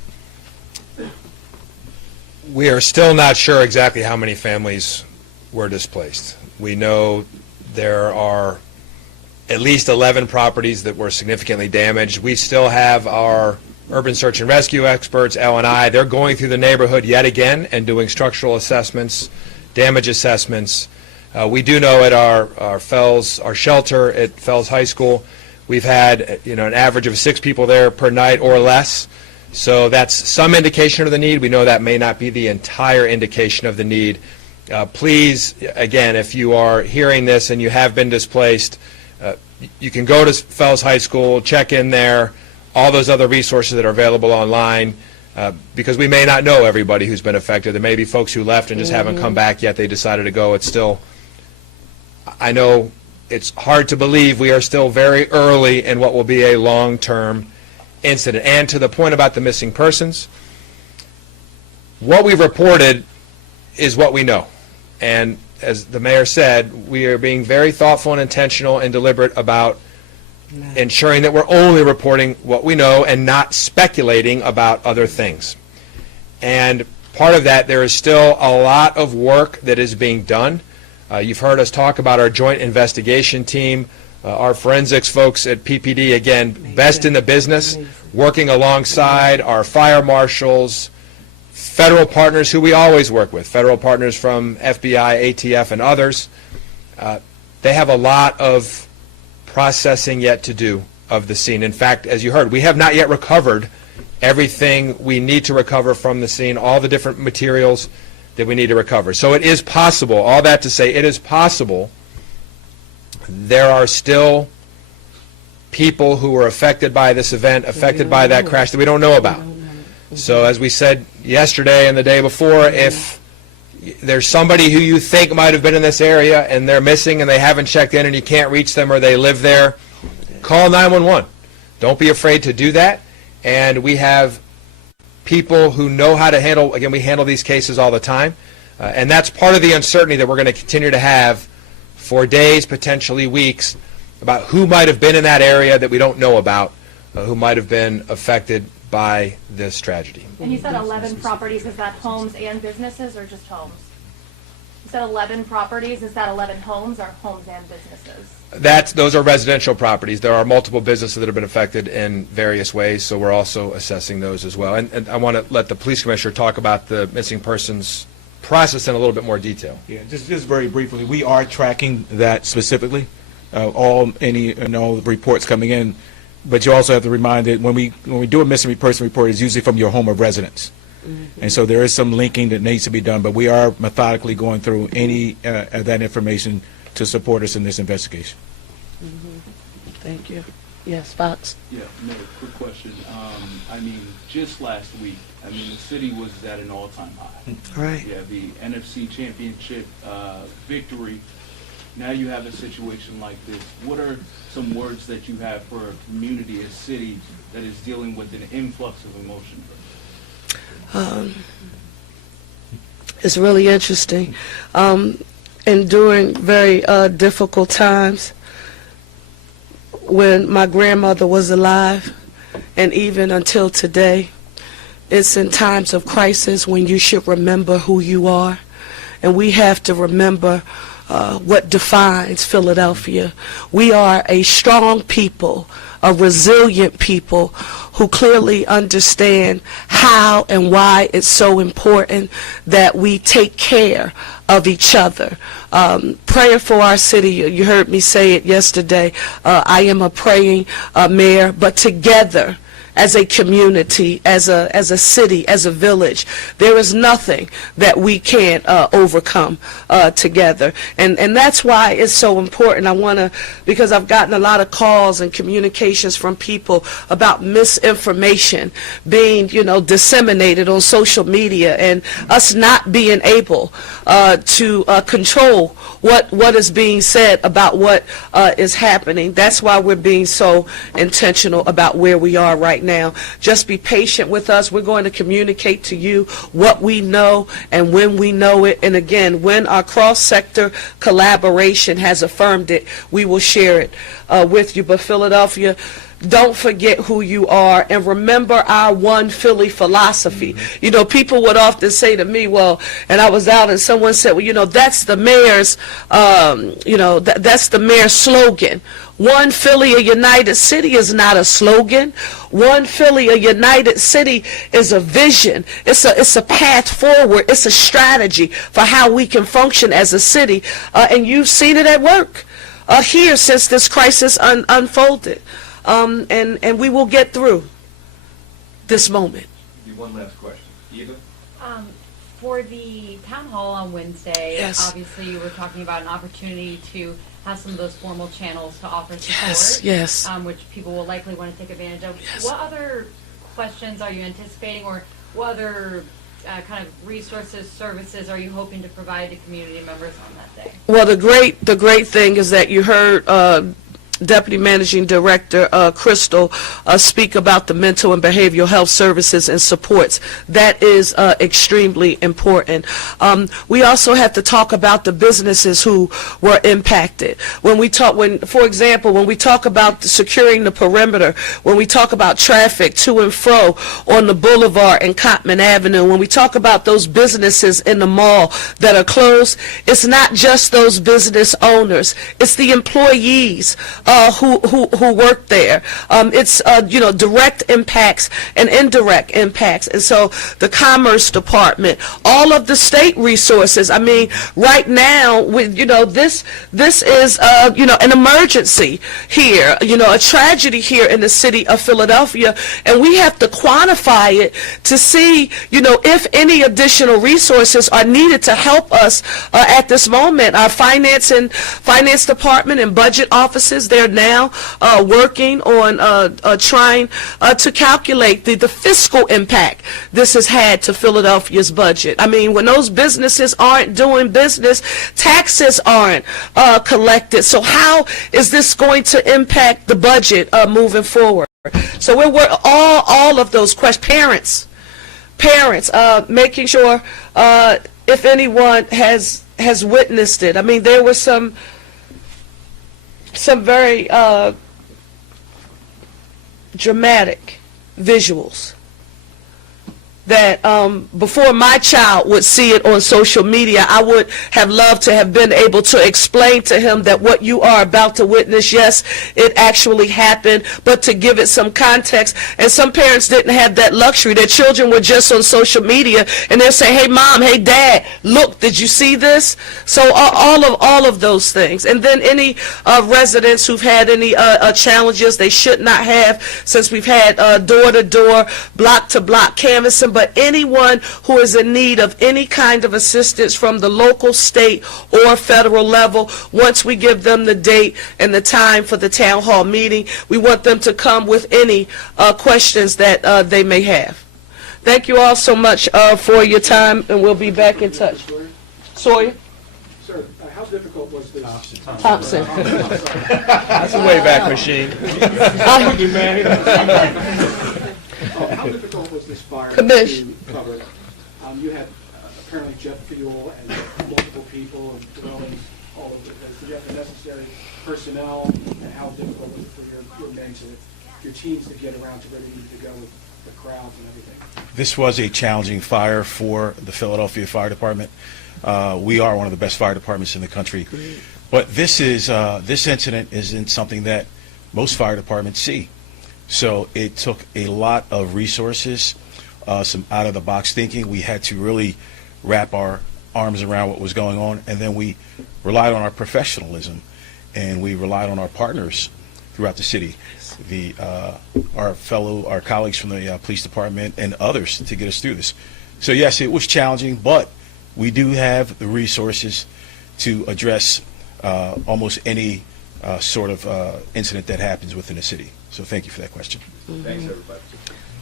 We are still not sure exactly how many families were displaced. We know there are at least 11 properties that were significantly damaged. We still have our urban search and rescue experts, L&I. They're going through the neighborhood yet again and doing structural assessments, damage assessments. We do know at our shelter at Fells High School, we've had an average of 6 people there per night or less. So that's some indication of the need. We know that may not be the entire indication of the need. Please, again, if you are hearing this and you have been displaced, you can go to Fells High School, check in there, all those other resources that are available online, because we may not know everybody who's been affected. There may be folks who left and just haven't come back yet. They decided to go. It's still, I know it's hard to believe we are still very early in what will be a long-term incident. And to the point about the missing persons, what we've reported is what we know. And as the mayor said, we are being very thoughtful and intentional and deliberate about ensuring that we're only reporting what we know and not speculating about other things. And part of that, there is still a lot of work that is being done. You've heard us talk about our joint investigation team, our forensics folks at PPD, again, best in the business, working alongside our fire marshals, federal partners who we always work with, federal partners from FBI, ATF, and others. They have a lot of processing yet to do of the scene. In fact, as you heard, we have not yet recovered everything we need to recover from the scene, all the different materials that we need to recover. So it is possible, all that to say, it is possible there are still people who were affected by this event, affected by that crash that we don't know about. So as we said yesterday and the day before, if there's somebody who you think might have been in this area and they're missing and they haven't checked in and you can't reach them or they live there, call 911. Don't be afraid to do that. And we have people who know how to handle, again, we handle these cases all the time. And that's part of the uncertainty that we're going to continue to have for days, potentially weeks, about who might have been in that area that we don't know about, who might have been affected by this tragedy. And you said 11 properties. Is that homes and businesses or just homes? You said 11 properties. Is that 11 homes or homes and businesses? Those are residential properties. There are multiple businesses that have been affected in various ways, so we're also assessing those as well. And I want to let the police commissioner talk about the missing persons process in a little bit more detail. Yeah, just very briefly, we are tracking that specifically. All reports coming in. But you also have to remind that when we do a missing person report, it's usually from your home of residence. And so there is some linking that needs to be done, but we are methodically going through any of that information to support us in this investigation. Thank you. Yes, Fox. Yeah, Mayor, quick question. Just last week, the city was at an all-time high. Right. Yeah, the NFC championship victory. Now you have a situation like this. What are some words that you have for a community, a city that is dealing with an influx of emotion? It's really interesting. And during very difficult times, when my grandmother was alive, and even until today, it's in times of crisis when you should remember who you are. And we have to remember what defines Philadelphia. We are a strong people, a resilient people who clearly understand how and why it's so important that we take care of each other. Prayer for our city, you heard me say it yesterday, I am a praying mayor, but together, as a community, as a city, as a village, there is nothing that we can't overcome together. And that's why it's so important. I want to, because I've gotten a lot of calls and communications from people about misinformation being, disseminated on social media and us not being able to control what is being said about what is happening. That's why we're being so intentional about where we are right now. Just be patient with us. We're going to communicate to you what we know and when we know it. And again, when our cross-sector collaboration has affirmed it, we will share it with you. But Philadelphia, don't forget who you are, and remember our one Philly philosophy. You know, people would often say to me, well, and I was out and someone said, well, you know, that's the mayor's, that's the mayor's slogan. One Philly, a united city is not a slogan. One Philly, a united city is a vision. It's a path forward. It's a strategy for how we can function as a city. And you've seen it at work here since this crisis unfolded. And we will get through this moment. One last question. Eva? For the town hall on Wednesday, Yes. obviously you were talking about an opportunity to have some of those formal channels to offer support, Yes. which people will likely want to take advantage of. Yes. What other questions are you anticipating, or what other kind of resources, services are you hoping to provide to community members on that day? Well, the great thing is that you heard Deputy Managing Director Crystal speak about the mental and behavioral health services and supports. That is extremely important. We also have to talk about the businesses who were impacted. For example, when we talk about securing the perimeter, when we talk about traffic to and fro on the boulevard and Cottman Avenue, when we talk about those businesses in the mall that are closed, it's not just those business owners. It's the employees who work there. It's direct impacts and indirect impacts. And so the Commerce Department, all of the state resources. I mean, right now, this is an emergency here. A tragedy here in the city of Philadelphia, and we have to quantify it to see if any additional resources are needed to help us at this moment. Our finance department and budget offices, they're now working on trying to calculate the fiscal impact this has had to Philadelphia's budget. I mean, when those businesses aren't doing business, taxes aren't collected. So how is this going to impact the budget moving forward? So we're all of those questions. Parents, making sure if anyone has witnessed it. I mean, there were some very dramatic visuals that before my child would see it on social media, I would have loved to have been able to explain to him that what you are about to witness, yes, it actually happened, but to give it some context. And some parents didn't have that luxury. Their children were just on social media, and they'll say, hey, Mom, hey, Dad, look, did you see this? So all of those things. And then any residents who've had any challenges they should not have, since we've had door-to-door, block-to-block canvassing. But anyone who is in need of any kind of assistance from the local, state, or federal level, once we give them the date and the time for the town hall meeting, we want them to come with any questions that they may have. Thank you all so much for your time, and we'll be back in touch. Sawyer? Sir, how difficult was this? Thompson. That's a Wayback Machine. How difficult was this fire Commish. to cover? You had apparently jet fuel and multiple people and dwellings all over the place. Did you have the necessary personnel, and how difficult was it for your men your teams to get around to where they needed to go with the crowds and everything? This was a challenging fire for the Philadelphia Fire Department. We are one of the best fire departments in the country. But this incident isn't something that most fire departments see. So it took a lot of resources, some out-of-the-box thinking. We had to really wrap our arms around what was going on, and then we relied on our professionalism, and we relied on our partners throughout the city, our colleagues from the police department and others to get us through this. So yes, it was challenging, but we do have the resources to address almost any sort of incident that happens within a city. So thank you for that question. Thanks, everybody.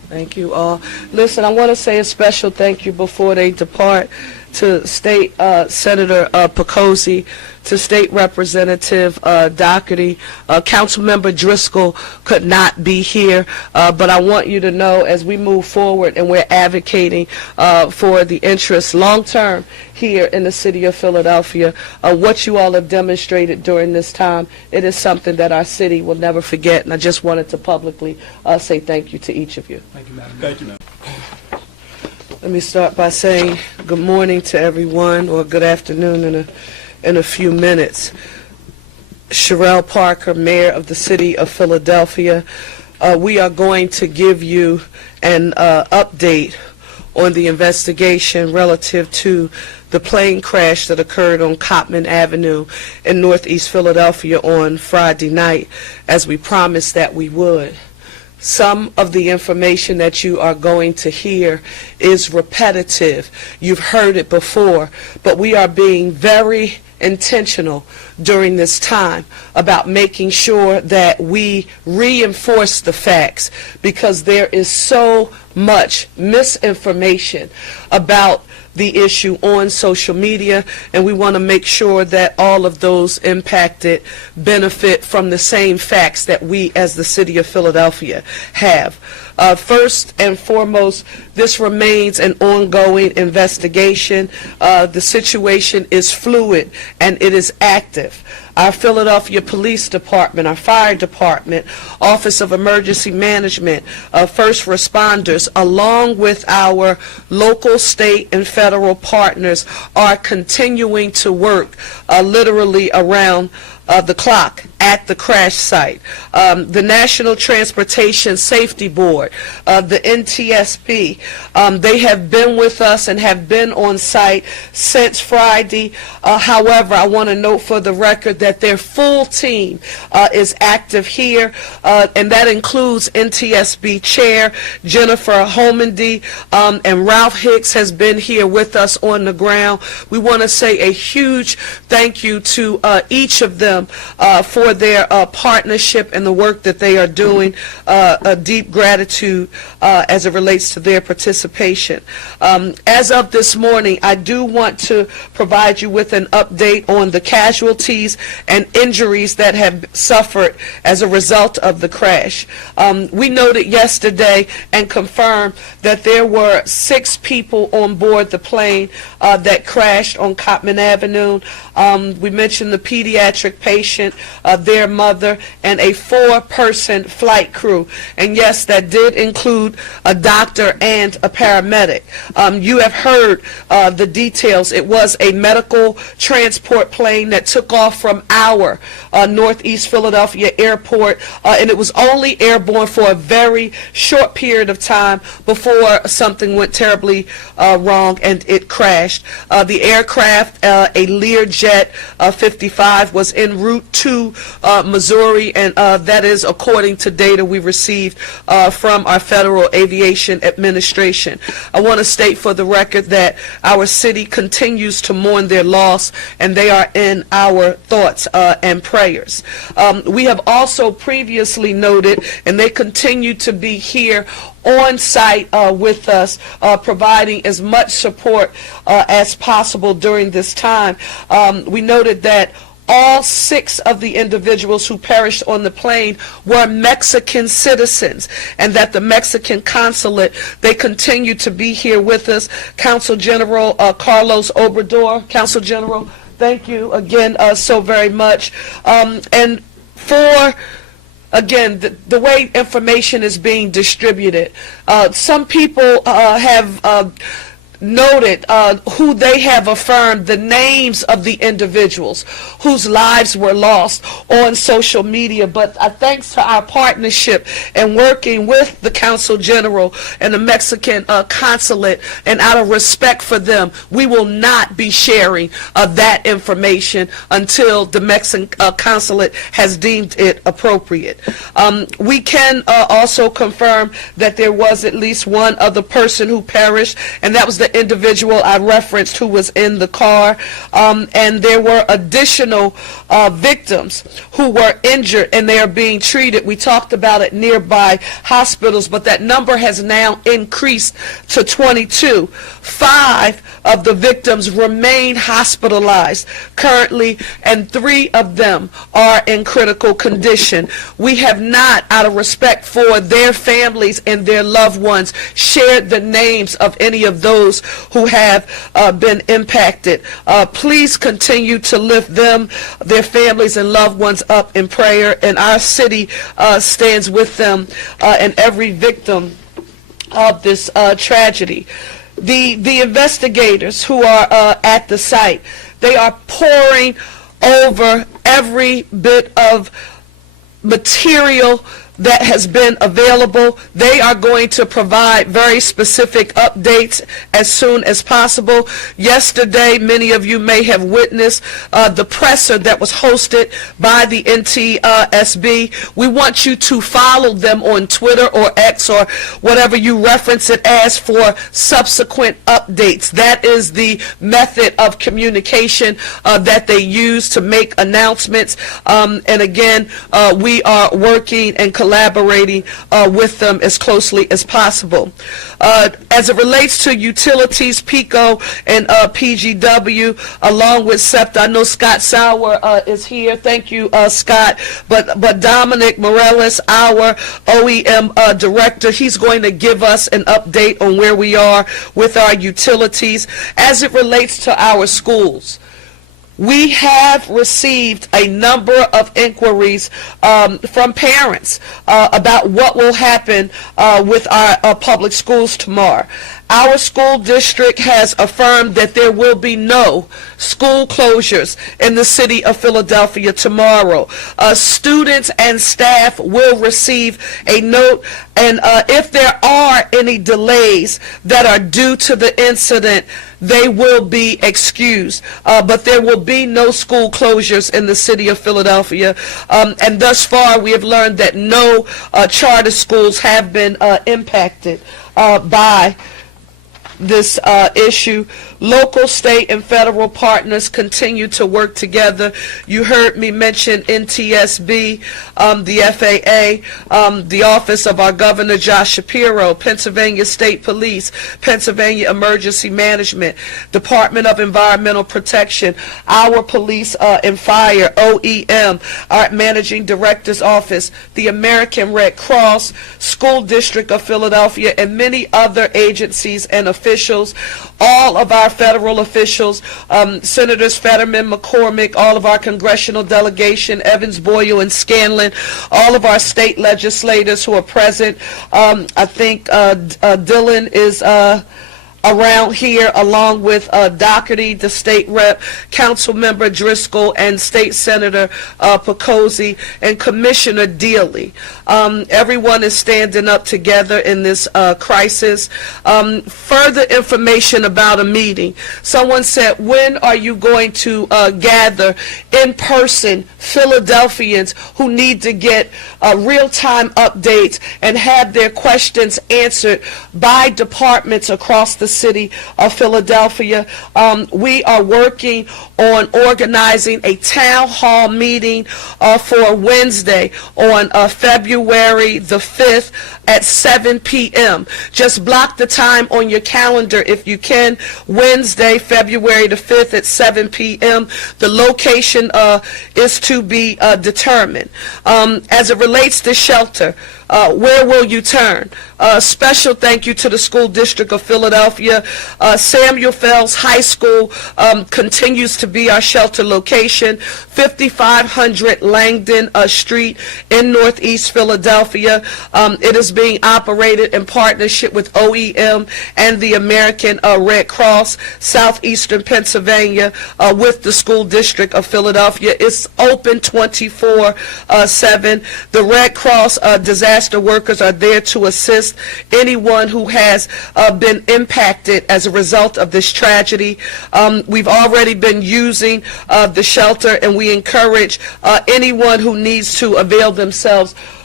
Thank you all. Listen, I want to say a special thank you before they depart to State Senator Pecosi, to State Representative Doherty. Councilmember Driscoll could not be here, but I want you to know as we move forward and we're advocating for the interests long-term here in the city of Philadelphia, what you all have demonstrated during this time, it is something that our city will never forget, and I just wanted to publicly say thank you to each of you. Thank you, Madam. Thank you, Madam. Let me start by saying good morning to everyone, or good afternoon in a few minutes. Sherelle Parker, Mayor of the City of Philadelphia. We are going to give you an update on the investigation relative to the plane crash that occurred on Cottman Avenue in Northeast Philadelphia on Friday night, as we promised that we would. Some of the information that you are going to hear is repetitive. You've heard it before, but we are being very intentional during this time about making sure that we reinforce the facts, because there is so much misinformation about the issue on social media, and we want to make sure that all of those impacted benefit from the same facts that we as the city of Philadelphia have. First and foremost, this remains an ongoing investigation. The situation is fluid and it is active. Our Philadelphia Police Department, our Fire Department, Office of Emergency Management, first responders, along with our local, state, and federal partners, are continuing to work literally around the clock at the crash site. The National Transportation Safety Board, the NTSB, they have been with us and have been on site since Friday. However, I want to note for the record that their full team is active here, and that includes NTSB Chair Jennifer Homendy, and Ralph Hicks has been here with us on the ground. We want to say a huge thank you to each of them for their partnership and the work that they are doing. A deep gratitude as it relates to their participation. As of this morning, I do want to provide you with an update on the casualties and injuries that have suffered as a result of the crash. We noted yesterday and confirmed that there were 6 people on board the plane that crashed on Cottman Avenue. We mentioned the pediatric patient, their mother, and a 4-person flight crew. And yes, that did include a doctor and a paramedic. You have heard the details. It was a medical transport plane that took off from our Northeast Philadelphia airport, and it was only airborne for a very short period of time before something went terribly wrong and it crashed. The aircraft, a Learjet 55, was en route to Missouri, and that is according to data we received from our Federal Aviation Administration. I want to state for the record that our city continues to mourn their loss, and they are in our thoughts and prayers. We have also previously noted, and they continue to be here on site with us, providing as much support as possible during this time. We noted that all 6 of the individuals who perished on the plane were Mexican citizens, and that the Mexican consulate, they continue to be here with us. Counsel General Carlos Obrador, Counsel General, thank you again so very much. And for again, the way information is being distributed, some people have noted who they have affirmed the names of the individuals whose lives were lost on social media, but thanks to our partnership and working with the Consul General and the Mexican consulate, and out of respect for them, we will not be sharing that information until the Mexican consulate has deemed it appropriate. We can also confirm that there was at least one other person who perished, and that was the individual I referenced who was in the car, and there were additional victims who were injured and they are being treated. We talked about it nearby hospitals, but that number has now increased to 22. 5 of the victims remain hospitalized currently, and 3 of them are in critical condition. We have not, out of respect for their families and their loved ones, shared the names of any of those who have been impacted. Please continue to lift them, their families and loved ones up in prayer, and our city stands with them and every victim of this tragedy. The investigators who are at the site, they are poring over every bit of material that has been available. They are going to provide very specific updates as soon as possible. Yesterday, many of you may have witnessed the presser that was hosted by the NTSB. We want you to follow them on Twitter or X or whatever you reference it as for subsequent updates. That is the method of communication that they use to make announcements. And again, we are working and collaborating with them as closely as possible. As it relates to utilities, PICO and PGW, along with SEPTA, I know Scott Sauer is here. Thank you, Scott. But Dominic Morales, our OEM director, he's going to give us an update on where we are with our utilities. As it relates to our schools, we have received a number of inquiries from parents about what will happen with our public schools tomorrow. Our school district has affirmed that there will be no school closures in the city of Philadelphia tomorrow. Students and staff will receive a note, and if there are any delays that are due to the incident, they will be excused. But there will be no school closures in the city of Philadelphia. And thus far, we have learned that no charter schools have been impacted by this issue. Local, state, and federal partners continue to work together. You heard me mention NTSB, the FAA, the Office of our Governor Josh Shapiro, Pennsylvania State Police, Pennsylvania Emergency Management, Department of Environmental Protection, our Police and Fire, OEM, our Managing Director's Office, the American Red Cross, School District of Philadelphia, and many other agencies and officials. All of our federal officials, Senators Fetterman, McCormick, all of our congressional delegation, Evans, Boyle, and Scanlon, all of our state legislators who are present. I think Dylan is around here, along with Doherty, the state rep, council member Driscoll, and state senator Picozzi, and Commissioner Dealey. Everyone is standing up together in this crisis. Further information about a meeting. Someone said, when are you going to gather in person Philadelphians who need to get real-time updates and have their questions answered by departments across the city of Philadelphia? We are working on organizing a town hall meeting for Wednesday on February the 5th at 7 p.m. Just block the time on your calendar if you can. Wednesday, February the 5th at 7 p.m. The location is to be determined. As it relates to shelter, where will you turn? Special thank you to the School District of Philadelphia. Samuel Fells High School continues to be our shelter location. 5500 Langdon Street in Northeast Philadelphia. It is being operated in partnership with OEM and the American Red Cross. Southeastern Pennsylvania with the School District of Philadelphia. It's open 24/7. The Red Cross disaster workers are there to assist anyone who has been impacted as a result of this tragedy. We've already been using the shelter, and we encourage anyone who needs to avail themselves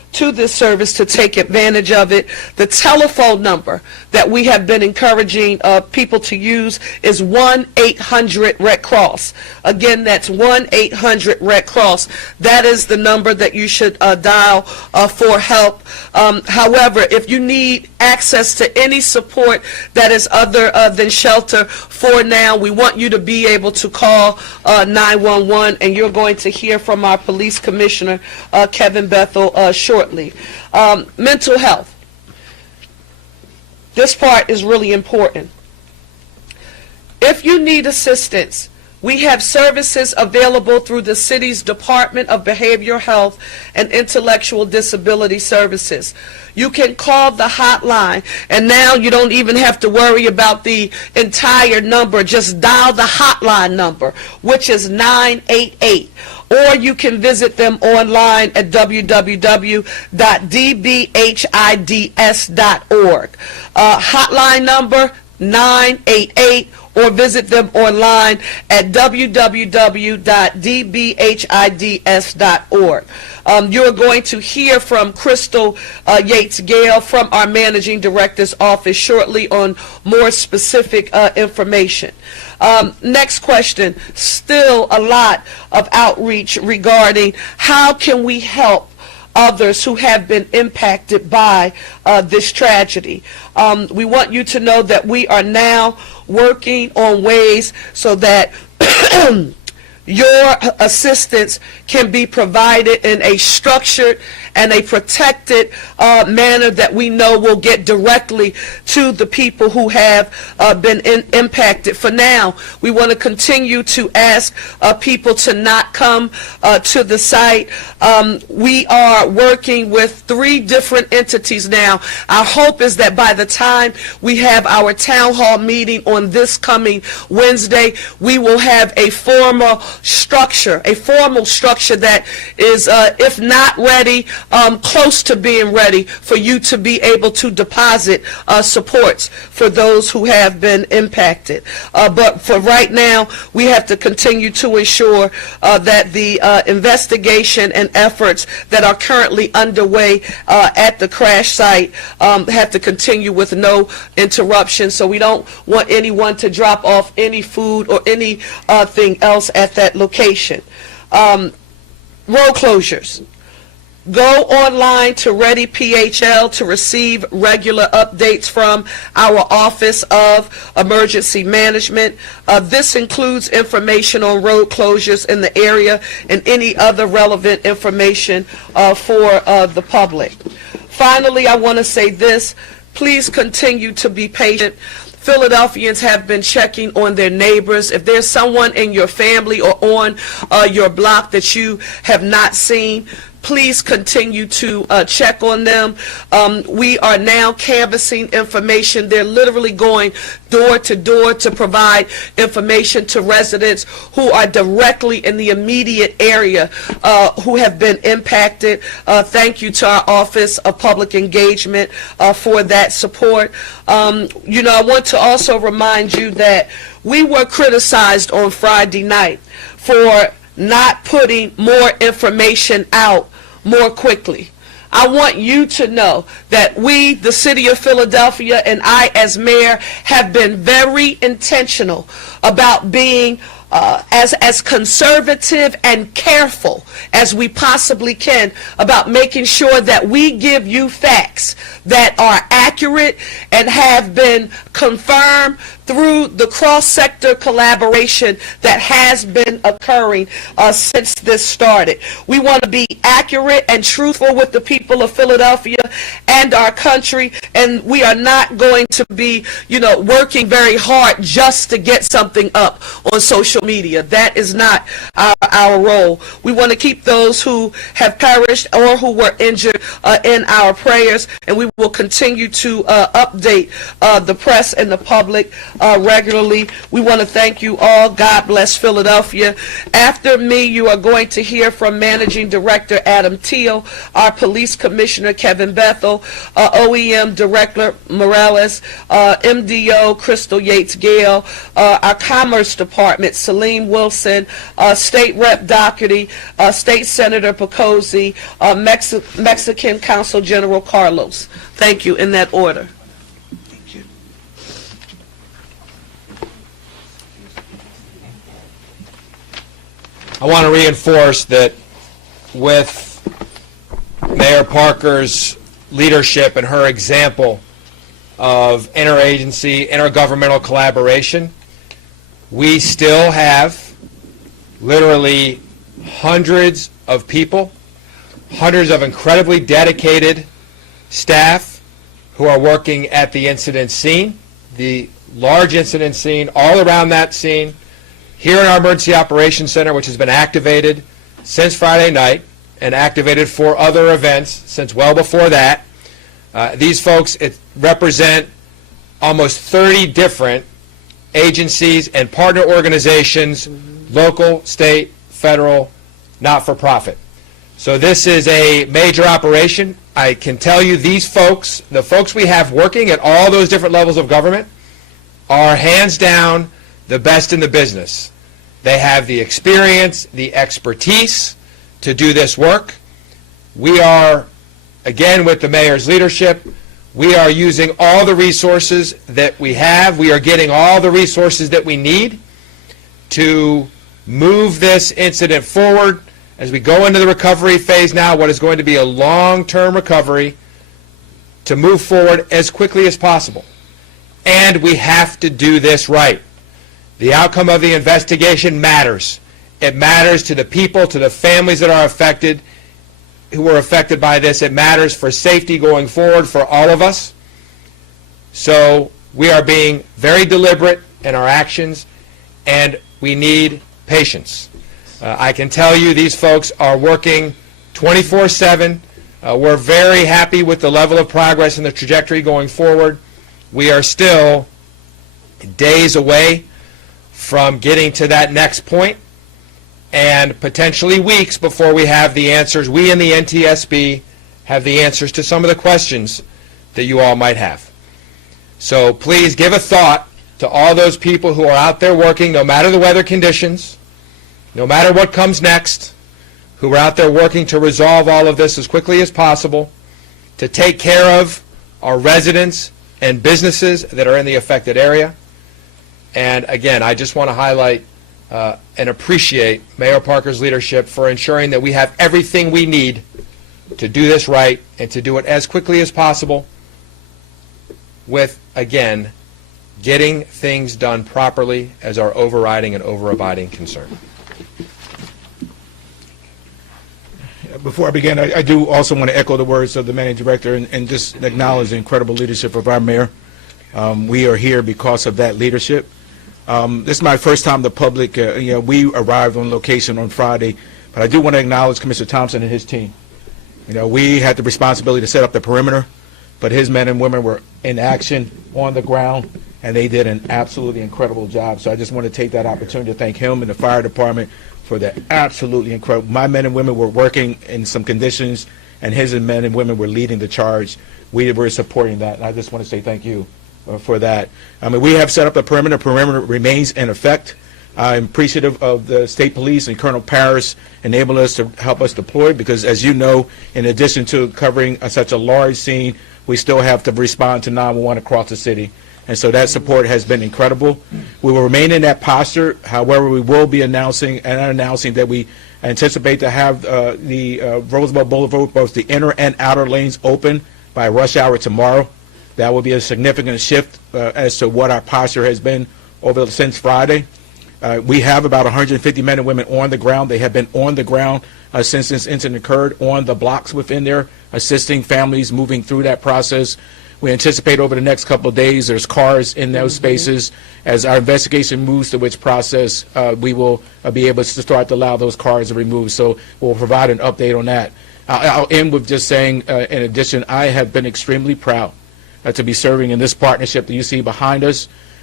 to this service to take advantage of it. The telephone number that we have been encouraging people to use is 1-800-RED Cross. Again, that's 1-800-RED Cross. That is the number that you should dial for help. However, if you need access to any support that is other than shelter for now, we want you to be able to call 911, and you're going to hear from our police commissioner, Kevin Bethel, shortly. Mental health. This part is really important. If you need assistance, we have services available through the city's Department of Behavioral Health and Intellectual Disability Services. You can call the hotline, and now you don't even have to worry about the entire number. Just dial the hotline number, which is 988. Or you can visit them online at www.dbhids.org. Hotline number 988, or visit them online at www.dbhids.org. You're going to hear from Crystal Yates-Gale from our Managing Director's office shortly on more specific information. Next question, still a lot of outreach regarding how can we help others who have been impacted by this tragedy. We want you to know that we are now working on ways so that your assistance can be provided in a structured and a protected manner that we know will get directly to the people who have been impacted. For now, we want to continue to ask people to not come to the site. We are working with 3 different entities now. Our hope is that by the time we have our town hall meeting on this coming Wednesday, we will have a formal structure that is, if not ready, close to being ready for you to be able to deposit supports for those who have been impacted. But for right now, we have to continue to ensure that the investigation and efforts that are currently underway at the crash site have to continue with no interruption. So we don't want anyone to drop off any food or anything else at that location. Road closures. Go online to Ready PHL to receive regular updates from our Office of Emergency Management. This includes information on road closures in the area and any other relevant information for the public. Finally, I want to say this. Please continue to be patient. Philadelphians have been checking on their neighbors. If there's someone in your family or on your block that you have not seen, please continue to check on them. We are now canvassing information. They're literally going door to door to provide information to residents who are directly in the immediate area who have been impacted. Thank you to our Office of Public Engagement for that support. I want to also remind you that we were criticized on Friday night for not putting more information out more quickly. I want you to know that we, the City of Philadelphia, and I as mayor, have been very intentional about being as conservative and careful as we possibly can about making sure that we give you facts that are accurate and have been confirmed through the cross-sector collaboration that has been occurring since this started. We want to be accurate and truthful with the people of Philadelphia and our country, and we are not going to be, working very hard just to get something up on social media. That is not our role. We want to keep those who have perished or who were injured in our prayers, and we will continue to update the press and the public regularly. We want to thank you all. God bless Philadelphia. After me, you are going to hear from Managing Director Adam Teal, our Police Commissioner Kevin Bethel, OEM Director Morales, MDO Crystal Yates Gale, our Commerce Department Salim Wilson, State Rep Doherty, State Senator Pecosi, Mexican Consul General Carlos. Thank you, in that order. I want to reinforce that with Mayor Parker's leadership and her example of interagency, intergovernmental collaboration, we still have literally hundreds of people, hundreds of incredibly dedicated staff who are working at the incident scene, the large incident scene, all around that scene, here in our Emergency Operations Center, which has been activated since Friday night and activated for other events since well before that. These folks represent almost 30 different agencies and partner organizations, local, state, federal, not-for-profit. So this is a major operation. I can tell you these folks, the folks we have working at all those different levels of government, are hands down the best in the business. They have the experience, the expertise to do this work. We are, again, with the mayor's leadership, we are using all the resources that we have. We are getting all the resources that we need to move this incident forward as we go into the recovery phase now, what is going to be a long-term recovery, to move forward as quickly as possible. And we have to do this right. The outcome of the investigation matters. It matters to the people, to the families that are affected, who were affected by this. It matters for safety going forward for all of us. So we are being very deliberate in our actions, and we need patience. I can tell you these folks are working 24/7. We're very happy with the level of progress and the trajectory going forward. We are still days away from getting to that next point, and potentially weeks before we have the answers. We in the NTSB have the answers to some of the questions that you all might have. So please give a thought to all those people who are out there working, no matter the weather conditions, no matter what comes next, who are out there working to resolve all of this as quickly as possible, to take care of our residents and businesses that are in the affected area. And again, I just want to highlight and appreciate Mayor Parker's leadership for ensuring that we have everything we need to do this right and to do it as quickly as possible with, again, getting things done properly as our overriding and overabiding concern. Before I begin, I do also want to echo the words of the managing director and just acknowledge the incredible leadership of our mayor. We are here because of that leadership. This is my first time the public, we arrived on location on Friday, but I do want to acknowledge Commissioner Thompson and his team. We had the responsibility to set up the perimeter, but his men and women were in action on the ground, and they did an absolutely incredible job. So I just want to take that opportunity to thank him and the fire department for the absolutely incredible. My men and women were working in some conditions, and his men and women were leading the charge. We were supporting that, and I just want to say thank you for that. I mean, we have set up the perimeter. The perimeter remains in effect. I'm appreciative of the state police and Colonel Parris enabling us to help us deploy, because as you know, in addition to covering such a large scene, we still have to respond to 911 across the city. And so that support has been incredible. We will remain in that posture. However, we will be announcing that we anticipate to have the Roosevelt Boulevard, both the inner and outer lanes, open by rush hour tomorrow. That will be a significant shift as to what our posture has been since Friday. We have about 150 men and women on the ground. They have been on the ground since this incident occurred, on the blocks within there, assisting families moving through that process. We anticipate over the next couple of days there's cars in those spaces. As our investigation moves to which process, we will be able to start to allow those cars to be removed. So we'll provide an update on that. I'll end with just saying, in addition, I have been extremely proud to be serving in this partnership that you see behind us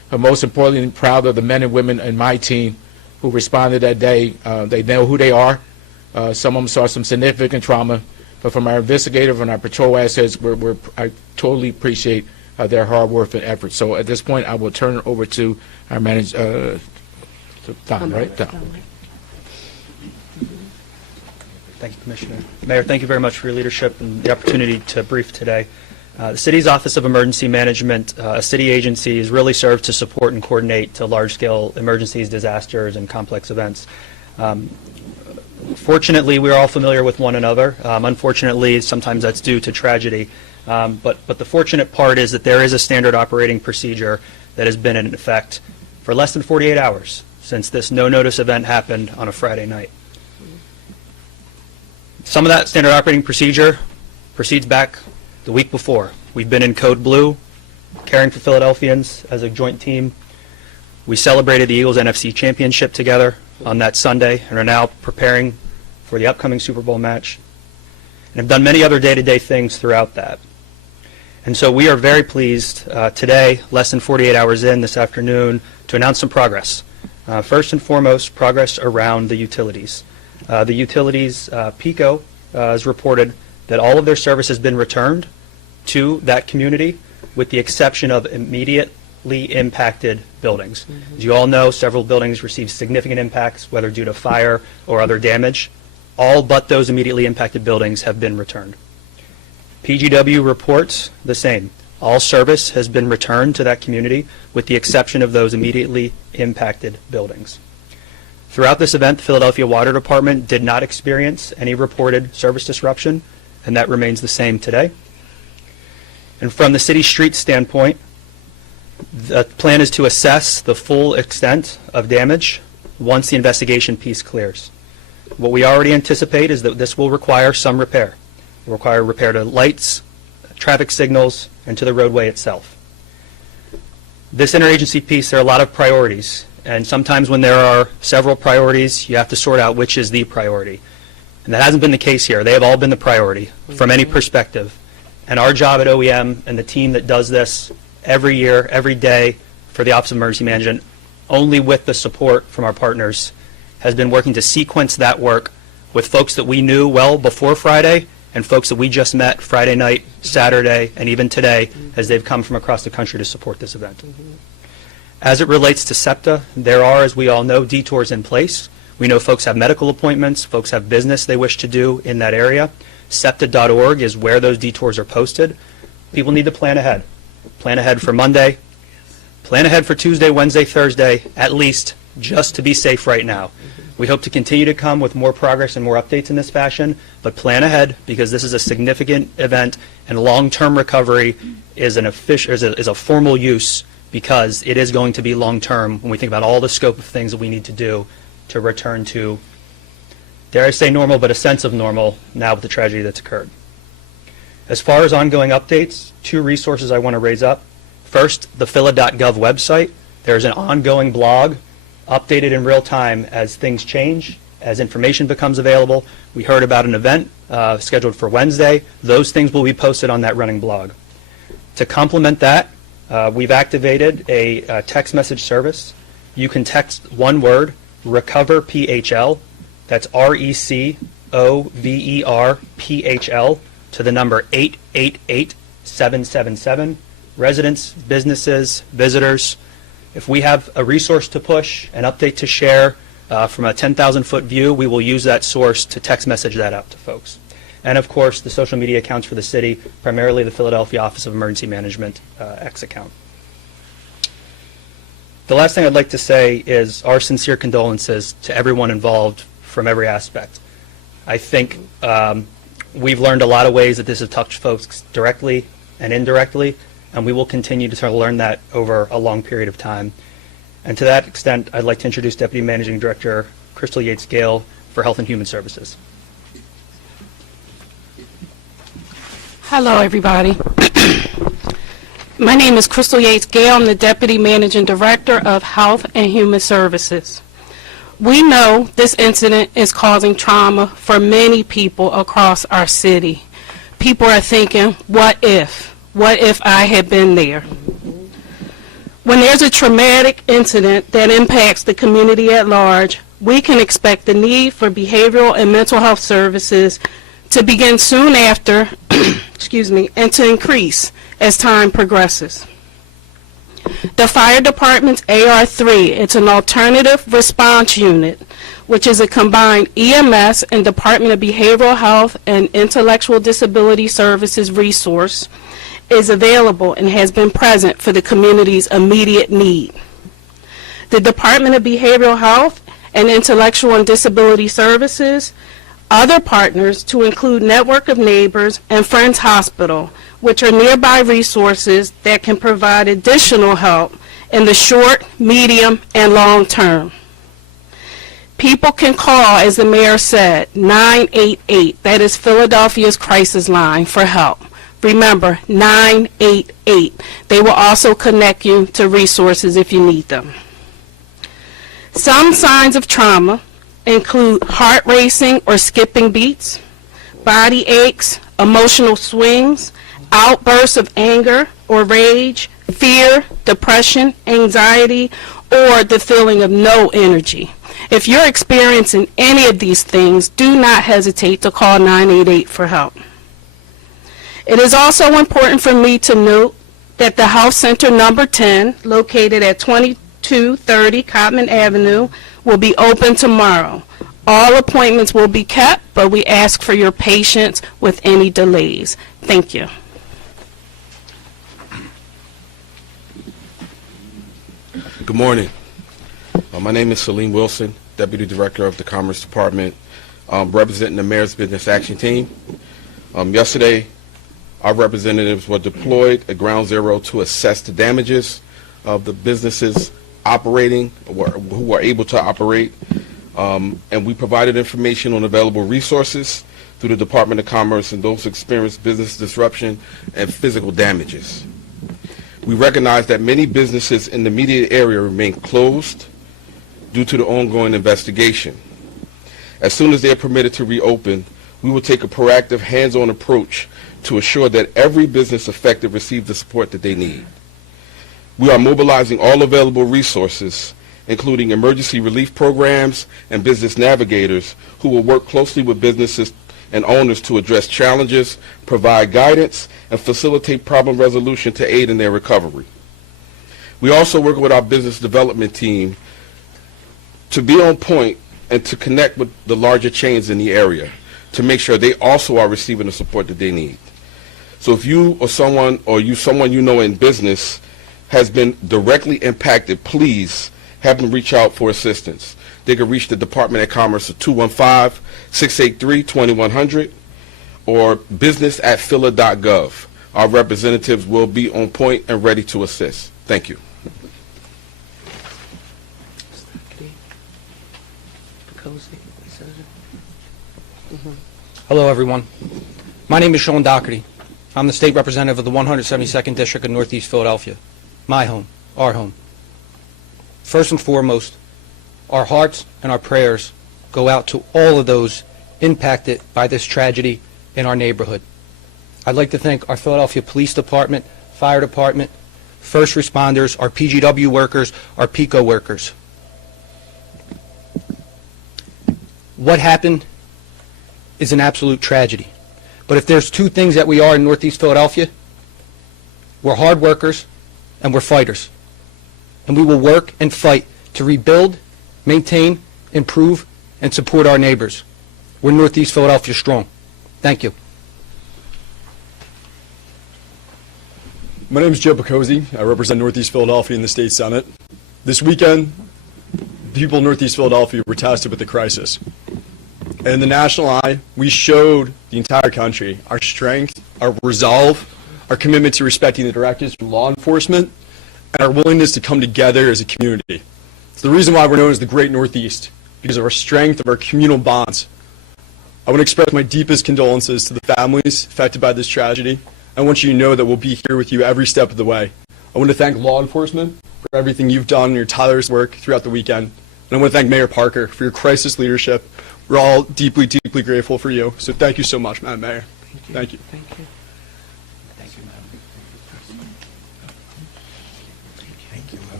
but most importantly, proud of the men and women in my team who responded that day. They know who they are. Some of them saw some significant trauma, but from our investigative and our patrol assets, I totally appreciate their hard work and effort. So at this point, I will turn it over to our manager, Don, right? Don. Thank you, Commissioner. Mayor, thank you very much for your leadership and the opportunity to brief today. The city's Office of Emergency Management, a city agency, is really served to support and coordinate to large-scale emergencies, disasters, and complex events. Fortunately, we are all familiar with one another. Unfortunately, sometimes that's due to tragedy. But the fortunate part is that there is a standard operating procedure that has been in effect for less than 48 hours since this no-notice event happened on a Friday night. Some of that standard operating procedure proceeds back the week before. We've been in Code Blue, caring for Philadelphians as a joint team. We celebrated the Eagles NFC championship together on that Sunday and are now preparing for the upcoming Super Bowl match and have done many other day-to-day things throughout that. And so we are very pleased today, less than 48 hours in this afternoon, to announce some progress. First and foremost, progress around the utilities. The utilities, PECO, has reported that all of their service has been returned to that community with the exception of immediately impacted buildings. As you all know, several buildings received significant impacts, whether due to fire or other damage. All but those immediately impacted buildings have been returned. PGW reports the same. All service has been returned to that community with the exception of those immediately impacted buildings. Throughout this event, the Philadelphia Water Department did not experience any reported service disruption, and that remains the same today. And from the city street standpoint, the plan is to assess the full extent of damage once the investigation piece clears. What we already anticipate is that this will require some repair. It will require repair to lights, traffic signals, and to the roadway itself. This interagency piece, there are a lot of priorities, and sometimes when there are several priorities, you have to sort out which is the priority. And that hasn't been the case here. They have all been the priority from any perspective. And our job at OEM and the team that does this every year, every day for the Office of Emergency Management, only with the support from our partners, has been working to sequence that work with folks that we knew well before Friday and folks that we just met Friday night, Saturday, and even today as they've come from across the country to support this event. As it relates to SEPTA, there are, as we all know, detours in place. We know folks have medical appointments, folks have business they wish to do in that area. SEPTA.org is where those detours are posted. People need to plan ahead. Plan ahead for Monday. Plan ahead for Tuesday, Wednesday, Thursday, at least, just to be safe right now. We hope to continue to come with more progress and more updates in this fashion, but plan ahead because this is a significant event and long-term recovery is a formal use because it is going to be long-term when we think about all the scope of things that we need to do to return to, dare I say normal, but a sense of normal now with the tragedy that's occurred. As far as ongoing updates, two resources I want to raise up. First, the phila.gov website. There's an ongoing blog updated in real time as things change, as information becomes available. We heard about an event scheduled for Wednesday. Those things will be posted on that running blog. To complement that, we've activated a text message service. You can text one word, Recover PHL, that's RECOVER-PHL, to the number 888-777. Residents, businesses, visitors, if we have a resource to push, an update to share from a 10,000-foot view, we will use that source to text message that out to folks. And of course, the social media accounts for the city, primarily the Philadelphia Office of Emergency Management X account. The last thing I'd like to say is our sincere condolences to everyone involved from every aspect. I think we've learned a lot of ways that this has touched folks directly and indirectly, and we will continue to learn that over a long period of time. And to that extent, I'd like to introduce Deputy Managing Director Crystal Yates-Gale for Health and Human Services. Hello, everybody. My name is Crystal Yates-Gale. I'm the Deputy Managing Director of Health and Human Services. We know this incident is causing trauma for many people across our city. People are thinking, what if? What if I had been there? When there's a traumatic incident that impacts the community at large, we can expect the need for behavioral and mental health services to begin soon after, excuse me, and to increase as time progresses. The fire department's AR3, it's an alternative response unit, which is a combined EMS and Department of Behavioral Health and Intellectual Disability Services resource, is available and has been present for the community's immediate need. The Department of Behavioral Health and Intellectual and Disability Services, other partners to include Network of Neighbors and Friends Hospital, which are nearby resources that can provide additional help in the short, medium, and long term. People can call, as the mayor said, 988. That is Philadelphia's crisis line for help. Remember, 988. They will also connect you to resources if you need them. Some signs of trauma include heart racing or skipping beats, body aches, emotional swings, outbursts of anger or rage, fear, depression, anxiety, or the feeling of no energy. If you're experiencing any of these things, do not hesitate to call 988 for help. It is also important for me to note that the Health Center number 10, located at 2230 Cotman Avenue, will be open tomorrow. All appointments will be kept, but we ask for your patience with any delays. Thank you. Good morning. My name is Salim Wilson, Deputy Director of the Commerce Department, representing the Mayor's Business Action Team. Yesterday, our representatives were deployed at Ground Zero to assess the damages of the businesses operating, who were able to operate, and we provided information on available resources through the Department of Commerce and those who experienced business disruption and physical damages. We recognize that many businesses in the immediate area remain closed due to the ongoing investigation. As soon as they are permitted to reopen, we will take a proactive, hands-on approach to assure that every business affected receives the support that they need. We are mobilizing all available resources, including emergency relief programs and business navigators who will work closely with businesses and owners to address challenges, provide guidance, and facilitate problem resolution to aid in their recovery. We also work with our business development team to be on point and to connect with the larger chains in the area to make sure they also are receiving the support that they need. So if you or someone you know in business has been directly impacted, please have them reach out for assistance. They can reach the Department of Commerce at 215-683-2100 or business@phila.gov. Our representatives will be on point and ready to assist. Thank you. Hello, everyone. My name is Sean Doherty. I'm the state representative of the 172nd District of Northeast Philadelphia. My home, our home. First and foremost, our hearts and our prayers go out to all of those impacted by this tragedy in our neighborhood. I'd like to thank our Philadelphia Police Department, Fire Department, first responders, our PGW workers, our PICO workers. What happened is an absolute tragedy. But if there's two things that we are in Northeast Philadelphia, we're hard workers and we're fighters. And we will work and fight to rebuild, maintain, improve, and support our neighbors. We're Northeast Philadelphia strong. Thank you. My name is Joe Picozzi. I represent Northeast Philadelphia in the State Senate. This weekend, the people of Northeast Philadelphia were tasted with the crisis. And in the national eye, we showed the entire country our strength, our resolve, our commitment to respecting the directives from law enforcement, and our willingness to come together as a community. It's the reason why we're known as the Great Northeast, because of our strength, of our communal bonds. I want to express my deepest condolences to the families affected by this tragedy. I want you to know that we'll be here with you every step of the way. I want to thank law enforcement for everything you've done and your tireless work throughout the weekend. And I want to thank Mayor Parker for your crisis leadership. We're all deeply, deeply grateful for you. So thank you so much, Madam Mayor. Thank you. Thank you. Thank you, Madam.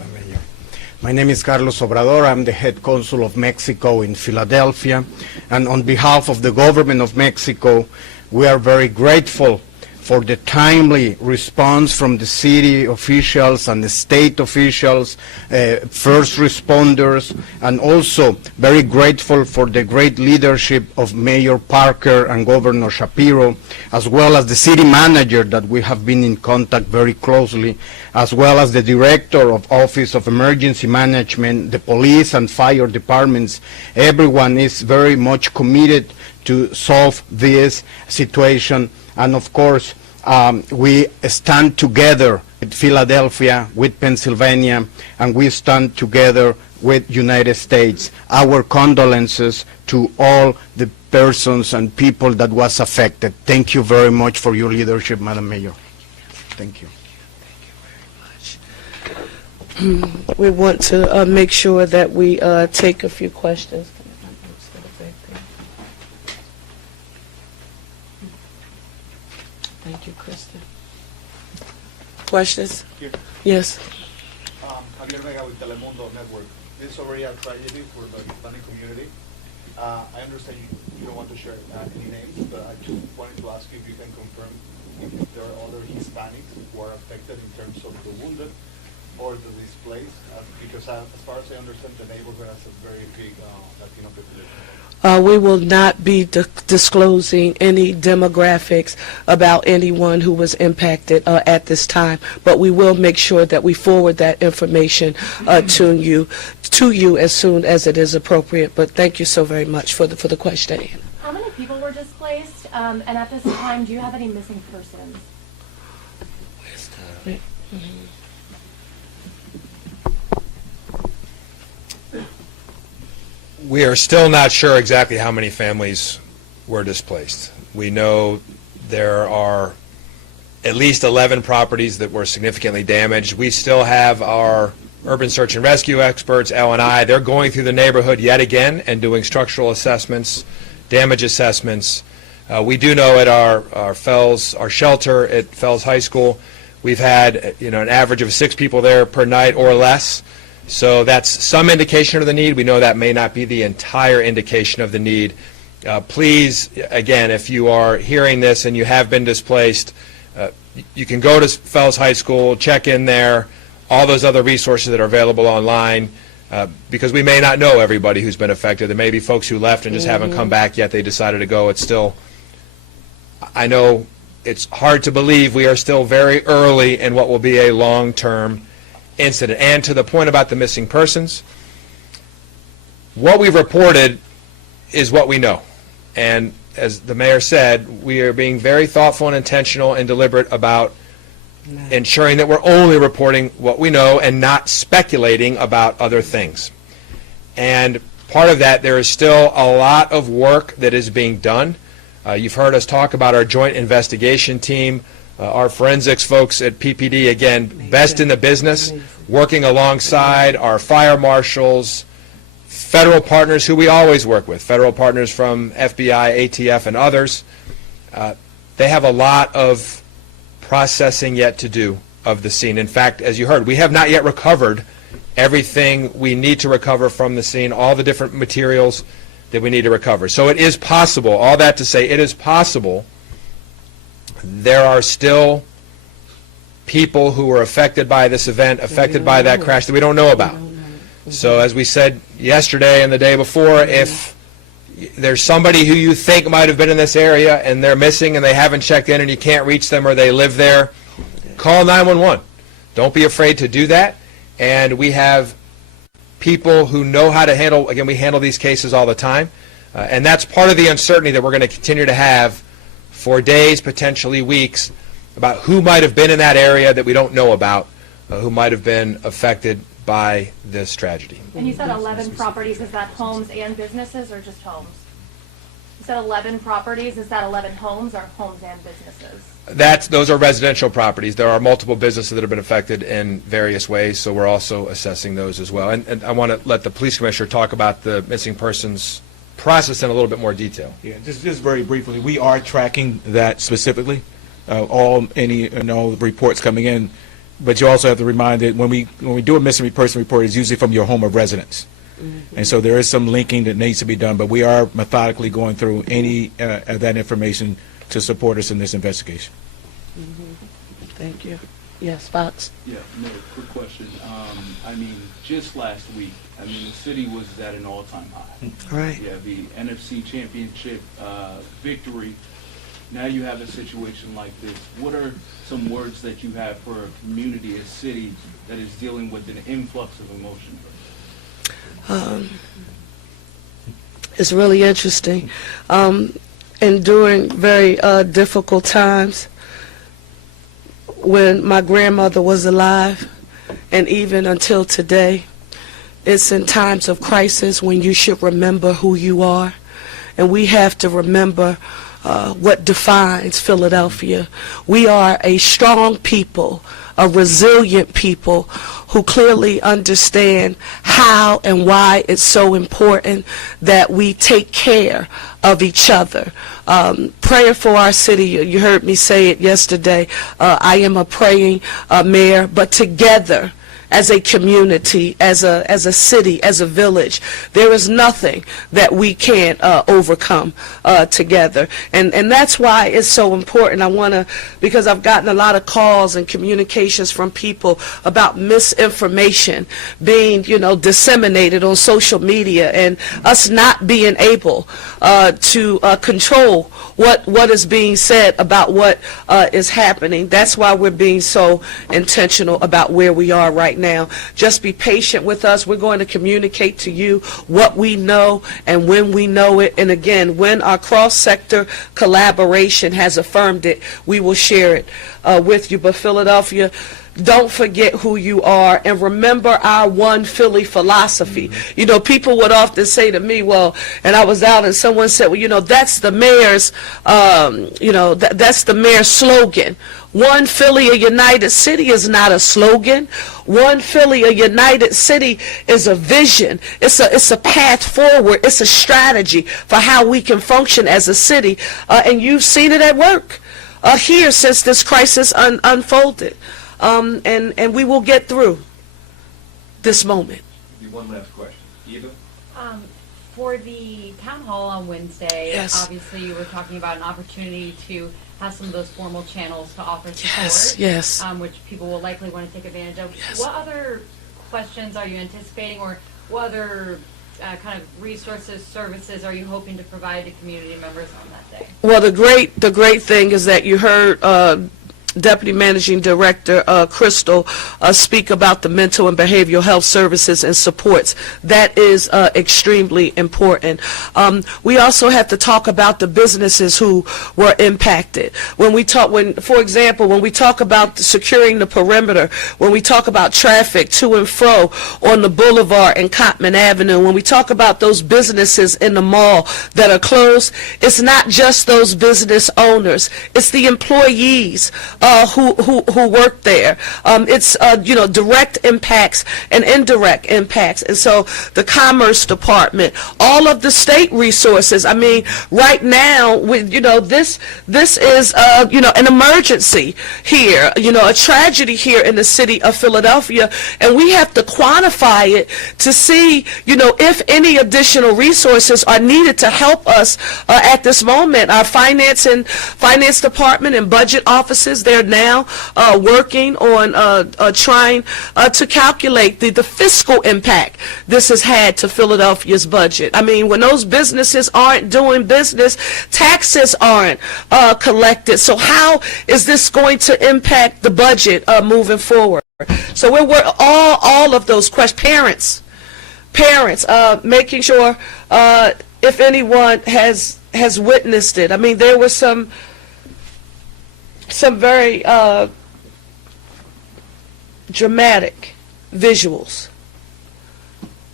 My name is Carlos Obrador. I'm the head consul of Mexico in Philadelphia. And on behalf of the government of Mexico, we are very grateful for the timely response from the city officials and the state officials, first responders, and also very grateful for the great leadership of Mayor Parker and Governor Shapiro, as well as the city manager that we have been in contact very closely, as well as the director of Office of Emergency Management, the police and fire departments. Everyone is very much committed to solve this situation. And of course, we stand together with Philadelphia, with Pennsylvania, and we stand together with United States. Our condolences to all the persons and people that was affected. Thank you very much for your leadership, Madam Mayor. Thank you. We want to make sure that we take a few questions. Thank you, Kristen. Questions? Here. Yes. Javier Vega with Telemundo Network. This is already a tragedy for the Hispanic community. I understand you don't want to share any names, but I just wanted to ask you if you can confirm if there are other Hispanics who are affected in terms of the wounded or the displaced, because as far as I understand, the neighborhood has a very big Latino population. We will not be disclosing any demographics about anyone who was impacted at this time, but we will make sure that we forward that information to you as soon as it is appropriate. But thank you so very much for the question. How many people were displaced? And at this time, do you have any missing persons? We are still not sure exactly how many families were displaced. We know there are at least 11 properties that were significantly damaged. We still have our urban search and rescue experts, L&I. They're going through the neighborhood yet again and doing structural assessments, damage assessments. We do know at our shelter at Fells High School, we've had an average of 6 people there per night or less. So that's some indication of the need. We know that may not be the entire indication of the need. Please, again, if you are hearing this and you have been displaced, you can go to Fells High School, check in there, all those other resources that are available online, because we may not know everybody who's been affected. There may be folks who left and just haven't come back yet. They decided to go. It's still, I know it's hard to believe we are still very early in what will be a long-term incident. And to the point about the missing persons, what we've reported is what we know. And as the mayor said, we are being very thoughtful and intentional and deliberate about ensuring that we're only reporting what we know and not speculating about other things. And part of that, there is still a lot of work that is being done. You've heard us talk about our joint investigation team. Our forensics folks at PPD, again, best in the business, working alongside our fire marshals, federal partners who we always work with, federal partners from FBI, ATF, and others. They have a lot of processing yet to do of the scene. In fact, as you heard, we have not yet recovered everything we need to recover from the scene, all the different materials that we need to recover. So it is possible, all that to say, it is possible there are still people who were affected by this event, affected by that crash that we don't know about. So as we said yesterday and the day before, if there's somebody who you think might have been in this area and they're missing and they haven't checked in and you can't reach them or they live there, call 911. Don't be afraid to do that. And we have people who know how to handle, again, we handle these cases all the time. And that's part of the uncertainty that we're going to continue to have for days, potentially weeks, about who might have been in that area that we don't know about, who might have been affected by this tragedy. And you said 11 properties. Is that homes and businesses or just homes? You said 11 properties. Is that 11 homes or homes and businesses? Those are residential properties. There are multiple businesses that have been affected in various ways, so we're also assessing those as well. And I want to let the police commissioner talk about the missing persons process in a little bit more detail. Yeah, just very briefly, we are tracking that specifically. All reports coming in, but you also have to remind that when we do a missing person report, it's usually from your home of residence. And so there is some linking that needs to be done, but we are methodically going through any of that information to support us in this investigation. Thank you. Yes, Fox? Yeah, no, quick question. I mean, just last week, I mean, the city was at an all-time high. Right. Yeah, the NFC championship victory. Now you have a situation like this. What are some words that you have for a community, a city that is dealing with an influx of emotion? It's really interesting. And during very difficult times, when my grandmother was alive, and even until today, it's in times of crisis when you should remember who you are. And we have to remember what defines Philadelphia. We are a strong people, a resilient people who clearly understand how and why it's so important that we take care of each other. Prayer for our city, you heard me say it yesterday, I am a praying mayor, but together, as a community, as a city, as a village, there is nothing that we can't overcome together. And that's why it's so important. I want to, because I've gotten a lot of calls and communications from people about misinformation being, disseminated on social media and us not being able to control what is being said about what is happening. That's why we're being so intentional about where we are right now. Just be patient with us. We're going to communicate to you what we know and when we know it. And again, when our cross-sector collaboration has affirmed it, we will share it with you. But Philadelphia, don't forget who you are, and remember our one Philly philosophy. People would often say to me, well, and I was out and someone said, well, that's the mayor's, that's the mayor's slogan. One Philly, a united city is not a slogan. One Philly, a united city is a vision. It's a path forward. It's a strategy for how we can function as a city. And you've seen it at work here since this crisis unfolded. And we will get through this moment. One last question. Eva? For the town hall on Wednesday, Yes. obviously you were talking about an opportunity to have some of those formal channels to offer support, Yes. which people will likely want to take advantage of. Yes. What other questions are you anticipating, or what other kind of resources, services are you hoping to provide to community members on that day? Well, the great thing is that you heard Deputy Managing Director Crystal speak about the mental and behavioral health services and supports. That is extremely important. We also have to talk about the businesses who were impacted. For example, when we talk about securing the perimeter, when we talk about traffic to and fro on the boulevard and Cottman Avenue, when we talk about those businesses in the mall that are closed, it's not just those business owners. It's the employees who work there. It's direct impacts and indirect impacts. And so the Commerce Department, all of the state resources. I mean, right now, this is an emergency here. A tragedy here in the city of Philadelphia, and we have to quantify it to see if any additional resources are needed to help us at this moment. Our finance department and budget offices, they're now working on trying to calculate the fiscal impact this has had to Philadelphia's budget. I mean, when those businesses aren't doing business, taxes aren't collected. So how is this going to impact the budget moving forward? So we're all of those questions. Parents, making sure if anyone has witnessed it. I mean, there was some very dramatic visuals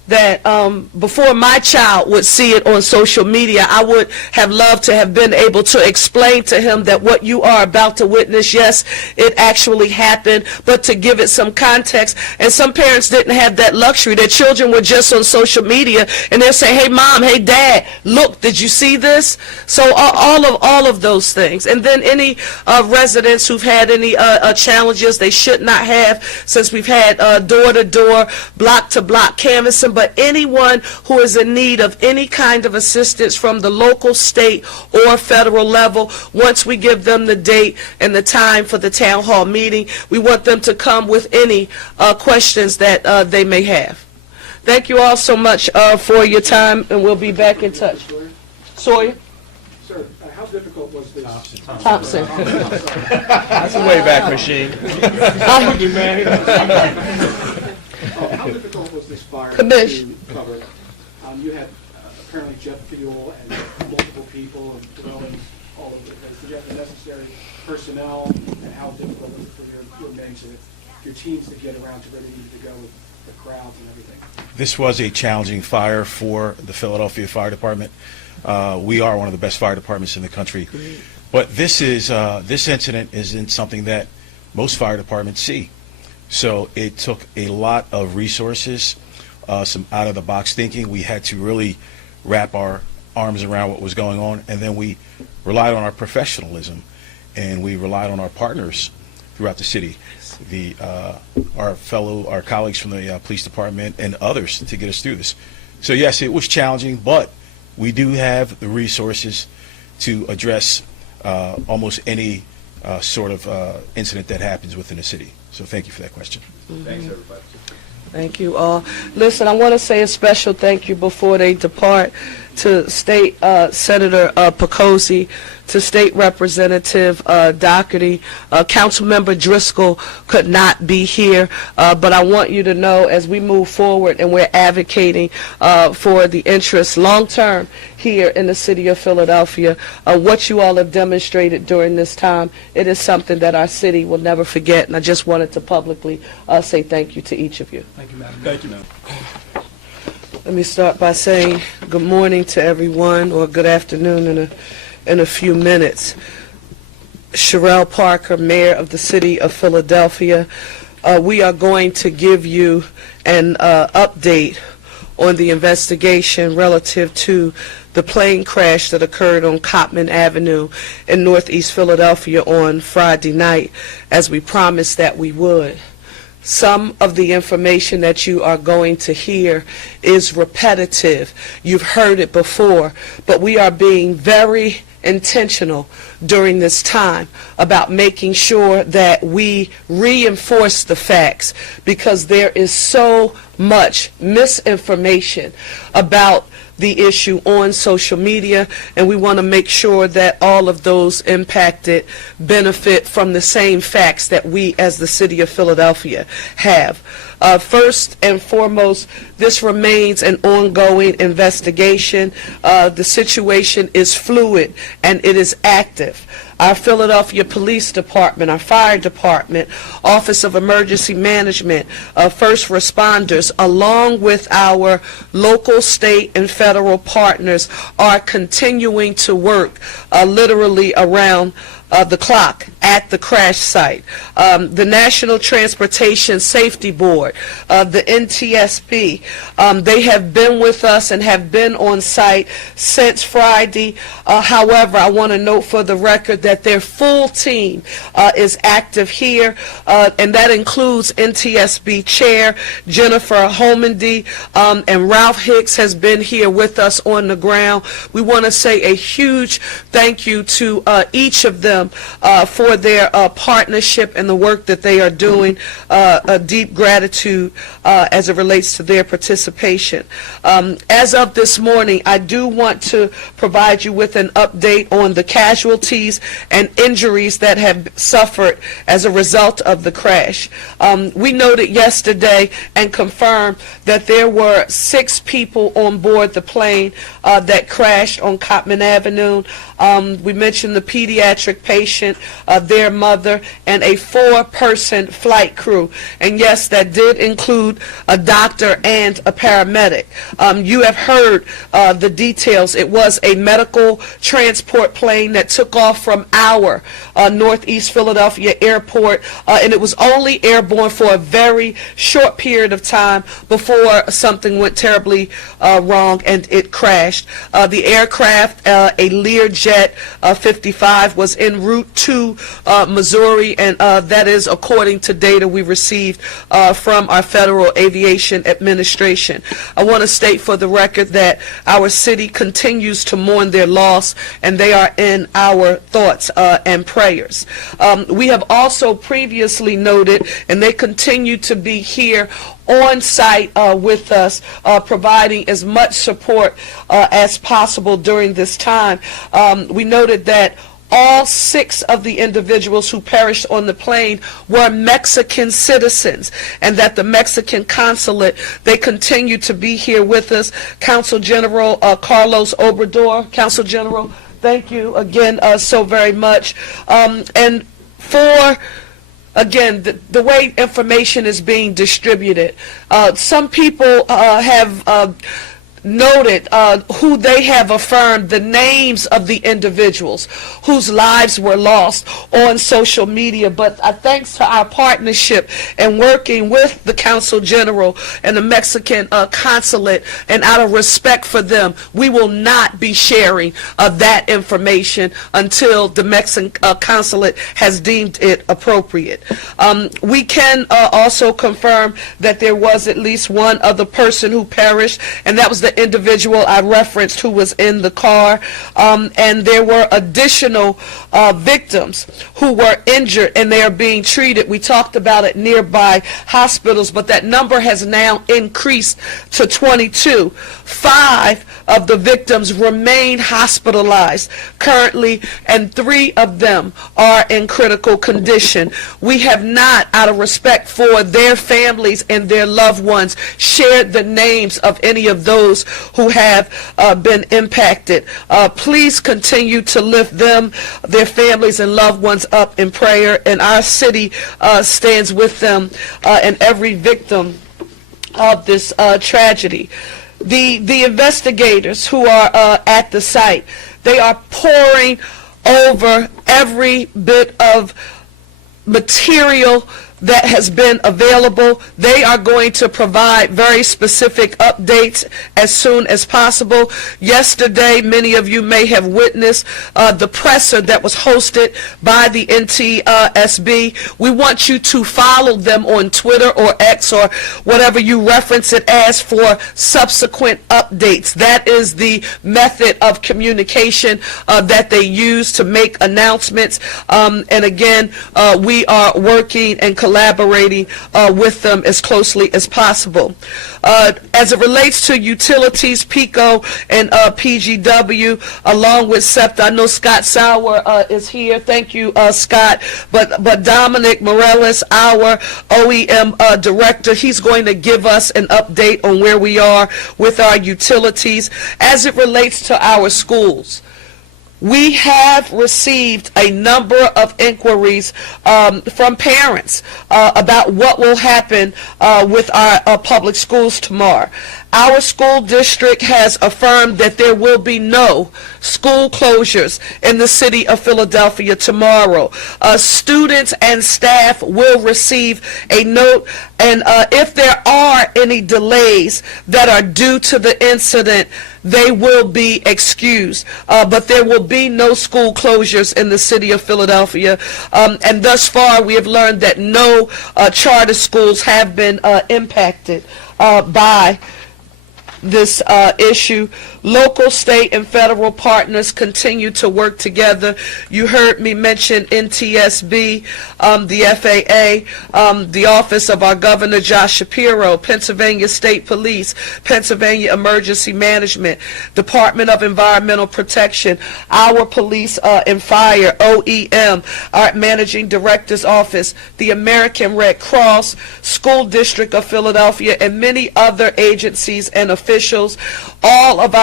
that before my child would see it on social media, I would have loved to have been able to explain to him that what you are about to witness, yes, it actually happened, but to give it some context. And some parents didn't have that luxury. Their children were just on social media, and they'll say, hey, Mom, hey, Dad, look, did you see this? So all of those things. And then any residents who've had any challenges they should not have, since we've had door-to-door, block-to-block canvassing, but anyone who is in need of any kind of assistance from the local, state, or federal level, once we give them the date and the time for the town hall meeting, we want them to come with any questions that they may have. Thank you all so much for your time, and we'll be back in touch. Sawyer? Sir, how difficult was this? Thompson. That's a Wayback Machine. How difficult was this fire Commish. to cover? You had apparently jet fuel and multiple people and dwellings all over the place. Did you have the necessary personnel, and how difficult was it for your men to, your teams to get around to where they needed to go with the crowds and everything? This was a challenging fire for the Philadelphia Fire Department. We are one of the best fire departments in the country. But this incident isn't something that most fire departments see. So it took a lot of resources, some out-of-the-box thinking. We had to really wrap our arms around what was going on, and then we relied on our professionalism, and we relied on our partners throughout the city, our colleagues from the police department and others to get us through this. So yes, it was challenging, but we do have the resources to address almost any sort of incident that happens within the city. So thank you for that question. Thanks, everybody. Thank you all. Listen, I want to say a special thank you before they depart to State Senator Pecosi, to State Representative Doherty. Councilmember Driscoll could not be here, but I want you to know, as we move forward and we're advocating for the interests long-term here in the city of Philadelphia, what you all have demonstrated during this time, it is something that our city will never forget, and I just wanted to publicly say thank you to each of you. Thank you, Madam. Thank you, Madam. Let me start by saying good morning to everyone, or good afternoon in a few minutes. Sherelle Parker, Mayor of the City of Philadelphia. We are going to give you an update on the investigation relative to the plane crash that occurred on Cottman Avenue in Northeast Philadelphia on Friday night, as we promised that we would. Some of the information that you are going to hear is repetitive. You've heard it before, but we are being very intentional during this time about making sure that we reinforce the facts, because there is so much misinformation about the issue on social media, and we want to make sure that all of those impacted benefit from the same facts that we as the city of Philadelphia have. First and foremost, this remains an ongoing investigation. The situation is fluid and it is active. Our Philadelphia Police Department, our Fire Department, Office of Emergency Management, first responders, along with our local, state, and federal partners, are continuing to work literally around the clock at the crash site. The National Transportation Safety Board, the NTSB, they have been with us and have been on site since Friday. However, I want to note for the record that their full team is active here, and that includes NTSB Chair Jennifer Holmandy, and Ralph Hicks has been here with us on the ground. We want to say a huge thank you to each of them for their partnership and the work that they are doing. A deep gratitude as it relates to their participation. As of this morning, I do want to provide you with an update on the casualties and injuries that have suffered as a result of the crash. We noted yesterday and confirmed that there were 6 people on board the plane that crashed on Cottman Avenue. We mentioned the pediatric patient, their mother, and a 4-person flight crew. And yes, that did include a doctor and a paramedic. You have heard the details. It was a medical transport plane that took off from our Northeast Philadelphia airport, and it was only airborne for a very short period of time before something went terribly wrong and it crashed. The aircraft, a Learjet 55, was en route to Missouri, and that is according to data we received from our Federal Aviation Administration. I want to state for the record that our city continues to mourn their loss, and they are in our thoughts and prayers. We have also previously noted, and they continue to be here on site with us, providing as much support as possible during this time. We noted that all 6 of the individuals who perished on the plane were Mexican citizens, and that the Mexican consulate, they continue to be here with us. Consul General Carlos Obrador, Consul General, thank you again so very much. And for again, the way information is being distributed, some people have noted who they have affirmed the names of the individuals whose lives were lost on social media. But thanks to our partnership and working with the Consul General and the Mexican consulate, and out of respect for them, we will not be sharing that information until the Mexican consulate has deemed it appropriate. We can also confirm that there was at least one other person who perished, and that was the individual I referenced who was in the car, and there were additional victims who were injured, and they are being treated. We talked about it, nearby hospitals, but that number has now increased to 22. 5 of the victims remain hospitalized currently, and 3 of them are in critical condition. We have not, out of respect for their families and their loved ones, shared the names of any of those who have been impacted. Please continue to lift them, their families and loved ones up in prayer, and our city stands with them and every victim of this tragedy. The investigators who are at the site, they are poring over every bit of material that has been available. They are going to provide very specific updates as soon as possible. Yesterday, many of you may have witnessed the presser that was hosted by the NTSB. We want you to follow them on Twitter or X or whatever you reference it as for subsequent updates. That is the method of communication that they use to make announcements. And again, we are working and collaborating with them as closely as possible. As it relates to utilities, PICO and PGW, along with SEPTA, I know Scott Sauer is here. Thank you, Scott. But Dominic Morales, our OEM director, he's going to give us an update on where we are with our utilities. As it relates to our schools, we have received a number of inquiries from parents about what will happen with our public schools tomorrow. Our school district has affirmed that there will be no school closures in the city of Philadelphia tomorrow. Students and staff will receive a note, and if there are any delays that are due to the incident, they will be excused. But there will be no school closures in the city of Philadelphia. And thus far, we have learned that no charter schools have been impacted by this issue. Local, state, and federal partners continue to work together. You heard me mention NTSB, the FAA, the Office of our Governor Josh Shapiro, Pennsylvania State Police, Pennsylvania Emergency Management, Department of Environmental Protection, our Police and Fire, OEM, our Managing Director's Office, the American Red Cross, School District of Philadelphia, and many other agencies and officials. All of our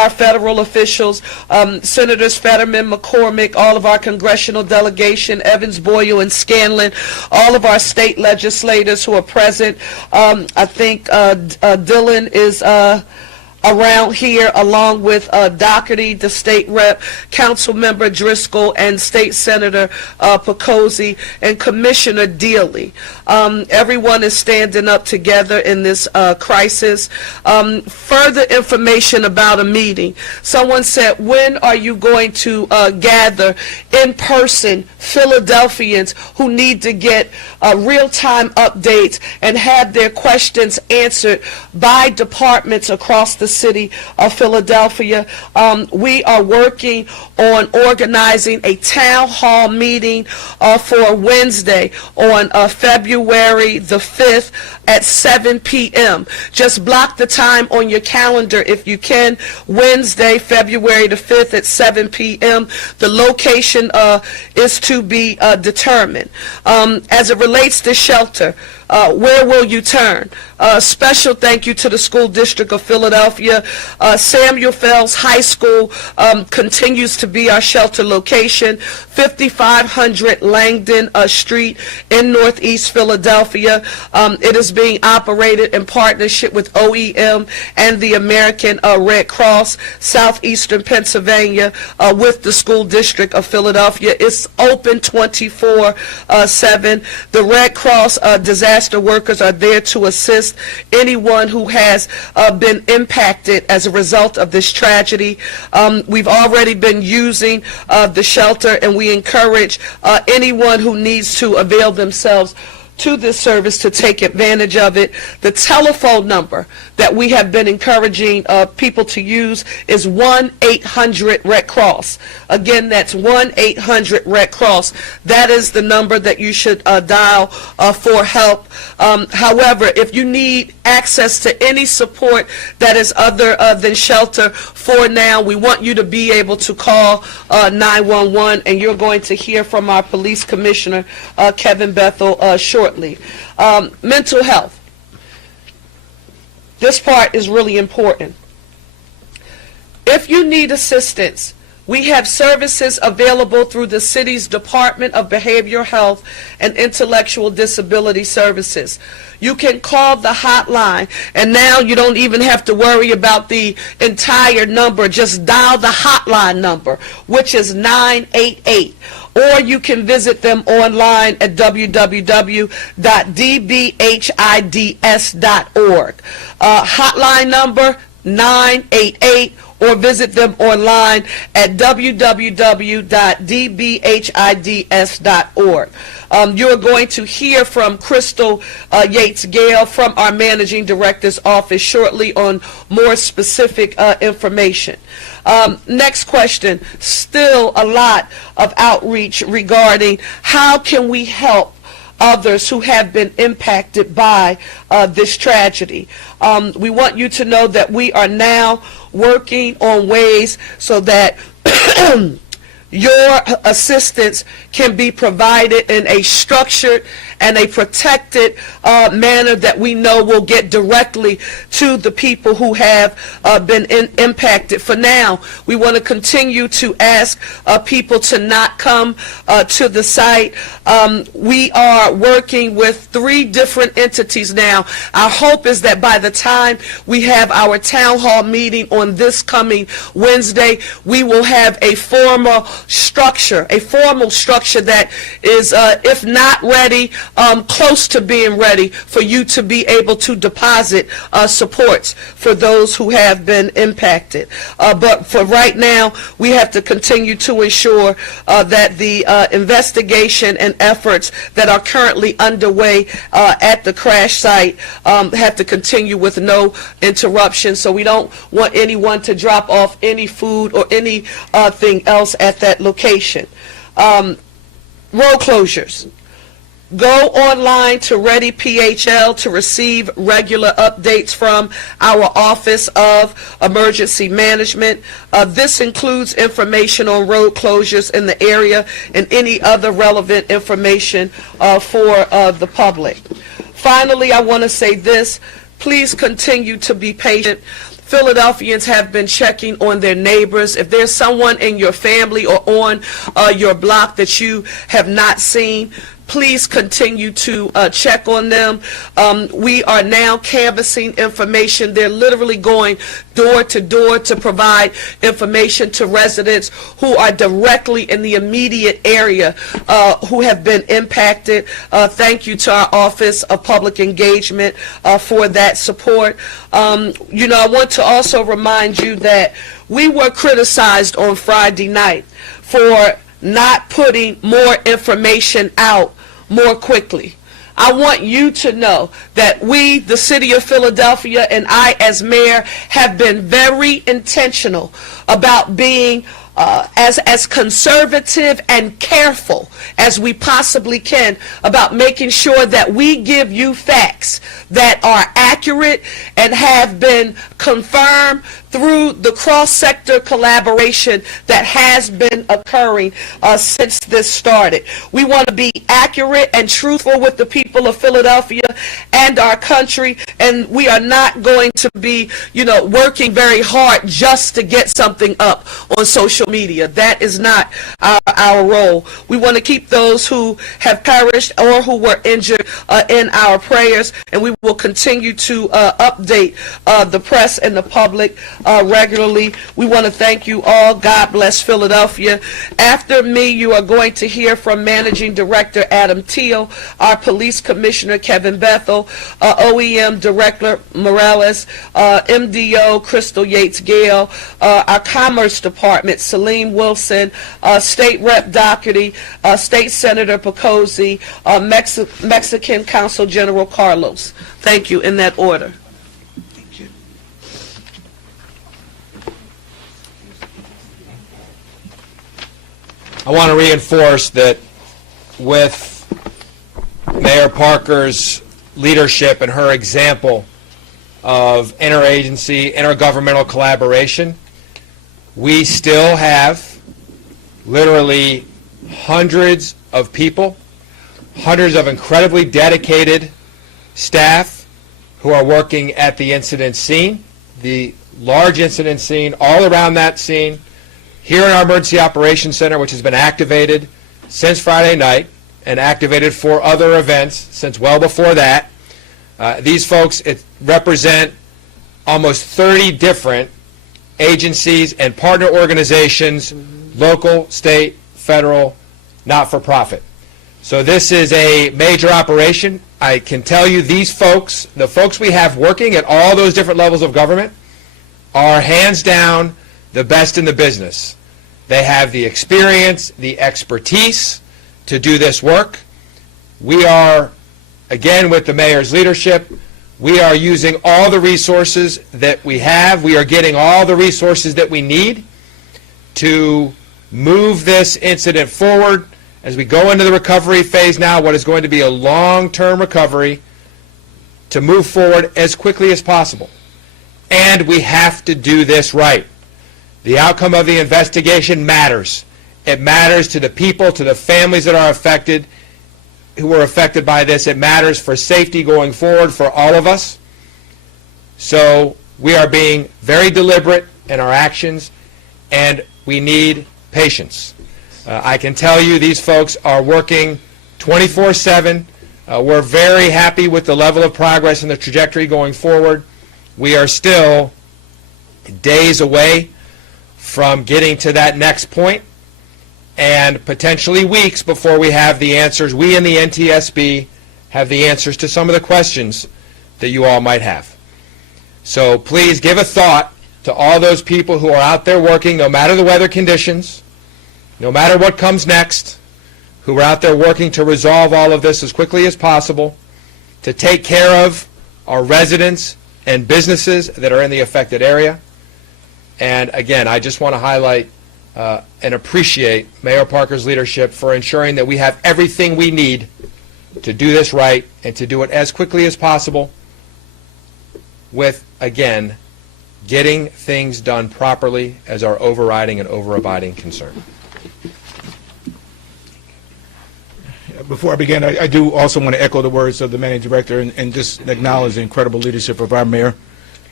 our federal officials, Senators Fetterman, McCormick, all of our congressional delegation, Evans, Boyle, and Scanlon, all of our state legislators who are present. I think Dylan is around here, along with Doherty, the state rep, council member Driscoll, and state senator Picozzi, and Commissioner Dealey. Everyone is standing up together in this crisis. Further information about a meeting. Someone said, when are you going to gather in person Philadelphians who need to get real-time updates and have their questions answered by departments across the city of Philadelphia? We are working on organizing a town hall meeting for Wednesday on February the 5th at 7 p.m. Just block the time on your calendar if you can. Wednesday, February the 5th at 7 p.m. The location is to be determined. As it relates to shelter, where will you turn? Special thank you to the School District of Philadelphia. Samuel Fells High School continues to be our shelter location. 5500 Langdon Street in Northeast Philadelphia. It is being operated in partnership with OEM and the American Red Cross, Southeastern Pennsylvania, with the School District of Philadelphia. It's open 24/7. The Red Cross disaster workers are there to assist anyone who has been impacted as a result of this tragedy. We've already been using the shelter, and we encourage anyone who needs to avail themselves to this service to take advantage of it. The telephone number that we have been encouraging people to use is 1-800-RED-CROSS. Again, that's 1-800-RED-CROSS. That is the number that you should dial for help. However, if you need access to any support that is other than shelter for now, we want you to be able to call 911, and you're going to hear from our police commissioner, Kevin Bethel, shortly. Mental health. This part is really important. If you need assistance, we have services available through the city's Department of Behavioral Health and Intellectual Disability Services. You can call the hotline, and now you don't even have to worry about the entire number. Just dial the hotline number, which is 988. Or you can visit them online at www.dbhids.org. Hotline number 988, or visit them online at www.dbhids.org. You're going to hear from Crystal Yates-Gale from our Managing Director's office shortly on more specific information. Next question, still a lot of outreach regarding how can we help others who have been impacted by this tragedy. We want you to know that we are now working on ways so that your assistance can be provided in a structured and a protected manner that we know will get directly to the people who have been impacted. For now, we want to continue to ask people to not come to the site. We are working with 3 different entities now. Our hope is that by the time we have our town hall meeting on this coming Wednesday, we will have a formal structure that is, if not ready, close to being ready for you to be able to deposit supports for those who have been impacted. But for right now, we have to continue to ensure that the investigation and efforts that are currently underway at the crash site have to continue with no interruption. So we don't want anyone to drop off any food or anything else at that location. Road closures. Go online to Ready PHL to receive regular updates from our Office of Emergency Management. This includes information on road closures in the area and any other relevant information for the public. Finally, I want to say this. Please continue to be patient. Philadelphians have been checking on their neighbors. If there's someone in your family or on your block that you have not seen, please continue to check on them. We are now canvassing information. They're literally going door to door to provide information to residents who are directly in the immediate area who have been impacted. Thank you to our Office of Public Engagement for that support. You know, I want to also remind you that we were criticized on Friday night for not putting more information out more quickly. I want you to know that we, the City of Philadelphia, and I as mayor, have been very intentional about being as conservative and careful as we possibly can about making sure that we give you facts that are accurate and have been confirmed through the cross-sector collaboration that has been occurring since this started. We want to be accurate and truthful with the people of Philadelphia and our country, and we are not going to be, you know, working very hard just to get something up on social media. That is not our role. We want to keep those who have perished or who were injured in our prayers, and we will continue to update the press and the public regularly. We want to thank you all. God bless Philadelphia. After me, you are going to hear from Managing Director Adam Teal, our Police Commissioner Kevin Bethel, OEM Director Morales, MDO Crystal Yates Gale, our Commerce Department Salim Wilson, State Rep Doherty, State Senator Picozzi, Mexican Consul General Carlos. Thank you, in that order. I want to reinforce that with Mayor Parker's leadership and her example of interagency, intergovernmental collaboration, we still have literally hundreds of people, hundreds of incredibly dedicated staff who are working at the incident scene, the large incident scene, all around that scene, here in our Emergency Operations Center, which has been activated since Friday night and activated for other events since well before that. These folks represent almost 30 different agencies and partner organizations, local, state, federal, not-for-profit. So this is a major operation. I can tell you these folks, the folks we have working at all those different levels of government, are hands down the best in the business. They have the experience, the expertise to do this work. We are, again, with the mayor's leadership, we are using all the resources that we have. We are getting all the resources that we need to move this incident forward as we go into the recovery phase now, what is going to be a long-term recovery, to move forward as quickly as possible. And we have to do this right. The outcome of the investigation matters. It matters to the people, to the families that are affected, who were affected by this. It matters for safety going forward for all of us. So we are being very deliberate in our actions, and we need patience. I can tell you these folks are working 24/7. We're very happy with the level of progress and the trajectory going forward. We are still days away from getting to that next point, and potentially weeks before we have the answers. We in the NTSB have the answers to some of the questions that you all might have. So please give a thought to all those people who are out there working, no matter the weather conditions, no matter what comes next, who are out there working to resolve all of this as quickly as possible, to take care of our residents and businesses that are in the affected area. And again, I just want to highlight and appreciate Mayor Parker's leadership for ensuring that we have everything we need to do this right and to do it as quickly as possible with, again, getting things done properly as our overriding and overabiding concern. Before I begin, I do also want to echo the words of the Managing Director and just acknowledge the incredible leadership of our mayor.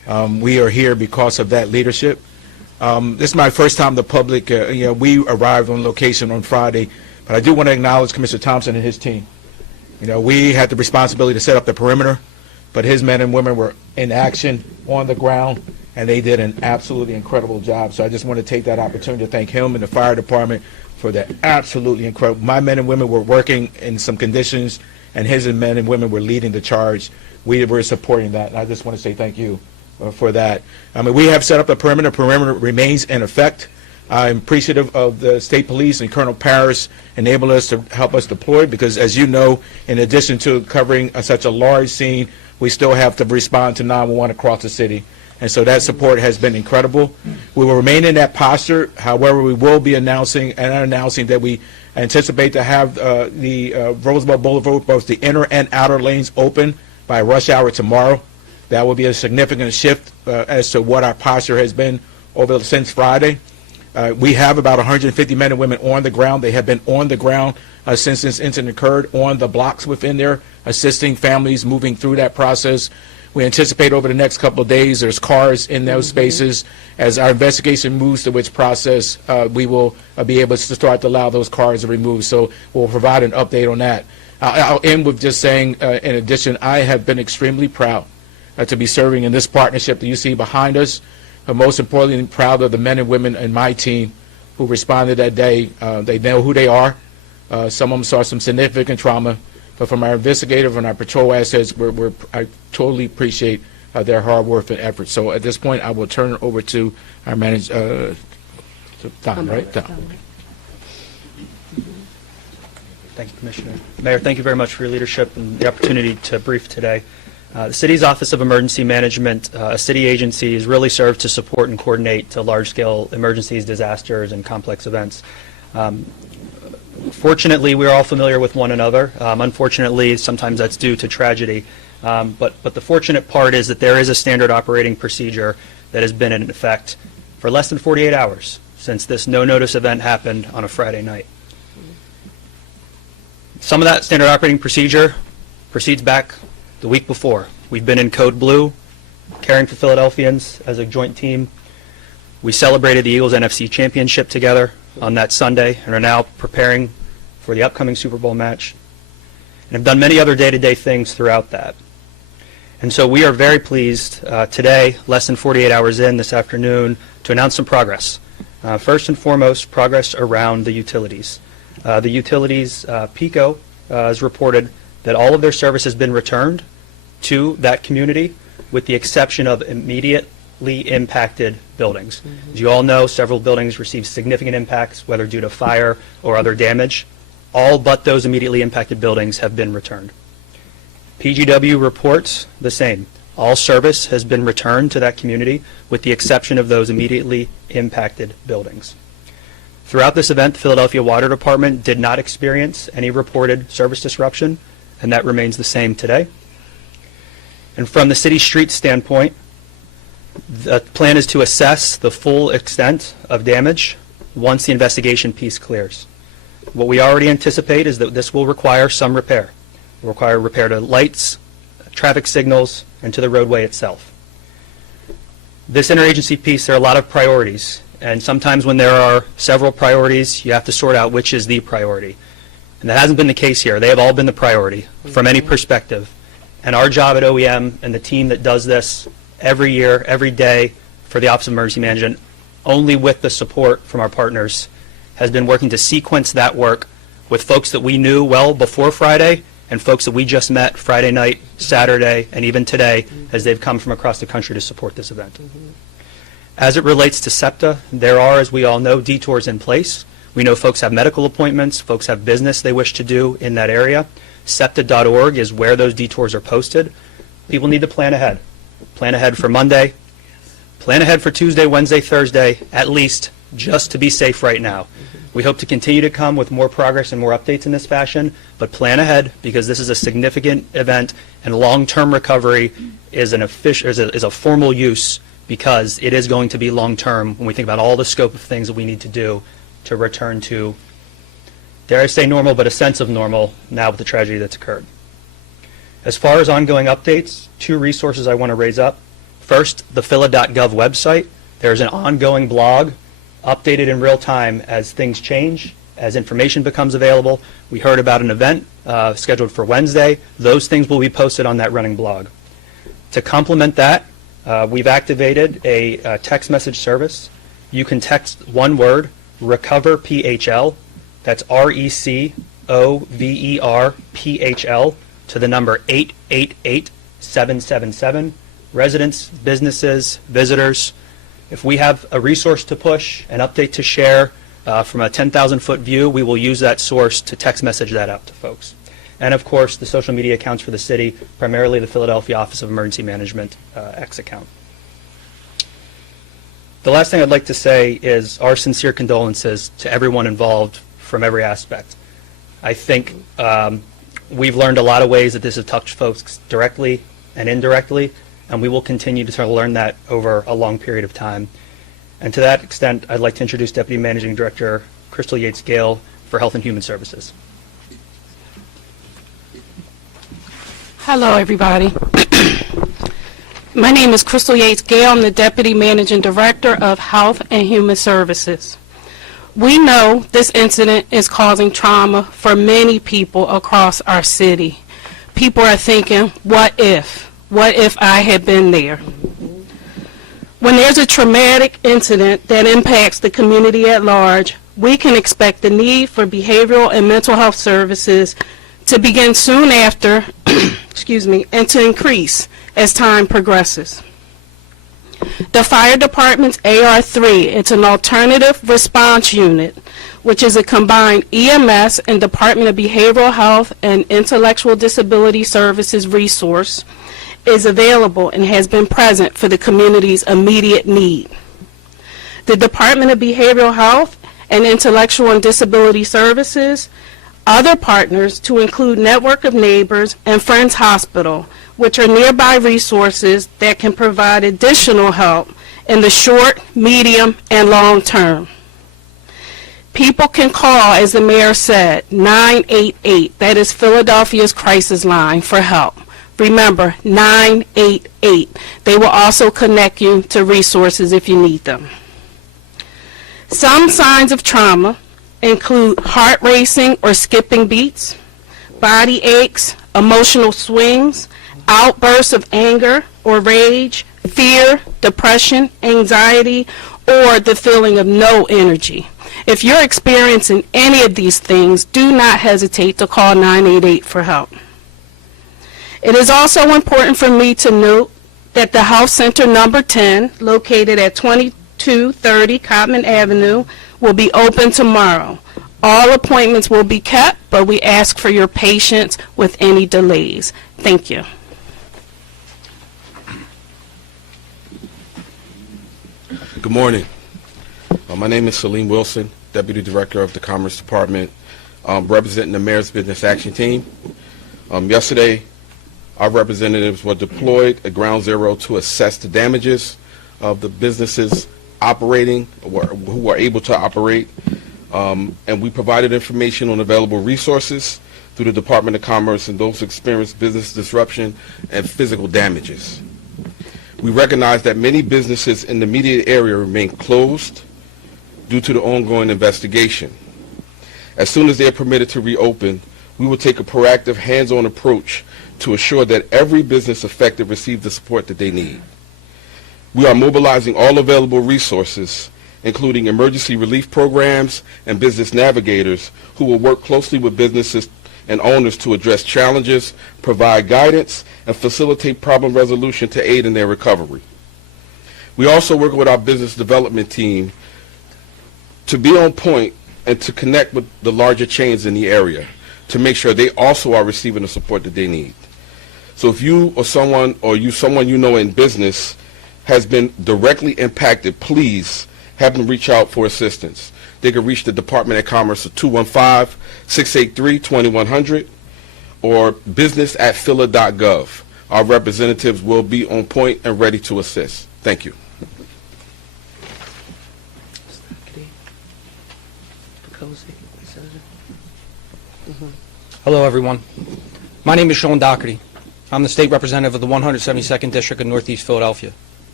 We are here because of that leadership. This is my first time the public, we arrived on location on Friday, but I do want to acknowledge Commissioner Thompson and his team. We had the responsibility to set up the perimeter, but his men and women were in action on the ground, and they did an absolutely incredible job. So I just want to take that opportunity to thank him and the fire department for that absolutely incredible. My men and women were working in some conditions, and his men and women were leading the charge. We were supporting that, and I just want to say thank you for that. I mean, we have set up the perimeter. Perimeter remains in effect. I'm appreciative of the state police and Colonel Parrish enabling us to help us deploy because, as you know, in addition to covering such a large scene, we still have to respond to 911 across the city. And so that support has been incredible. We will remain in that posture. However, we will be announcing that we anticipate to have the Roosevelt Boulevard, both the inner and outer lanes, open by rush hour tomorrow. That will be a significant shift as to what our posture has been since Friday. We have about 150 men and women on the ground. They have been on the ground since this incident occurred, on the blocks within there, assisting families moving through that process. We anticipate over the next couple of days there's cars in those spaces. As our investigation moves to which process, we will be able to start to allow those cars to be removed. So we'll provide an update on that. I'll end with just saying, in addition, I have been extremely proud to be serving in this partnership that you see behind us. But most importantly, proud of the men and women in my team who responded that day. They know who they are. Some of them saw some significant trauma. But from our investigative and our patrol assets, I totally appreciate their hard work and effort. So at this point, I will turn it over to our manager, Don, right? Don. Thank you, Commissioner. Mayor, thank you very much for your leadership and the opportunity to brief today. The city's Office of Emergency Management, a city agency, is really served to support and coordinate to large-scale emergencies, disasters, and complex events. Fortunately, we're all familiar with one another. Unfortunately, sometimes that's due to tragedy. But the fortunate part is that there is a standard operating procedure that has been in effect for less than 48 hours since this no-notice event happened on a Friday night. Some of that standard operating procedure proceeds back the week before. We've been in Code Blue, caring for Philadelphians as a joint team. We celebrated the Eagles NFC championship together on that Sunday and are now preparing for the upcoming Super Bowl match. And have done many other day-to-day things throughout that. And so we are very pleased today, less than 48 hours in this afternoon, to announce some progress. First and foremost, progress around the utilities. The utilities, PECO, has reported that all of their service has been returned to that community with the exception of immediately impacted buildings. As you all know, several buildings received significant impacts, whether due to fire or other damage. All but those immediately impacted buildings have been returned. PGW reports the same. All service has been returned to that community with the exception of those immediately impacted buildings. Throughout this event, the Philadelphia Water Department did not experience any reported service disruption, and that remains the same today. And from the city street standpoint, the plan is to assess the full extent of damage once the investigation piece clears. What we already anticipate is that this will require some repair. It will require repair to lights, traffic signals, and to the roadway itself. This interagency piece, there are a lot of priorities, and sometimes when there are several priorities, you have to sort out which is the priority. And that hasn't been the case here. They have all been the priority from any perspective. And our job at OEM and the team that does this every year, every day for the Office of Emergency Management, only with the support from our partners, has been working to sequence that work with folks that we knew well before Friday and folks that we just met Friday night, Saturday, and even today as they've come from across the country to support this event. As it relates to SEPTA, there are, as we all know, detours in place. We know folks have medical appointments, folks have business they wish to do in that area. SEPTA.org is where those detours are posted. People need to plan ahead. Plan ahead for Monday, plan ahead for Tuesday, Wednesday, Thursday, at least, just to be safe right now. We hope to continue to come with more progress and more updates in this fashion, but plan ahead because this is a significant event and long-term recovery is a formal use because it is going to be long-term when we think about all the scope of things that we need to do to return to, dare I say normal, but a sense of normal now with the tragedy that's occurred. As far as ongoing updates, two resources I want to raise up. First, the phila.gov website. There's an ongoing blog updated in real time as things change, as information becomes available. We heard about an event scheduled for Wednesday. Those things will be posted on that running blog. To complement that, we've activated a text message service. You can text one word, Recover PHL, that's RECOVER PHL, to the number 888-777. Residents, businesses, visitors, if we have a resource to push, an update to share from a 10,000-foot view, we will use that source to text message that out to folks. And of course, the social media accounts for the city, primarily the Philadelphia Office of Emergency Management X account. The last thing I'd like to say is our sincere condolences to everyone involved from every aspect. I think we've learned a lot of ways that this has touched folks directly and indirectly, and we will continue to learn that over a long period of time. And to that extent, I'd like to introduce Deputy Managing Director Crystal Yates Gale for Health and Human Services. Hello, everybody. My name is Crystal Yates Gale. I'm the Deputy Managing Director of Health and Human Services. We know this incident is causing trauma for many people across our city. People are thinking, what if? What if I had been there? When there's a traumatic incident that impacts the community at large, we can expect the need for behavioral and mental health services to begin soon after, and to increase as time progresses. The fire department's AR3, it's an alternative response unit, which is a combined EMS and Department of Behavioral Health and Intellectual Disability Services resource, is available and has been present for the community's immediate need. The Department of Behavioral Health and Intellectual and Disability Services, other partners to include Network of Neighbors and Friends Hospital, which are nearby resources that can provide additional help in the short, medium, and long term. People can call, as the mayor said, 988. That is Philadelphia's crisis line for help. Remember, 988. They will also connect you to resources if you need them. Some signs of trauma include heart racing or skipping beats, body aches, emotional swings, outbursts of anger or rage, fear, depression, anxiety, or the feeling of no energy. If you're experiencing any of these things, do not hesitate to call 988 for help. It is also important for me to note that the Health Center number 10, located at 2230 Cotman Avenue, will be open tomorrow. All appointments will be kept, but we ask for your patience with any delays. Thank you. Good morning. My name is Salim Wilson, Deputy Director of the Commerce Department, representing the Mayor's Business Action Team. Yesterday, our representatives were deployed at Ground Zero to assess the damages of the businesses operating, who were able to operate, and we provided information on available resources through the Department of Commerce and those who experienced business disruption and physical damages. We recognize that many businesses in the immediate area remain closed due to the ongoing investigation. As soon as they are permitted to reopen, we will take a proactive, hands-on approach to assure that every business affected receives the support that they need. We are mobilizing all available resources, including emergency relief programs and business navigators who will work closely with businesses and owners to address challenges, provide guidance, and facilitate problem resolution to aid in their recovery. We also work with our business development team to be on point and to connect with the larger chains in the area to make sure they also are receiving the support that they need. So if you or someone you know in business has been directly impacted, please have them reach out for assistance. They can reach the Department of Commerce at 215-683-2100 or business@phila.gov. Our representatives will be on point and ready to assist. Thank you. Hello, everyone. My name is Sean Doherty. I'm the state representative of the 172nd District of Northeast Philadelphia.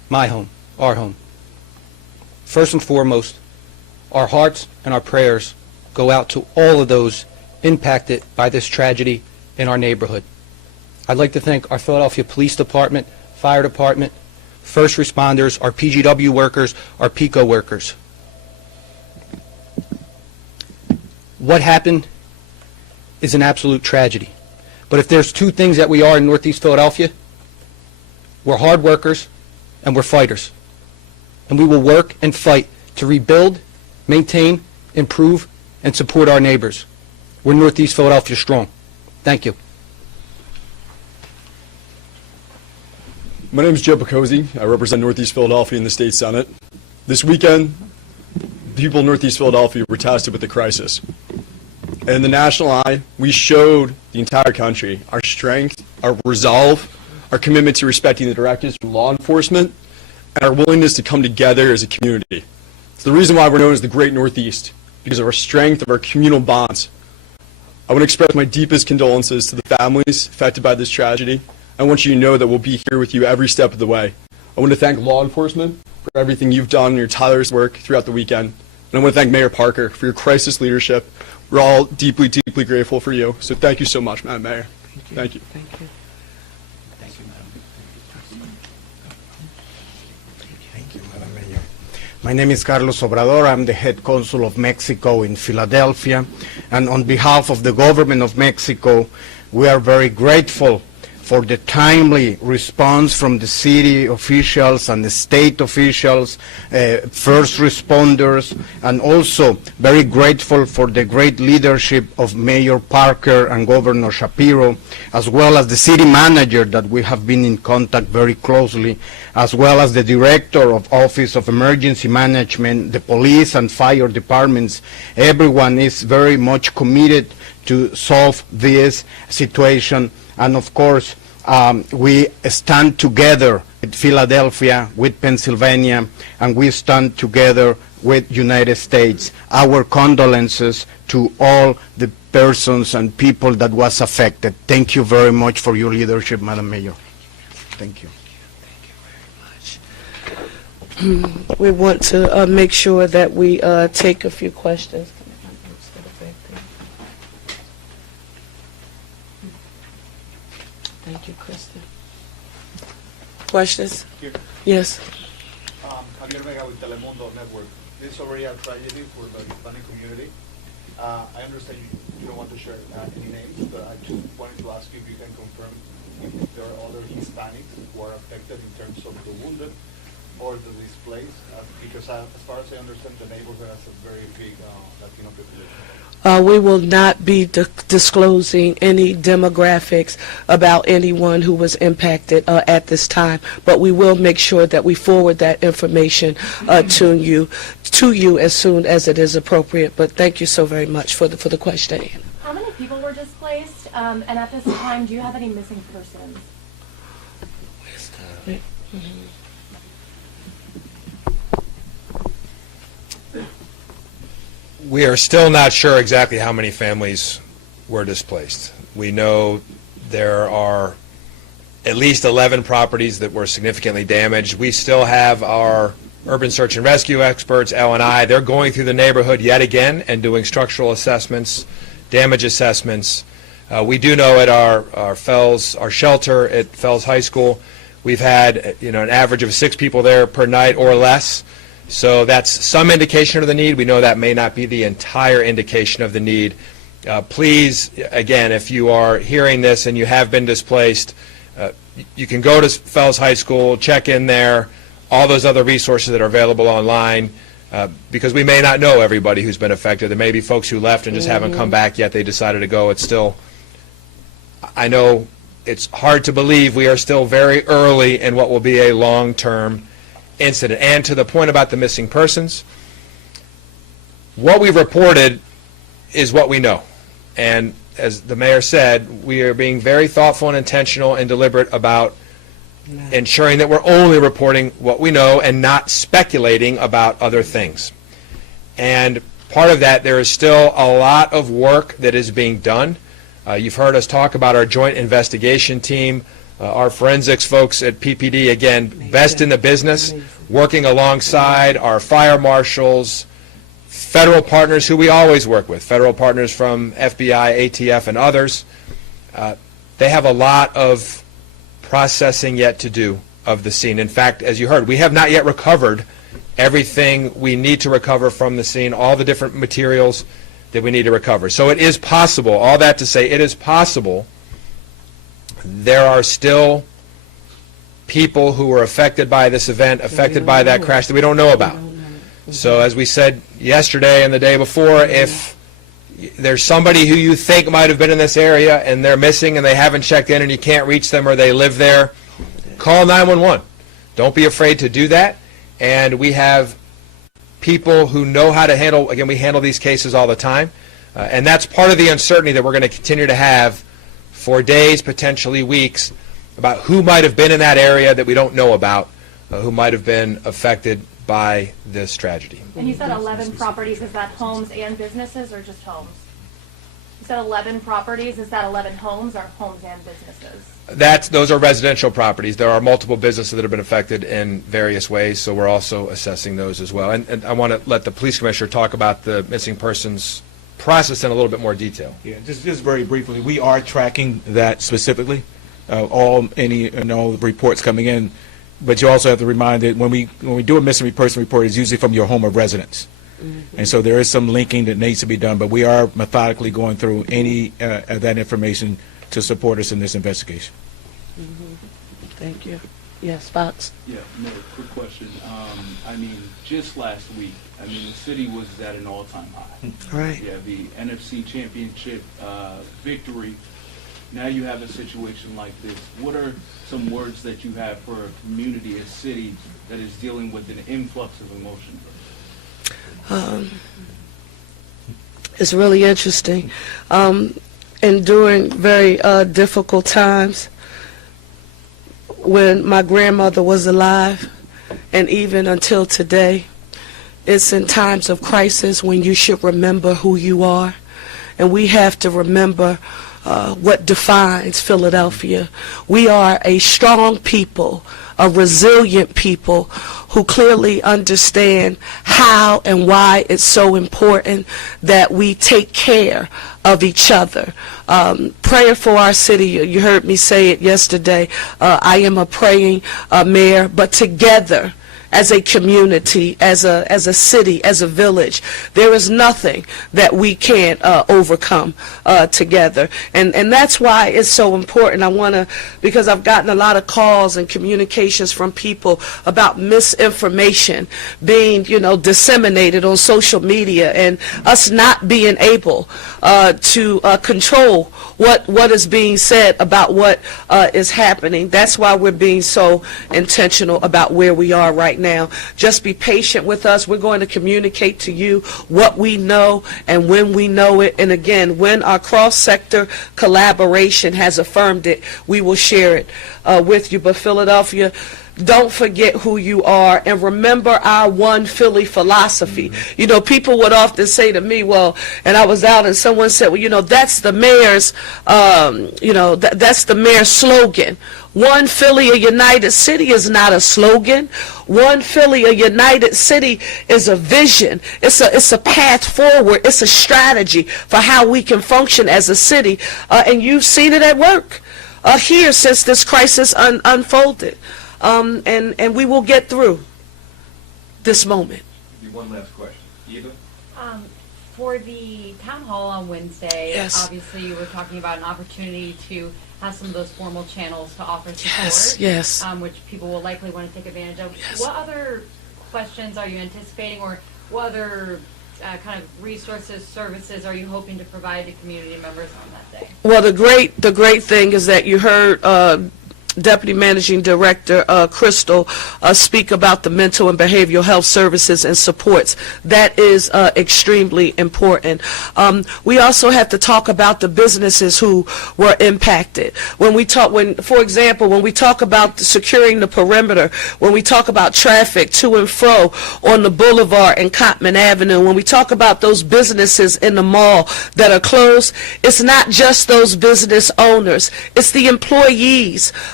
my home, our home. First and foremost, our hearts and our prayers go out to all of those impacted by this tragedy in our neighborhood. I'd like to thank our Philadelphia Police Department, Fire Department, first responders, our PGW workers, our PICO workers. What happened is an absolute tragedy. But if there's two things that we are in Northeast Philadelphia, we're hard workers and we're fighters. And we will work and fight to rebuild, maintain, improve, and support our neighbors. We're Northeast Philadelphia strong. Thank you. My name is Joe Picozzi. I represent Northeast Philadelphia in the State Senate. This weekend, people in Northeast Philadelphia were tasked with the crisis. And in the national eye, we showed the entire country our strength, our resolve, our commitment to respecting the directives from law enforcement, and our willingness to come together as a community. It's the reason why we're known as the Great Northeast, because of our strength, of our communal bonds. I want to express my deepest condolences to the families affected by this tragedy. I want you to know that we'll be here with you every step of the way. I want to thank law enforcement for everything you've done and your tireless work throughout the weekend. And I want to thank Mayor Parker for your crisis leadership. We're all deeply, deeply grateful for you. So thank you so much, Madam Mayor. Thank you. Thank you. Thank you, Madam Mayor. My name is Carlos Obrador. I'm the head consul of Mexico in Philadelphia. And on behalf of the government of Mexico, we are very grateful for the timely response from the city officials and the state officials, first responders, and also very grateful for the great leadership of Mayor Parker and Governor Shapiro, as well as the city manager that we have been in contact very closely, as well as the director of Office of Emergency Management, the police and fire departments. Everyone is very much committed to solve this situation. And of course, we stand together with Philadelphia, with Pennsylvania, and we stand together with United States. Our condolences to all the persons and people that was affected. Thank you very much for your leadership, Madam Mayor. Thank you. We want to make sure that we take a few questions. Thank you, Kristen. Questions? Here. Yes. Javier Vega with Telemundo Network. This is already a tragedy for the Hispanic community. I understand you don't want to share any names, but I just wanted to ask you if you can confirm if there are other Hispanics who are affected in terms of the wounded or the displaced, because as far as I understand, the neighborhood has a very big Latino population. We will not be disclosing any demographics about anyone who was impacted at this time, but we will make sure that we forward that information to you as soon as it is appropriate. But thank you so very much for the question. How many people were displaced? And at this time, do you have any missing persons? We are still not sure exactly how many families were displaced. We know there are at least 11 properties that were significantly damaged. We still have our urban search and rescue experts, L&I. They're going through the neighborhood yet again and doing structural assessments, damage assessments. We do know at our shelter at Fells High School, we've had an average of 6 people there per night or less. So that's some indication of the need. We know that may not be the entire indication of the need. Please, again, if you are hearing this and you have been displaced, you can go to Fells High School, check in there, all those other resources that are available online, because we may not know everybody who's been affected. There may be folks who left and just haven't come back yet. They decided to go. It's still, I know it's hard to believe we are still very early in what will be a long-term incident. And to the point about the missing persons, what we've reported is what we know. And as the mayor said, we are being very thoughtful and intentional and deliberate about ensuring that we're only reporting what we know and not speculating about other things. And part of that, there is still a lot of work that is being done. You've heard us talk about our joint investigation team Our forensics folks at PPD, again, best in the business, working alongside our fire marshals, federal partners who we always work with, federal partners from FBI, ATF, and others. They have a lot of processing yet to do of the scene. In fact, as you heard, we have not yet recovered everything we need to recover from the scene, all the different materials that we need to recover. So it is possible, all that to say, it is possible there are still people who were affected by this event, affected by that crash that we don't know about. So as we said yesterday and the day before, if there's somebody who you think might have been in this area and they're missing and they haven't checked in and you can't reach them or they live there, call 911. Don't be afraid to do that. And we have people who know how to handle, again, we handle these cases all the time. And that's part of the uncertainty that we're going to continue to have for days, potentially weeks, about who might have been in that area that we don't know about, who might have been affected by this tragedy. And you said 11 properties. Is that homes and businesses or just homes? You said 11 properties. Is that 11 homes or homes and businesses? Those are residential properties. There are multiple businesses that have been affected in various ways, so we're also assessing those as well. And I want to let the police commissioner talk about the missing persons process in a little bit more detail. Yeah, just very briefly, we are tracking that specifically. All reports coming in, but you also have to remind that when we do a missing person report, it's usually from your home of residence. And so there is some linking that needs to be done, but we are methodically going through any of that information to support us in this investigation. Thank you. Yes, Fox? Yeah, no, quick question. I mean, just last week, I mean, the city was at an all-time high. Right. Yeah, the NFC championship victory. Now you have a situation like this. What are some words that you have for a community, a city that is dealing with an influx of emotion? It's really interesting. And during very difficult times, when my grandmother was alive, and even until today, it's in times of crisis when you should remember who you are. And we have to remember what defines Philadelphia. We are a strong people, a resilient people who clearly understand how and why it's so important that we take care of each other. Prayer for our city. You heard me say it yesterday. I am a praying mayor, but together, as a community, as a city, as a village, there is nothing that we can't overcome together. And that's why it's so important. I want to, because I've gotten a lot of calls and communications from people about misinformation being, disseminated on social media and us not being able to control what is being said about what is happening. That's why we're being so intentional about where we are right now. Just be patient with us. We're going to communicate to you what we know and when we know it. And again, when our cross-sector collaboration has affirmed it, we will share it with you. But Philadelphia, don't forget who you are, and remember our one Philly philosophy. People would often say to me, well, and I was out and someone said, well, that's the mayor's, that's the mayor's slogan. One Philly, a united city is not a slogan. One Philly, a united city is a vision. It's a path forward. It's a strategy for how we can function as a city. And you've seen it at work here since this crisis unfolded. And we will get through this moment. One last question. Eva? For the town hall on Wednesday, Yes. obviously you were talking about an opportunity to have some of those formal channels to offer support, Yes. which people will likely want to take advantage of. Yes. What other questions are you anticipating, or what other kind of resources, services are you hoping to provide to community members on that day? Well, the great thing is that you heard Deputy Managing Director Crystal speak about the mental and behavioral health services and supports. That is extremely important. We also have to talk about the businesses who were impacted. For example, when we talk about securing the perimeter, when we talk about traffic to and fro on the boulevard and Cottman Avenue, when we talk about those businesses in the mall that are closed, it's not just those business owners. It's the employees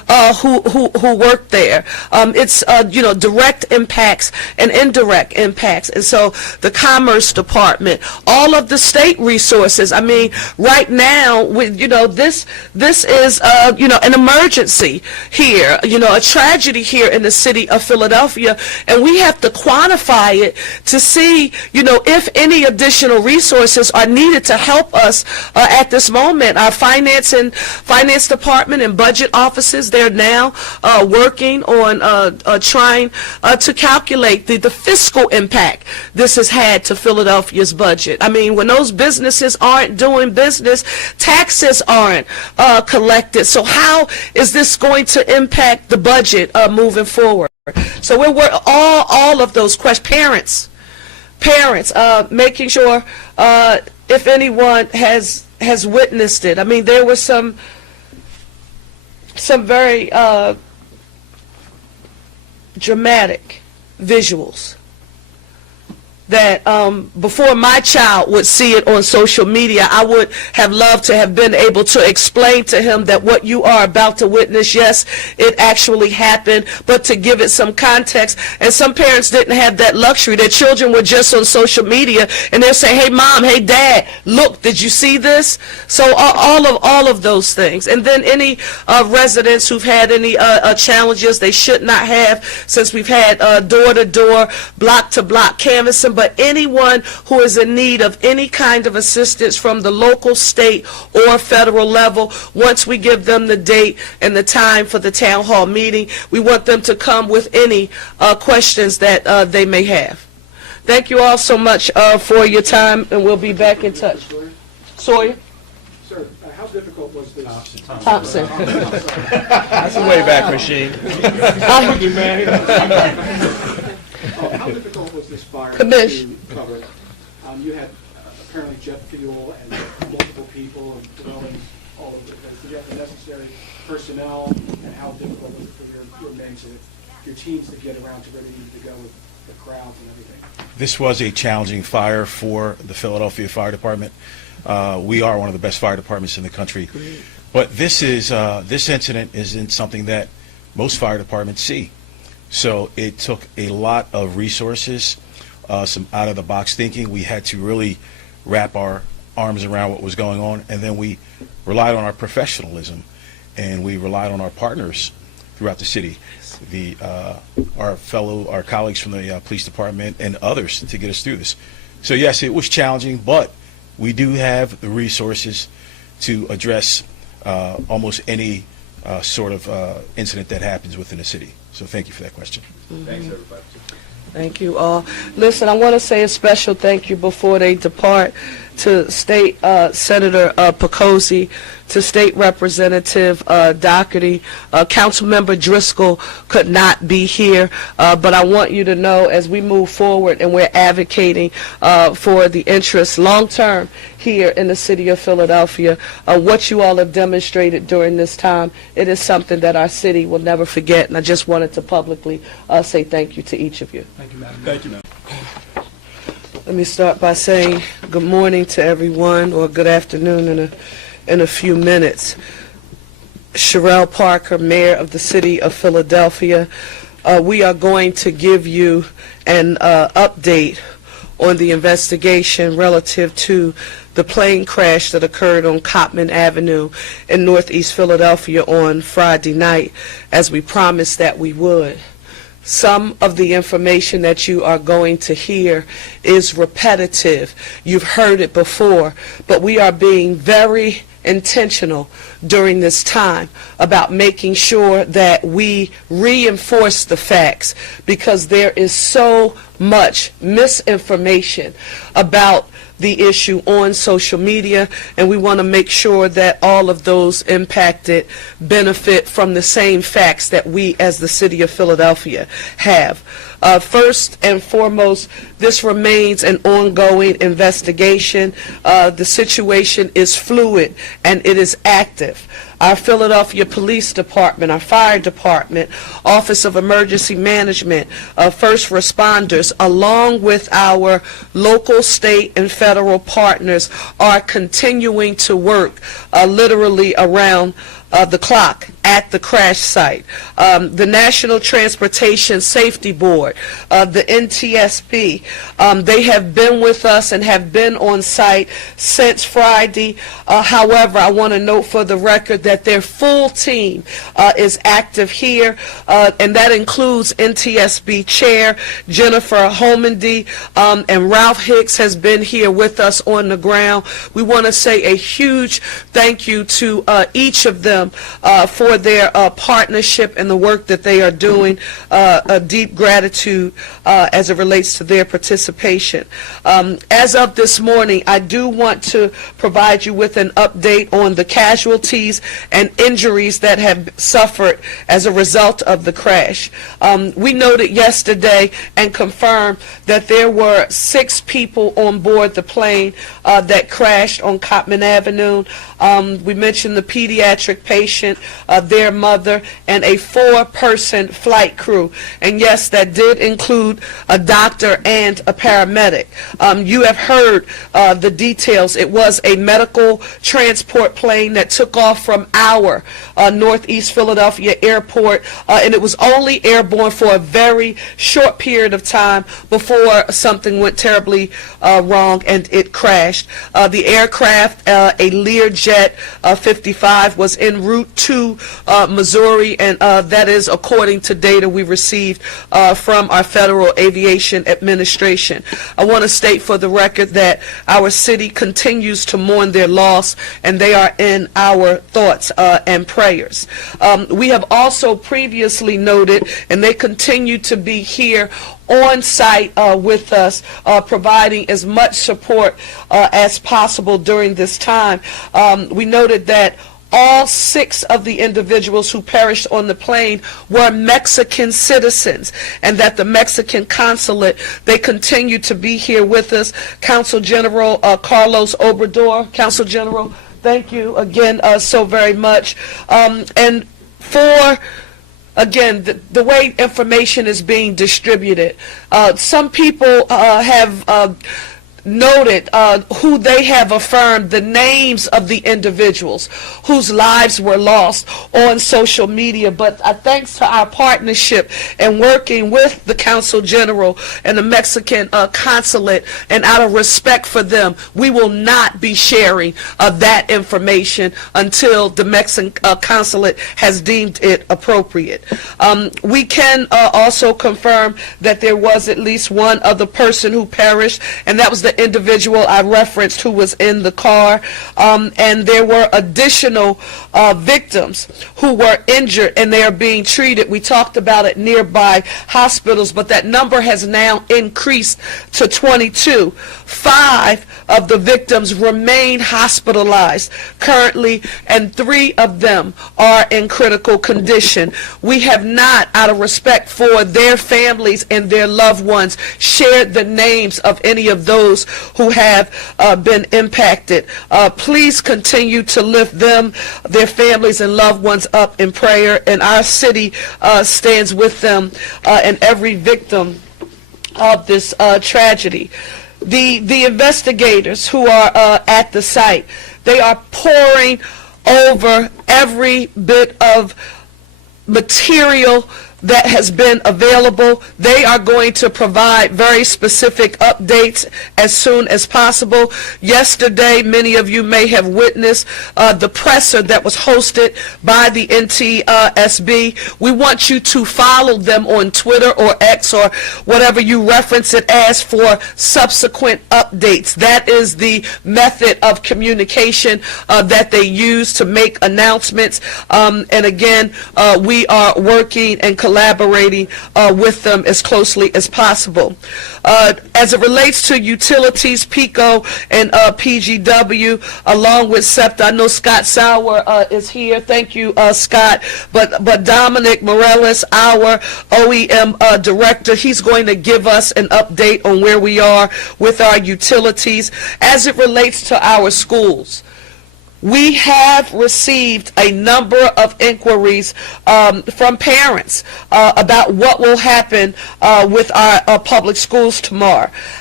who work there. It's direct impacts and indirect impacts, and so the Commerce Department, all of the state resources. I mean, right now, with this is an emergency here, a tragedy here in the city of Philadelphia, and we have to quantify it to see, if any additional resources are needed to help us at this moment. Our finance department and budget offices, they're now working on trying to calculate the fiscal impact this has had to Philadelphia's budget. I mean, when those businesses aren't doing business, taxes aren't collected. So how is this going to impact the budget moving forward? So we're all of those questions. Parents, making sure if anyone has witnessed it. I mean, there were some very dramatic visuals that before my child would see it on social media, I would have loved to have been able to explain to him that what you are about to witness, yes, it actually happened, but to give it some context. And some parents didn't have that luxury. Their children were just on social media, and they'll say, hey, Mom, hey, Dad, look, did you see this? So all of those things. And then any residents who've had any challenges they should not have, since we've had door-to-door, block-to-block canvassing. But anyone who is in need of any kind of assistance from the local, state, or federal level, once we give them the date and the time for the town hall meeting, we want them to come with any questions that they may have. Thank you all so much for your time, and we'll be back in touch. Sawyer? Sir, how difficult was this? Thompson. That's a Wayback Machine. How difficult was this fire Commish. to cover? You had apparently jet fuel and multiple people and dwellings all over the place. Did you have the necessary personnel, and how difficult was it for your men your teams to get around to where they needed to go with the crowds and everything? This was a challenging fire for the Philadelphia Fire Department. We are one of the best fire departments in the country. But this incident isn't something that most fire departments see. So it took a lot of resources, some out-of-the-box thinking. We had to really wrap our arms around what was going on, and then we relied on our professionalism, and we relied on our partners throughout the city, our colleagues from the police department and others to get us through this. So yes, it was challenging, but we do have the resources to address almost any sort of incident that happens within a city. So thank you for that question. Thanks, everybody. Thank you all. Listen, I want to say a special thank you before they depart to State Senator Pecosi, to State Representative Doherty. Councilmember Driscoll could not be here, but I want you to know, as we move forward and we're advocating for the interests long-term here in the city of Philadelphia, what you all have demonstrated during this time, it is something that our city will never forget, and I just wanted to publicly say thank you to each of you. Thank you, Madam. Thank you, ma'am. Let me start by saying good morning to everyone, or good afternoon in a few minutes. Sherelle Parker, Mayor of the City of Philadelphia. We are going to give you an update on the investigation relative to the plane crash that occurred on Cottman Avenue in Northeast Philadelphia on Friday night, as we promised that we would. Some of the information that you are going to hear is repetitive. You've heard it before, but we are being very intentional during this time about making sure that we reinforce the facts, because there is so much misinformation about the issue on social media, and we want to make sure that all of those impacted benefit from the same facts that we as the city of Philadelphia have. First and foremost, this remains an ongoing investigation. The situation is fluid and it is active. Our Philadelphia Police Department, our Fire Department, Office of Emergency Management, first responders, along with our local, state, and federal partners, are continuing to work literally around the clock at the crash site. The National Transportation Safety Board, the NTSB, they have been with us and have been on site since Friday. However, I want to note for the record that their full team is active here, and that includes NTSB Chair Jennifer Homendy, and Ralph Hicks has been here with us on the ground. We want to say a huge thank you to each of them for their partnership and the work that they are doing. A deep gratitude as it relates to their participation. As of this morning, I do want to provide you with an update on the casualties and injuries that have suffered as a result of the crash. We noted yesterday and confirmed that there were 6 people on board the plane that crashed on Cottman Avenue. We mentioned the pediatric patient, their mother, and a 4-person flight crew. And yes, that did include a doctor and a paramedic. You have heard the details. It was a medical transport plane that took off from our Northeast Philadelphia airport, and it was only airborne for a very short period of time before something went terribly wrong and it crashed. The aircraft, a Learjet 55, was en route to Missouri, and that is according to data we received from our Federal Aviation Administration. I want to state for the record that our city continues to mourn their loss, and they are in our thoughts and prayers. We have also previously noted, and they continue to be here on site with us, providing as much support as possible during this time. We noted that all 6 of the individuals who perished on the plane were Mexican citizens, and that the Mexican consulate, they continue to be here with us. Consul General Carlos Obrador. Consul General, thank you again so very much. And for again, the way information is being distributed, some people have noted who they have affirmed the names of the individuals whose lives were lost on social media, but thanks to our partnership and working with the Consul General and the Mexican consulate, and out of respect for them, we will not be sharing that information until the Mexican consulate has deemed it appropriate. We can also confirm that there was at least one other person who perished, and that was the individual I referenced who was in the car, and there were additional victims who were injured, and they are being treated. We talked about it, nearby hospitals, but that number has now increased to 22. 5 of the victims remain hospitalized currently, and 3 of them are in critical condition. We have not, out of respect for their families and their loved ones, shared the names of any of those who have been impacted. Please continue to lift them, their families and loved ones up in prayer, and our city stands with them and every victim of this tragedy. The investigators who are at the site, they are poring over every bit of material that has been available. They are going to provide very specific updates as soon as possible. Yesterday, many of you may have witnessed the presser that was hosted by the NTSB. We want you to follow them on Twitter or X or whatever you reference it as for subsequent updates. That is the method of communication that they use to make announcements. And again, we are working and collaborating with them as closely as possible. As it relates to utilities, PICO and PGW, along with SEPTA, I know Scott Sauer is here. Thank you, Scott. But Dominic Morales, our OEM director, he's going to give us an update on where we are with our utilities. As it relates to our schools, we have received a number of inquiries from parents about what will happen with our public schools tomorrow.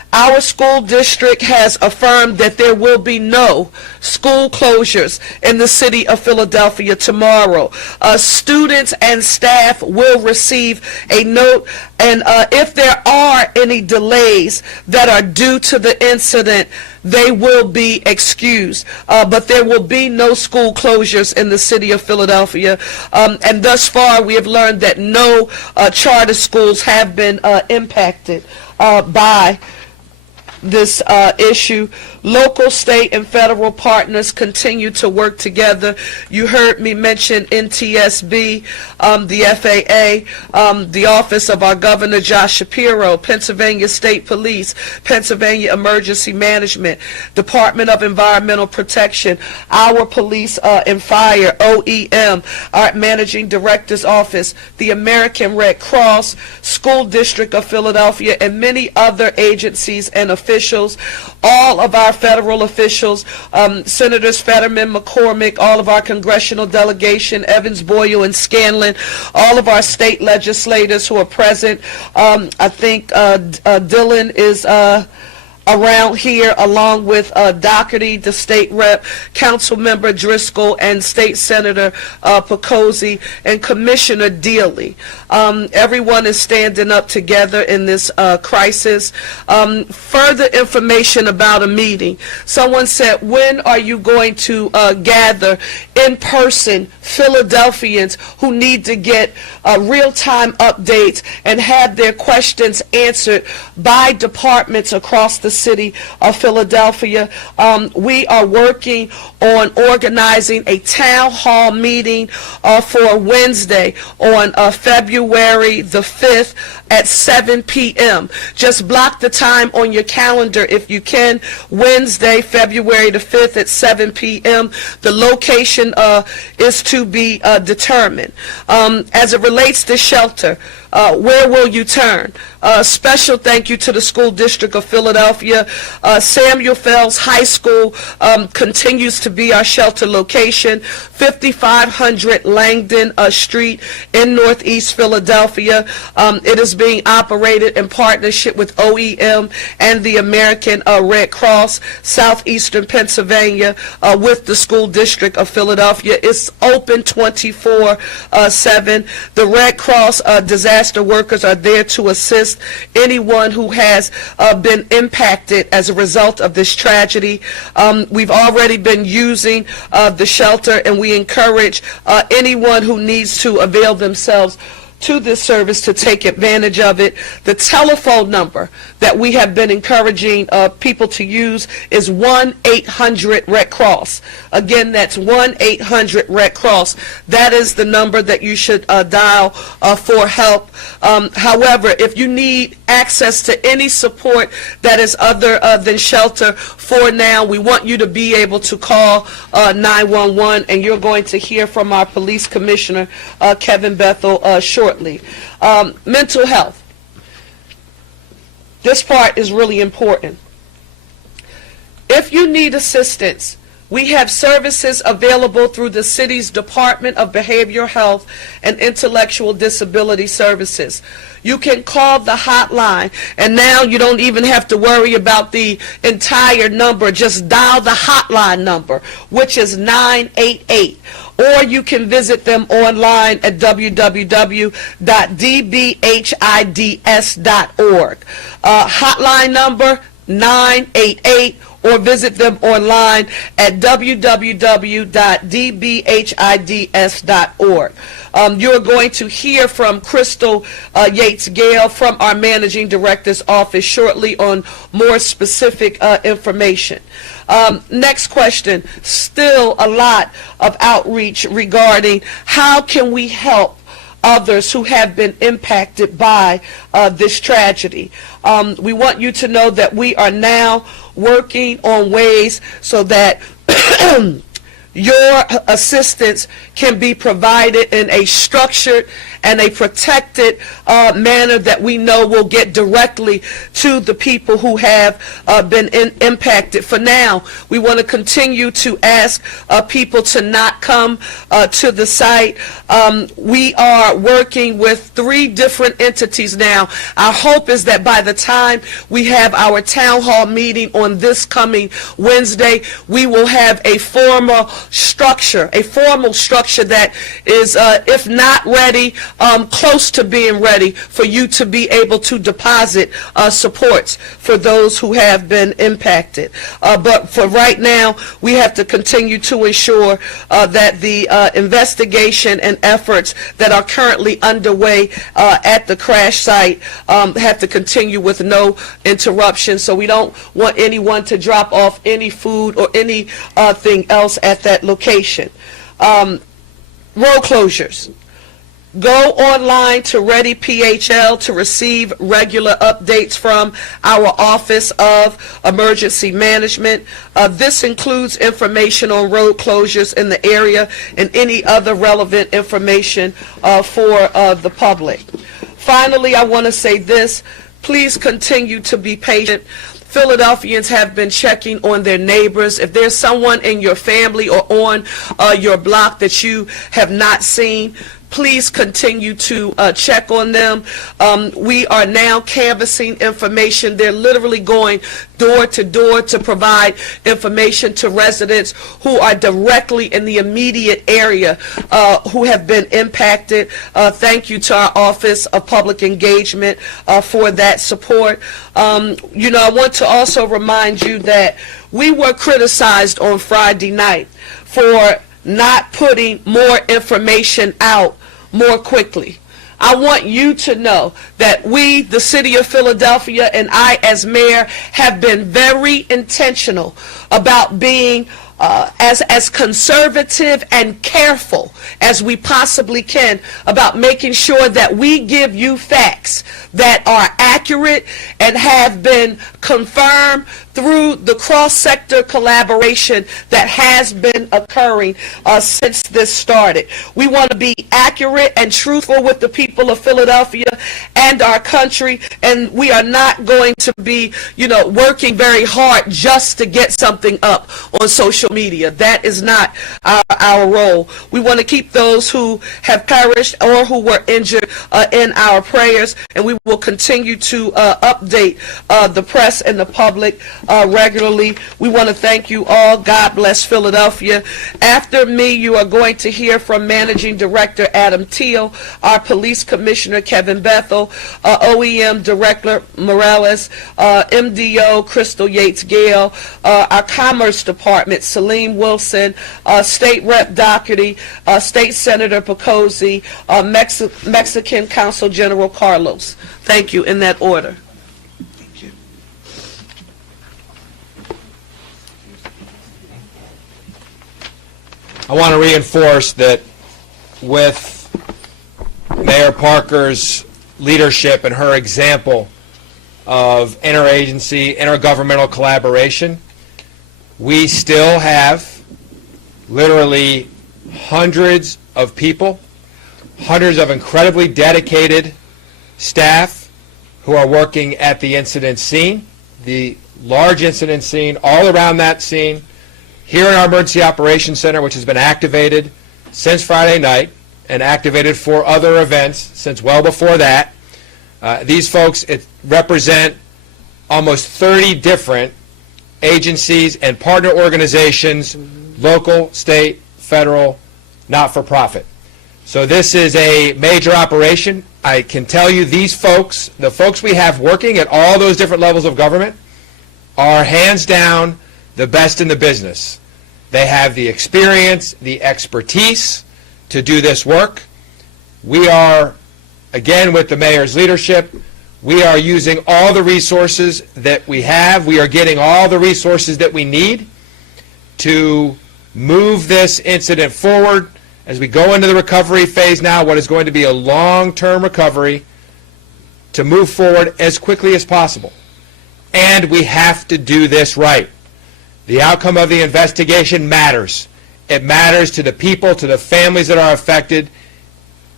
Our school district has affirmed that there will be no school closures in the city of Philadelphia tomorrow. Students and staff will receive a note, and if there are any delays that are due to the incident, they will be excused. But there will be no school closures in the city of Philadelphia. And thus far, we have learned that no charter schools have been impacted by this issue. Local, state, and federal partners continue to work together. You heard me mention NTSB, the FAA, the Office of our Governor Josh Shapiro, Pennsylvania State Police, Pennsylvania Emergency Management, Department of Environmental Protection, our Police and Fire, OEM, our Managing Director's Office, the American Red Cross, School District of Philadelphia, and many other agencies and officials. All of our federal officials, Senators Fetterman, McCormick, all of our congressional delegation, Evans, Boyle, and Scanlon, all of our state legislators who are present. I think Dylan is around here, along with Doherty, the state rep, council member Driscoll, and state senator Picozzi, and Commissioner Dealey. Everyone is standing up together in this crisis. Further information about a meeting. Someone said, when are you going to gather in person Philadelphians who need to get real-time updates and have their questions answered by departments across the city of Philadelphia? We are working on organizing a town hall meeting for Wednesday on February the 5th at 7 p.m. Just block the time on your calendar if you can. Wednesday, February the 5th at 7 p.m. The location is to be determined. As it relates to shelter, where will you turn? Special thank you to the School District of Philadelphia. Samuel Fells High School continues to be our shelter location. 5500 Langdon Street in Northeast Philadelphia. It is being operated in partnership with OEM and the American Red Cross, Southeastern Pennsylvania, with the School District of Philadelphia. It's open 24/7. The Red Cross disaster workers are there to assist anyone who has been impacted as a result of this tragedy. We've already been using the shelter, and we encourage anyone who needs to avail themselves to this service to take advantage of it. The telephone number that we have been encouraging people to use is 1-800-RED-CROSS. Again, that's 1-800-RED-CROSS. That is the number that you should dial for help. However, if you need access to any support that is other than shelter for now, we want you to be able to call 911, and you're going to hear from our police commissioner, Kevin Bethel, shortly. Mental health. This part is really important. If you need assistance, we have services available through the city's Department of Behavioral Health and Intellectual Disability Services. You can call the hotline, and now you don't even have to worry about the entire number. Just dial the hotline number, which is 988. Or you can visit them online at www.dbhids.org. Hotline number 988, or visit them online at www.dbhids.org. You're going to hear from Crystal Yates-Gale from our Managing Director's office shortly on more specific information. Next question, still a lot of outreach regarding how can we help others who have been impacted by this tragedy. We want you to know that we are now working on ways so that your assistance can be provided in a structured and a protected manner that we know will get directly to the people who have been impacted. For now, we want to continue to ask people to not come to the site. We are working with 3 different entities now. Our hope is that by the time we have our town hall meeting on this coming Wednesday, we will have a formal structure that is, if not ready, close to being ready for you to be able to deposit supports for those who have been impacted. But for right now, we have to continue to ensure that the investigation and efforts that are currently underway at the crash site have to continue with no interruption. So we don't want anyone to drop off any food or anything else at that location. Road closures. Go online to Ready PHL to receive regular updates from our Office of Emergency Management. This includes information on road closures in the area and any other relevant information for the public. Finally, I want to say this. Please continue to be patient. Philadelphians have been checking on their neighbors. If there's someone in your family or on your block that you have not seen, please continue to check on them. We are now canvassing information. They're literally going door to door to provide information to residents who are directly in the immediate area who have been impacted. Thank you to our Office of Public Engagement for that support. I want to also remind you that we were criticized on Friday night for not putting more information out more quickly. I want you to know that we, the City of Philadelphia, and I as mayor have been very intentional about being as conservative and careful as we possibly can about making sure that we give you facts that are accurate and have been confirmed through the cross-sector collaboration that has been occurring since this started. We want to be accurate and truthful with the people of Philadelphia and our country, and we are not going to be, working very hard just to get something up on social media. That is not our role. We want to keep those who have perished or who were injured in our prayers, and we will continue to update the press and the public regularly. We want to thank you all. God bless Philadelphia. After me, you are going to hear from Managing Director Adam Teal, our Police Commissioner Kevin Bethel, OEM Director Morales, MDO Crystal Yates Gale, our Commerce Department Salim Wilson, State Rep Doherty, State Senator Picozzi, Mexican Consul General Carlos. Thank you, in that order. I want to reinforce that with Mayor Parker's leadership and her example of interagency, intergovernmental collaboration, we still have literally hundreds of people, hundreds of incredibly dedicated staff who are working at the incident scene, the large incident scene, all around that scene, here in our Emergency Operations Center, which has been activated since Friday night and activated for other events since well before that. These folks represent almost 30 different agencies and partner organizations, local, state, federal, not-for-profit. So this is a major operation. I can tell you these folks, the folks we have working at all those different levels of government, are hands down the best in the business. They have the experience, the expertise to do this work. We are, again, with the mayor's leadership, we are using all the resources that we have. We are getting all the resources that we need to move this incident forward as we go into the recovery phase now, what is going to be a long-term recovery, to move forward as quickly as possible. And we have to do this right. The outcome of the investigation matters. It matters to the people, to the families that are affected.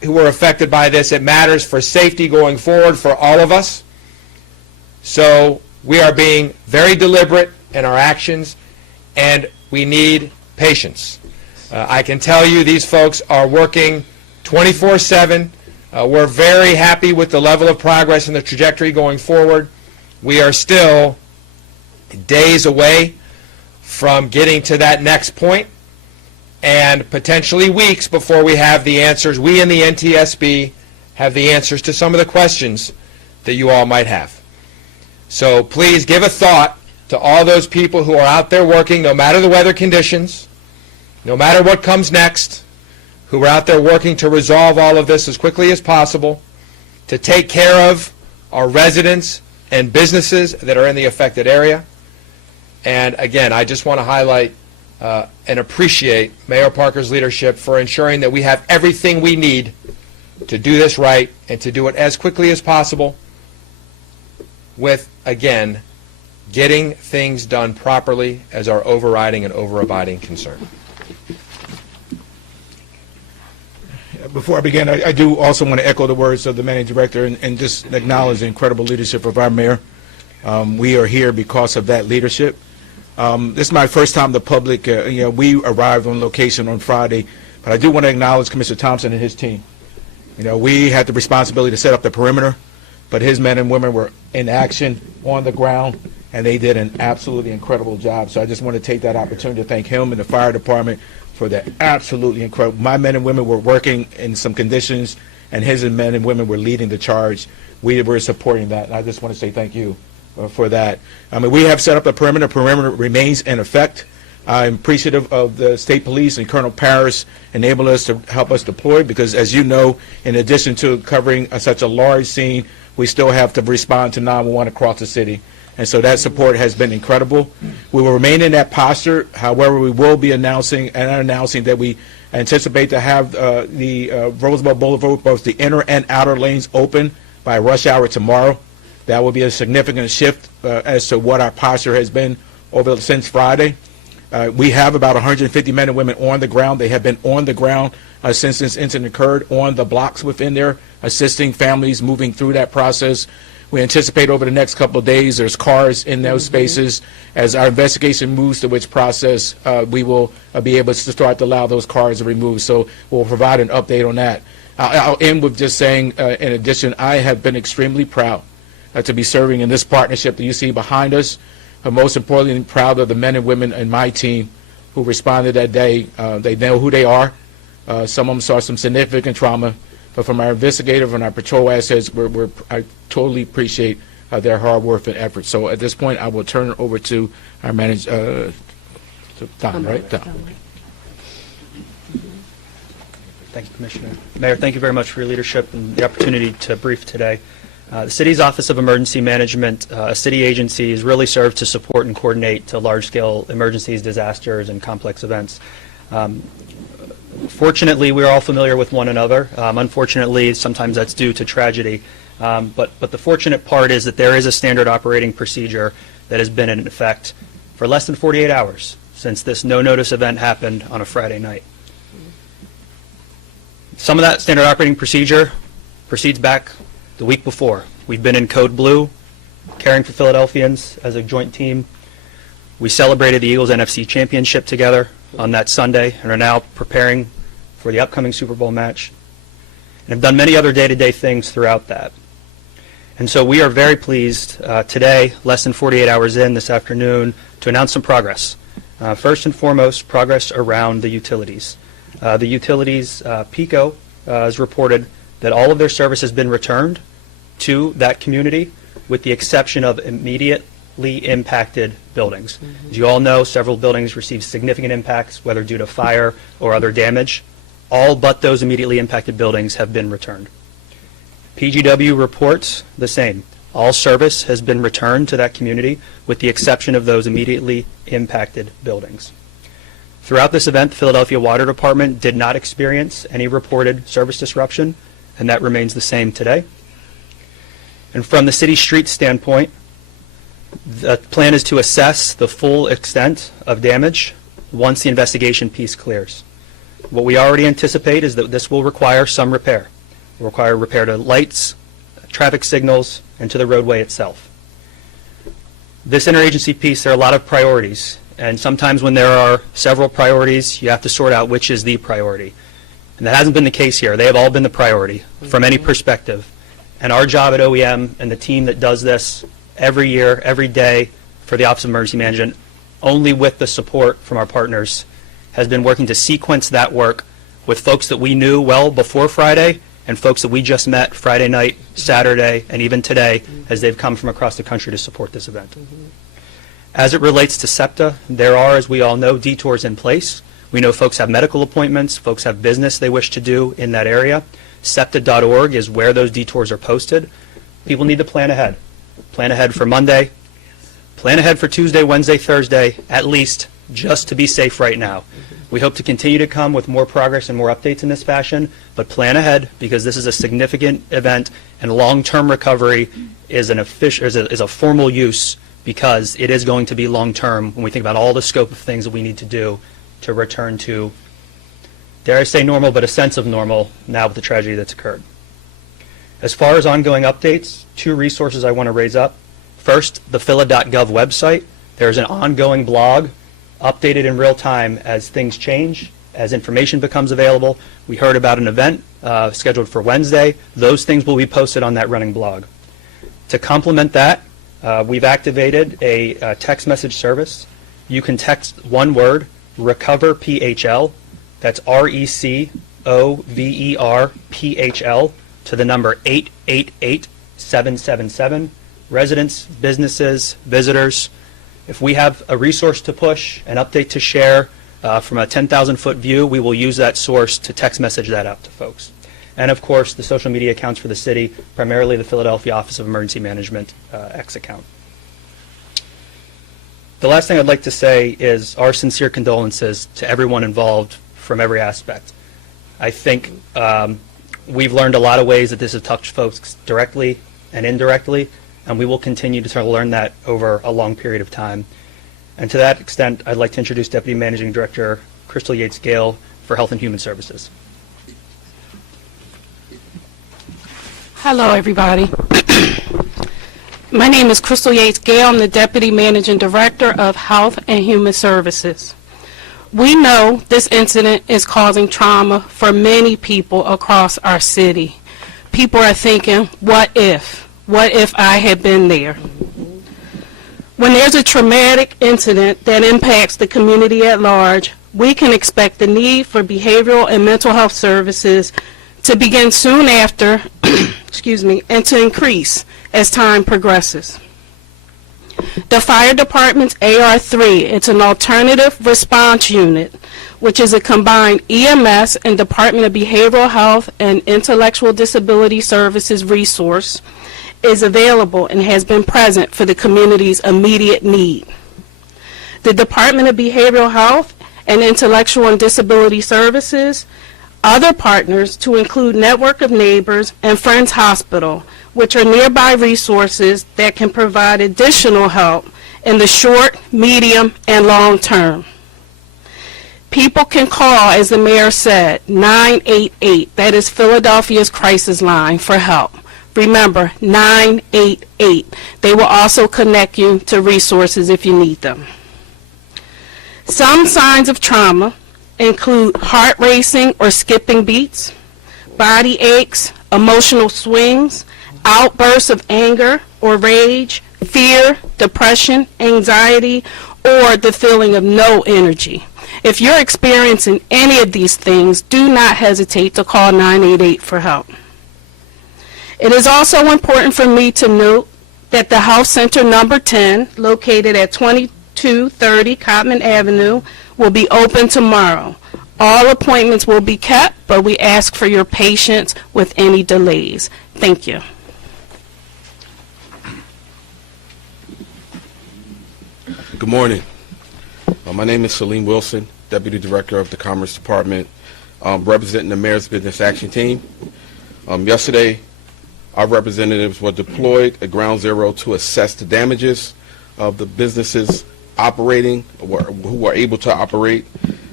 who were affected by this. It matters for safety going forward for all of us. So we are being very deliberate in our actions, and we need patience. I can tell you these folks are working 24/7. We're very happy with the level of progress and the trajectory going forward. We are still days away from getting to that next point, and potentially weeks before we have the answers. We in the NTSB have the answers to some of the questions that you all might have. So please give a thought to all those people who are out there working, no matter the weather conditions, no matter what comes next, who are out there working to resolve all of this as quickly as possible, to take care of our residents and businesses that are in the affected area. And again, I just want to highlight and appreciate Mayor Parker's leadership for ensuring that we have everything we need to do this right and to do it as quickly as possible with, again, getting things done properly as our overriding and overabiding concern. Before I begin, I do also want to echo the words of the managing director and just acknowledge the incredible leadership of our mayor. We are here because of that leadership. This is my first time in the public. We arrived on location on Friday, but I do want to acknowledge Commissioner Thompson and his team. We had the responsibility to set up the perimeter, but his men and women were in action on the ground, and they did an absolutely incredible job. So I just want to take that opportunity to thank him and the fire department for that absolutely incredible. My men and women were working in some conditions, and his men and women were leading the charge. We were supporting that, and I just want to say thank you for that. I mean, we have set up a perimeter. The perimeter remains in effect. I'm appreciative of the state police and Colonel Parrish enabling us to help us deploy, because as you know, in addition to covering such a large scene, we still have to respond to 911 across the city. And so that support has been incredible. We will remain in that posture. However, we will be announcing that we anticipate to have the Roosevelt Boulevard, both the inner and outer lanes, open by rush hour tomorrow. That will be a significant shift as to what our posture has been since Friday. We have about 150 men and women on the ground. They have been on the ground since this incident occurred, on the blocks within there, assisting families moving through that process. We anticipate over the next couple of days there's cars in those spaces. As our investigation moves to which process, we will be able to start to allow those cars to be removed. So we'll provide an update on that. I'll end with just saying, in addition, I have been extremely proud to be serving in this partnership that you see behind us. Most importantly, I'm proud of the men and women in my team who responded that day. They know who they are. Some of them saw some significant trauma. But from our investigative and our patrol assets, I totally appreciate their hard work and effort. So at this point, I will turn it over to our manager, to Tom, right? Tom. Thank you, Commissioner. Mayor, thank you very much for your leadership and the opportunity to brief today. The city's Office of Emergency Management, a city agency, is really served to support and coordinate to large-scale emergencies, disasters, and complex events. Fortunately, we're all familiar with one another. Unfortunately, sometimes that's due to tragedy. But the fortunate part is that there is a standard operating procedure that has been in effect for less than 48 hours since this no-notice event happened on a Friday night. Some of that standard operating procedure proceeds back the week before. We've been in Code Blue, caring for Philadelphians as a joint team. We celebrated the Eagles NFC championship together on that Sunday and are now preparing for the upcoming Super Bowl match and have done many other day-to-day things throughout that. And so we are very pleased today, less than 48 hours in this afternoon, to announce some progress. First and foremost, progress around the utilities. The utilities, PECO has reported that all of their service has been returned to that community with the exception of immediately impacted buildings. As you all know, several buildings received significant impacts, whether due to fire or other damage. All but those immediately impacted buildings have been returned. PGW reports the same. All service has been returned to that community with the exception of those immediately impacted buildings. Throughout this event, the Philadelphia Water Department did not experience any reported service disruption, and that remains the same today. And from the city street standpoint, the plan is to assess the full extent of damage once the investigation piece clears. What we already anticipate is that this will require some repair. It will require repair to lights, traffic signals, and to the roadway itself. This interagency piece, there are a lot of priorities, and sometimes when there are several priorities, you have to sort out which is the priority. And that hasn't been the case here. They have all been the priority from any perspective. And our job at OEM and the team that does this every year, every day for the Office of Emergency Management, only with the support from our partners, has been working to sequence that work with folks that we knew well before Friday and folks that we just met Friday night, Saturday, and even today as they've come from across the country to support this event. As it relates to SEPTA, there are, as we all know, detours in place. We know folks have medical appointments, folks have business they wish to do in that area. SEPTA.org is where those detours are posted. People need to plan ahead. Plan ahead for Monday, plan ahead for Tuesday, Wednesday, Thursday, at least, just to be safe right now. We hope to continue to come with more progress and more updates in this fashion, but plan ahead because this is a significant event and long-term recovery is a formal use because it is going to be long-term when we think about all the scope of things that we need to do to return to, dare I say normal, but a sense of normal now with the tragedy that's occurred. As far as ongoing updates, 2 resources I want to raise up. First, the phila.gov website. There's an ongoing blog updated in real time as things change, as information becomes available. We heard about an event scheduled for Wednesday. Those things will be posted on that running blog. To complement that, we've activated a text message service. You can text one word, Recover PHL, that's RECOVER-PHL, to the number 888-777. Residents, businesses, visitors, if we have a resource to push, an update to share from a 10,000-foot view, we will use that source to text message that out to folks. And of course, the social media accounts for the city, primarily the Philadelphia Office of Emergency Management X account. The last thing I'd like to say is our sincere condolences to everyone involved from every aspect. I think we've learned a lot of ways that this has touched folks directly and indirectly, and we will continue to try to learn that over a long period of time. And to that extent, I'd like to introduce Deputy Managing Director Crystal Yates Gale for Health and Human Services. Hello, everybody. My name is Crystal Yates Gale. I'm the Deputy Managing Director of Health and Human Services. We know this incident is causing trauma for many people across our city. People are thinking, what if? What if I had been there? When there's a traumatic incident that impacts the community at large, we can expect the need for behavioral and mental health services to begin soon after, excuse me, and to increase as time progresses. The fire department's AR3, it's an alternative response unit, which is a combined EMS and Department of Behavioral Health and Intellectual Disability Services resource, is available and has been present for the community's immediate need. The Department of Behavioral Health and Intellectual and Disability Services, other partners to include Network of Neighbors and Friends Hospital, which are nearby resources that can provide additional help in the short, medium, and long term. People can call, as the mayor said, 988. That is Philadelphia's crisis line for help. Remember, 988. They will also connect you to resources if you need them. Some signs of trauma include heart racing or skipping beats, body aches, emotional swings, outbursts of anger or rage, fear, depression, anxiety, or the feeling of no energy. If you're experiencing any of these things, do not hesitate to call 988 for help. It is also important for me to note that the Health Center number 10, located at 2230 Cotman Avenue, will be open tomorrow. All appointments will be kept, but we ask for your patience with any delays. Thank you. Good morning. My name is Salim Wilson, Deputy Director of the Commerce Department, representing the Mayor's Business Action Team. Yesterday, our representatives were deployed at Ground Zero to assess the damages of the businesses operating, who were able to operate.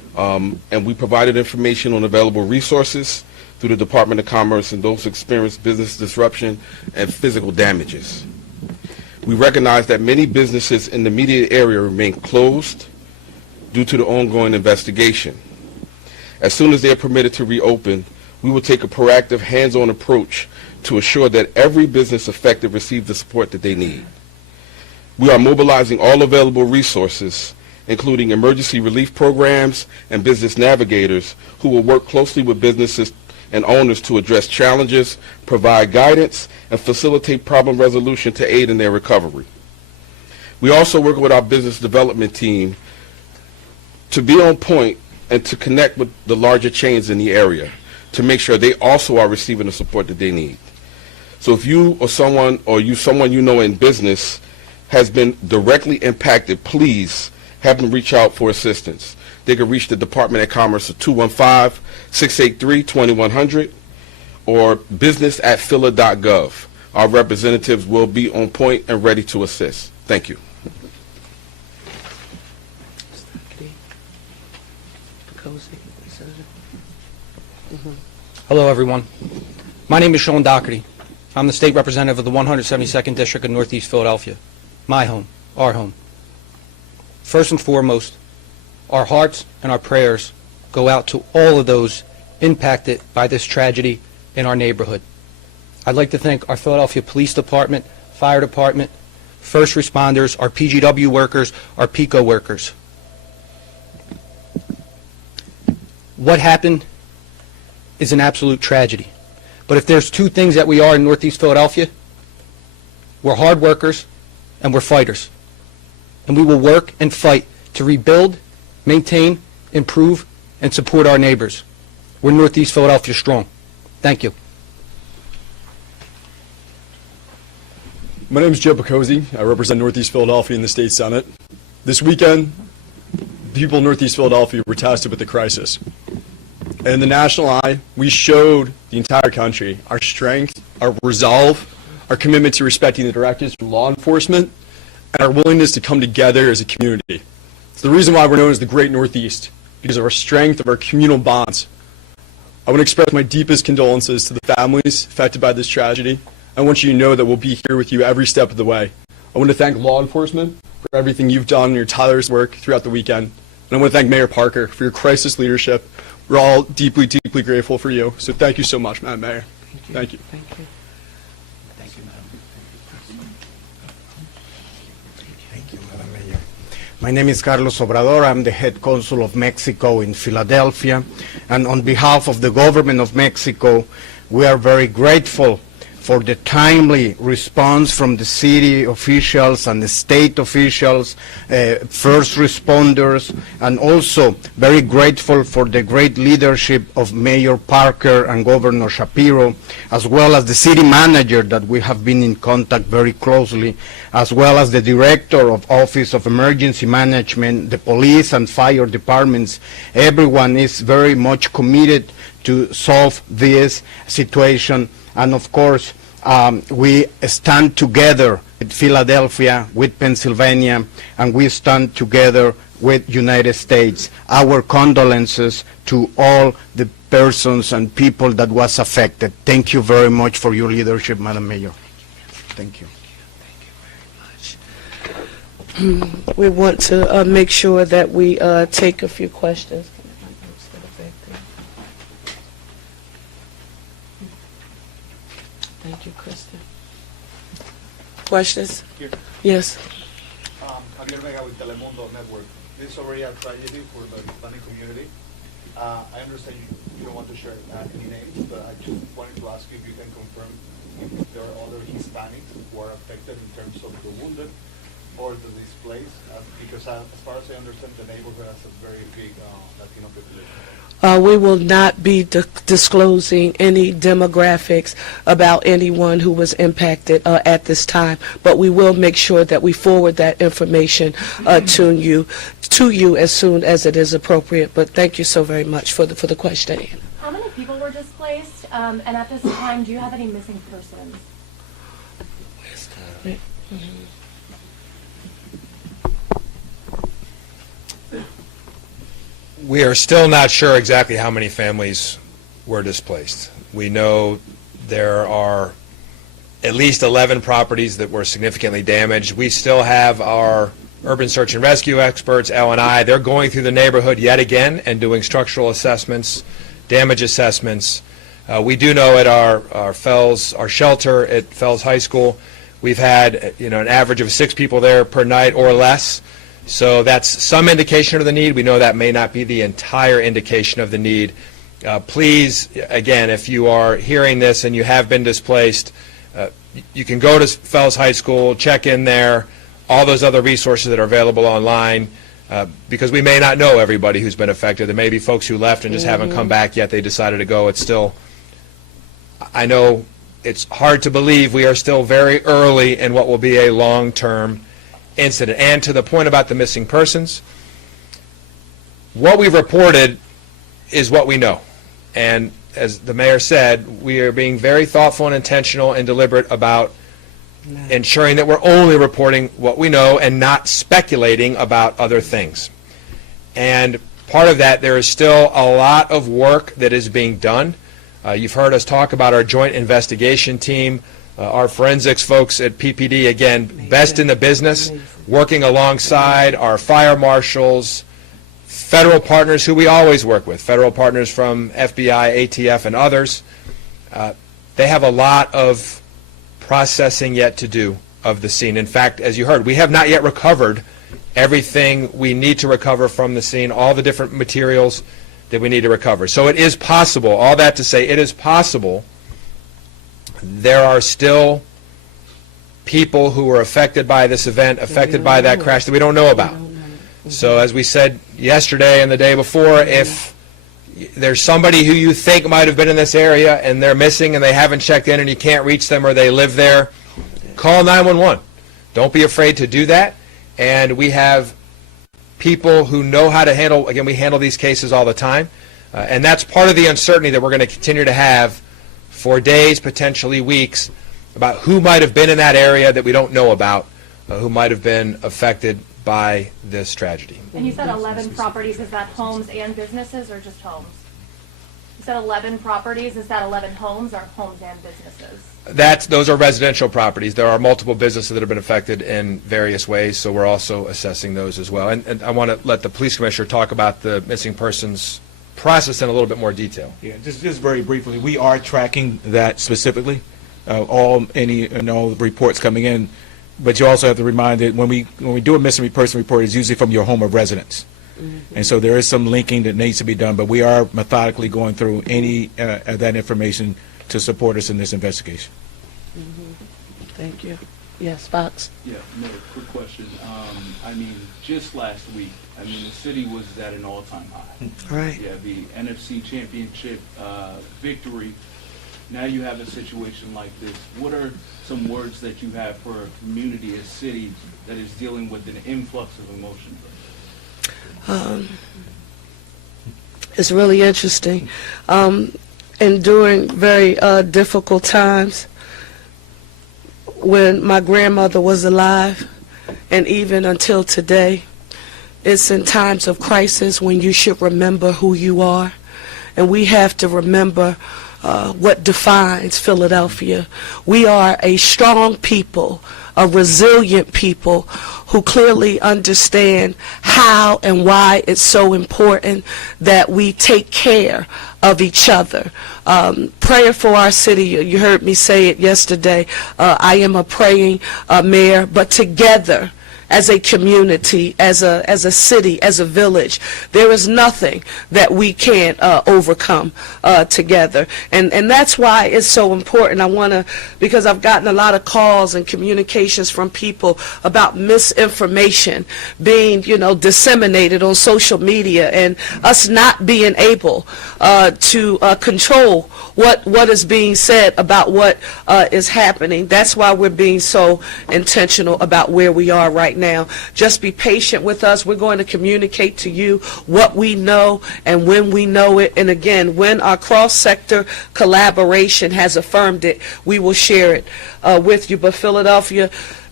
And we provided information on available resources through the Department of Commerce and those who experienced business disruption and physical damages. We recognize that many businesses in the immediate area remain closed due to the ongoing investigation. As soon as they are permitted to reopen, we will take a proactive, hands-on approach to assure that every business affected receives the support that they need. We are mobilizing all available resources, including emergency relief programs and business navigators who will work closely with businesses and owners to address challenges, provide guidance, and facilitate problem resolution to aid in their recovery. We also work with our business development team to be on point and to connect with the larger chains in the area to make sure they also are receiving the support that they need. So if you or someone you know in business has been directly impacted, please have them reach out for assistance. They can reach the Department of Commerce at 215-683-2100 or business@phila.gov. Our representatives will be on point and ready to assist. Thank you. Hello, everyone. My name is Sean Doherty. I'm the state representative of the 172nd District of Northeast Philadelphia. My home, our home. First and foremost, our hearts and our prayers go out to all of those impacted by this tragedy in our neighborhood. I'd like to thank our Philadelphia Police Department, Fire Department, first responders, our PGW workers, our PICO workers. What happened is an absolute tragedy. But if there's two things that we are in Northeast Philadelphia, we're hard workers and we're fighters. And we will work and fight to rebuild, maintain, improve, and support our neighbors. We're Northeast Philadelphia strong. Thank you. My name is Joe Picozzi. I represent Northeast Philadelphia in the State Senate. This weekend, people in Northeast Philadelphia were tasted with the crisis. And in the national eye, we showed the entire country our strength, our resolve, our commitment to respecting the directives from law enforcement, and our willingness to come together as a community. It's the reason why we're known as the Great Northeast, because of our strength, of our communal bonds. I want to express my deepest condolences to the families affected by this tragedy. I want you to know that we'll be here with you every step of the way. I want to thank law enforcement for everything you've done in your tireless work throughout the weekend. And I want to thank Mayor Parker for your crisis leadership. We're all deeply, deeply grateful for you. So thank you so much, Madam Mayor. Thank you. Thank you. Thank you, Madam Mayor. My name is Carlos Obrador. I'm the head consul of Mexico in Philadelphia. And on behalf of the government of Mexico, we are very grateful for the timely response from the city officials and the state officials, first responders, and also very grateful for the great leadership of Mayor Parker and Governor Shapiro, as well as the city manager that we have been in contact very closely, as well as the director of Office of Emergency Management, the police and fire departments. Everyone is very much committed to solve this situation. And of course, we stand together with Philadelphia, with Pennsylvania, and we stand together with United States. Our condolences to all the persons and people that was affected. Thank you very much for your leadership, Madam Mayor. Thank you. We want to make sure that we take a few questions. Thank you, Kristen. Questions? Here. Yes. Javier Vega with Telemundo Network. This is already a tragedy for the Hispanic community. I understand you don't want to share any names, but I just wanted to ask you if you can confirm if there are other Hispanics who are affected in terms of the wounded or the displaced, because as far as I understand, the neighborhood has a very big Latino population. We will not be disclosing any demographics about anyone who was impacted at this time, but we will make sure that we forward that information to you as soon as it is appropriate. But thank you so very much for the question. How many people were displaced? And at this time, do you have any missing persons? We are still not sure exactly how many families were displaced. We know there are at least 11 properties that were significantly damaged. We still have our urban search and rescue experts, L&I. They're going through the neighborhood yet again and doing structural assessments, damage assessments. We do know at our shelter at Fells High School, we've had an average of 6 people there per night or less. So that's some indication of the need. We know that may not be the entire indication of the need. Please, again, if you are hearing this and you have been displaced, you can go to Fells High School, check in there, all those other resources that are available online, because we may not know everybody who's been affected. There may be folks who left and just haven't come back yet. They decided to go. It's still, I know it's hard to believe we are still very early in what will be a long-term incident. And to the point about the missing persons, what we've reported is what we know. And as the mayor said, we are being very thoughtful and intentional and deliberate about ensuring that we're only reporting what we know and not speculating about other things. And part of that, there is still a lot of work that is being done. You've heard us talk about our joint investigation team, our forensics folks at PPD, again, best in the business, working alongside our fire marshals, federal partners who we always work with, federal partners from FBI, ATF, and others. They have a lot of processing yet to do of the scene. In fact, as you heard, we have not yet recovered everything we need to recover from the scene, all the different materials that we need to recover. So it is possible, all that to say, it is possible there are still people who were affected by this event, affected by that crash that we don't know about. So as we said yesterday and the day before, if there's somebody who you think might have been in this area and they're missing and they haven't checked in and you can't reach them or they live there, call 911. Don't be afraid to do that. And we have people who know how to handle, again, we handle these cases all the time. And that's part of the uncertainty that we're going to continue to have for days, potentially weeks, about who might have been in that area that we don't know about, who might have been affected by this tragedy. And you said 11 properties. Is that homes and businesses or just homes? You said 11 properties. Is that 11 homes or homes and businesses? Those are residential properties. There are multiple businesses that have been affected in various ways, so we're also assessing those as well. And I want to let the police commissioner talk about the missing persons process in a little bit more detail. Yeah, just very briefly, we are tracking that specifically. All reports coming in, but you also have to remind that when we do a missing person report, it's usually from your home of residence. And so there is some linking that needs to be done, but we are methodically going through any of that information to support us in this investigation. Thank you. Yes, Fox. Yeah, Mayor, quick question. Just last week, the city was at an all-time high. Right. Yeah, the NFC championship victory. Now you have a situation like this. What are some words that you have for a community, a city that is dealing with an influx of emotion? It's really interesting. And during very difficult times, when my grandmother was alive, and even until today, it's in times of crisis when you should remember who you are. And we have to remember what defines Philadelphia. We are a strong people, a resilient people who clearly understand how and why it's so important that we take care of each other. Prayer for our city, you heard me say it yesterday, I am a praying mayor, but together, as a community, as a city, as a village, there is nothing that we can't overcome together. And that's why it's so important. I want to, because I've gotten a lot of calls and communications from people about misinformation being, disseminated on social media and us not being able to control what is being said about what is happening. That's why we're being so intentional about where we are right now. Just be patient with us. We're going to communicate to you what we know and when we know it. And again, when our cross-sector collaboration has affirmed it, we will share it with you. But Philadelphia,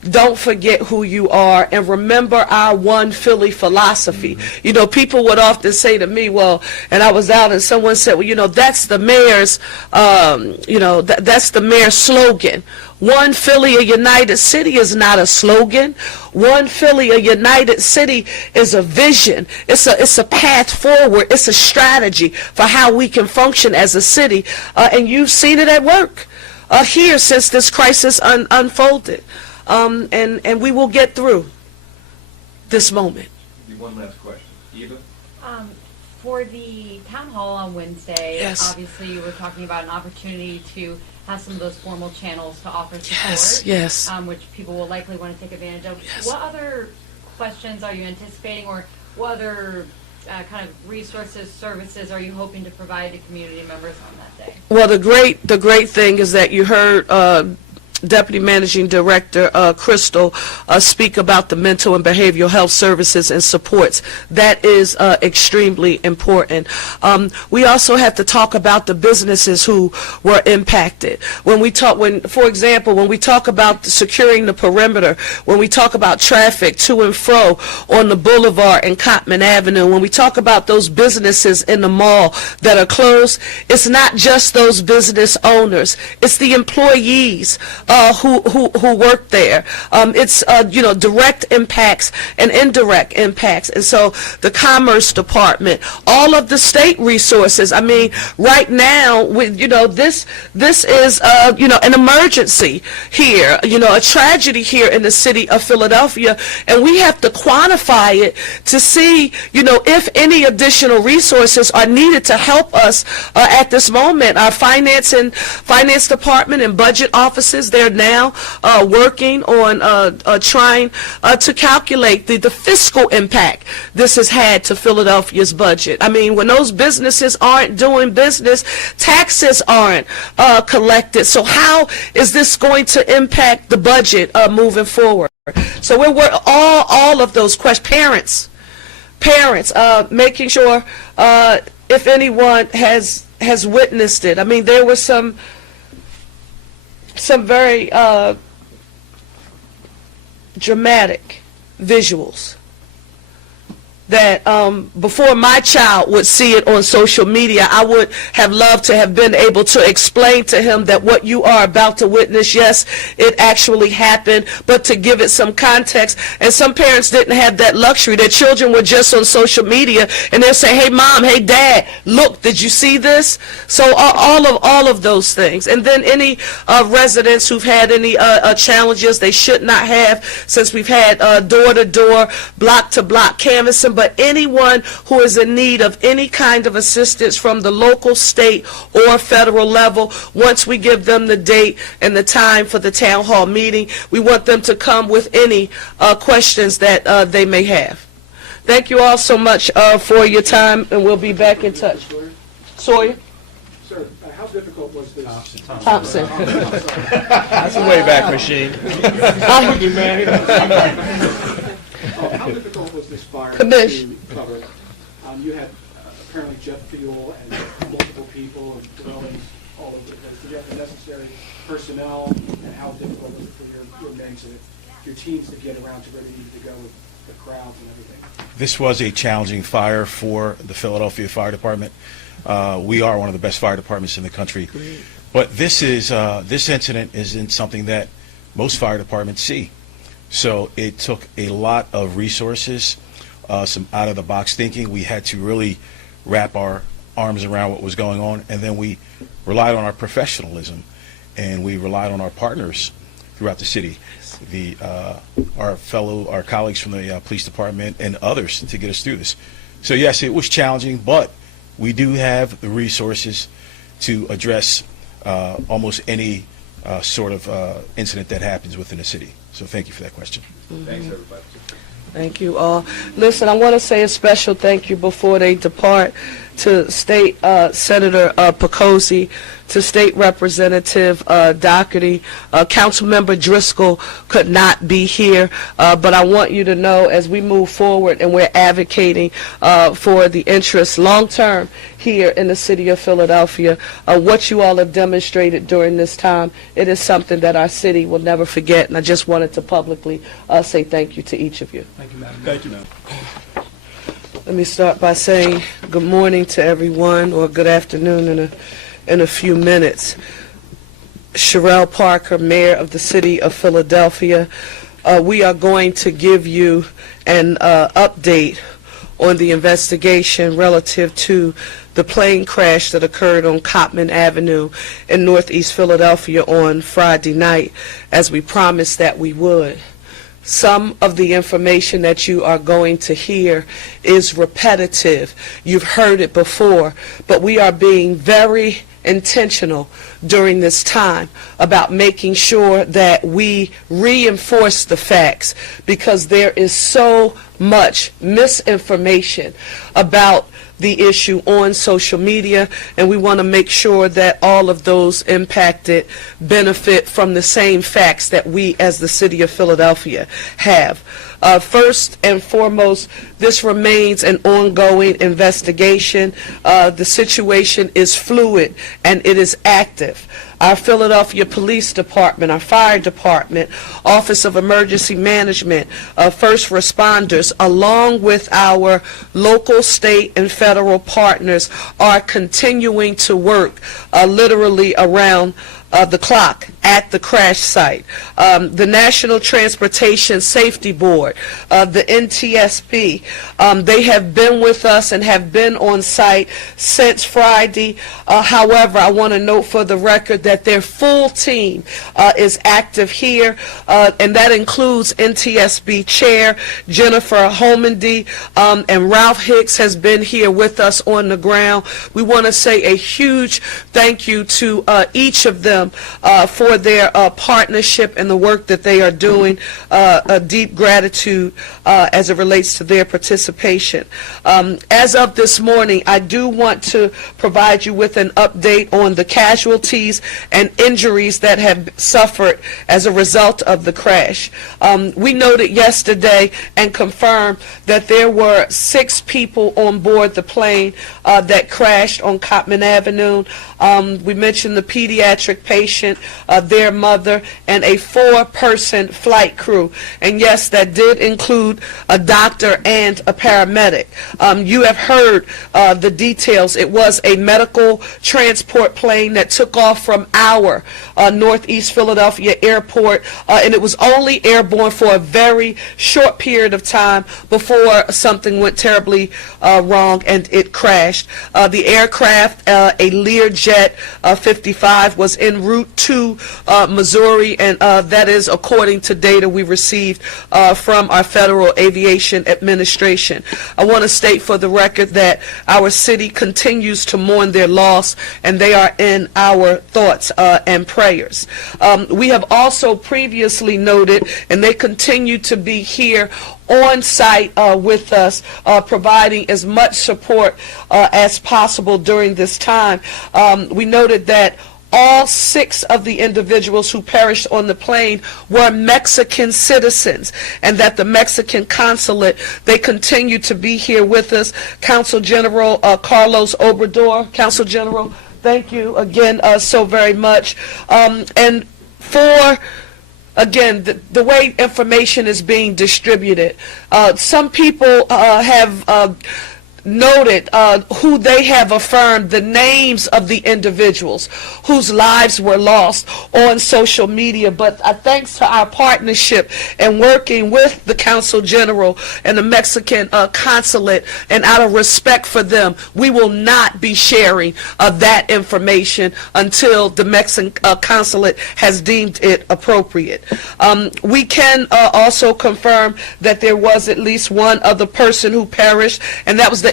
don't forget who you are, and remember our one Philly philosophy. You know, people would often say to me, well, and I was out and someone said, well, you know, that's the mayor's, that's the mayor's slogan. One Philly, a united city is not a slogan. One Philly, a united city is a vision. It's a path forward. It's a strategy for how we can function as a city. And you've seen it at work here since this crisis unfolded. And we will get through this moment. One last question. Eva? For the town hall on Wednesday, Yes. obviously you were talking about an opportunity to have some of those formal channels to offer support, Yes. Which people will likely want to take advantage of. Yes. What other questions are you anticipating, or what other kind of resources, services are you hoping to provide to community members on that day? Well, the great thing is that you heard Deputy Managing Director Crystal speak about the mental and behavioral health services and supports. That is extremely important. We also have to talk about the businesses who were impacted. For example, when we talk about securing the perimeter, when we talk about traffic to and fro on the boulevard and Cottman Avenue, when we talk about those businesses in the mall that are closed, it's not just those business owners. It's the employees who work there. It's direct impacts and indirect impacts. And so the Commerce Department, all of the state resources. I mean, right now, this is an emergency here. A tragedy here in the city of Philadelphia, and we have to quantify it to see if any additional resources are needed to help us at this moment. Our finance department and budget offices, they're now working on trying to calculate the fiscal impact this has had to Philadelphia's budget. I mean, when those businesses aren't doing business, taxes aren't collected. So how is this going to impact the budget moving forward? So we're all of those questions. Parents, making sure if anyone has witnessed it. I mean, there were some very dramatic visuals that before my child would see it on social media, I would have loved to have been able to explain to him that what you are about to witness, yes, it actually happened, but to give it some context. And some parents didn't have that luxury. Their children were just on social media, and they'll say, hey, Mom, hey, Dad, look, did you see this? So all of those things. And then any residents who've had any challenges they should not have, since we've had door-to-door, block-to-block canvassing. But anyone who is in need of any kind of assistance from the local, state, or federal level, once we give them the date and the time for the town hall meeting, we want them to come with any questions that they may have. Thank you all so much for your time, and we'll be back in touch. Sawyer? Sir, how difficult was this? Thompson. That's a Wayback Machine. How difficult was this fire Kamish. to cover? You had apparently jet fuel and multiple people and dwellings all over the place. Did you have the necessary personnel, and how difficult was it for your men your teams to get around to where they needed to go with the crowds and everything? This was a challenging fire for the Philadelphia Fire Department. We are one of the best fire departments in the country. But this incident isn't something that most fire departments see. So it took a lot of resources, some out-of-the-box thinking. We had to really wrap our arms around what was going on, and then we relied on our professionalism, and we relied on our partners throughout the city, our colleagues from the police department and others to get us through this. So yes, it was challenging, but we do have the resources to address almost any sort of incident that happens within a city. So thank you for that question. Thanks, everybody. Thank you all. Listen, I want to say a special thank you before they depart to State Senator Pecosi, to State Representative Doherty. Councilmember Driscoll could not be here, but I want you to know as we move forward and we're advocating for the interests long-term here in the city of Philadelphia, what you all have demonstrated during this time, it is something that our city will never forget, and I just wanted to publicly say thank you to each of you. Thank you, Madam. Thank you, ma'am. Let me start by saying good morning to everyone, or good afternoon in a few minutes. Sherelle Parker, Mayor of the City of Philadelphia. We are going to give you an update on the investigation relative to the plane crash that occurred on Cottman Avenue in Northeast Philadelphia on Friday night, as we promised that we would. Some of the information that you are going to hear is repetitive. You've heard it before, but we are being very intentional during this time about making sure that we reinforce the facts, because there is so much misinformation about the issue on social media, and we want to make sure that all of those impacted benefit from the same facts that we as the city of Philadelphia have. First and foremost, this remains an ongoing investigation. The situation is fluid and it is active. Our Philadelphia Police Department, our Fire Department, Office of Emergency Management, first responders, along with our local, state, and federal partners, are continuing to work literally around the clock at the crash site. The National Transportation Safety Board, the NTSB, they have been with us and have been on site since Friday. However, I want to note for the record that their full team is active here, and that includes NTSB Chair Jennifer Holmandy, and Ralph Hicks has been here with us on the ground. We want to say a huge thank you to each of them for their partnership and the work that they are doing. A deep gratitude as it relates to their participation. As of this morning, I do want to provide you with an update on the casualties and injuries that have suffered as a result of the crash. We noted yesterday and confirmed that there were 6 people on board the plane that crashed on Cottman Avenue. We mentioned the pediatric patient, their mother, and a 4-person flight crew. And yes, that did include a doctor and a paramedic. You have heard the details. It was a medical transport plane that took off from our Northeast Philadelphia airport, and it was only airborne for a very short period of time before something went terribly wrong and it crashed. The aircraft, a Learjet 55, was en route to Missouri, and that is according to data we received from our Federal Aviation Administration. I want to state for the record that our city continues to mourn their loss, and they are in our thoughts and prayers. We have also previously noted, and they continue to be here on site with us, providing as much support as possible during this time. We noted that all 6 of the individuals who perished on the plane were Mexican citizens, and that the Mexican consulate, they continue to be here with us. Consul General Carlos Obrador. Consul General, thank you again so very much. And for again, the way information is being distributed, some people have noted who they have affirmed the names of the individuals whose lives were lost on social media. But thanks to our partnership and working with the Consul General and the Mexican consulate, and out of respect for them, we will not be sharing that information until the Mexican consulate has deemed it appropriate. We can also confirm that there was at least one other person who perished, and that was the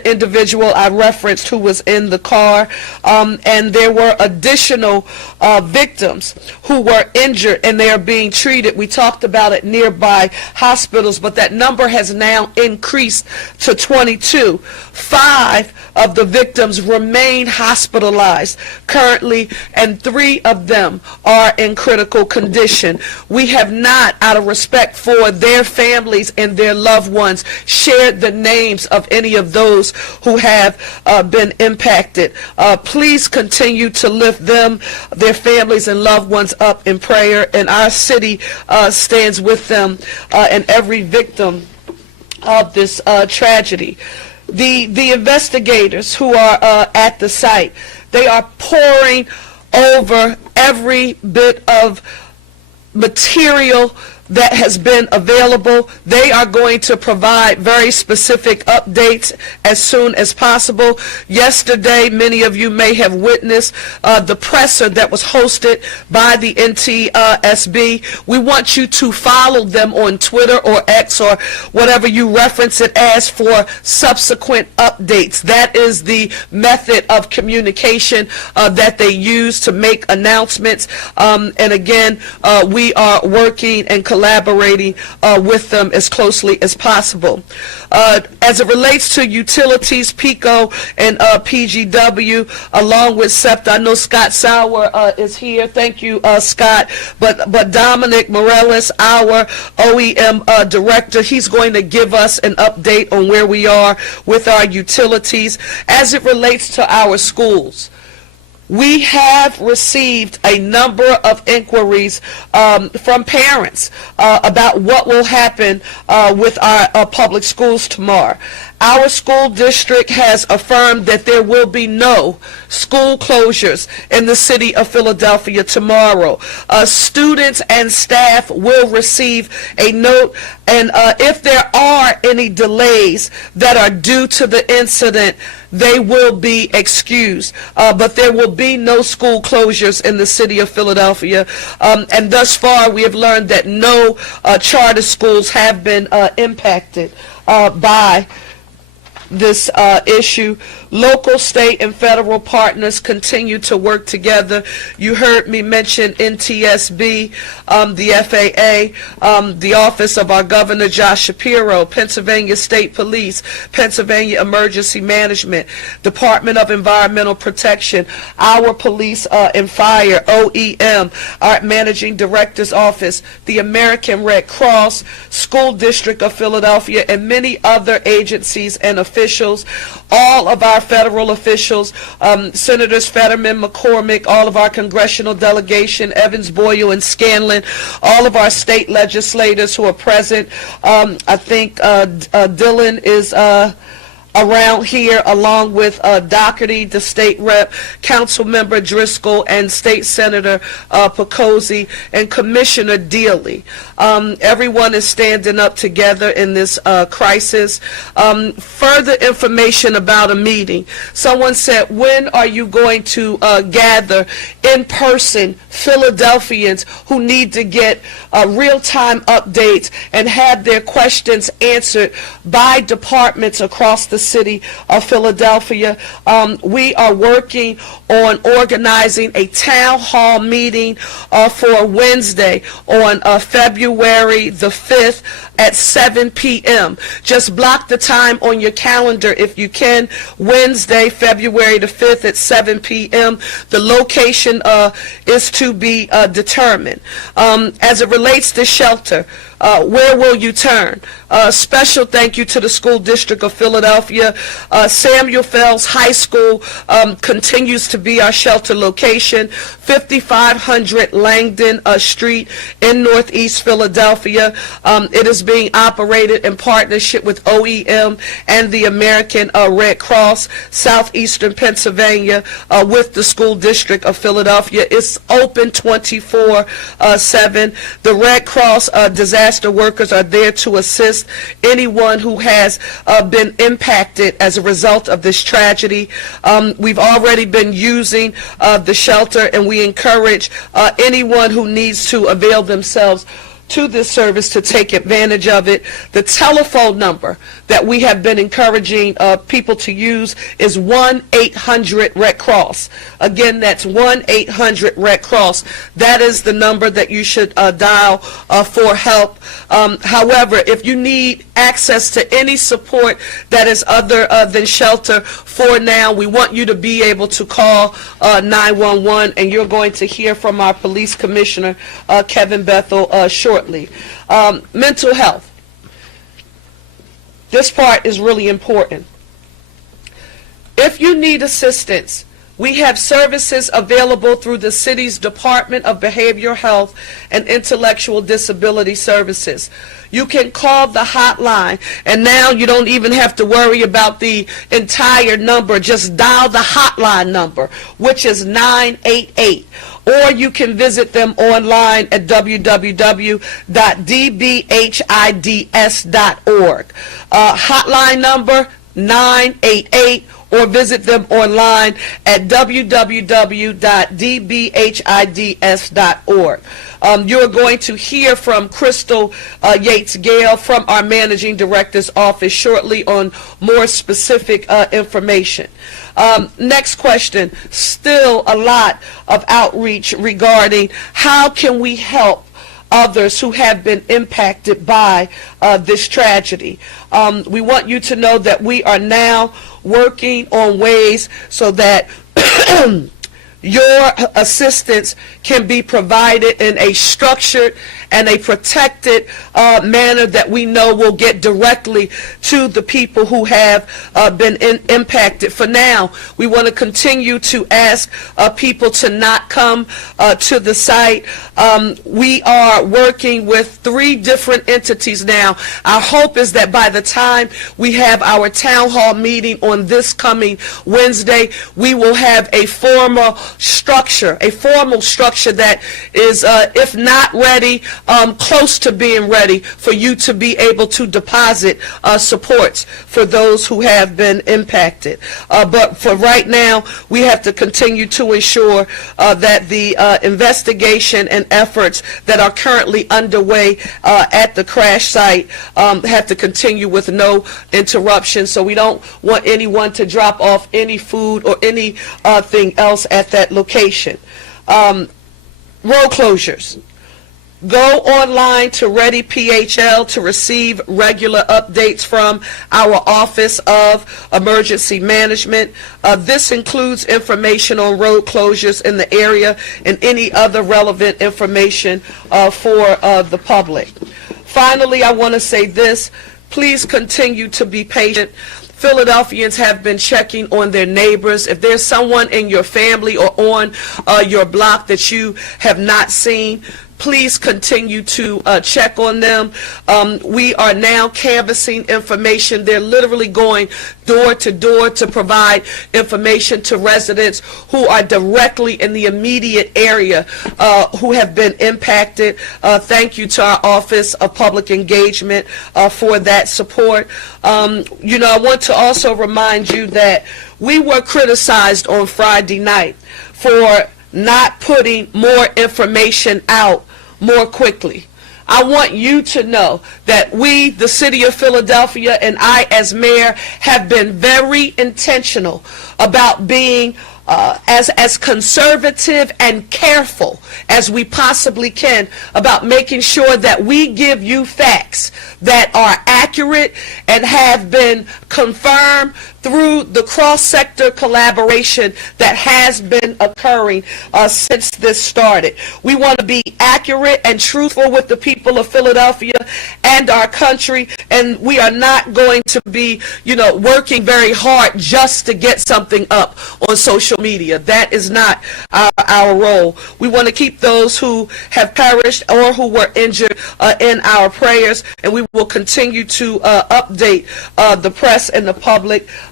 the individual I referenced who was in the car, and there were additional victims who were injured and they are being treated. We talked about it nearby hospitals, but that number has now increased to 22. 5 of the victims remain hospitalized currently, and 3 of them are in critical condition. We have not, out of respect for their families and their loved ones, shared the names of any of those who have been impacted. Please continue to lift them, their families and loved ones up in prayer, and our city stands with them and every victim of this tragedy. The investigators who are at the site, they are poring over every bit of material that has been available. They are going to provide very specific updates as soon as possible. Yesterday, many of you may have witnessed the presser that was hosted by the NTSB. We want you to follow them on Twitter or X or whatever you reference it as for subsequent updates. That is the method of communication that they use to make announcements. And again, we are working and collaborating with them as closely as possible. As it relates to utilities, PICO and PGW, along with SEPTA, I know Scott Sauer is here. Thank you, Scott. But Dominic Morales, our OEM director, he's going to give us an update on where we are with our utilities. As it relates to our schools, we have received a number of inquiries from parents about what will happen with our public schools tomorrow. Our school district has affirmed that there will be no school closures in the city of Philadelphia tomorrow. Students and staff will receive a note, and if there are any delays that are due to the incident, they will be excused. But there will be no school closures in the city of Philadelphia. And thus far, we have learned that no charter schools have been impacted by this issue. Local, state, and federal partners continue to work together. You heard me mention NTSB, the FAA, the Office of our Governor Josh Shapiro, Pennsylvania State Police, Pennsylvania Emergency Management, Department of Environmental Protection, our Police and Fire, OEM, our Managing Director's Office, the American Red Cross, School District of Philadelphia, and many other agencies and officials. All of our federal officials, Senators Fetterman, McCormick, all of our congressional delegation, Evans, Boyle, and Scanlon, all of our state legislators who are present. I think Dylan is around here, along with Doherty, the state rep, council member Driscoll, and state senator Picozzi, and Commissioner Dealey. Everyone is standing up together in this crisis. Further information about a meeting. Someone said, when are you going to gather in person Philadelphians who need to get real-time updates and have their questions answered by departments across the city of Philadelphia? We are working on organizing a town hall meeting for Wednesday on February the 5th at 7 p.m. Just block the time on your calendar if you can. Wednesday, February the 5th at 7 p.m. The location is to be determined. As it relates to shelter, where will you turn? Special thank you to the School District of Philadelphia. Samuel Fells High School continues to be our shelter location. 5500 Langdon Street in Northeast Philadelphia. It is being operated in partnership with OEM and the American Red Cross, Southeastern Pennsylvania, with the School District of Philadelphia. It's open 24/7. The Red Cross disaster workers are there to assist anyone who has been impacted as a result of this tragedy. We've already been using the shelter, and we encourage anyone who needs to avail themselves to this service to take advantage of it. The telephone number that we have been encouraging people to use is 1-800-RED-CROSS. Again, that's 1-800-RED-CROSS. That is the number that you should dial for help. However, if you need access to any support that is other than shelter for now, we want you to be able to call 911, and you're going to hear from our police commissioner, Kevin Bethel, shortly. Mental health. This part is really important. If you need assistance, we have services available through the city's Department of Behavioral Health and Intellectual Disability Services. You can call the hotline, and now you don't even have to worry about the entire number. Just dial the hotline number, which is 988. Or you can visit them online at www.dbhids.org. Hotline number 988, or visit them online at www.dbhids.org. You're going to hear from Crystal Yates-Gale from our Managing Director's office shortly on more specific information. Next question, still a lot of outreach regarding how can we help others who have been impacted by this tragedy. We want you to know that we are now working on ways so that your assistance can be provided in a structured and a protected manner that we know will get directly to the people who have been impacted. For now, we want to continue to ask people to not come to the site. We are working with 3 different entities now. Our hope is that by the time we have our town hall meeting on this coming Wednesday, we will have a formal structure that is, if not ready, close to being ready for you to be able to deposit supports for those who have been impacted. But for right now, we have to continue to ensure that the investigation and efforts that are currently underway at the crash site have to continue with no interruption. So we don't want anyone to drop off any food or anything else at that location. Road closures. Go online to Ready PHL to receive regular updates from our Office of Emergency Management. This includes information on road closures in the area and any other relevant information for the public. Finally, I want to say this. Please continue to be patient. Philadelphians have been checking on their neighbors. If there's someone in your family or on your block that you have not seen, please continue to check on them. We are now canvassing information. They're literally going door to door to provide information to residents who are directly in the immediate area who have been impacted. Thank you to our Office of Public Engagement for that support. I want to also remind you that we were criticized on Friday night for not putting more information out more quickly. I want you to know that we, the City of Philadelphia, and I as mayor, have been very intentional about being as conservative and careful as we possibly can about making sure that we give you facts that are accurate and have been confirmed through the cross-sector collaboration that has been occurring since this started. We want to be accurate and truthful with the people of Philadelphia and our country, and we are not going to be, working very hard just to get something up on social media. That is not our role. We want to keep those who have perished or who were injured in our prayers, and we will continue to update the press and the public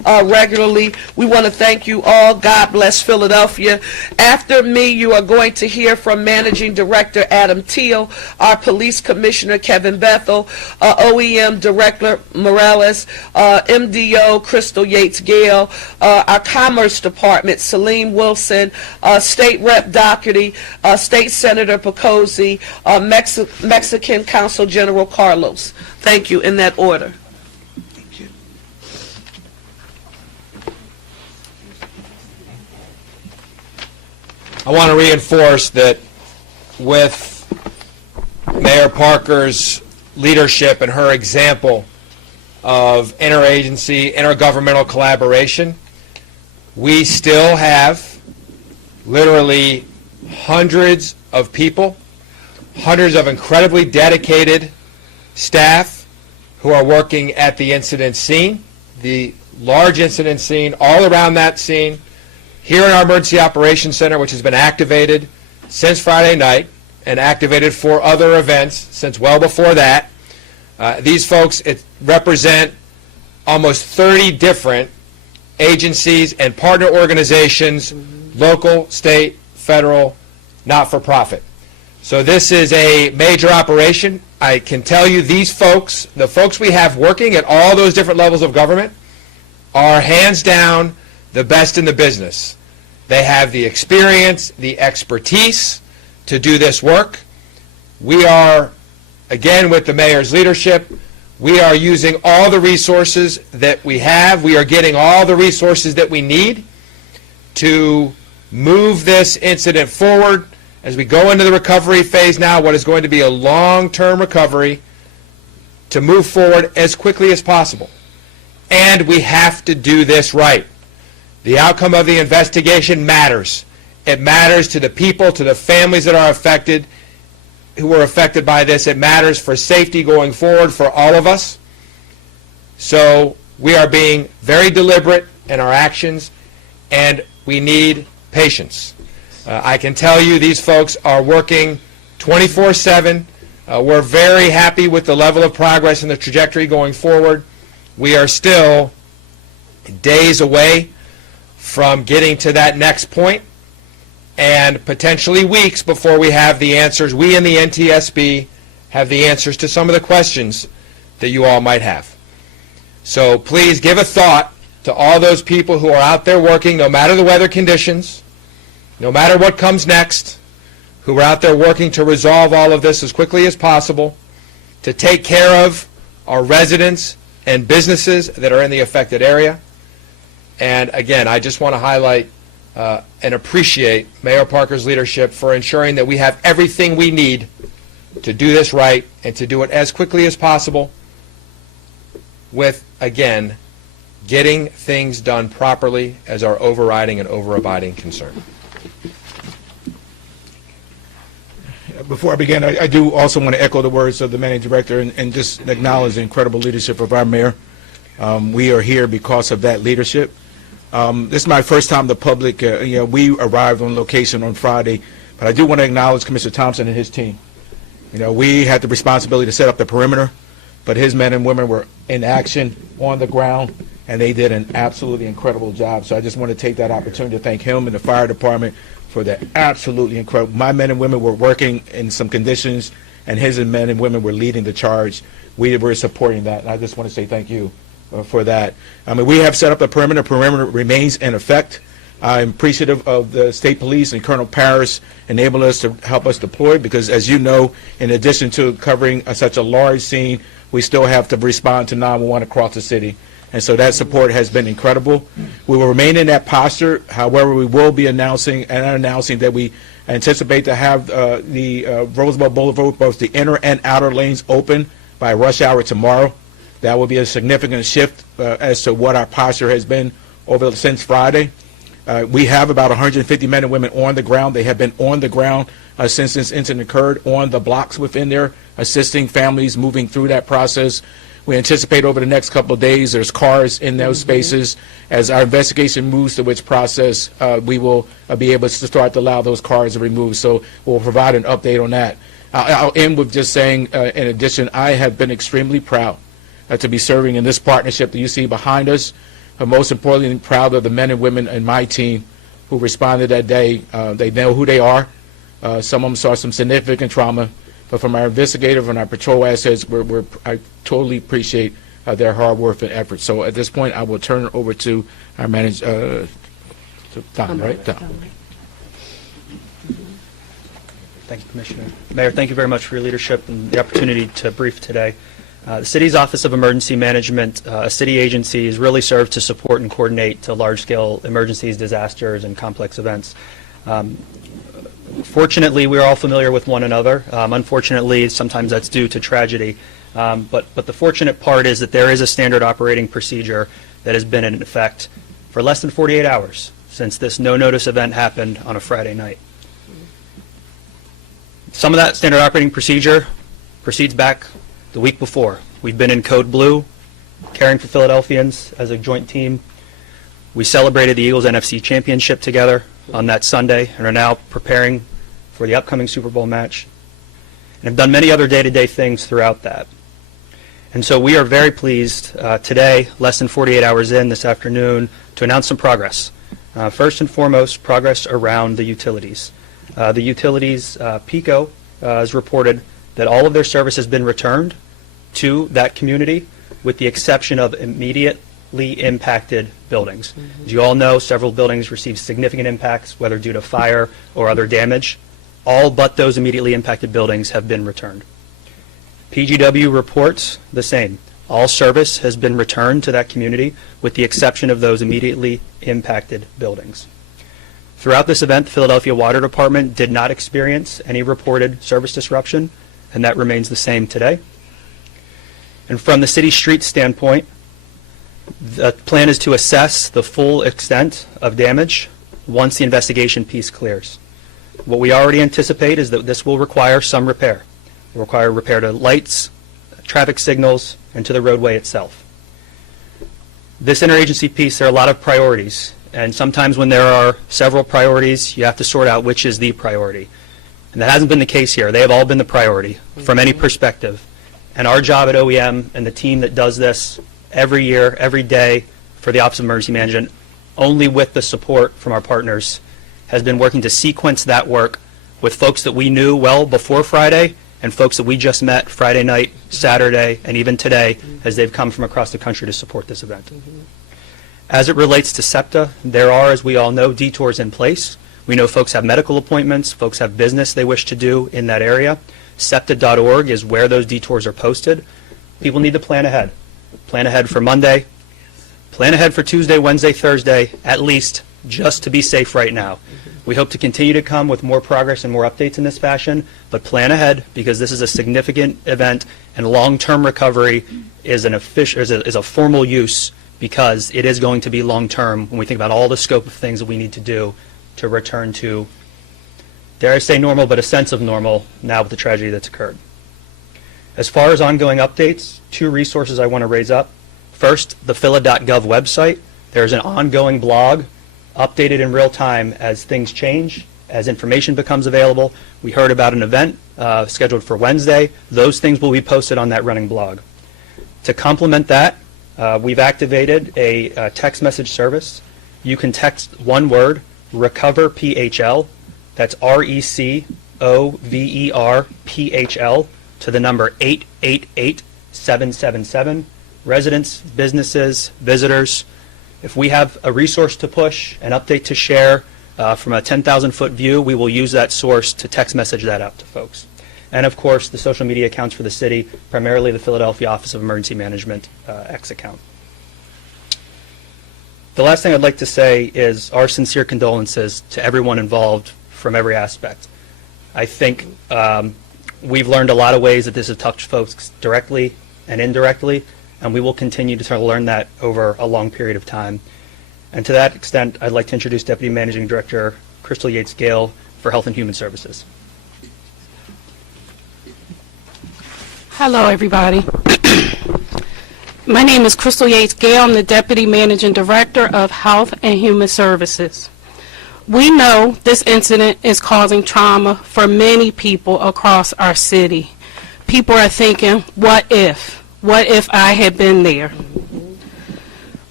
regularly. We want to thank you all. God bless Philadelphia. After me, you are going to hear from Managing Director Adam Teal, our Police Commissioner Kevin Bethel, OEM Director Morales, MDO Crystal Yates Gale, our Commerce Department Salim Wilson, State Rep Doherty, State Senator Pecosi, Mexican Consul General Carlos. Thank you, in that order. I want to reinforce that with Mayor Parker's leadership and her example of interagency, intergovernmental collaboration, we still have literally hundreds of people, hundreds of incredibly dedicated staff who are working at the incident scene, the large incident scene, all around that scene, here in our Emergency Operations Center, which has been activated since Friday night and activated for other events since well before that. These folks represent almost 30 different agencies and partner organizations, local, state, federal, not-for-profit. So this is a major operation. I can tell you these folks, the folks we have working at all those different levels of government, are hands down the best in the business. They have the experience, the expertise to do this work. We are, again, with the mayor's leadership, we are using all the resources that we have. We are getting all the resources that we need to move this incident forward as we go into the recovery phase now, what is going to be a long-term recovery, to move forward as quickly as possible. And we have to do this right. The outcome of the investigation matters. It matters to the people, to the families that are affected, who were affected by this. It matters for safety going forward for all of us. So we are being very deliberate in our actions, and we need patience. I can tell you these folks are working 24/7. We're very happy with the level of progress and the trajectory going forward. We are still days away from getting to that next point, and potentially weeks before we have the answers. We in the NTSB have the answers to some of the questions that you all might have. So please give a thought to all those people who are out there working, no matter the weather conditions, no matter what comes next, who are out there working to resolve all of this as quickly as possible, to take care of our residents and businesses that are in the affected area. And again, I just want to highlight and appreciate Mayor Parker's leadership for ensuring that we have everything we need to do this right and to do it as quickly as possible with, again, getting things done properly as our overriding and overabiding concern. Before I begin, I do also want to echo the words of the managing director and just acknowledge the incredible leadership of our mayor. We are here because of that leadership. This is my first time the public, we arrived on location on Friday, but I do want to acknowledge Commissioner Thompson and his team. We had the responsibility to set up the perimeter, but his men and women were in action on the ground, and they did an absolutely incredible job. So I just want to take that opportunity to thank him and the fire department for the absolutely incredible. My men and women were working in some conditions, and his men and women were leading the charge. We were supporting that, and I just want to say thank you for that. I mean, we have set up the perimeter. Perimeter remains in effect. I'm appreciative of the state police and Colonel Parrish enabling us to help us deploy, because as you know, in addition to covering such a large scene, we still have to respond to 911 across the city. And so that support has been incredible. We will remain in that posture. However, we will be announcing that we anticipate to have the Roosevelt Boulevard, both the inner and outer lanes, open by rush hour tomorrow. That will be a significant shift as to what our posture has been since Friday. We have about 150 men and women on the ground. They have been on the ground since this incident occurred, on the blocks within there, assisting families moving through that process. We anticipate over the next couple of days there's cars in those spaces. As our investigation moves to which process, we will be able to start to allow those cars to be removed. So we'll provide an update on that. I'll end with just saying, in addition, I have been extremely proud to be serving in this partnership that you see behind us. but most importantly, proud of the men and women in my team who responded that day. They know who they are. Some of them saw some significant trauma, but from our investigative and our patrol assets, I totally appreciate their hard work and effort. So at this point, I will turn it over to our manager, Don, right? Don. Thank you, Commissioner. Mayor, thank you very much for your leadership and the opportunity to brief today. The city's Office of Emergency Management, a city agency, is really served to support and coordinate to large-scale emergencies, disasters, and complex events. Fortunately, we are all familiar with one another. Unfortunately, sometimes that's due to tragedy. But the fortunate part is that there is a standard operating procedure that has been in effect for less than 48 hours since this no-notice event happened on a Friday night. Some of that standard operating procedure proceeds back the week before. We've been in Code Blue, caring for Philadelphians as a joint team. We celebrated the Eagles NFC championship together on that Sunday and are now preparing for the upcoming Super Bowl match and have done many other day-to-day things throughout that. And so we are very pleased today, less than 48 hours in this afternoon, to announce some progress. First and foremost, progress around the utilities. The utilities, PECO, has reported that all of their service has been returned to that community with the exception of immediately impacted buildings. As you all know, several buildings received significant impacts, whether due to fire or other damage. All but those immediately impacted buildings have been returned. PGW reports the same. All service has been returned to that community with the exception of those immediately impacted buildings. Throughout this event, the Philadelphia Water Department did not experience any reported service disruption, and that remains the same today. And from the city street standpoint, the plan is to assess the full extent of damage once the investigation piece clears. What we already anticipate is that this will require some repair. It will require repair to lights, traffic signals, and to the roadway itself. This interagency piece, there are a lot of priorities, and sometimes when there are several priorities, you have to sort out which is the priority. And that hasn't been the case here. They have all been the priority from any perspective. And our job at OEM and the team that does this every year, every day for the Office of Emergency Management, only with the support from our partners, has been working to sequence that work with folks that we knew well before Friday and folks that we just met Friday night, Saturday, and even today as they've come from across the country to support this event. As it relates to SEPTA, there are, as we all know, detours in place. We know folks have medical appointments, folks have business they wish to do in that area. SEPTA.org is where those detours are posted. People need to plan ahead. Plan ahead for Monday, plan ahead for Tuesday, Wednesday, Thursday, at least, just to be safe right now. We hope to continue to come with more progress and more updates in this fashion, but plan ahead because this is a significant event and long-term recovery is a formal use because it is going to be long-term when we think about all the scope of things that we need to do to return to, dare I say normal, but a sense of normal now with the tragedy that's occurred. As far as ongoing updates, two resources I want to raise up. First, the phila.gov website. There's an ongoing blog updated in real time as things change, as information becomes available. We heard about an event scheduled for Wednesday. Those things will be posted on that running blog. To complement that, we've activated a text message service. You can text one word, Recover PHL. That's RECOVER-PHL to the number 888-777. Residents, businesses, visitors. If we have a resource to push, an update to share from a 10,000-foot view, we will use that source to text message that out to folks. And of course, the social media accounts for the city, primarily the Philadelphia Office of Emergency Management X account. The last thing I'd like to say is our sincere condolences to everyone involved from every aspect. I think we've learned a lot of ways that this has touched folks directly and indirectly, and we will continue to learn that over a long period of time. And to that extent, I'd like to introduce Deputy Managing Director Crystal Yates-Gale for Health and Human Services. Hello, everybody. My name is Crystal Yates-Gale. I'm the Deputy Managing Director of Health and Human Services. We know this incident is causing trauma for many people across our city. People are thinking, what if? What if I had been there?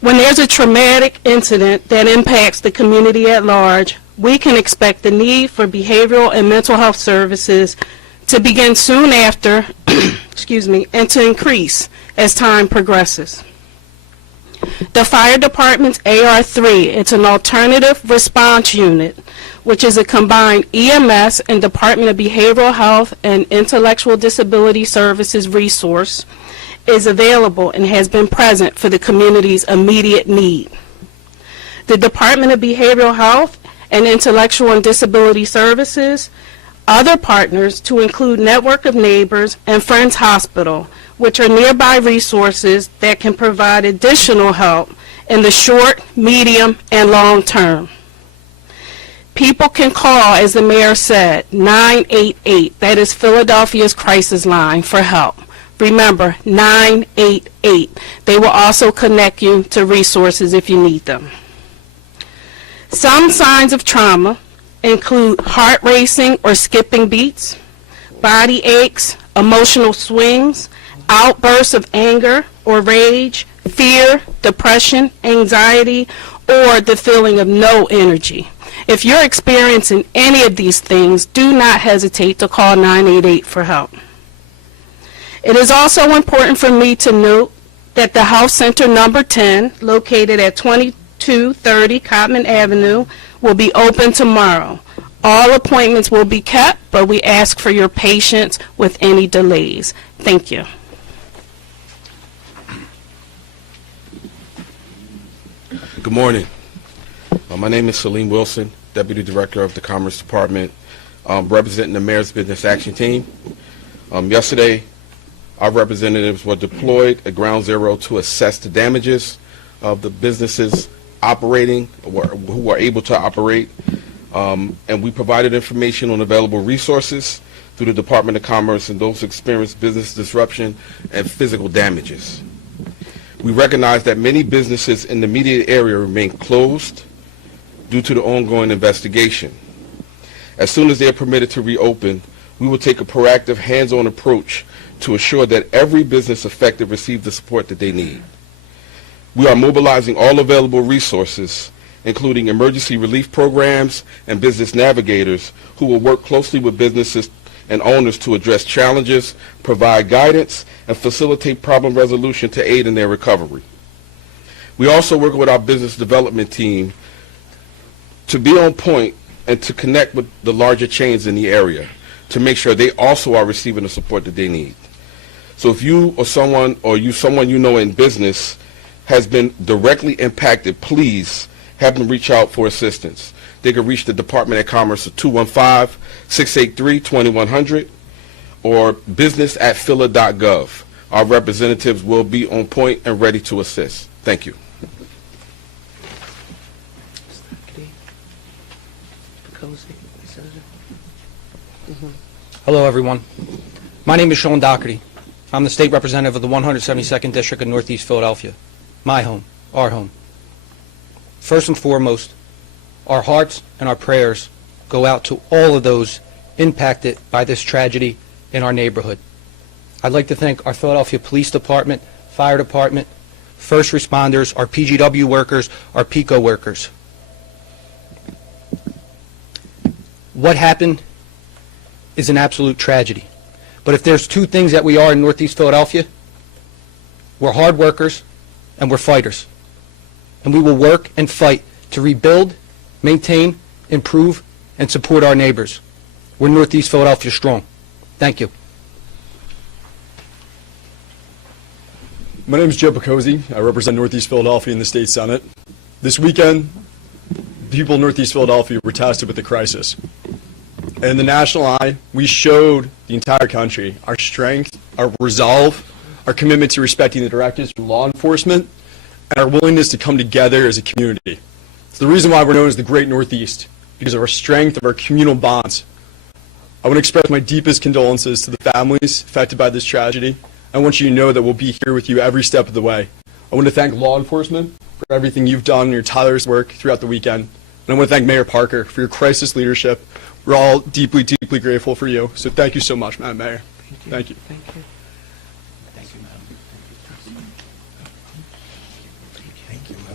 When there's a traumatic incident that impacts the community at large, we can expect the need for behavioral and mental health services to begin soon after, excuse me, and to increase as time progresses. The fire department's AR3, it's an alternative response unit, which is a combined EMS and Department of Behavioral Health and Intellectual Disability Services resource, is available and has been present for the community's immediate need. The Department of Behavioral Health and Intellectual and Disability Services, other partners to include Network of Neighbors and Friends Hospital, which are nearby resources that can provide additional help in the short, medium, and long term. People can call, as the mayor said, 988. That is Philadelphia's crisis line for help. Remember, 988. They will also connect you to resources if you need them. Some signs of trauma include heart racing or skipping beats, body aches, emotional swings, outbursts of anger or rage, fear, depression, anxiety, or the feeling of no energy. If you're experiencing any of these things, do not hesitate to call 988 for help. It is also important for me to note that the Health Center number 10, located at 2230 Cotman Avenue, will be open tomorrow. All appointments will be kept, but we ask for your patience with any delays. Thank you. Good morning. My name is Salim Wilson, Deputy Director of the Commerce Department, representing the Mayor's Business Action Team. Yesterday, our representatives were deployed at Ground Zero to assess the damages of the businesses operating, who were able to operate, and we provided information on available resources through the Department of Commerce and those who experienced business disruption and physical damages. We recognize that many businesses in the immediate area remain closed due to the ongoing investigation. As soon as they are permitted to reopen, we will take a proactive, hands-on approach to assure that every business affected receives the support that they need. We are mobilizing all available resources, including emergency relief programs and business navigators who will work closely with businesses and owners to address challenges, provide guidance, and facilitate problem resolution to aid in their recovery. We also work with our business development team to be on point and to connect with the larger chains in the area to make sure they also are receiving the support that they need. So if you or someone you know in business has been directly impacted, please have them reach out for assistance. They can reach the Department of Commerce at 215-683-2100 or business@phila.gov. Our representatives will be on point and ready to assist. Thank you. Hello, everyone. My name is Sean Doherty. I'm the state representative of the 172nd District of Northeast Philadelphia. My home, our home. First and foremost, our hearts and our prayers go out to all of those impacted by this tragedy in our neighborhood. I'd like to thank our Philadelphia Police Department, Fire Department, first responders, our PGW workers, our PICO workers. What happened is an absolute tragedy. But if there's two things that we are in Northeast Philadelphia, we're hard workers and we're fighters. And we will work and fight to rebuild, maintain, improve, and support our neighbors. We're Northeast Philadelphia strong. Thank you. My name is Joe Picozzi. I represent Northeast Philadelphia in the State Senate. This weekend, the people of Northeast Philadelphia were tasked with the crisis. And in the national eye, we showed the entire country our strength, our resolve, our commitment to respecting the directives from law enforcement, and our willingness to come together as a community. It's the reason why we're known as the Great Northeast, because of our strength of our communal bonds. I want to express my deepest condolences to the families affected by this tragedy. I want you to know that we'll be here with you every step of the way. I want to thank law enforcement for everything you've done and your tireless work throughout the weekend. And I want to thank Mayor Parker for your crisis leadership. We're all deeply, deeply grateful for you. So thank you so much, Madam Mayor. Thank you. Thank you. Thank you, Madam. Thank you.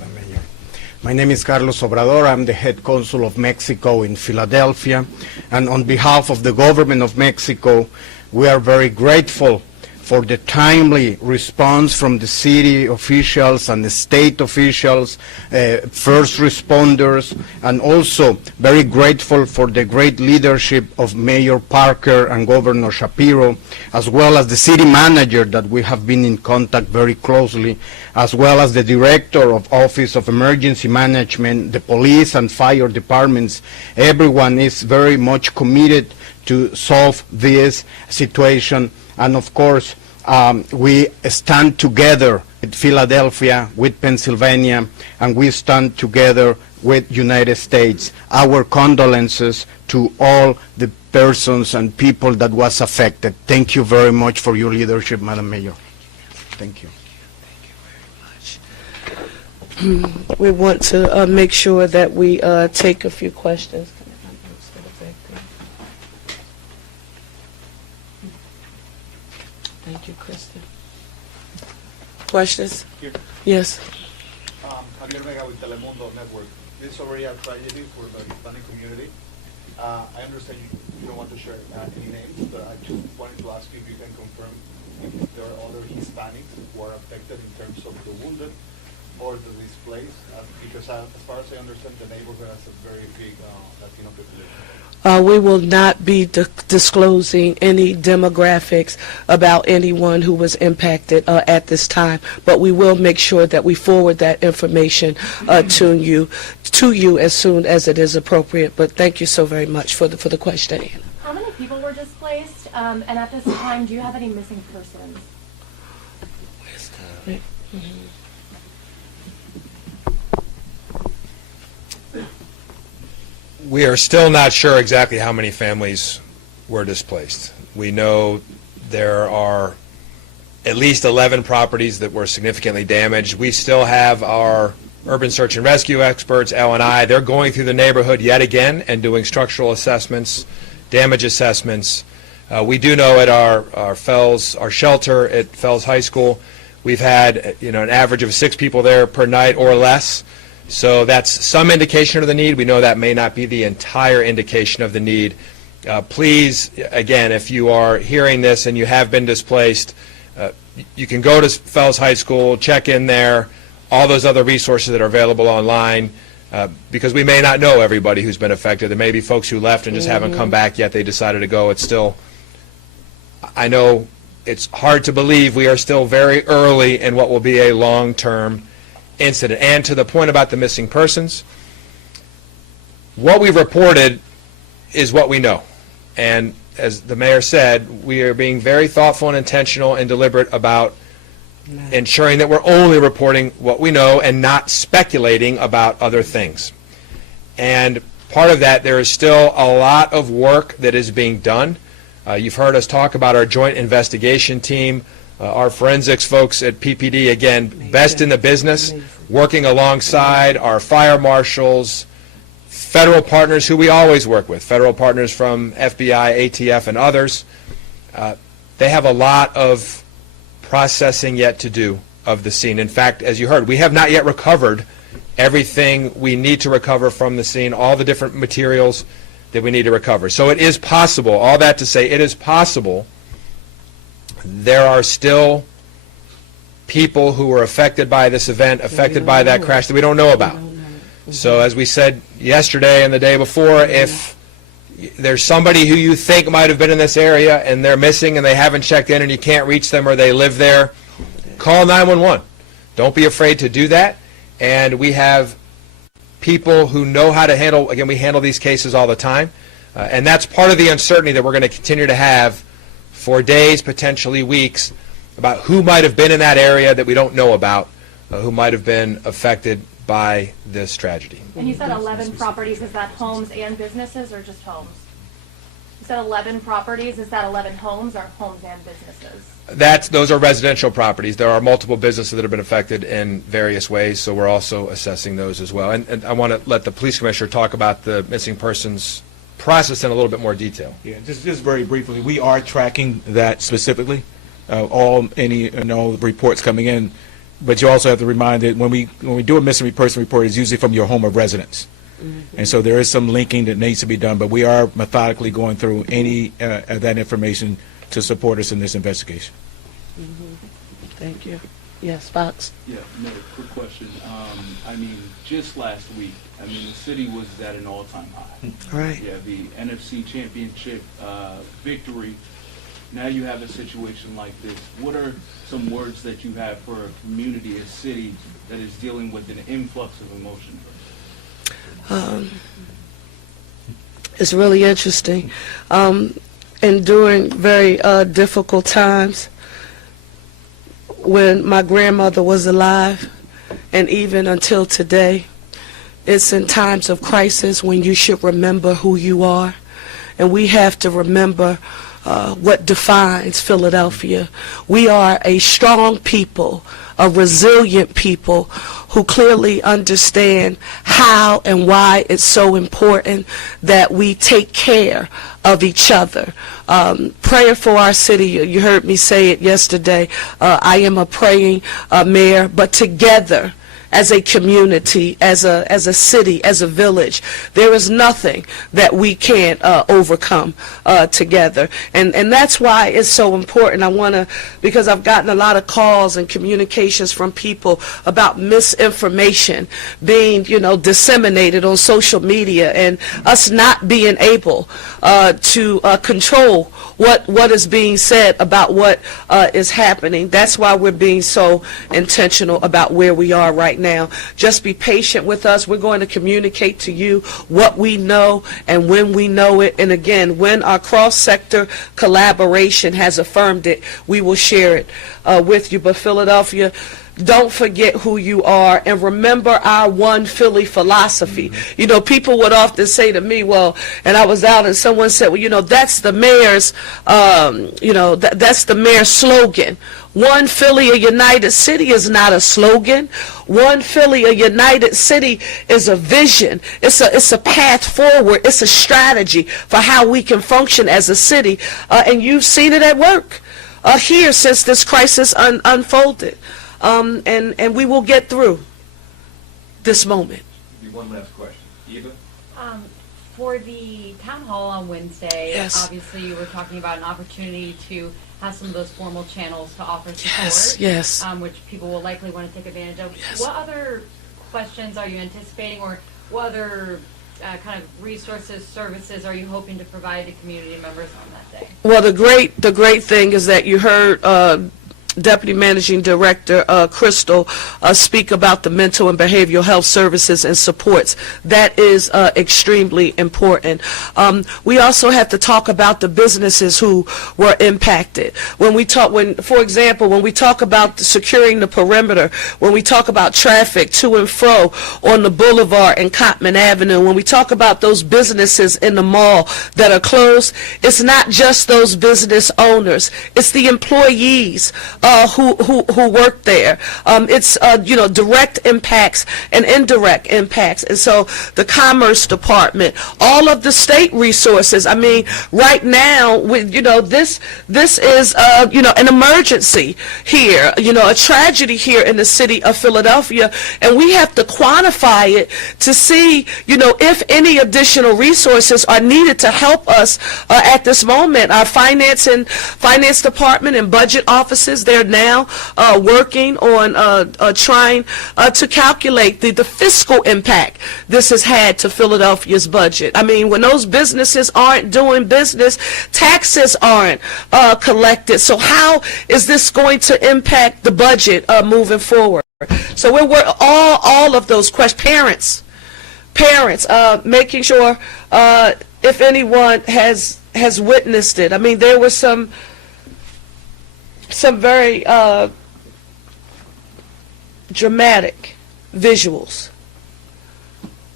My name is Carlos Obrador. I'm the head consul of Mexico in Philadelphia. And on behalf of the government of Mexico, we are very grateful for the timely response from the city officials and the state officials, first responders, and also very grateful for the great leadership of Mayor Parker and Governor Shapiro, as well as the city manager that we have been in contact very closely, as well as the director of Office of Emergency Management, the police and fire departments. Everyone is very much committed to solve this situation. And of course, we stand together with Philadelphia, with Pennsylvania, and we stand together with United States. Our condolences to all the persons and people that was affected. Thank you very much for your leadership, Madam Mayor. Thank you. We want to make sure that we take a few questions. Thank you, Kristen. Questions? Here. Yes. Javier Vega with Telemundo Network. This is already a tragedy for the Hispanic community. I understand you don't want to share any names, but I just wanted to ask you if you can confirm if there are other Hispanics who are affected in terms of the wounded or the displaced, because as far as I understand, the neighborhood has a very big Latino population. We will not be disclosing any demographics about anyone who was impacted at this time, but we will make sure that we forward that information to you as soon as it is appropriate. But thank you so very much for the question, Anna. How many people were displaced? And at this time, do you have any missing persons? We are still not sure exactly how many families were displaced. We know there are at least 11 properties that were significantly damaged. We still have our urban search and rescue experts, L&I. They're going through the neighborhood yet again and doing structural assessments, damage assessments. We do know at our shelter at Fells High School, we've had an average of 6 people there per night or less. So that's some indication of the need. We know that may not be the entire indication of the need. Please, again, if you are hearing this and you have been displaced, you can go to Fells High School, check in there, all those other resources that are available online, because we may not know everybody who's been affected. There may be folks who left and just haven't come back yet. They decided to go. It's still, I know it's hard to believe we are still very early in what will be a long-term incident. And to the point about the missing persons, what we've reported is what we know. And as the mayor said, we are being very thoughtful and intentional and deliberate about ensuring that we're only reporting what we know and not speculating about other things. And part of that, there is still a lot of work that is being done. You've heard us talk about our joint investigation team. Our forensics folks at PPD, again, best in the business, working alongside our fire marshals, federal partners who we always work with, federal partners from FBI, ATF, and others. They have a lot of processing yet to do of the scene. In fact, as you heard, we have not yet recovered everything we need to recover from the scene, all the different materials that we need to recover. So it is possible, all that to say, it is possible there are still people who were affected by this event, affected by that crash that we don't know about. So as we said yesterday and the day before, if there's somebody who you think might have been in this area and they're missing and they haven't checked in and you can't reach them or they live there, call 911. Don't be afraid to do that. And we have people who know how to handle, again, we handle these cases all the time. And that's part of the uncertainty that we're going to continue to have for days, potentially weeks, about who might have been in that area that we don't know about, who might have been affected by this tragedy. And you said 11 properties. Is that homes and businesses or just homes? You said 11 properties. Is that 11 homes or homes and businesses? Those are residential properties. There are multiple businesses that have been affected in various ways, so we're also assessing those as well. And I want to let the police commissioner talk about the missing persons process in a little bit more detail. Yeah, just very briefly, we are tracking that specifically. All reports coming in, but you also have to remind that when we do a missing person report, it's usually from your home of residence. And so there is some linking that needs to be done, but we are methodically going through any of that information to support us in this investigation. Thank you. Yes, Fox. Yeah, Mayor, quick question. I mean, just last week, I mean, the city was at an all-time high. Right. Yeah, the NFC championship victory. Now you have a situation like this. What are some words that you have for a community, a city that is dealing with an influx of emotion? It's really interesting. And during very difficult times, when my grandmother was alive, and even until today, it's in times of crisis when you should remember who you are. And we have to remember what defines Philadelphia. We are a strong people, a resilient people who clearly understand how and why it's so important that we take care of each other. Prayer for our city, you heard me say it yesterday, I am a praying mayor, but together, as a community, as a city, as a village, there is nothing that we can't overcome together. And that's why it's so important. I want to, because I've gotten a lot of calls and communications from people about misinformation being, disseminated on social media and us not being able to control what is being said about what is happening. That's why we're being so intentional about where we are right now. Just be patient with us. We're going to communicate to you what we know and when we know it. And again, when our cross-sector collaboration has affirmed it, we will share it with you. But Philadelphia, don't forget who you are, and remember our one Philly philosophy. People would often say to me, well, and I was out and someone said, well, that's the mayor's, that's the mayor's slogan. One Philly, a united city is not a slogan. One Philly, a united city is a vision. It's a path forward. It's a strategy for how we can function as a city. And you've seen it at work here since this crisis unfolded. And we will get through this moment. One last question. Eva? For the town hall on Wednesday, Yes. obviously you were talking about an opportunity to have some of those formal channels to offer support, Yes. which people will likely want to take advantage of. Yes. What other questions are you anticipating, or what other kind of resources, services are you hoping to provide to community members on that day? Well, the great thing is that you heard Deputy Managing Director Crystal speak about the mental and behavioral health services and supports. That is extremely important. We also have to talk about the businesses who were impacted. For example, when we talk about securing the perimeter, when we talk about traffic to and fro on the boulevard and Cottman Avenue, when we talk about those businesses in the mall that are closed, it's not just those business owners. It's the employees who work there. It's direct impacts and indirect impacts. And so the Commerce Department, all of the state resources. I mean, right now, this is an emergency here. A tragedy here in the city of Philadelphia, and we have to quantify it to see if any additional resources are needed to help us at this moment. Our finance department and budget offices, they're now working on trying to calculate the fiscal impact this has had to Philadelphia's budget. I mean, when those businesses aren't doing business, taxes aren't collected. So how is this going to impact the budget moving forward? So we're all of those questions. Parents, making sure if anyone has witnessed it. I mean, there were some very dramatic visuals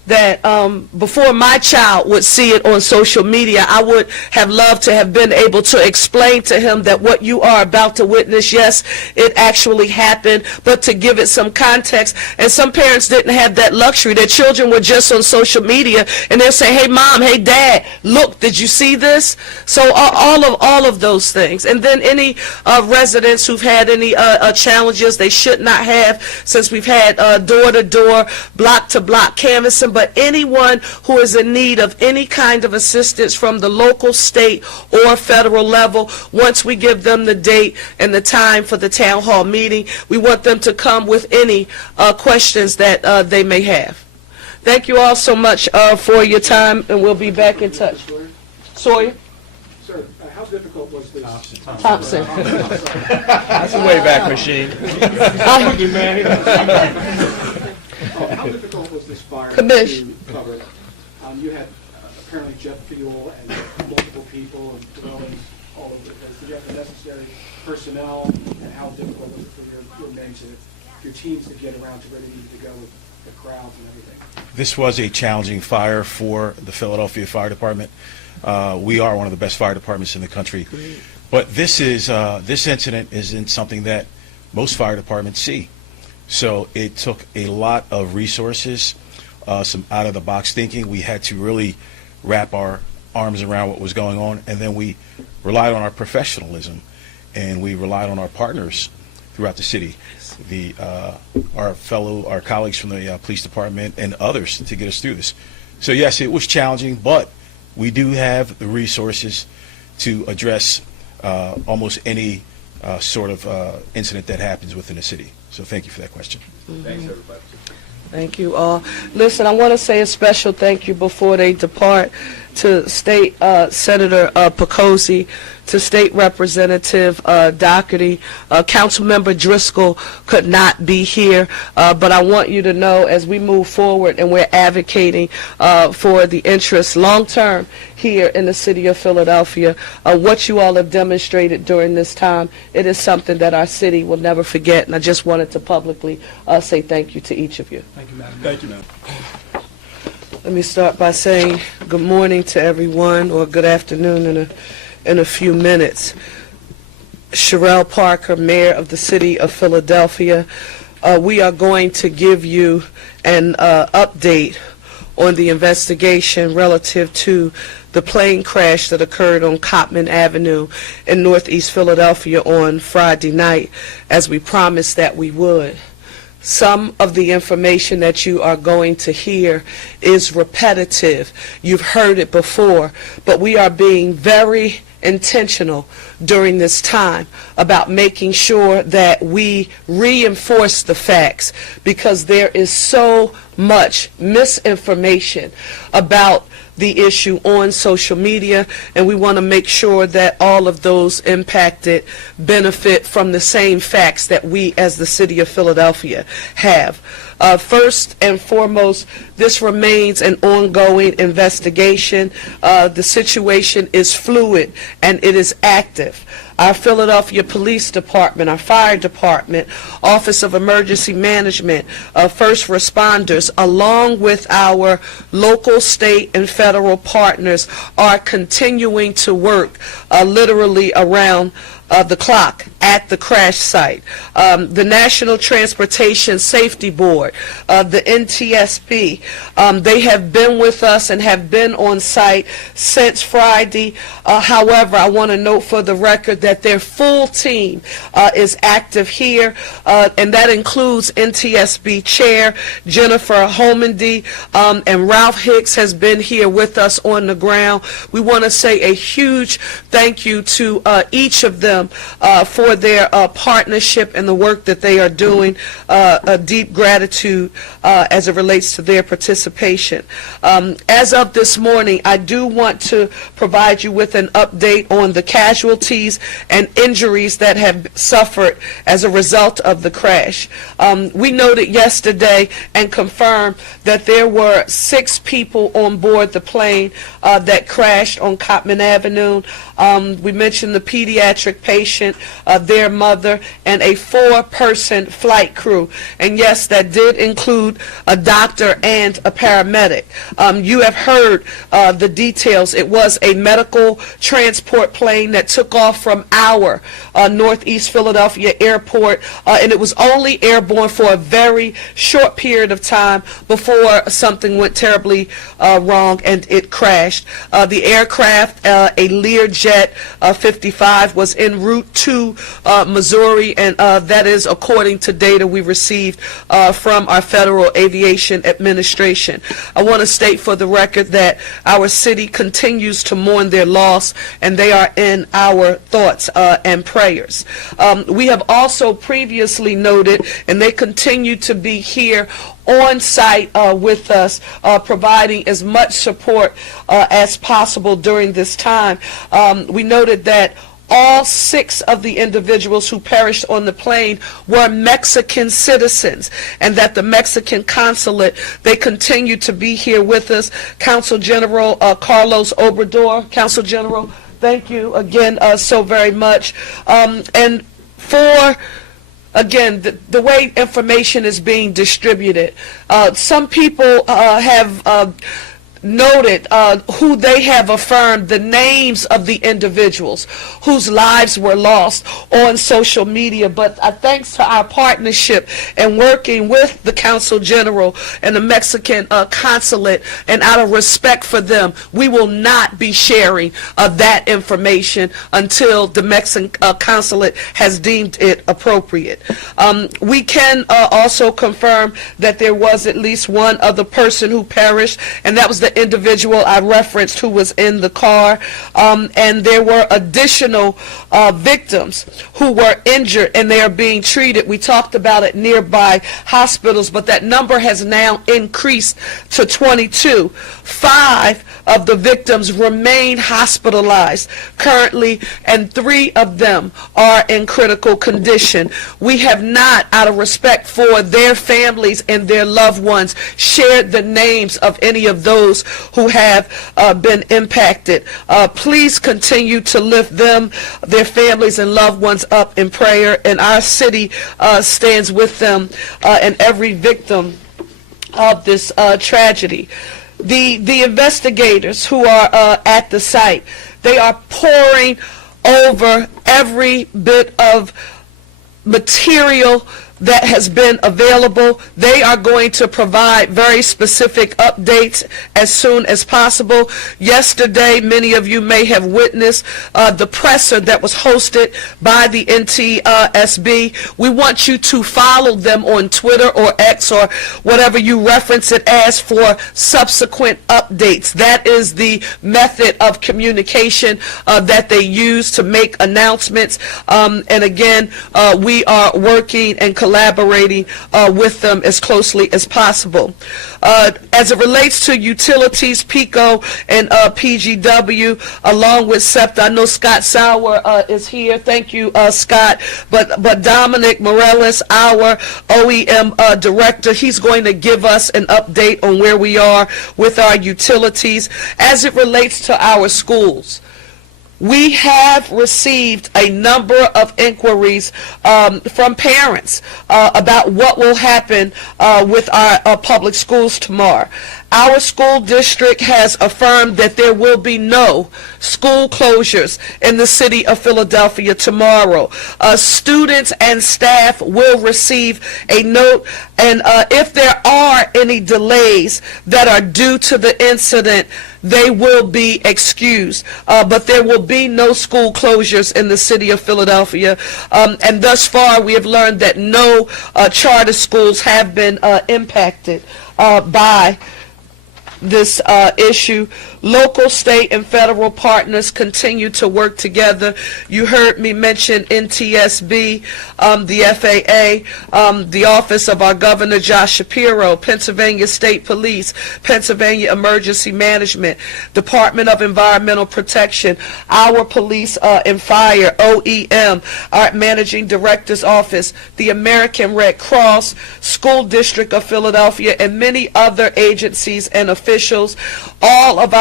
that before my child would see it on social media, I would have loved to have been able to explain to him that what you are about to witness, yes, it actually happened, but to give it some context. And some parents didn't have that luxury. Their children were just on social media, and they'll say, hey, Mom, hey, Dad, look, did you see this? So all of those things. And then any residents who've had any challenges they should not have, since we've had door-to-door, block-to-block canvassing, but anyone who is in need of any kind of assistance from the local, state, or federal level, once we give them the date and the time for the town hall meeting, we want them to come with any questions that they may have. Thank you all so much for your time, and we'll be back in touch. Sawyer? Sir, how difficult was this? Thompson. That's a Wayback Machine. How difficult was this fire Commish. to cover? You had apparently jet fuel and multiple people and dwellings all over the place. Did you have the necessary personnel, and how difficult was it for your men to, your teams to get around to where they needed to go with the crowds and everything? This was a challenging fire for the Philadelphia Fire Department. We are one of the best fire departments in the country. But this incident isn't something that most fire departments see. So it took a lot of resources, some out-of-the-box thinking. We had to really wrap our arms around what was going on, and then we relied on our professionalism, and we relied on our partners throughout the city, our colleagues from the police department and others to get us through this. So yes, it was challenging, but we do have the resources to address almost any sort of incident that happens within the city. So thank you for that question. Thanks, everybody. Thank you all. Listen, I want to say a special thank you before they depart to State Senator Pecosi, to State Representative Doherty. Councilmember Driscoll could not be here, but I want you to know, as we move forward and we're advocating for the interests long-term here in the city of Philadelphia, what you all have demonstrated during this time, it is something that our city will never forget, and I just wanted to publicly say thank you to each of you. Thank you, Madam. Thank you, Madam. Let me start by saying good morning to everyone, or good afternoon in a few minutes. Sherelle Parker, Mayor of the City of Philadelphia. We are going to give you an update on the investigation relative to the plane crash that occurred on Cottman Avenue in Northeast Philadelphia on Friday night, as we promised that we would. Some of the information that you are going to hear is repetitive. You've heard it before, but we are being very intentional during this time about making sure that we reinforce the facts, because there is so much misinformation about the issue on social media, and we want to make sure that all of those impacted benefit from the same facts that we as the city of Philadelphia have. First and foremost, this remains an ongoing investigation. The situation is fluid and it is active. Our Philadelphia Police Department, our Fire Department, Office of Emergency Management, first responders, along with our local, state, and federal partners, are continuing to work literally around the clock at the crash site. The National Transportation Safety Board, the NTSB, they have been with us and have been on site since Friday. However, I want to note for the record that their full team is active here, and that includes NTSB Chair Jennifer Homendy, and Ralph Hicks has been here with us on the ground. We want to say a huge thank you to each of them for their partnership and the work that they are doing. A deep gratitude as it relates to their participation. As of this morning, I do want to provide you with an update on the casualties and injuries that have suffered as a result of the crash. We noted yesterday and confirmed that there were 6 people on board the plane that crashed on Cottman Avenue. We mentioned the pediatric patient, their mother, and a 4-person flight crew. And yes, that did include a doctor and and a paramedic. You have heard the details. It was a medical transport plane that took off from our Northeast Philadelphia airport, and it was only airborne for a very short period of time before something went terribly wrong and it crashed. The aircraft, a Learjet 55, was en route to Missouri, and that is according to data we received from our Federal Aviation Administration. I want to state for the record that our city continues to mourn their loss, and they are in our thoughts and prayers. We have also previously noted, and they continue to be here on site with us, providing as much support as possible during this time. We noted that all 6 of the individuals who perished on the plane were Mexican citizens, and that the Mexican consulate, they continue to be here with us. Consul General Carlos Obrador, Consul General, thank you again so very much. And for again, the way information is being distributed, some people have noted who they have affirmed the names of the individuals whose lives were lost on social media, but thanks to our partnership and working with the Consul General and the Mexican consulate, and out of respect for them, we will not be sharing that information until the Mexican consulate has deemed it appropriate. We can also confirm that there was at least one other person who perished, and that was the individual I referenced who was in the car, and there were additional victims who were injured, and they are being treated. We talked about it, nearby hospitals, but that number has now increased to 22. 5 of the victims remain hospitalized currently, and 3 of them are in critical condition. We have not, out of respect for their families and their loved ones, shared the names of any of those who have been impacted. Please continue to lift them, their families and loved ones up in prayer, and our city stands with them and every victim of this tragedy. The investigators who are at the site, they are poring over every bit of material that has been available. They are going to provide very specific updates as soon as possible. Yesterday, many of you may have witnessed the presser that was hosted by the NTSB. We want you to follow them on Twitter or X or whatever you reference it as for subsequent updates. That is the method of communication that they use to make announcements. And again, we are working and collaborating with them as closely as possible. As it relates to utilities, PICO and PGW, along with SEPTA, I know Scott Sauer is here. Thank you, Scott. But Dominic Morales, our OEM director, he's going to give us an update on where we are with our utilities. As it relates to our schools, we have received a number of inquiries from parents about what will happen with our public schools tomorrow. Our school district has affirmed that there will be no school closures in the city of Philadelphia tomorrow. Students and staff will receive a note, and if there are any delays that are due to the incident, they will be excused. But there will be no school closures in the city of Philadelphia. And thus far, we have learned that no charter schools have been impacted by this issue. Local, state, and federal partners continue to work together. You heard me mention NTSB, the FAA, the Office of our Governor Josh Shapiro, Pennsylvania State Police, Pennsylvania Emergency Management, Department of Environmental Protection, our Police and Fire, OEM, our Managing Director's Office, the American Red Cross, School District of Philadelphia, and many other agencies and officials. All of our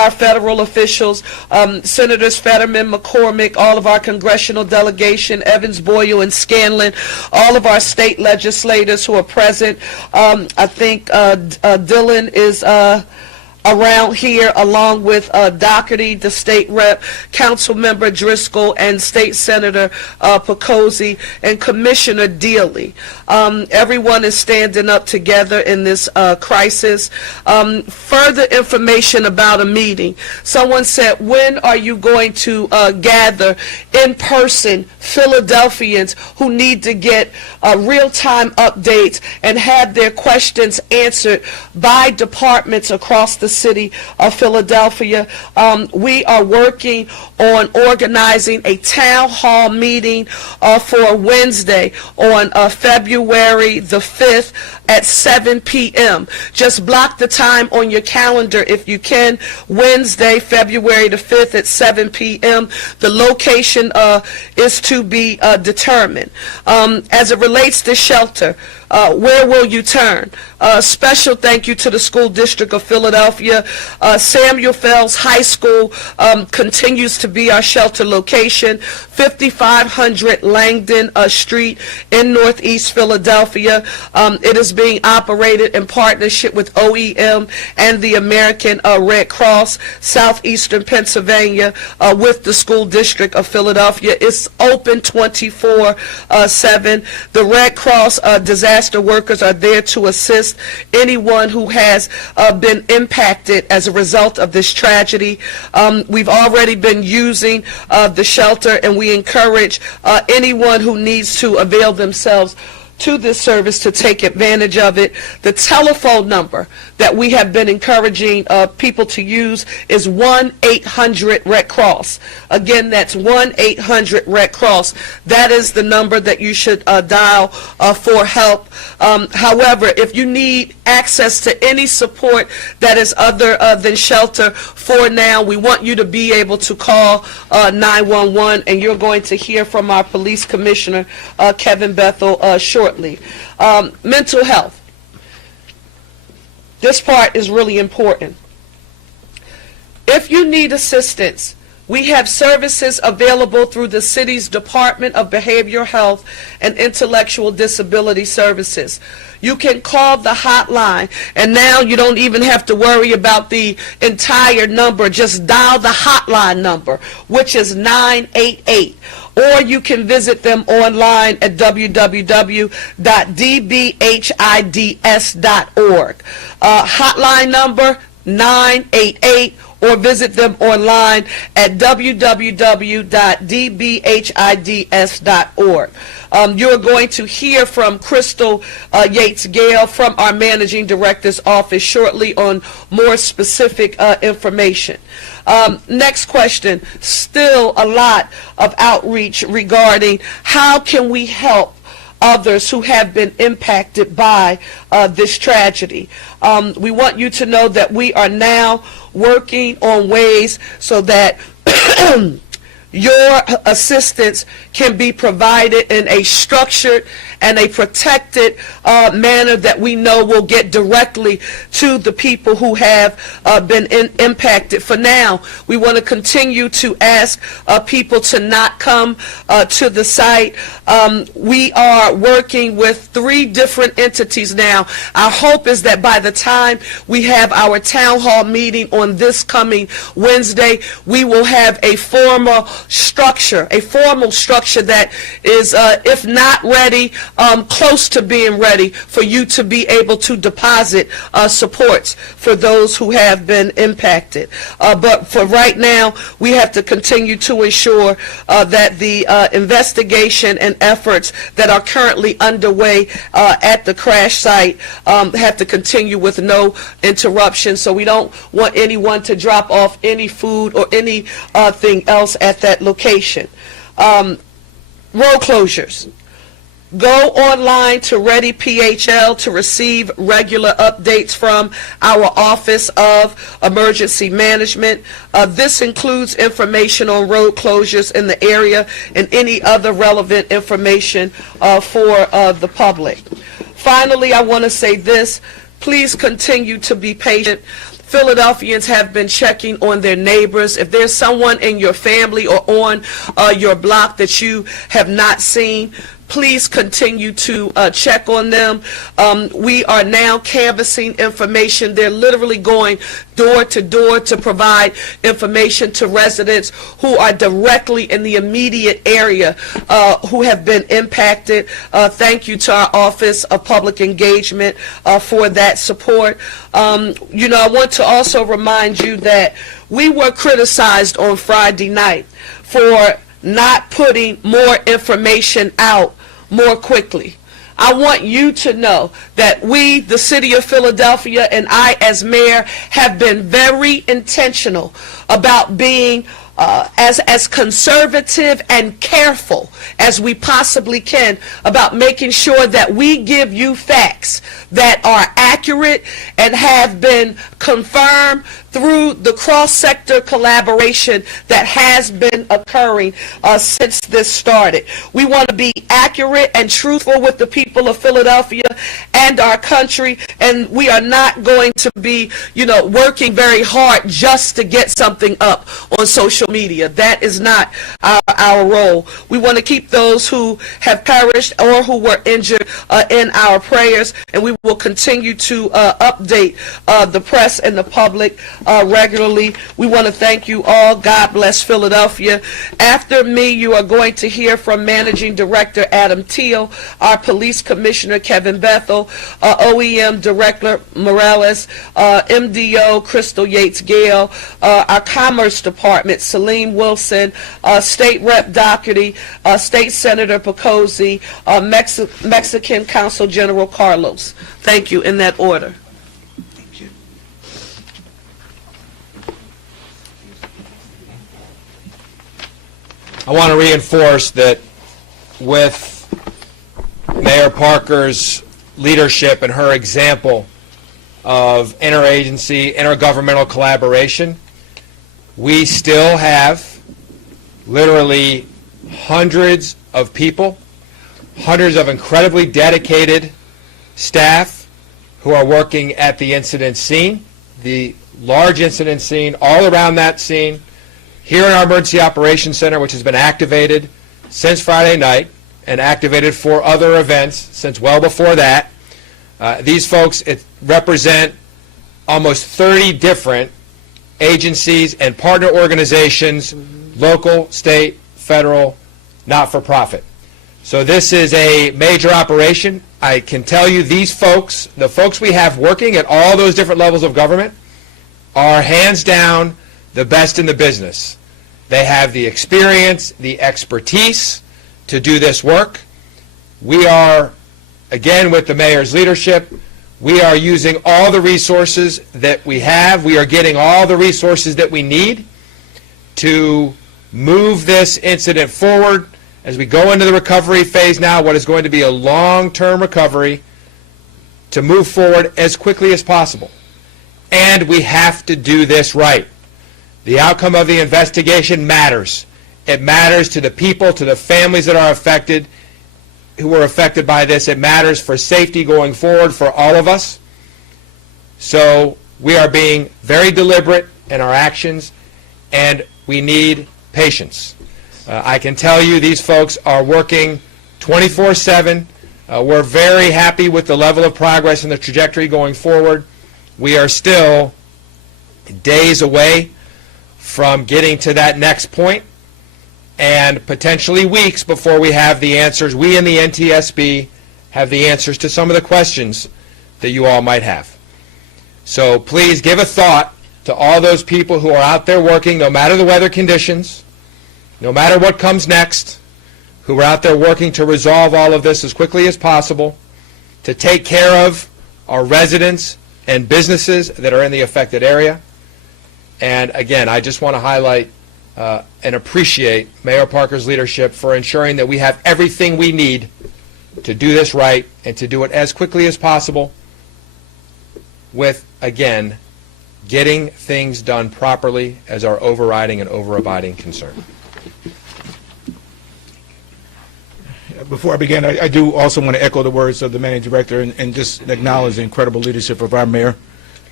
our federal officials, Senators Fetterman, McCormick, all of our congressional delegation, Evans, Boyle, and Scanlon, all of our state legislators who are present. I think Dylan is around here, along with Doherty, the state rep, council member Driscoll, and state senator Picozzi, and Commissioner Dealey. Everyone is standing up together in this crisis. Further information about a meeting. Someone said, when are you going to gather in person Philadelphians who need to get real-time updates and have their questions answered by departments across the city of Philadelphia? We are working on organizing a town hall meeting for Wednesday on February the 5th at 7 p.m. Just block the time on your calendar if you can. Wednesday, February the 5th at 7 p.m. The location is to be determined. As it relates to shelter, where will you turn? Special thank you to the School District of Philadelphia. Samuel Fells High School continues to be our shelter location, 5500 Langdon Street in Northeast Philadelphia. It is being operated in partnership with OEM and the American Red Cross, Southeastern Pennsylvania, with the School District of Philadelphia. It's open 24/7. The Red Cross disaster workers are there to assist anyone who has been impacted as a result of this tragedy. We've already been using the shelter, and we encourage anyone who needs to avail themselves to this service to take advantage of it. The telephone number that we have been encouraging people to use is 1-800-RED-CROSS. Again, that's 1-800-RED-CROSS. That is the number that you should dial for help. However, if you need access to any support that is other than shelter for now, we want you to be able to call 911, and you're going to hear from our police commissioner, Kevin Bethel, shortly. Mental health. This part is really important. If you need assistance, we have services available through the city's Department of Behavioral Health and Intellectual Disability Services. You can call the hotline, and now you don't even have to worry about the entire number. Just dial the hotline number, which is 988. Or you can visit them online at www.dbhids.org. Hotline number 988, or visit them online at www.dbhids.org. You're going to hear from Crystal Yates-Gale from our Managing Director's office shortly on more specific information. Next question, still a lot of outreach regarding how can we help others who have been impacted by this tragedy. We want you to know that we are now working on ways so that your assistance can be provided in a structured and a protected manner that we know will get directly to the people who have been impacted. For now, we want to continue to ask people to not come to the site. We are working with 3 different entities now. Our hope is that by the time we have our town hall meeting on this coming Wednesday, we will have a formal structure that is, if not ready, close to being ready for you to be able to deposit supports for those who have been impacted. But for right now, we have to continue to ensure that the investigation and efforts that are currently underway at the crash site have to continue with no interruption. So we don't want anyone to drop off any food or anything else at that location. Road closures. Go online to Ready PHL to receive regular updates from our Office of Emergency Management. This includes information on road closures in the area and any other relevant information for the public. Finally, I want to say this. Please continue to be patient. Philadelphians have been checking on their neighbors. If there's someone in your family or on your block that you have not seen, please continue to check on them. We are now canvassing information. They're literally going door to door to provide information to residents who are directly in the immediate area who have been impacted. Thank you to our Office of Public Engagement for that support. I want to also remind you that we were criticized on Friday night for not putting more information out more quickly. I want you to know that we, the City of Philadelphia, and I as mayor, have been very intentional about being as conservative and careful as we possibly can about making sure that we give you facts that are accurate and have been confirmed through the cross-sector collaboration that has been occurring since this started. We want to be accurate and truthful with the people of Philadelphia and our country, and we are not going to be, working very hard just to get something up on social media. That is not our role. We want to keep those who have perished or who were injured in our prayers, and we will continue to update the press and the public regularly. We want to thank you all. God bless Philadelphia. After me, you are going to hear from Managing Director Adam Teal, our Police Commissioner Kevin Bethel, OEM Director Morales, MDO Crystal Yates Gale, our Commerce Department Salim Wilson, State Rep Doherty, State Senator Picozzi, Mexican Consul General Carlos. Thank you, in that order. I want to reinforce that with Mayor Parker's leadership and her example of interagency, intergovernmental collaboration, we still have literally hundreds of people, hundreds of incredibly dedicated staff who are working at the incident scene, the large incident scene, all around that scene, here in our Emergency Operations Center, which has been activated since Friday night and activated for other events since well before that. These folks represent almost 30 different agencies and partner organizations, local, state, federal, not-for-profit. So this is a major operation. I can tell you these folks, the folks we have working at all those different levels of government, are hands down the best in the business. They have the experience, the expertise to do this work. We are, again, with the mayor's leadership, we are using all the resources that we have. We are getting all the resources that we need to move this incident forward as we go into the recovery phase now, what is going to be a long-term recovery, to move forward as quickly as possible. And we have to do this right. The outcome of the investigation matters. It matters to the people, to the families that are affected, who were affected by this. It matters for safety going forward for all of us. So we are being very deliberate in our actions, and we need patience. I can tell you these folks are working 24/7. We're very happy with the level of progress and the trajectory going forward. We are still days away from getting to that next point, and potentially weeks before we have the answers. We in the NTSB have the answers to some of the questions that you all might have. So please give a thought to all those people who are out there working, no matter the weather conditions, no matter what comes next, who are out there working to resolve all of this as quickly as possible, to take care of our residents and businesses that are in the affected area. And again, I just want to highlight and appreciate Mayor Parker's leadership for ensuring that we have everything we need to do this right and to do it as quickly as possible with, again, getting things done properly as our overriding and overabiding concern. Before I begin, I do also want to echo the words of the Managing Director and just acknowledge the incredible leadership of our mayor.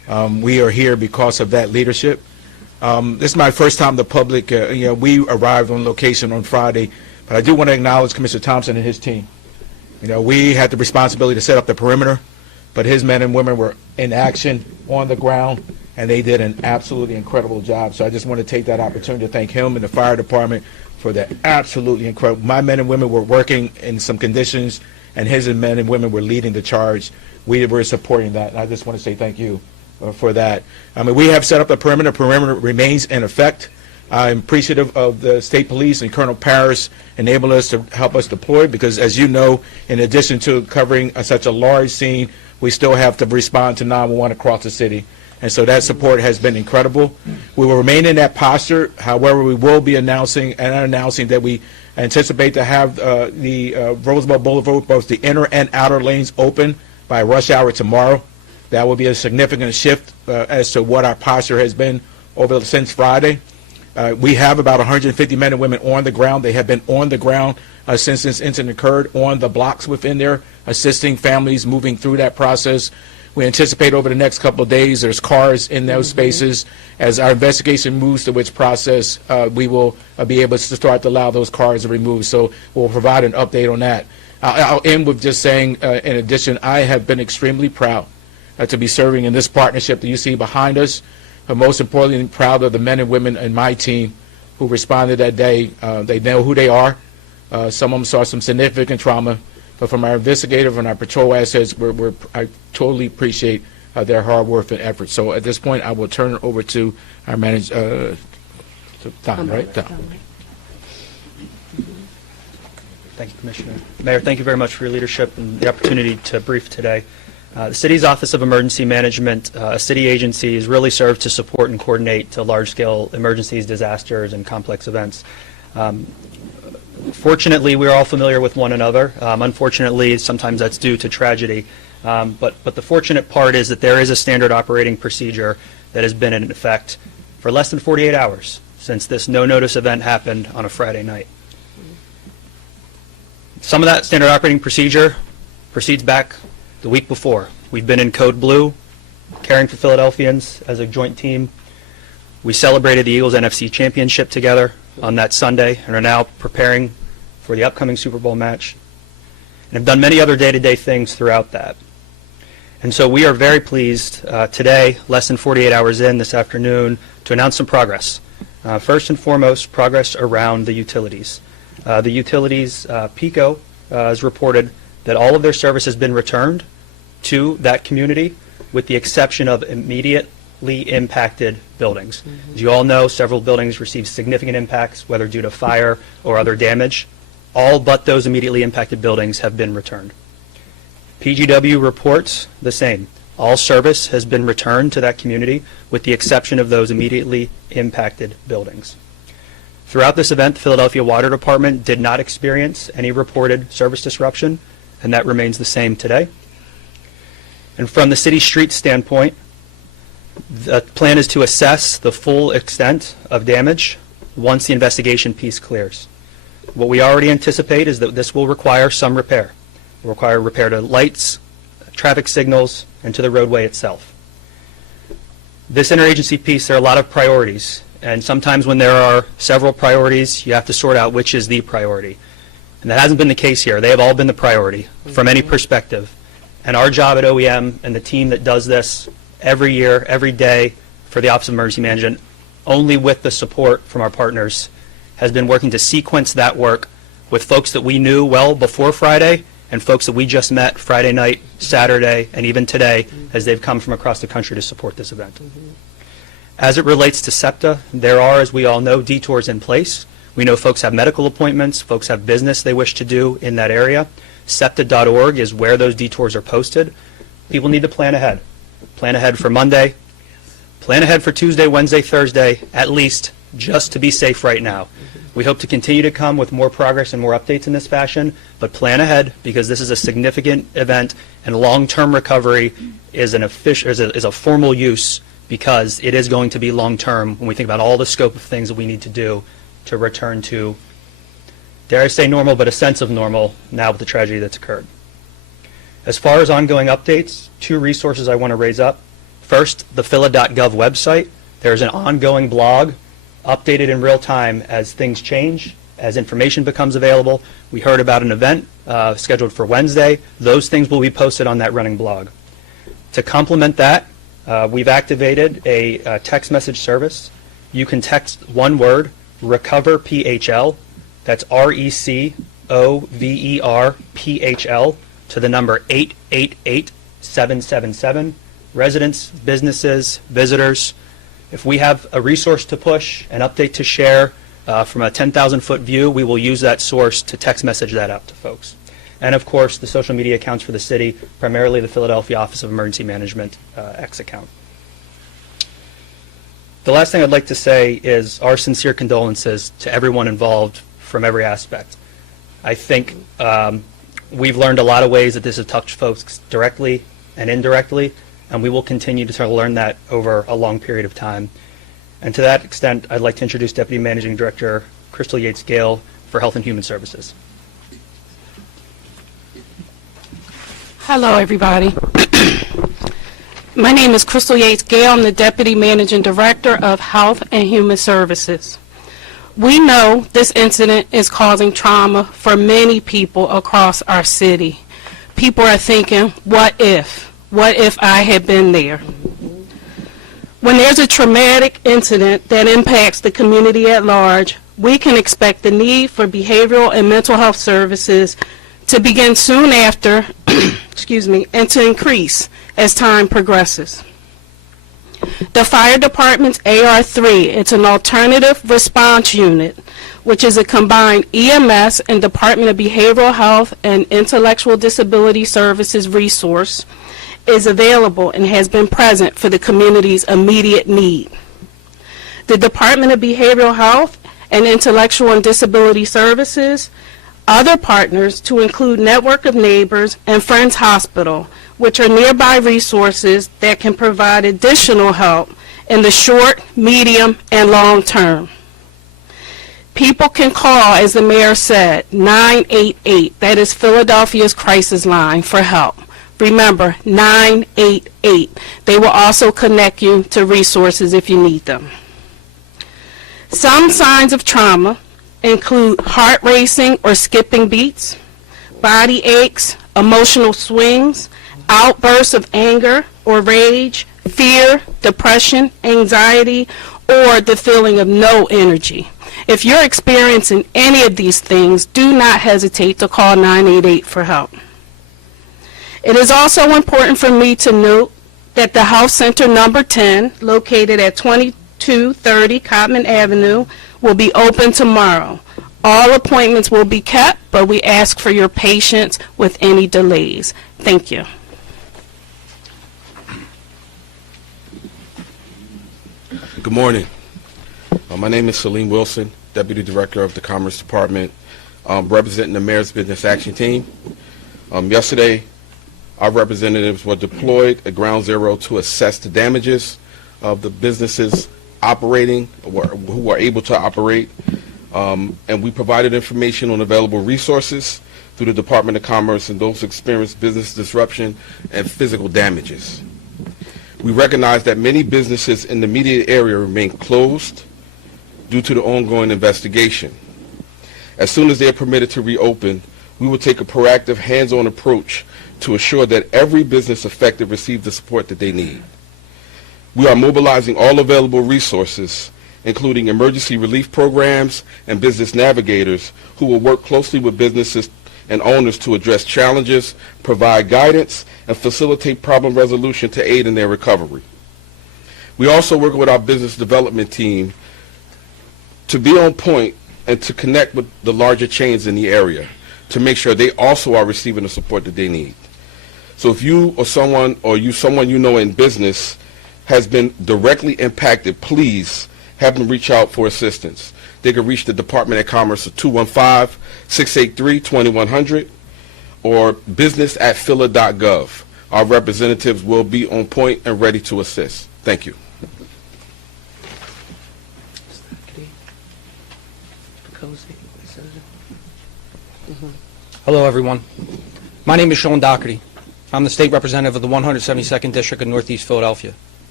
We are here because of that leadership. This is my first time the public, we arrived on location on Friday, but I do want to acknowledge Commissioner Thompson and his team. We had the responsibility to set up the perimeter, but his men and women were in action on the ground, and they did an absolutely incredible job. So I just want to take that opportunity to thank him and the fire department for that absolutely incredible. My men and women were working in some conditions, and his men and women were leading the charge. We were supporting that, and I just want to say thank you for that. I mean, we have set up a perimeter. Perimeter remains in effect. I'm appreciative of the state police and Colonel Parrish enabling us to help us deploy, because as you know, in addition to covering such a large scene, we still have to respond to 911 across the city. And so that support has been incredible. We will remain in that posture. However, we will be announcing that we anticipate to have the Roosevelt Boulevard, both the inner and outer lanes, open by rush hour tomorrow. That will be a significant shift as to what our posture has been since Friday. We have about 150 men and women on the ground. They have been on the ground since this incident occurred, on the blocks within there, assisting families moving through that process. We anticipate over the next couple of days there's cars in those spaces. As our investigation moves to which process, we will be able to start to allow those cars to be removed. So we'll provide an update on that. I'll end with just saying, in addition, I have been extremely proud to be serving in this partnership that you see behind us. But most importantly, I'm proud of the men and women in my team who responded that day. They know who they are. Some of them saw some significant trauma. But from our investigative and our patrol assets, I totally appreciate their hard work and effort. So at this point, I will turn it over to our manager, Tom, right? Tom. Thank you, Commissioner. Mayor, thank you very much for your leadership and the opportunity to brief today. The city's Office of Emergency Management, a city agency, is really served to support and coordinate to large-scale emergencies, disasters, and complex events. Fortunately, we're all familiar with one another. Unfortunately, sometimes that's due to tragedy. But the fortunate part is that there is a standard operating procedure that has been in effect for less than 48 hours since this no-notice event happened on a Friday night. Some of that standard operating procedure proceeds back the week before. We've been in Code Blue, caring for Philadelphians as a joint team. We celebrated the Eagles NFC championship together on that Sunday and are now preparing for the upcoming Super Bowl match, and have done many other day-to-day things throughout that. And so we are very pleased today, less than 48 hours in this afternoon, to announce some progress. First and foremost, progress around the utilities. The utilities, PECO has reported that all of their service has been returned to that community, with the exception of immediately impacted buildings. As you all know, several buildings received significant impacts, whether due to fire or other damage. All but those immediately impacted buildings have been returned. PGW reports the same. All service has been returned to that community, with the exception of those immediately impacted buildings. Throughout this event, the Philadelphia Water Department did not experience any reported service disruption, and that remains the same today. And from the city street standpoint, the plan is to assess the full extent of damage once the investigation piece clears. What we already anticipate is that this will require some repair. It will require repair to lights, traffic signals, and to the roadway itself. This interagency piece, there are a lot of priorities, and sometimes when there are several priorities, you have to sort out which is the priority. And that hasn't been the case here. They have all been the priority from any perspective. And our job at OEM and the team that does this every year, every day for the Office of Emergency Management, only with the support from our partners, has been working to sequence that work with folks that we knew well before Friday and folks that we just met Friday night, Saturday, and even today as they've come from across the country to support this event. As it relates to SEPTA, there are, as we all know, detours in place. We know folks have medical appointments, folks have business they wish to do in that area. SEPTA.org is where those detours are posted. People need to plan ahead. Plan ahead for Monday. Plan ahead for Tuesday, Wednesday, Thursday, at least, just to be safe right now. We hope to continue to come with more progress and more updates in this fashion, but plan ahead because this is a significant event, and long-term recovery is a formal use because it is going to be long-term when we think about all the scope of things that we need to do to return to, dare I say normal, but a sense of normal now with the tragedy that's occurred. As far as ongoing updates, two resources I want to raise up. First, the phila.gov website. There's an ongoing blog updated in real time as things change, as information becomes available. We heard about an event scheduled for Wednesday. Those things will be posted on that running blog. To complement that, we've activated a text message service. You can text one word, Recover PHL, that's RECOVER PHL, to the number 888-777. Residents, businesses, visitors, if we have a resource to push, an update to share from a 10,000-foot view, we will use that source to text message that out to folks. And of course, the social media accounts for the city, primarily the Philadelphia Office of Emergency Management X account. The last thing I'd like to say is our sincere condolences to everyone involved from every aspect. I think we've learned a lot of ways that this has touched folks directly and indirectly, and we will continue to try to learn that over a long period of time. And to that extent, I'd like to introduce Deputy Managing Director Crystal Yates-Gale for Health and Human Services. Hello, everybody. My name is Crystal Yates-Gale. I'm the Deputy Managing Director of Health and Human Services. We know this incident is causing trauma for many people across our city. People are thinking, what if? What if I had been there? When there's a traumatic incident that impacts the community at large, we can expect the need for behavioral and mental health services to begin soon after, excuse me, and to increase as time progresses. The fire department's AR3, it's an alternative response unit, which is a combined EMS and Department of Behavioral Health and Intellectual Disability Services resource, is available and has been present for the community's immediate need. The Department of Behavioral Health and Intellectual and Disability Services, other partners to include Network of Neighbors and Friends Hospital, which are nearby resources that can provide additional help in the short, medium, and long term. People can call, as the mayor said, 988. That is Philadelphia's crisis line for help. Remember, 988. They will also connect you to resources if you need them. Some signs of trauma include heart racing or skipping beats, body aches, emotional swings, outbursts of anger or rage, fear, depression, anxiety, or the feeling of no energy. If you're experiencing any of these things, do not hesitate to call 988 for help. It is also important for me to note that the Health Center number 10, located at 2230 Cotman Avenue, will be open tomorrow. All appointments will be kept, but we ask for your patience with any delays. Thank you. Good morning. My name is Salim Wilson, Deputy Director of the Commerce Department, representing the Mayor's Business Action Team. Yesterday, our representatives were deployed at Ground Zero to assess the damages of the businesses operating, who were able to operate, and we provided information on available resources through the Department of Commerce and those who experienced business disruption and physical damages. We recognize that many businesses in the immediate area remain closed due to the ongoing investigation. As soon as they are permitted to reopen, we will take a proactive, hands-on approach to assure that every business affected receives the support that they need. We are mobilizing all available resources, including emergency relief programs and business navigators who will work closely with businesses and owners to address challenges, provide guidance, and facilitate problem resolution to aid in their recovery. We also work with our business development team to be on point and to connect with the larger chains in the area to make sure they also are receiving the support that they need. So if you or someone you know in business has been directly impacted, please have them reach out for assistance. They can reach the Department of Commerce at 215-683-2100 or business@phila.gov. Our representatives will be on point and ready to assist. Thank you. Hello, everyone. My name is Sean Doherty. I'm the state representative of the 172nd District of Northeast Philadelphia.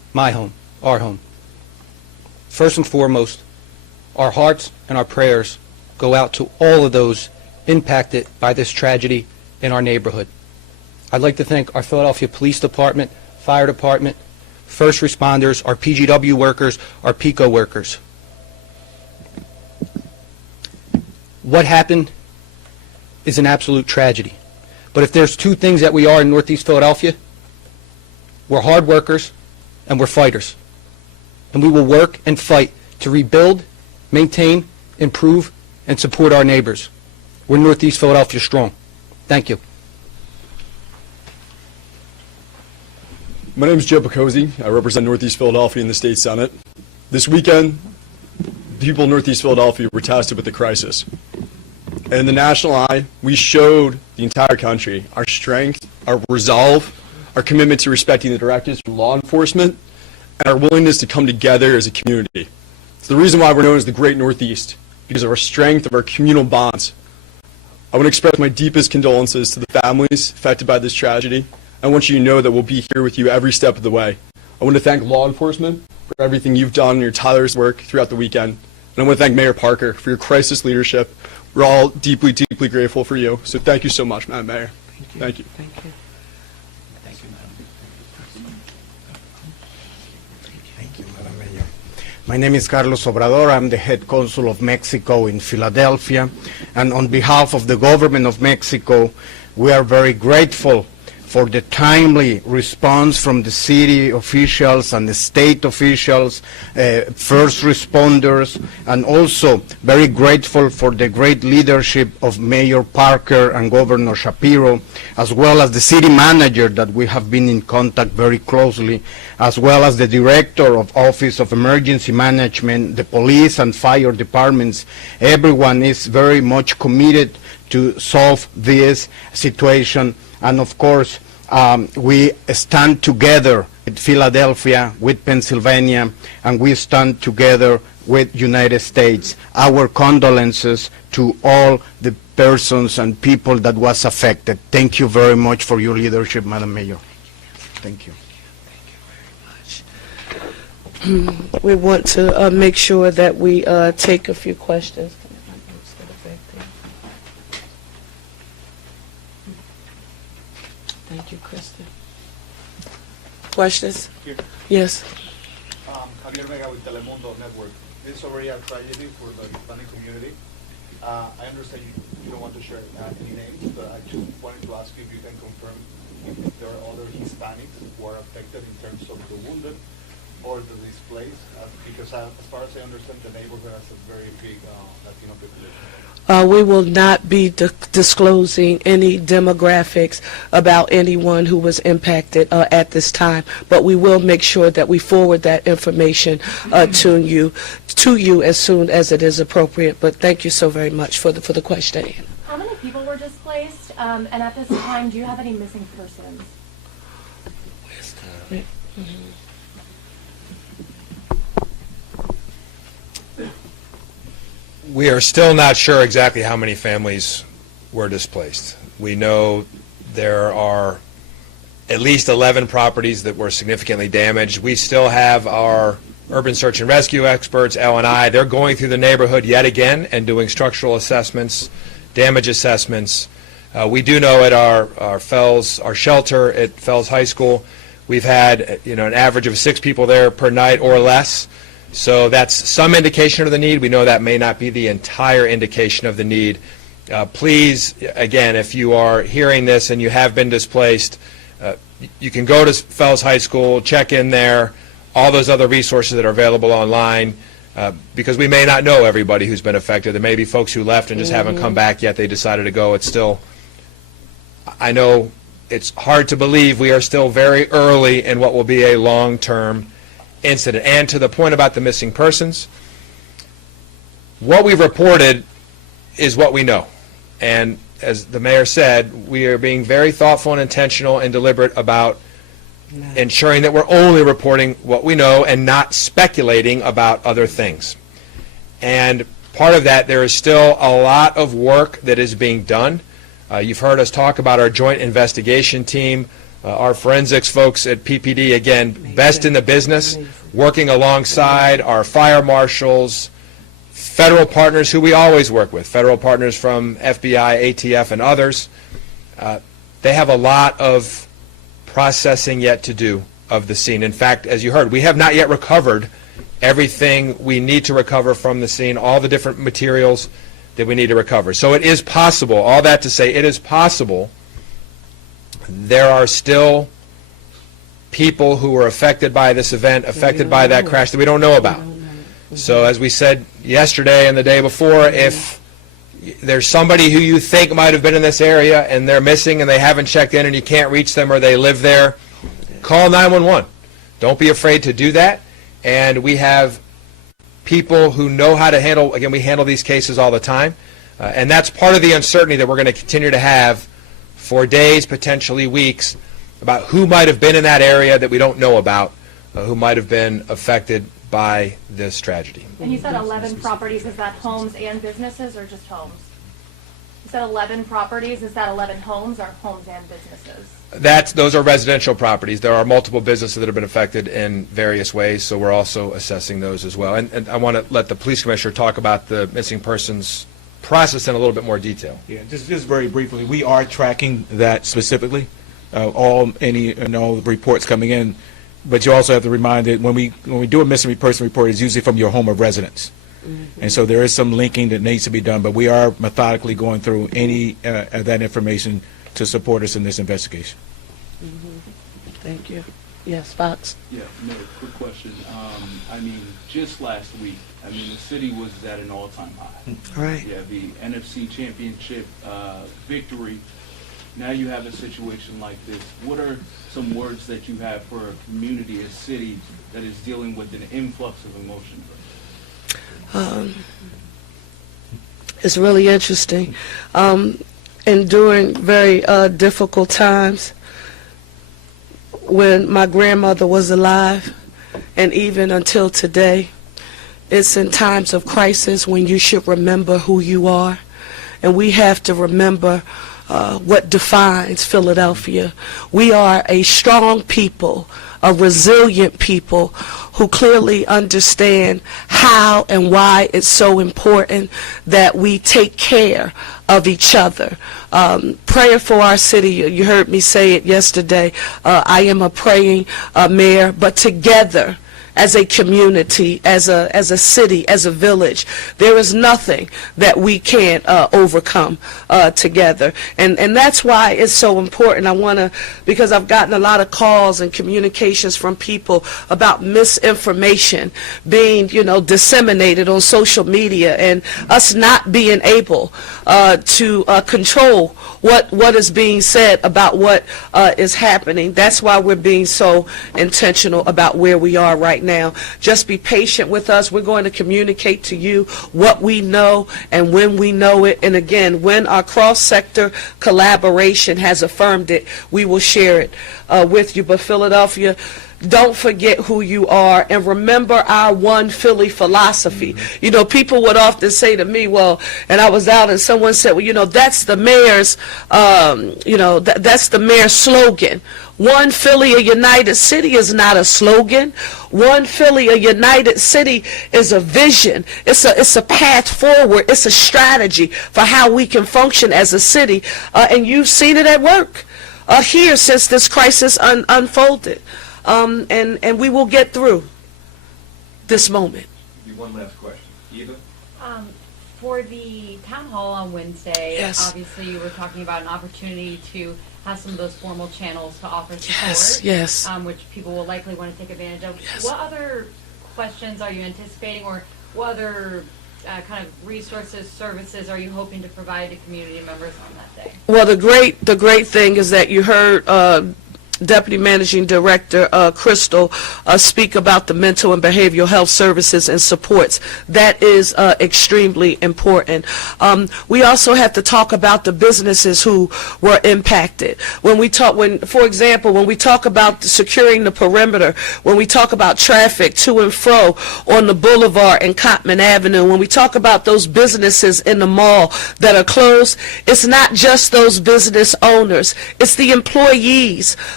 my home, our home. First and foremost, our hearts and our prayers go out to all of those impacted by this tragedy in our neighborhood. I'd like to thank our Philadelphia Police Department, Fire Department, first responders, our PGW workers, our PICO workers. What happened is an absolute tragedy. But if there's two things that we are in Northeast Philadelphia, we're hard workers and we're fighters. And we will work and fight to rebuild, maintain, improve, and support our neighbors. We're Northeast Philadelphia strong. Thank you. My name is Joe Picozzi. I represent Northeast Philadelphia in the State Senate. This weekend, people in Northeast Philadelphia were tasted with the crisis. And in the national eye, we showed the entire country our strength, our resolve, our commitment to respecting the directives from law enforcement, and our willingness to come together as a community. It's the reason why we're known as the Great Northeast, because of our strength, of our communal bonds. I want to express my deepest condolences to the families affected by this tragedy. I want you to know that we'll be here with you every step of the way. I want to thank law enforcement for everything you've done in your tireless work throughout the weekend. And I want to thank Mayor Parker for your crisis leadership. We're all deeply, deeply grateful for you. So thank you so much, Madam Mayor. Thank you. Thank you. Thank you, Madam Mayor. My name is Carlos Obrador. I'm the head consul of Mexico in Philadelphia. And on behalf of the government of Mexico, we are very grateful for the timely response from the city officials and the state officials, first responders, and also very grateful for the great leadership of Mayor Parker and Governor Shapiro, as well as the city manager that we have been in contact very closely, as well as the director of Office of Emergency Management, the police and fire departments. Everyone is very much committed to solve this situation. And of course, we stand together with Philadelphia, with Pennsylvania, and we stand together with United States. Our condolences to all the persons and people that was affected. Thank you very much for your leadership, Madam Mayor. Thank you. We want to make sure that we take a few questions. Thank you, Kristen. Questions? Here. Yes. Javier Vega with Telemundo Network. This is already a tragedy for the Hispanic community. I understand you don't want to share any names, but I just wanted to ask you if you can confirm if there are other Hispanics who are affected in terms of the wounded or the displaced, because as far as I understand, the neighborhood has a very big Latino population. We will not be disclosing any demographics about anyone who was impacted at this time, but we will make sure that we forward that information to you as soon as it is appropriate. But thank you so very much for the question. How many people were displaced? And at this time, do you have any missing persons? We are still not sure exactly how many families were displaced. We know there are at least 11 properties that were significantly damaged. We still have our urban search and rescue experts, L&I. They're going through the neighborhood yet again and doing structural assessments, damage assessments. We do know at our shelter at Fells High School, we've had an average of 6 people there per night or less. So that's some indication of the need. We know that may not be the entire indication of the need. Please, again, if you are hearing this and you have been displaced, you can go to Fells High School, check in there, all those other resources that are available online, because we may not know everybody who's been affected. There may be folks who left and just haven't come back yet. They decided to go. It's still, I know it's hard to believe we are still very early in what will be a long-term incident. And to the point about the missing persons, what we've reported is what we know. And as the mayor said, we are being very thoughtful and intentional and deliberate about ensuring that we're only reporting what we know and not speculating about other things. And part of that, there is still a lot of work that is being done. You've heard us talk about our joint investigation team. Our forensics folks at PPD, again, best in the business, working alongside our fire marshals, federal partners who we always work with, federal partners from FBI, ATF, and others. They have a lot of processing yet to do of the scene. In fact, as you heard, we have not yet recovered everything we need to recover from the scene, all the different materials that we need to recover. So it is possible, all that to say, it is possible there are still people who were affected by this event, affected by that crash that we don't know about. So as we said yesterday and the day before, if there's somebody who you think might have been in this area and they're missing and they haven't checked in and you can't reach them or they live there, call 911. Don't be afraid to do that. And we have people who know how to handle, again, we handle these cases all the time. And that's part of the uncertainty that we're going to continue to have for days, potentially weeks, about who might have been in that area that we don't know about, who might have been affected by this tragedy. And you said 11 properties. Is that homes and businesses or just homes? You said 11 properties. Is that 11 homes or homes and businesses? Those are residential properties. There are multiple businesses that have been affected in various ways, so we're also assessing those as well. And I want to let the police commissioner talk about the missing persons process in a little bit more detail. Yeah, just very briefly, we are tracking that specifically, all reports coming in. But you also have to remind that when we do a missing person report, it's usually from your home of residence. And so there is some linking that needs to be done, but we are methodically going through any of that information to support us in this investigation. Thank you. Yes, Fox. Yeah, Mayor, quick question. I mean, just last week, I mean, the city was at an all-time high. Right. Yeah, the NFC championship victory. Now you have a situation like this. What are some words that you have for a community, a city that is dealing with an influx of emotion? It's really interesting. And during very difficult times, when my grandmother was alive, and even until today, it's in times of crisis when you should remember who you are. And we have to remember what defines Philadelphia. We are a strong people, a resilient people who clearly understand how and why it's so important that we take care of each other. Prayer for our city. You heard me say it yesterday. I am a praying mayor, but together, as a community, as a city, as a village, there is nothing that we can't overcome together. And that's why it's so important. I want to, because I've gotten a lot of calls and communications from people about misinformation being, disseminated on social media and us not being able to control what is being said about what is happening. That's why we're being so intentional about where we are right now. Just be patient with us. We're going to communicate to you what we know and when we know it. And again, when our cross-sector collaboration has affirmed it, we will share it with you. But Philadelphia, don't forget who you are, and remember our one Philly philosophy. People would often say to me, well, and I was out and someone said, well, that's the mayor's, that's the mayor's slogan. One Philly, a united city is not a slogan. One Philly, a united city is a vision. It's a path forward. It's a strategy for how we can function as a city. And you've seen it at work here since this crisis unfolded. And we will get through this moment. One last question. Eva? For the town hall on Wednesday, Yes. obviously you were talking about an opportunity to have some of those formal channels to offer support, Yes. which people will likely want to take advantage of. Yes. What other questions are you anticipating, or what other kind of resources, services are you hoping to provide to community members on that day? Well, the great thing is that you heard Deputy Managing Director Crystal speak about the mental and behavioral health services and supports. That is extremely important. We also have to talk about the businesses who were impacted. For example, when we talk about securing the perimeter, when we talk about traffic to and fro on the boulevard and Cottman Avenue, when we talk about those businesses in the mall that are closed, it's not just those business owners. It's the employees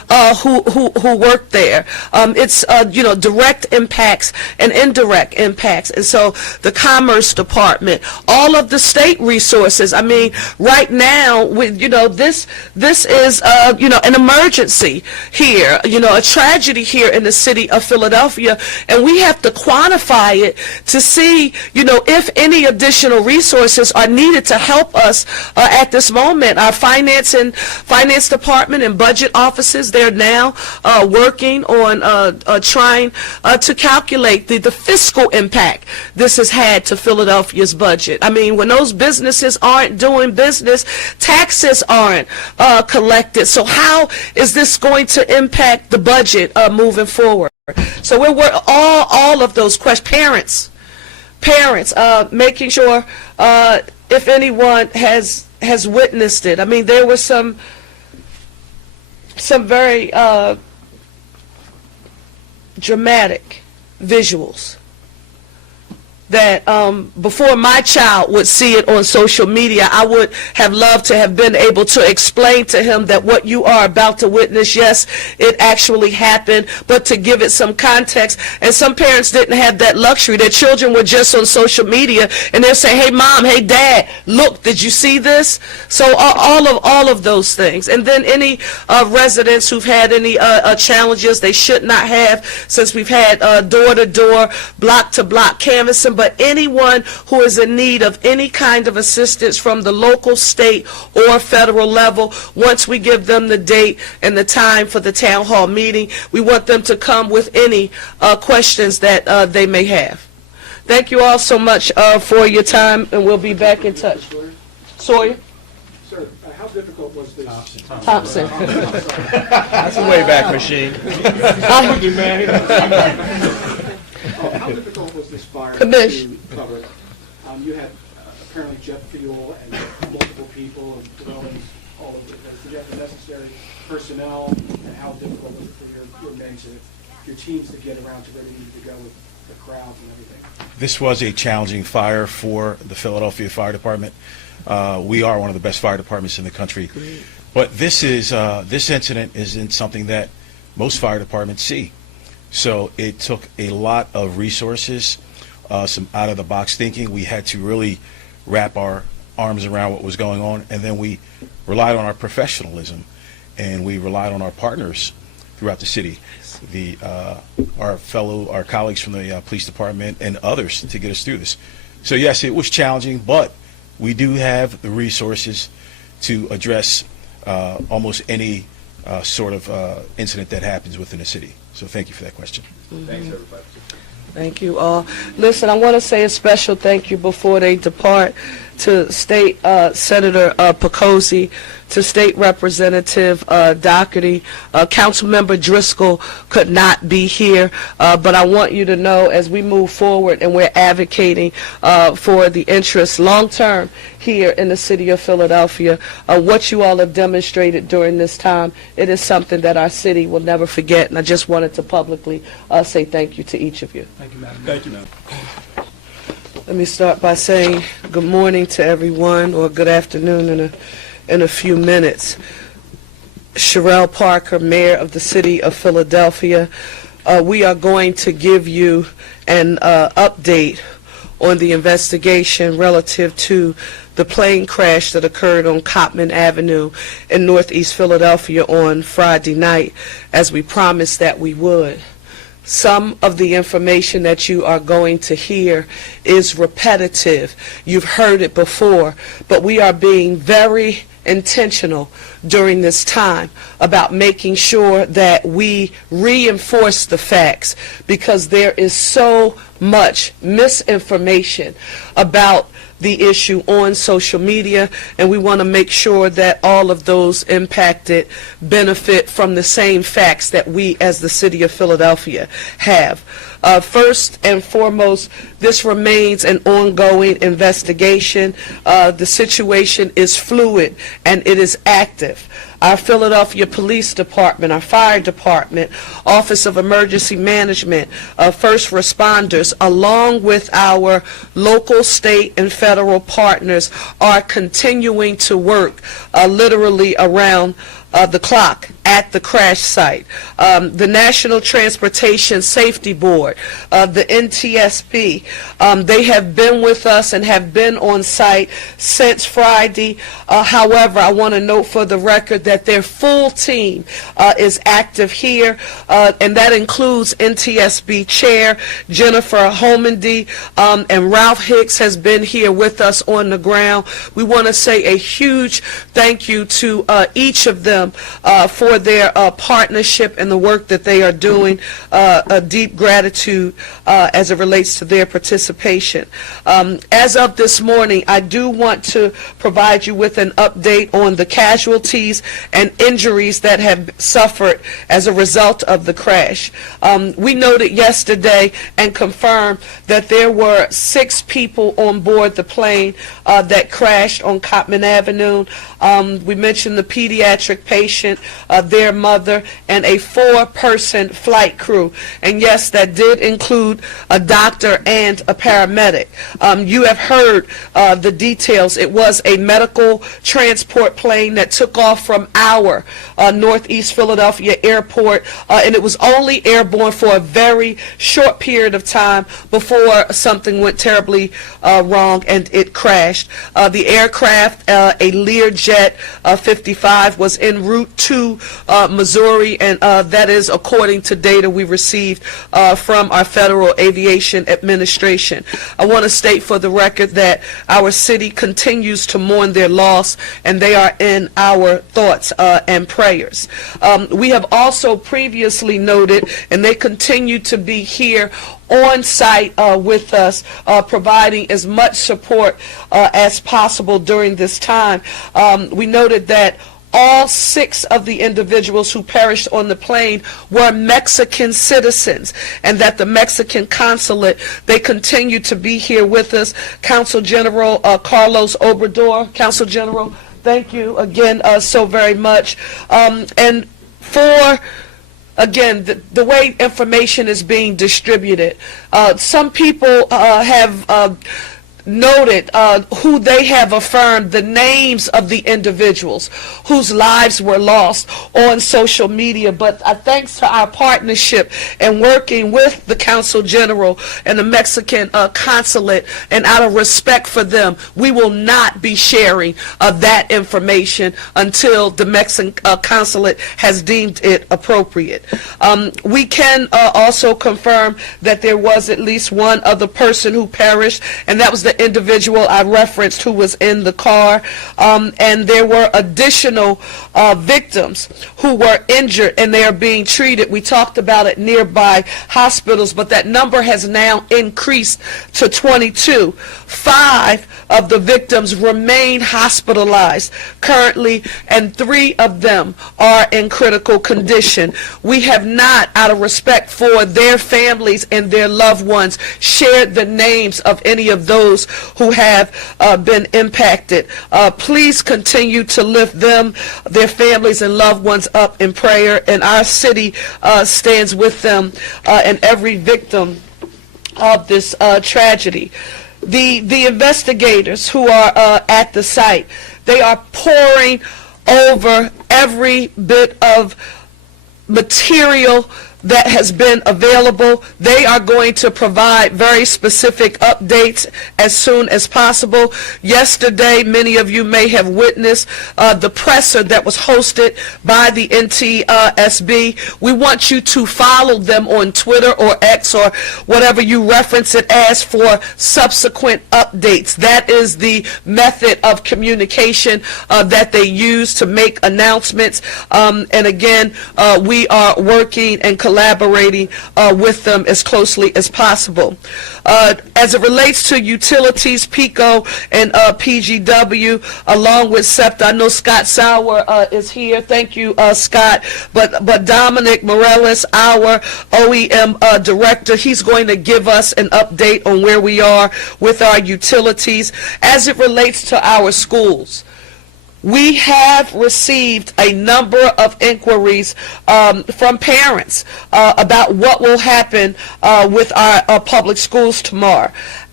who work there. It's direct impacts and indirect impacts, and so the Commerce Department, all of the state resources. I mean, right now, this is an emergency here, a tragedy here in the city of Philadelphia, and we have to quantify it to see, if any additional resources are needed to help us at this moment. Our finance department and budget offices, they're now working on trying to calculate the fiscal impact this has had to Philadelphia's budget. I mean, when those businesses aren't doing business, taxes aren't collected. So how is this going to impact the budget moving forward? So we're all of those questions. Parents, making sure if anyone has witnessed it. I mean, there were some very dramatic visuals that before my child would see it on social media, I would have loved to have been able to explain to him that what you are about to witness, yes, it actually happened, but to give it some context. And some parents didn't have that luxury. Their children were just on social media, and they're saying, hey, Mom, hey, Dad, look, did you see this? So all of those things. And then any residents who've had any challenges they should not have, since we've had door-to-door, block-to-block canvassing. But anyone who is in need of any kind of assistance from the local, state, or federal level, once we give them the date and the time for the town hall meeting, we want them to come with any questions that they may have. Thank you all so much for your time, and we'll be back in touch. Sawyer? Sir, how difficult was this? Thompson. That's a Wayback Machine. How difficult was this fire Commish. to cover? You had apparently jet fuel and multiple people and dwellings all over the place. Did you have the necessary personnel, and how difficult was it for your men your teams to get around to where they needed to go with the crowds and everything? This was a challenging fire for the Philadelphia Fire Department. We are one of the best fire departments in the country. But this incident isn't something that most fire departments see. So it took a lot of resources, some out-of-the-box thinking. We had to really wrap our arms around what was going on, and then we relied on our professionalism, and we relied on our partners throughout the city, our colleagues from the police department and others to get us through this. So yes, it was challenging, but we do have the resources to address almost any sort of incident that happens within a city. So thank you for that question. Thanks, everybody. Thank you all. Listen, I want to say a special thank you before they depart to State Senator Pecosi, to State Representative Doherty. Councilmember Driscoll could not be here, but I want you to know, as we move forward and we're advocating for the interests long-term here in the city of Philadelphia, what you all have demonstrated during this time, it is something that our city will never forget, and I just wanted to publicly say thank you to each of you. Thank you, Madam. Thank you, ma'am. Let me start by saying good morning to everyone, or good afternoon in a few minutes. Sherelle Parker, Mayor of the City of Philadelphia. We are going to give you an update on the investigation relative to the plane crash that occurred on Cottman Avenue in Northeast Philadelphia on Friday night, as we promised that we would. Some of the information that you are going to hear is repetitive. You've heard it before, but we are being very intentional during this time about making sure that we reinforce the facts, because there is so much misinformation about the issue on social media, and we want to make sure that all of those impacted benefit from the same facts that we as the city of Philadelphia have. First and foremost, this remains an ongoing investigation. The situation is fluid and it is active. Our Philadelphia Police Department, our Fire Department, Office of Emergency Management, first responders, along with our local, state, and federal partners, are continuing to work literally around the clock at the crash site. The National Transportation Safety Board, the NTSB, they have been with us and have been on site since Friday. However, I want to note for the record that their full team is active here, and that includes NTSB Chair Jennifer Homendy, and Ralph Hicks has been here with us on the ground. We want to say a huge thank you to each of them for their partnership and the work that they are doing. A deep gratitude as it relates to their participation. As of this morning, I do want to provide you with an update on the casualties and injuries that have suffered as a result of the crash. We noted yesterday and confirmed that there were 6 people on board the plane that crashed on Cottman Avenue. We mentioned the pediatric patient, their mother, and a 4-person flight crew. And yes, that did include a doctor and a paramedic. You have heard the details. It was a medical transport plane that took off from our Northeast Philadelphia airport, and it was only airborne for a very short period of time before something went terribly wrong and it crashed. The aircraft, a Learjet 55, was en route to Missouri, and that is according to data we received from our Federal Aviation Administration. I want to state for the record that our city continues to mourn their loss, and they are in our thoughts and prayers. We have also previously noted, and they continue to be here on site with us, providing as much support as possible during this time. We noted that all 6 of the individuals who perished on the plane were Mexican citizens, and that the Mexican consulate, they continue to be here with us. Consul General Carlos Obrador, Consul General, thank you again so very much. And for again, the way information is being distributed, some people have noted who they have affirmed the names of the individuals whose lives were lost on social media, but thanks to our partnership and working with the Consul General and the Mexican consulate, and out of respect for them, we will not be sharing that information until the Mexican consulate has deemed it appropriate. We can also confirm that there was at least one other person who perished, and that was the individual I referenced who was in the car, and there were additional victims who were injured and they are being treated. We talked about it, nearby hospitals, but that number has now increased to 22. 5 of the victims remain hospitalized currently, and 3 of them are in critical condition. We have not, out of respect for their families and their loved ones, shared the names of any of those who have been impacted. Please continue to lift them, their families and loved ones up in prayer, and our city stands with them and every victim of this tragedy. The investigators who are at the site, they are poring over every bit of material that has been available. They are going to provide very specific updates as soon as possible. Yesterday, many of you may have witnessed the presser that was hosted by the NTSB. We want you to follow them on Twitter or X or whatever you reference it as for subsequent updates. That is the method of communication that they use to make announcements. And again, we are working and collaborating with them as closely as possible. As it relates to utilities, PICO and PGW, along with SEPTA, I know Scott Sauer is here. Thank you, Scott. But Dominic Morales, our OEM director, he's going to give us an update on where we are with our utilities. As it relates to our schools, we have received a number of inquiries from parents about what will happen with our public schools tomorrow.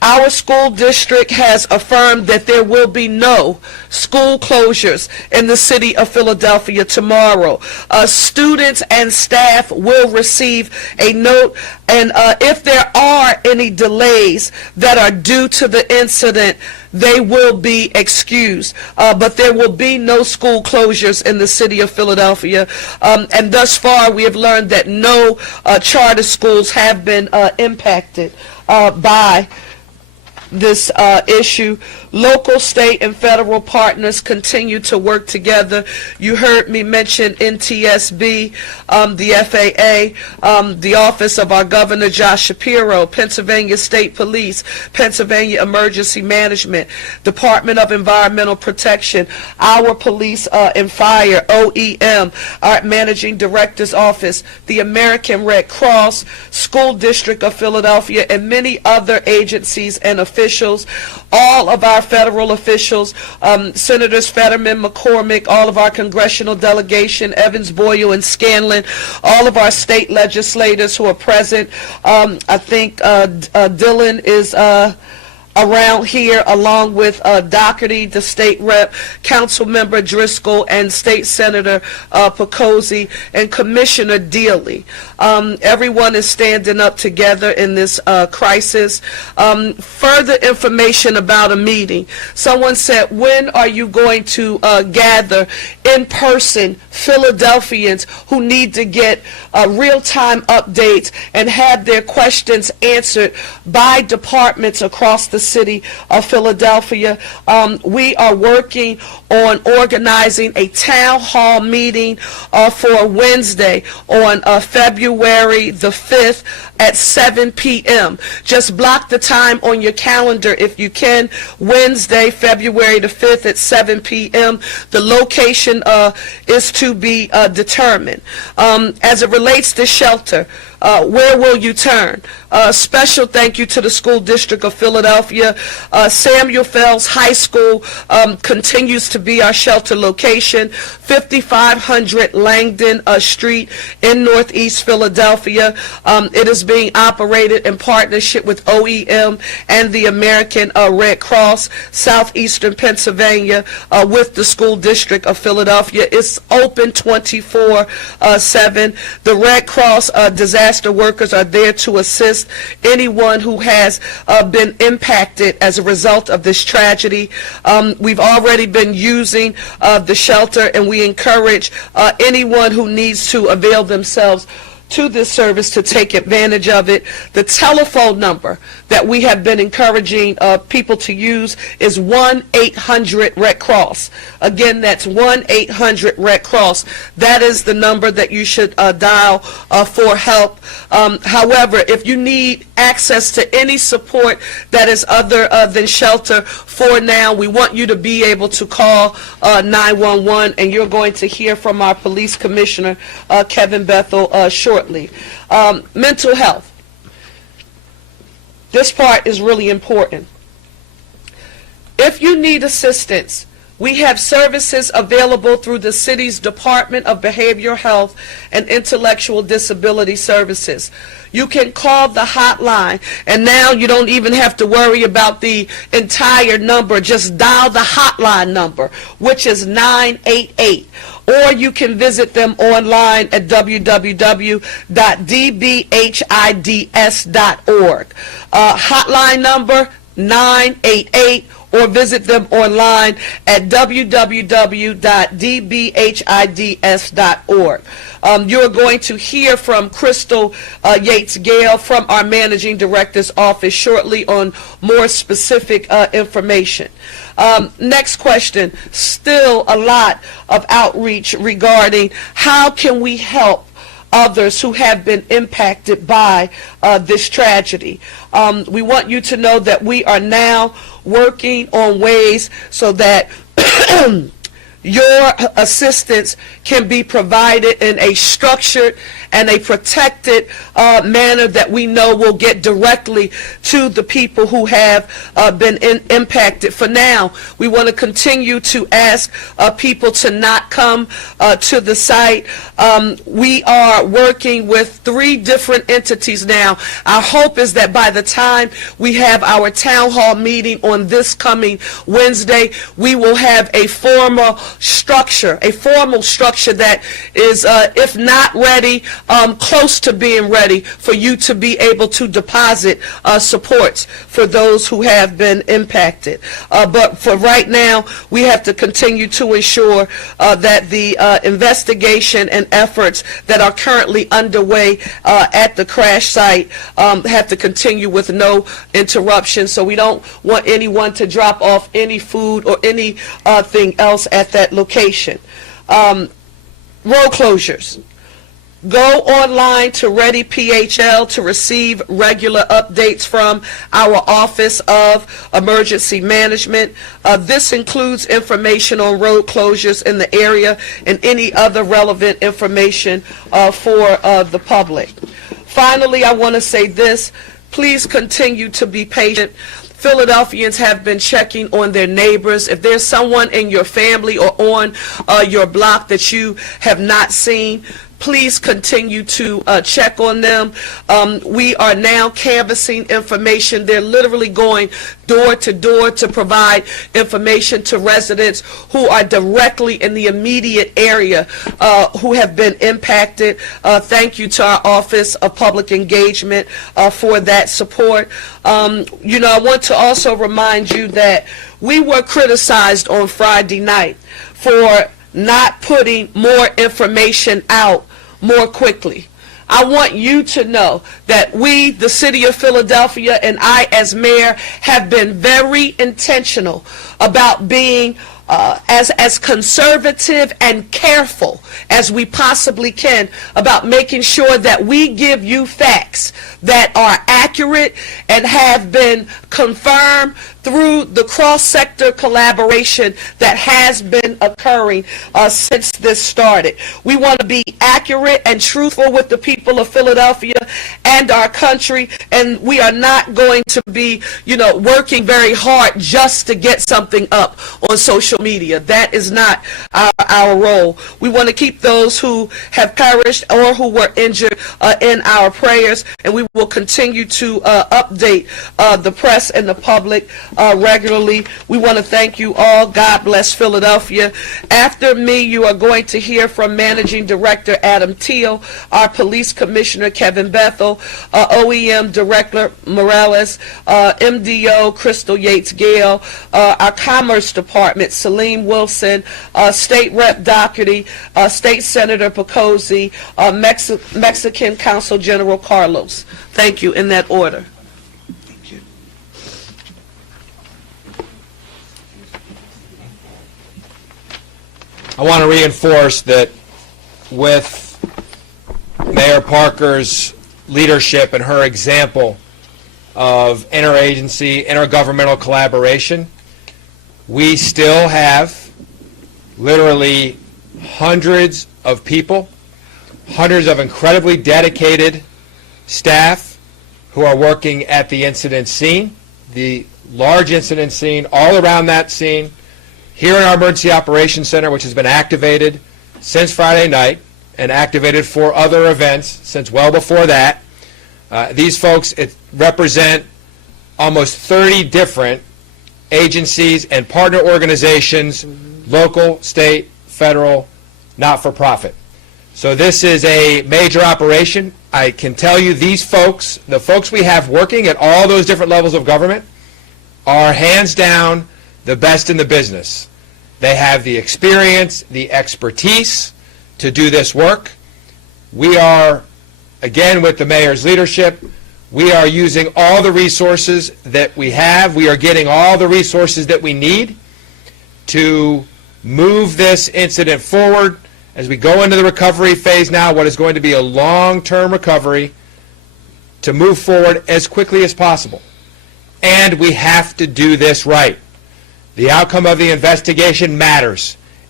Our school district has affirmed that there will be no school closures in the city of Philadelphia tomorrow. Students and staff will receive a note, and if there are any delays that are due to the incident, they will be excused. But there will be no school closures in the city of Philadelphia. And thus far, we have learned that no charter schools have been impacted by this issue. Local, state, and federal partners continue to work together. You heard me mention NTSB, the FAA, the Office of our Governor Josh Shapiro, Pennsylvania State Police, Pennsylvania Emergency Management, Department of Environmental Protection, our Police and Fire, OEM, our Managing Director's Office, the American Red Cross, School District of Philadelphia, and many other agencies and officials. All of our federal officials, Senators Fetterman, McCormick, all of our congressional delegation, Evans, Boyle, and Scanlon, all of our state legislators who are present. I think Dylan is around here, along with Doherty, the state rep, council member Driscoll, and state senator Picozzi, and Commissioner Dealey. Everyone is standing up together in this crisis. Further information about a meeting. Someone said, when are you going to gather in person Philadelphians who need to get real-time updates and have their questions answered by departments across the city of Philadelphia? We are working on organizing a town hall meeting for Wednesday on February the 5th at 7 p.m. Just block the time on your calendar if you can. Wednesday, February the 5th at 7 p.m. The location is to be determined. As it relates to shelter, where will you turn? Special thank you to the School District of Philadelphia. Samuel Fells High School continues to be our shelter location. 5500 Langdon Street in Northeast Philadelphia. It is being operated in partnership with OEM and the American Red Cross, Southeastern Pennsylvania, with the School District of Philadelphia. It's open 24/7. The Red Cross disaster workers are there to assist anyone who has been impacted as a result of this tragedy. We've already been using the shelter, and we encourage anyone who needs to avail themselves to this service to take advantage of it. The telephone number that we have been encouraging people to use is 1-800-RED-CROSS. Again, that's 1-800-RED-CROSS. That is the number that you should dial for help. However, if you need access to any support that is other than shelter for now, we want you to be able to call 911, and you're going to hear from our police commissioner, Kevin Bethel, shortly. Mental health. This part is really important. If you need assistance, we have services available through the city's Department of Behavioral Health and Intellectual Disability Services. You can call the hotline, and now you don't even have to worry about the entire number. Just dial the hotline number, which is 988. Or you can visit them online at www.dbhids.org. Hotline number 988, or visit them online at www.dbhids.org. You're going to hear from Crystal Yates Gale from our Managing Director's office shortly on more specific information. Next question, still a lot of outreach regarding how can we help others who have been impacted by this tragedy. We want you to know that we are now working on ways so that your assistance can be provided in a structured and a protected manner that we know will get directly to the people who have been impacted. For now, we want to continue to ask people to not come to the site. We are working with 3 different entities now. Our hope is that by the time we have our town hall meeting on this coming Wednesday, we will have a formal structure that is, if not ready, close to being ready for you to be able to deposit supports for those who have been impacted. But for right now, we have to continue to ensure that the investigation and efforts that are currently underway at the crash site have to continue with no interruption. So we don't want anyone to drop off any food or anything else at that location. Road closures. Go online to Ready PHL to receive regular updates from our Office of Emergency Management. This includes information on road closures in the area and any other relevant information for the public. Finally, I want to say this. Please continue to be patient. Philadelphians have been checking on their neighbors. If there's someone in your family or on your block that you have not seen, please continue to check on them. We are now canvassing information. They're literally going door to door to provide information to residents who are directly in the immediate area who have been impacted. Thank you to our Office of Public Engagement for that support. I want to also remind you that we were criticized on Friday night for not putting more information out more quickly. I want you to know that we, the City of Philadelphia, and I as mayor have been very intentional about being as conservative and careful as we possibly can about making sure that we give you facts that are accurate and have been confirmed through the cross-sector collaboration that has been occurring since this started. We want to be accurate and truthful with the people of Philadelphia and our country, and we are not going to be, working very hard just to get something up on social media. That is not our role. We want to keep those who have perished or who were injured in our prayers, and we will continue to update the press and the public regularly. We want to thank you all. God bless Philadelphia. After me, you are going to hear from Managing Director Adam Teal, our Police Commissioner Kevin Bethel, OEM Director Morales, MDO Crystal Yates Gale, our Commerce Department Salim Wilson, State Rep Doherty, State Senator Picozzi, Mexican Consul General Carlos. Thank you, in that order. I want to reinforce that with Mayor Parker's leadership and her example of interagency, intergovernmental collaboration, we still have literally hundreds of people, hundreds of incredibly dedicated staff who are working at the incident scene, the large incident scene, all around that scene, here in our Emergency Operations Center, which has been activated since Friday night and activated for other events since well before that. These folks represent almost 30 different agencies and partner organizations, local, state, federal, not-for-profit. So this is a major operation. I can tell you these folks, the folks we have working at all those different levels of government, are hands down the best in the business. They have the experience, the expertise to do this work. We are, again, with the mayor's leadership, we are using all the resources that we have. We are getting all the resources that we need to move this incident forward as we go into the recovery phase now, what is going to be a long-term recovery, to move forward as quickly as possible. And we have to do this right. The outcome of the investigation matters.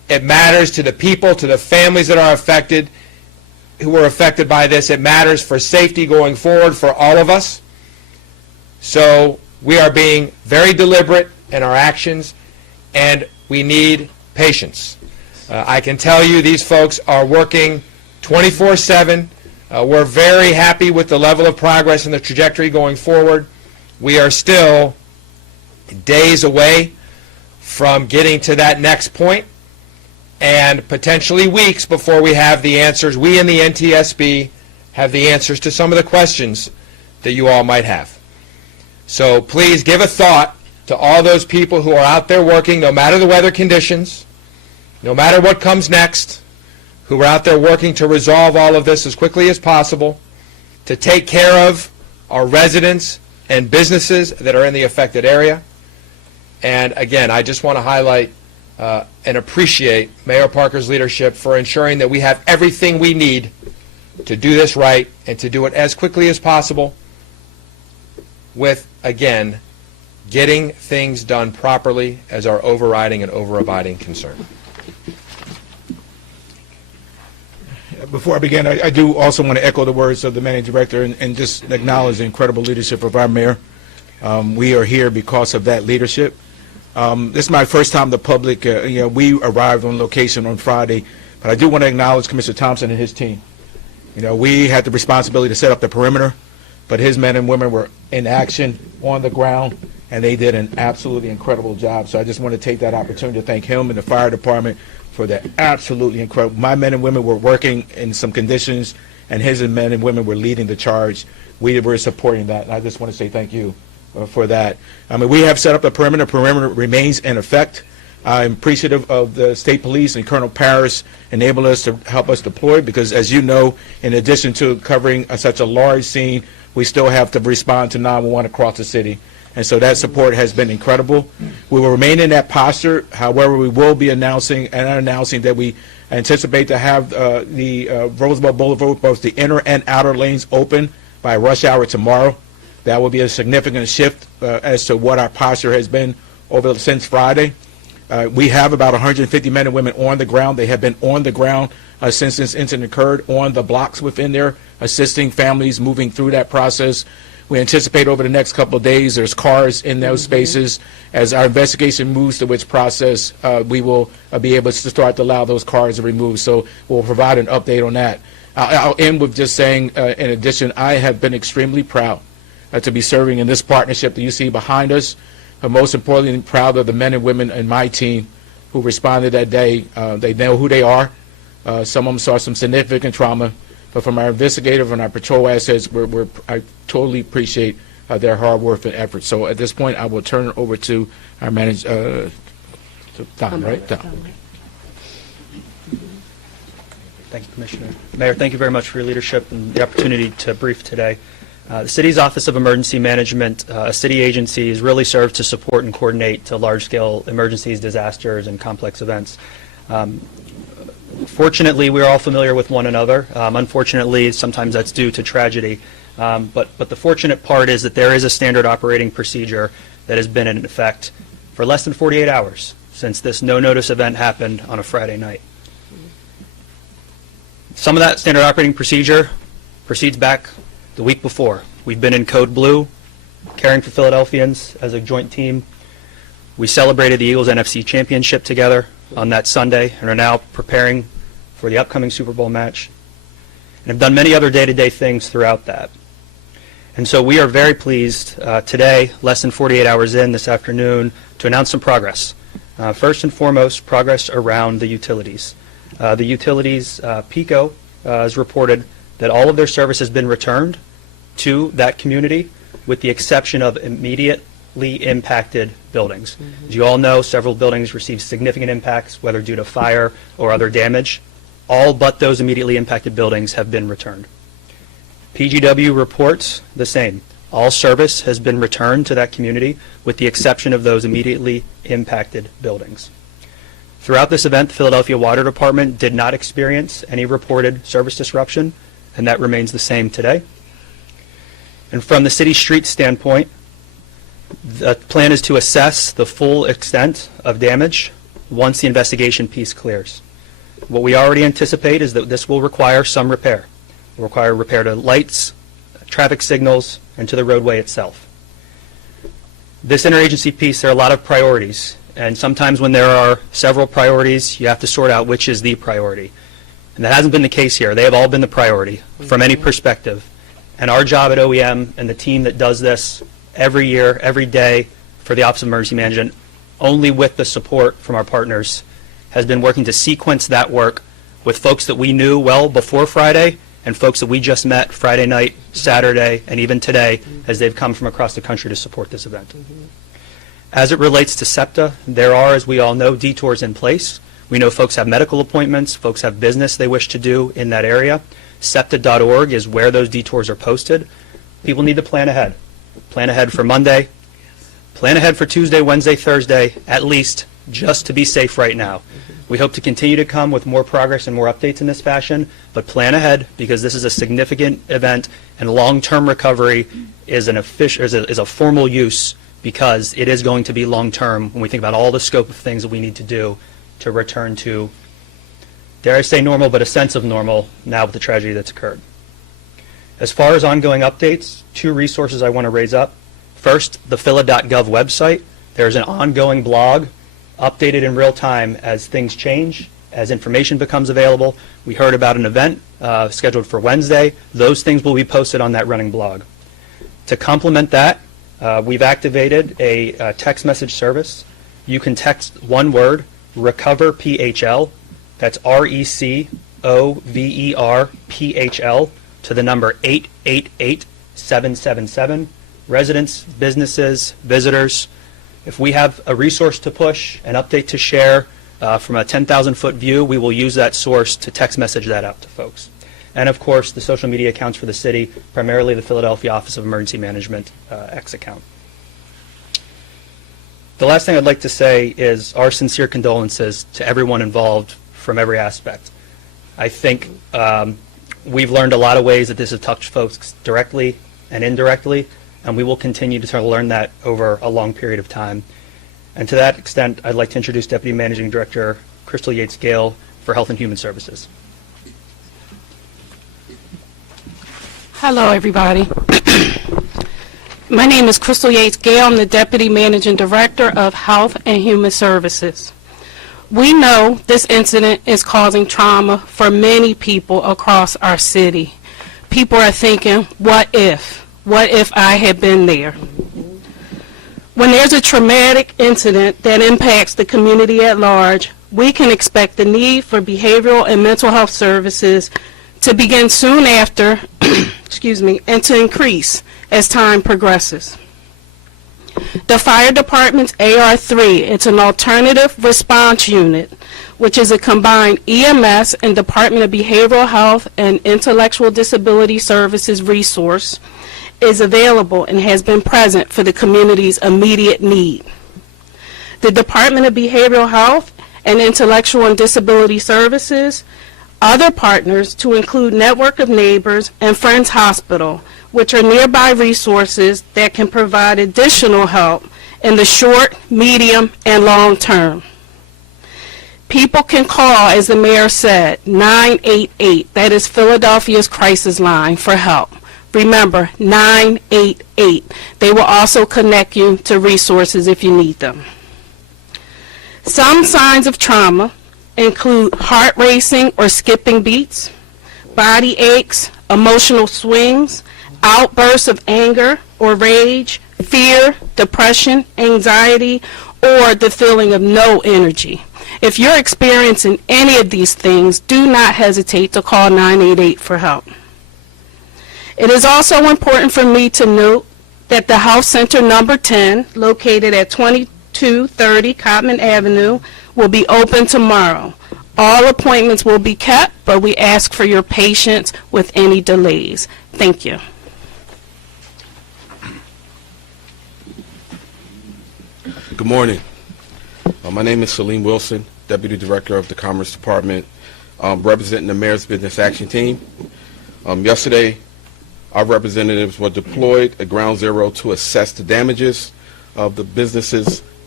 It matters to the people, to the families that are affected, who were affected by this. It matters for safety going forward for all of us. So we are being very deliberate in our actions, and we need patience. I can tell you these folks are working 24/7. We're very happy with the level of progress and the trajectory going forward. We are still days away from getting to that next point, and potentially weeks before we have the answers. We in the NTSB have the answers to some of the questions that you all might have. So please give a thought to all those people who are out there working, no matter the weather conditions, no matter what comes next, who are out there working to resolve all of this as quickly as possible, to take care of our residents and businesses that are in the affected area. And again, I just want to highlight and appreciate Mayor Parker's leadership for ensuring that we have everything we need to do this right and to do it as quickly as possible with, again, getting things done properly as our overriding and overabiding concern. Before I begin, I do also want to echo the words of the managing director and just acknowledge the incredible leadership of our mayor. We are here because of that leadership. This is my first time the public, we arrived on location on Friday, but I do want to acknowledge Commissioner Thompson and his team. We had the responsibility to set up the perimeter, but his men and women were in action on the ground, and they did an absolutely incredible job. So I just want to take that opportunity to thank him and the fire department for that absolutely incredible. My men and women were working in some conditions, and his men and women were leading the charge. We were supporting that, and I just want to say thank you for that. I mean, we have set up the perimeter. The perimeter remains in effect. I'm appreciative of the state police and Colonel Parris enabling us to help us deploy because, as you know, in addition to covering such a large scene, we still have to respond to 911 across the city. And so that support has been incredible. We will remain in that posture. However, we will be announcing that we anticipate to have the Roosevelt Boulevard, both the inner and outer lanes, open by rush hour tomorrow. That will be a significant shift as to what our posture has been since Friday. We have about 150 men and women on the ground. They have been on the ground since this incident occurred, on the blocks within there, assisting families moving through that process. We anticipate over the next couple of days there's cars in those spaces. As our investigation moves to which process, we will be able to start to allow those cars to be removed. So we'll provide an update on that. I'll end with just saying, in addition, I have been extremely proud to be serving in this partnership that you see behind us. Most importantly, proud of the men and women in my team who responded that day. They know who they are. Some of them saw some significant trauma. But from our investigative and our patrol assets, I totally appreciate their hard work and effort. So at this point, I will turn it over to our manager, Don, right? Don. Thank you, Commissioner. Mayor, thank you very much for your leadership and the opportunity to brief today. The city's Office of Emergency Management, a city agency, is really served to support and coordinate to large-scale emergencies, disasters, and complex events. Fortunately, we're all familiar with one another. Unfortunately, sometimes that's due to tragedy. But the fortunate part is that there is a standard operating procedure that has been in effect for less than 48 hours since this no-notice event happened on a Friday night. Some of that standard operating procedure proceeds back the week before. We've been in Code Blue, caring for Philadelphians as a joint team. We celebrated the Eagles NFC championship together on that Sunday and are now preparing for the upcoming Super Bowl match and have done many other day-to-day things throughout that. And so we are very pleased today, less than 48 hours in this afternoon, to announce some progress. First and foremost, progress around the utilities. The utilities, PECO, has reported that all of their service has been returned to that community with the exception of immediately impacted buildings. As you all know, several buildings received significant impacts, whether due to fire or other damage. All but those immediately impacted buildings have been returned. PGW reports the same. All service has been returned to that community with the exception of those immediately impacted buildings. Throughout this event, the Philadelphia Water Department did not experience any reported service disruption, and that remains the same today. And from the city street standpoint, the plan is to assess the full extent of damage once the investigation piece clears. What we already anticipate is that this will require some repair. It will require repair to lights, traffic signals, and to the roadway itself. This interagency piece, there are a lot of priorities, and sometimes when there are several priorities, you have to sort out which is the priority. And that hasn't been the case here. They have all been the priority from any perspective. And our job at OEM and the team that does this every year, every day for the Office of Emergency Management, only with the support from our partners, has been working to sequence that work with folks that we knew well before Friday and folks that we just met Friday night, Saturday, and even today as they've come from across the country to support this event. As it relates to SEPTA, there are, as we all know, detours in place. We know folks have medical appointments, folks have business they wish to do in that area. SEPTA.org is where those detours are posted. People need to plan ahead. Plan ahead for Monday, plan ahead for Tuesday, Wednesday, Thursday, at least, just to be safe right now. We hope to continue to come with more progress and more updates in this fashion, but plan ahead because this is a significant event and long-term recovery is a formal use because it is going to be long-term when we think about all the scope of things that we need to do to return to, dare I say normal, but a sense of normal now with the tragedy that's occurred. As far as ongoing updates, 2 resources I want to raise up. First, the phila.gov website. There's an ongoing blog updated in real time as things change, as information becomes available. We heard about an event scheduled for Wednesday. Those things will be posted on that running blog. To complement that, we've activated a text message service. You can text one word, Recover PHL, that's RECOVERPHL, to the number 888-777. Residents, businesses, visitors, if we have a resource to push, an update to share from a 10,000-foot view, we will use that source to text message that out to folks. And of course, the social media accounts for the city, primarily the Philadelphia Office of Emergency Management X account. The last thing I'd like to say is our sincere condolences to everyone involved from every aspect. I think we've learned a lot of ways that this has touched folks directly and indirectly, and we will continue to learn that over a long period of time. And to that extent, I'd like to introduce Deputy Managing Director Crystal Yates-Gale for Health and Human Services. Hello, everybody. My name is Crystal Yates-Gale. I'm the Deputy Managing Director of Health and Human Services. We know this incident is causing trauma for many people across our city. People are thinking, what if? What if I had been there? When there's a traumatic incident that impacts the community at large, we can expect the need for behavioral and mental health services to begin soon after, excuse me, and to increase as time progresses. The fire department's AR3, it's an alternative response unit, which is a combined EMS and Department of Behavioral Health and Intellectual Disability Services resource, is available and has been present for the community's immediate need. The Department of Behavioral Health and Intellectual and Disability Services, other partners to include Network of Neighbors and Friends Hospital, which are nearby resources that can provide additional help in the short, medium, and long term. People can call, as the mayor said, 988. That is Philadelphia's crisis line for help. Remember, 988. They will also connect you to resources if you need them. Some signs of trauma include heart racing or skipping beats, body aches, emotional swings, outbursts of anger or rage, fear, depression, anxiety, or the feeling of no energy. If you're experiencing any of these things, do not hesitate to call 988 for help. It is also important for me to note that the Health Center number 10, located at 2230 Cotman Avenue, will be open tomorrow. All appointments will be kept, but we ask for your patience with any delays. Thank you. Good morning. My name is Salim Wilson, Deputy Director of the Commerce Department, representing the Mayor's Business Action Team. Yesterday, our representatives were deployed at Ground Zero to assess the damages of the businesses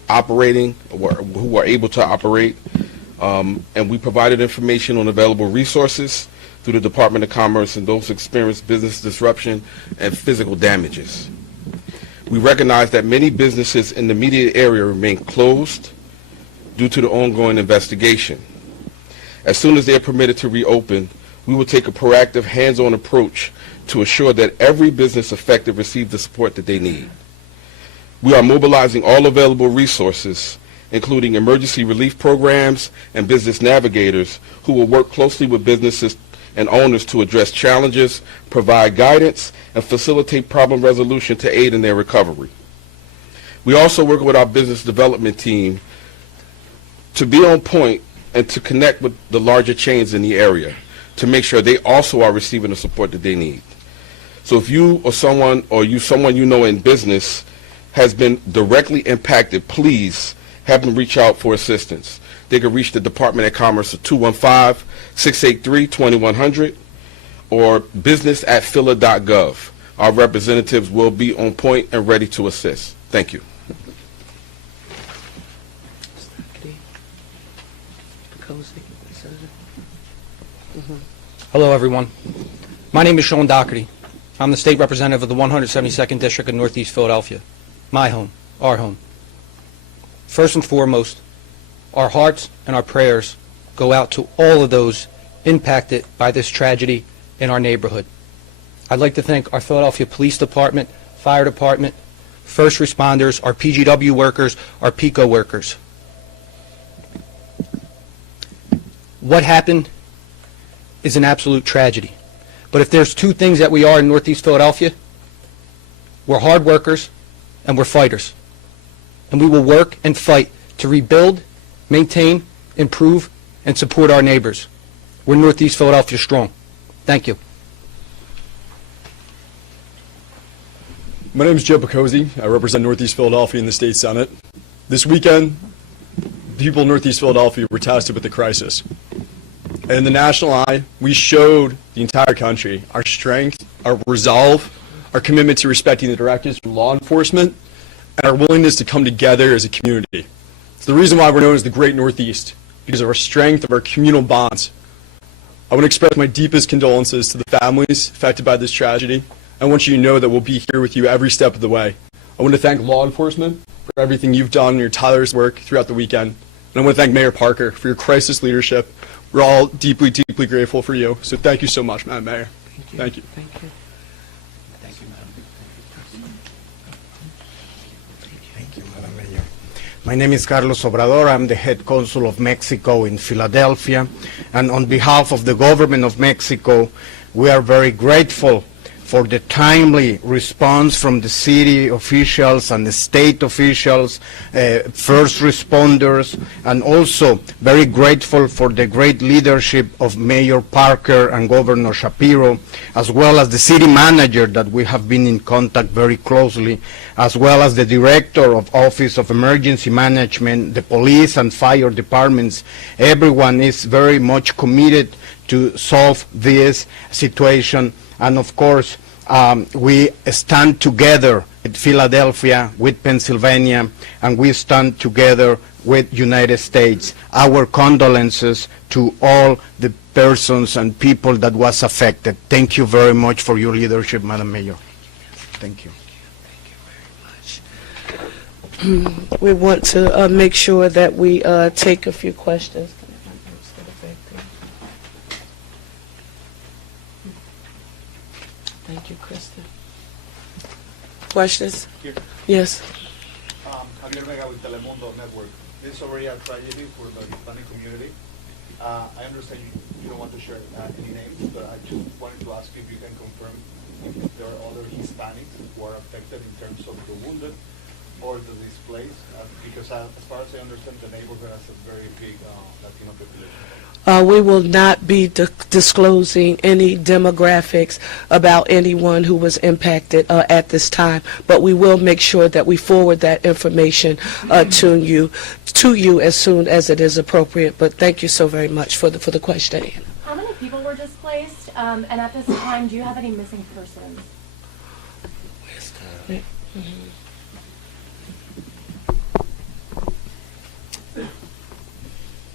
operating, or who are able to operate, and we provided information on available resources through the Department of Commerce and those who experience business disruption and physical damages. We recognize that many businesses in the immediate area remain closed due to the ongoing investigation. As soon as they are permitted to reopen, we will take a proactive, hands-on approach to assure that every business affected receives the support that they need. We are mobilizing all available resources, including emergency relief programs and business navigators who will work closely with businesses and owners to address challenges, provide guidance, and facilitate problem resolution to aid in their recovery. We also work with our business development team to be on point and to connect with the larger chains in the area to make sure they also are receiving the support that they need. So if you or someone you know in business has been directly impacted, please have them reach out for assistance. They can reach the Department of Commerce at 215-683-2100 or business@phila.gov. Our representatives will be on point and ready to assist. Thank you. Hello, everyone. My name is Sean Doherty. I'm the state representative of the 172nd District of Northeast Philadelphia. My home, our home. First and foremost, our hearts and our prayers go out to all of those impacted by this tragedy in our neighborhood. I'd like to thank our Philadelphia Police Department, Fire Department, first responders, our PGW workers, our PICO workers. What happened is an absolute tragedy. But if there's two things that we are in Northeast Philadelphia, we're hard workers and we're fighters. And we will work and fight to rebuild, maintain, improve, and support our neighbors. We're Northeast Philadelphia strong. Thank you. My name is Joe Picozzi. I represent Northeast Philadelphia in the State Senate. This weekend, the people of Northeast Philadelphia were tasted with the crisis. And in the national eye, we showed the entire country our strength, our resolve, our commitment to respecting the directives from law enforcement, and our willingness to come together as a community. It's the reason why we're known as the Great Northeast, because of our strength, of our communal bonds. I want to express my deepest condolences to the families affected by this tragedy. I want you to know that we'll be here with you every step of the way. I want to thank law enforcement for everything you've done and your tireless work throughout the weekend. And I want to thank Mayor Parker for your crisis leadership. We're all deeply, deeply grateful for you. So thank you so much, Madam Mayor. Thank you. Thank you. Thank you, Madam Mayor. My name is Carlos Obrador. I'm the head consul of Mexico in Philadelphia. And on behalf of the government of Mexico, we are very grateful for the timely response from the city officials and the state officials, first responders, and also very grateful for the great leadership of Mayor Parker and Governor Shapiro, as well as the city manager that we have been in contact very closely, as well as the director of Office of Emergency Management, the police and fire departments. Everyone is very much committed to solve this situation. And of course, we stand together with Philadelphia, with Pennsylvania, and we stand together with United States. Our condolences to all the persons and people that was affected. Thank you very much for your leadership, Madam Mayor. Thank you. We want to make sure that we take a few questions. Thank you, Kristen. Questions? Here. Yes. Javier Vega with Telemundo Network. This is already a tragedy for the Hispanic community. I understand you don't want to share any names, but I just wanted to ask you if you can confirm if there are other Hispanics who are affected in terms of the wounded or the displaced, because as far as I understand, the neighborhood has a very big Latino population. We will not be disclosing any demographics about anyone who was impacted at this time, but we will make sure that we forward that information to you as soon as it is appropriate. But thank you so very much for the question. How many people were displaced? And at this time, do you have any missing persons?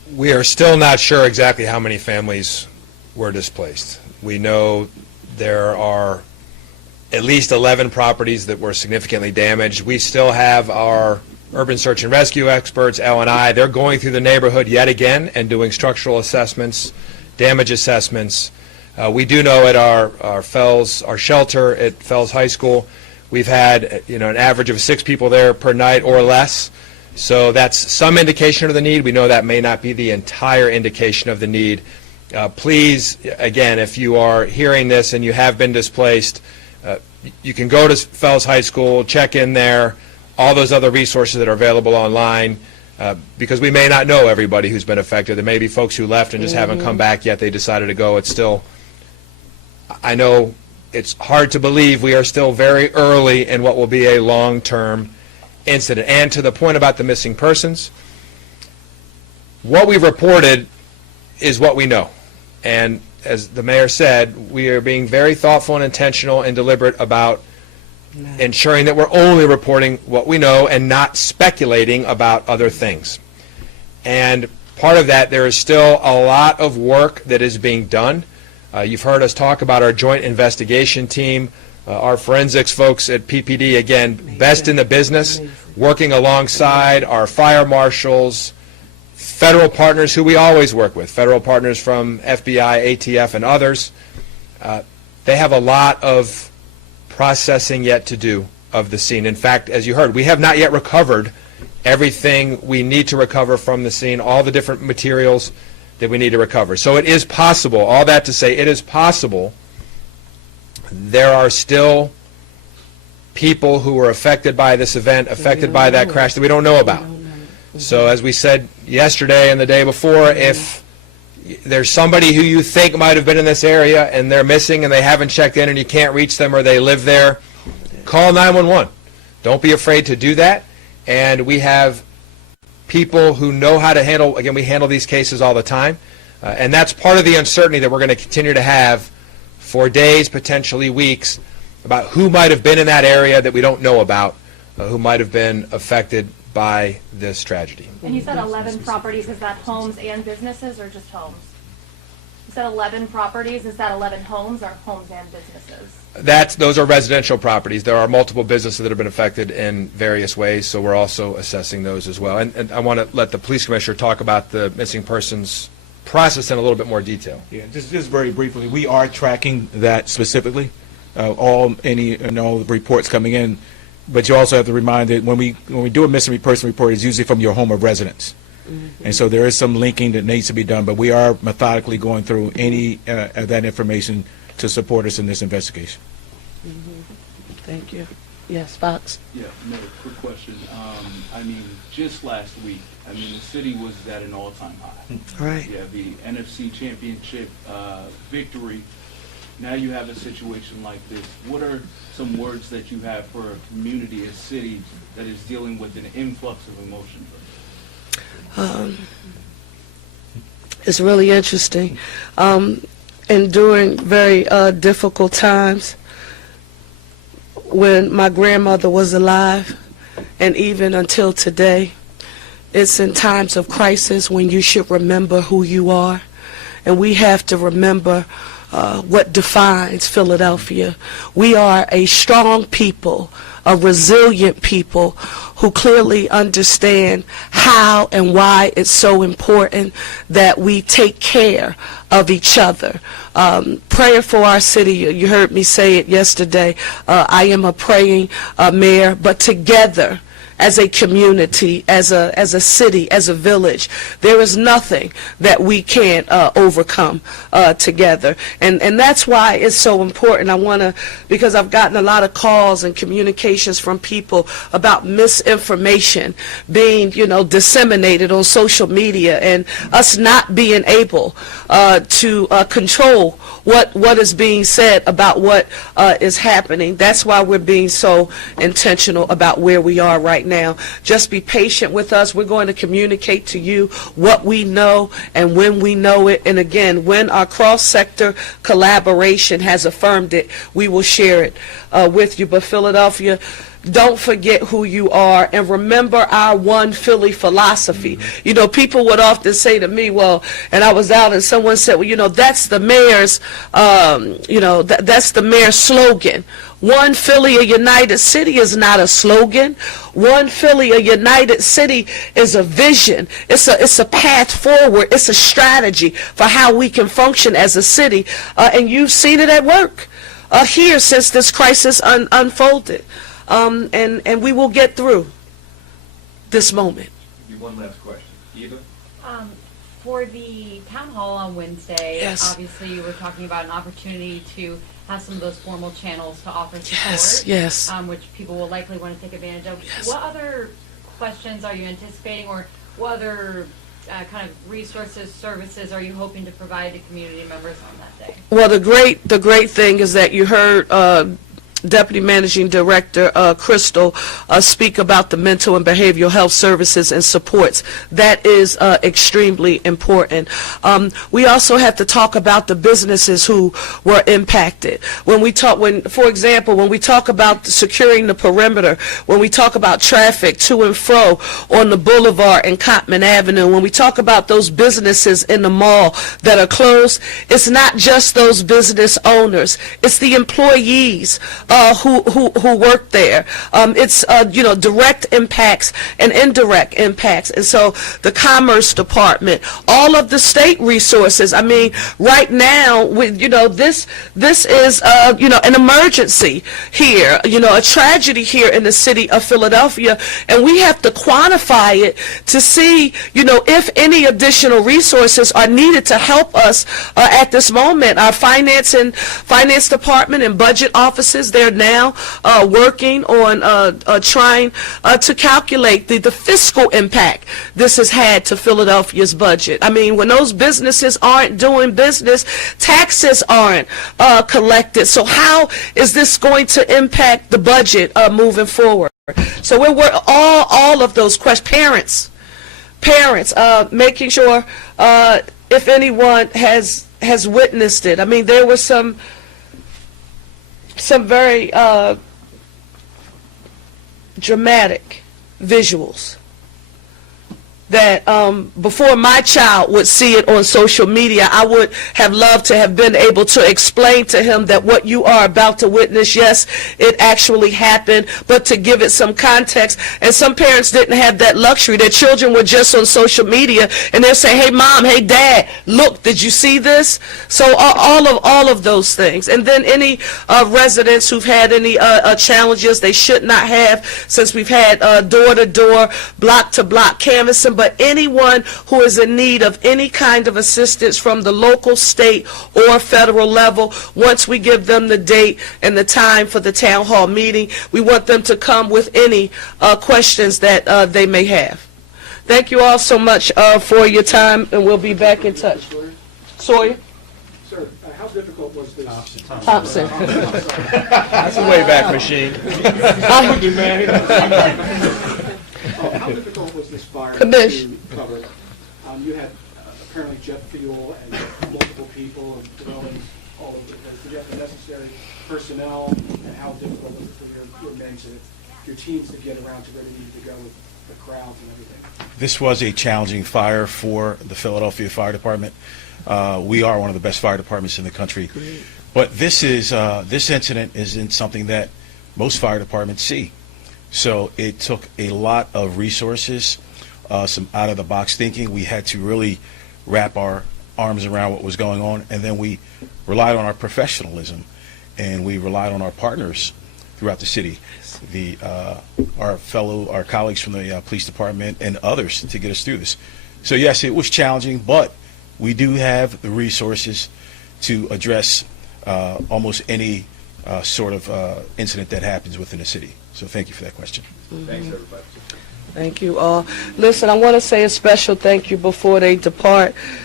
We are still not sure exactly how many families were displaced. We know there are at least 11 properties that were significantly damaged. We still have our urban search and rescue experts, L&I. They're going through the neighborhood yet again and doing structural assessments, damage assessments. We do know at our shelter at Fells High School, we've had an average of 6 people there per night or less. So that's some indication of the need. We know that may not be the entire indication of the need. Please, again, if you are hearing this and you have been displaced, you can go to Fells High School, check in there, all those other resources that are available online, because we may not know everybody who's been affected. There may be folks who left and just haven't come back yet. They decided to go. It's still, I know it's hard to believe we are still very early in what will be a long-term incident. And to the point about the missing persons, what we've reported is what we know. And as the mayor said, we are being very thoughtful and intentional and deliberate about ensuring that we're only reporting what we know and not speculating about other things. And part of that, there is still a lot of work that is being done. You've heard us talk about our joint investigation team, our forensics folks at PPD, again, best in the business, working alongside our fire marshals, federal partners who we always work with, federal partners from FBI, ATF, and others. They have a lot of processing yet to do of the scene. In fact, as you heard, we have not yet recovered everything we need to recover from the scene, all the different materials that we need to recover. So it is possible, all that to say, it is possible there are still people who were affected by this event, affected by that crash that we don't know about. So as we said yesterday and the day before, if there's somebody who you think might have been in this area and they're missing and they haven't checked in and you can't reach them or they live there, call 911. Don't be afraid to do that. And we have people who know how to handle, again, we handle these cases all the time. And that's part of the uncertainty that we're going to continue to have for days, potentially weeks, about who might have been in that area that we don't know about, who might have been affected by this tragedy. And you said 11 properties. Is that homes and businesses or just homes? You said 11 properties. Is that 11 homes or homes and businesses? Those are residential properties. There are multiple businesses that have been affected in various ways, so we're also assessing those as well. And I want to let the police commissioner talk about the missing persons process in a little bit more detail. Yeah, just very briefly, we are tracking that specifically. All reports coming in, but you also have to remind that when we do a missing person report, it's usually from your home of residence. And so there is some linking that needs to be done, but we are methodically going through any of that information to support us in this investigation. Thank you. Yes, Fox. Yeah, Mayor, quick question. Just last week, the city was at an all-time high. Right. Yeah, the NFC championship victory. Now you have a situation like this. What are some words that you have for a community, a city that is dealing with an influx of emotion? It's really interesting. And during very difficult times, when my grandmother was alive, and even until today, it's in times of crisis when you should remember who you are. And we have to remember what defines Philadelphia. We are a strong people, a resilient people who clearly understand how and why it's so important that we take care of each other. Prayer for our city, you heard me say it yesterday, I am a praying mayor, but together, as a community, as a city, as a village, there is nothing that we can't overcome together. And that's why it's so important. I want to, because I've gotten a lot of calls and communications from people about misinformation being, disseminated on social media and us not being able to control what is being said about what is happening. That's why we're being so intentional about where we are right now. Just be patient with us. We're going to communicate to you what we know and when we know it. And again, when our cross-sector collaboration has affirmed it, we will share it with you. But Philadelphia, don't forget who you are, and remember our one Philly philosophy. You know, people would often say to me, well, and I was out and someone said, well, you know, that's the mayor's, that's the mayor's slogan. One Philly, a united city is not a slogan. One Philly, a united city is a vision. It's a path forward. It's a strategy for how we can function as a city. And you've seen it at work here since this crisis unfolded. And we will get through this moment. One last question. Eva? For the town hall on Wednesday, Yes. obviously you were talking about an opportunity to have some of those formal channels to offer support, Yes. which people will likely want to take advantage of. Yes. What other questions are you anticipating, or what other kind of resources, services are you hoping to provide to community members on that day? Well, the great thing is that you heard Deputy Managing Director Crystal speak about the mental and behavioral health services and supports. That is extremely important. We also have to talk about the businesses who were impacted. For example, when we talk about securing the perimeter, when we talk about traffic to and fro on the boulevard and Cottman Avenue, when we talk about those businesses in the mall that are closed, it's not just those business owners. It's the employees who work there. It's direct impacts and indirect impacts. And so the Commerce Department, all of the state resources. I mean, right now, this is an emergency here. A tragedy here in the city of Philadelphia, and we have to quantify it to see if any additional resources are needed to help us at this moment. Our finance department and budget offices, they're now working on trying to calculate the fiscal impact this has had to Philadelphia's budget. I mean, when those businesses aren't doing business, taxes aren't collected. So how is this going to impact the budget moving forward? So we're all of those questions. Parents, making sure if anyone has witnessed it. I mean, there were some very dramatic visuals that before my child would see it on social media, I would have loved to have been able to explain to him that what you are about to witness, yes, it actually happened, but to give it some context. And some parents didn't have that luxury. Their children were just on social media, and they'll say, hey, Mom, hey, Dad, look, did you see this? So all of those things. And then any residents who've had any challenges they should not have, since we've had door-to-door, block-to-block canvassing. But anyone who is in need of any kind of assistance from the local, state, or federal level, once we give them the date and the time for the town hall meeting, we want them to come with any questions that they may have. Thank you all so much for your time, and we'll be back in touch. Sawyer? Sir, how difficult was this? Thompson. That's a Wayback Machine. How difficult was this fire Kamish. to cover? You had apparently jet fuel and multiple people and dwellings all over the place. Did you have the necessary personnel, and how difficult was it for your men, your teams to get around to where they needed to go with the crowds and everything? This was a challenging fire for the Philadelphia Fire Department. We are one of the best fire departments in the country. But this incident isn't something that most fire departments see. So it took a lot of resources, some out-of-the-box thinking. We had to really wrap our arms around what was going on, and then we relied on our professionalism, and we relied on our partners throughout the city, our colleagues from the police department and others to get us through this. So yes, it was challenging, but we do have the resources to address almost any sort of incident that happens within a city. So thank you for that question. Thanks, everybody. Thank you all. Listen, I want to say a special thank you before they depart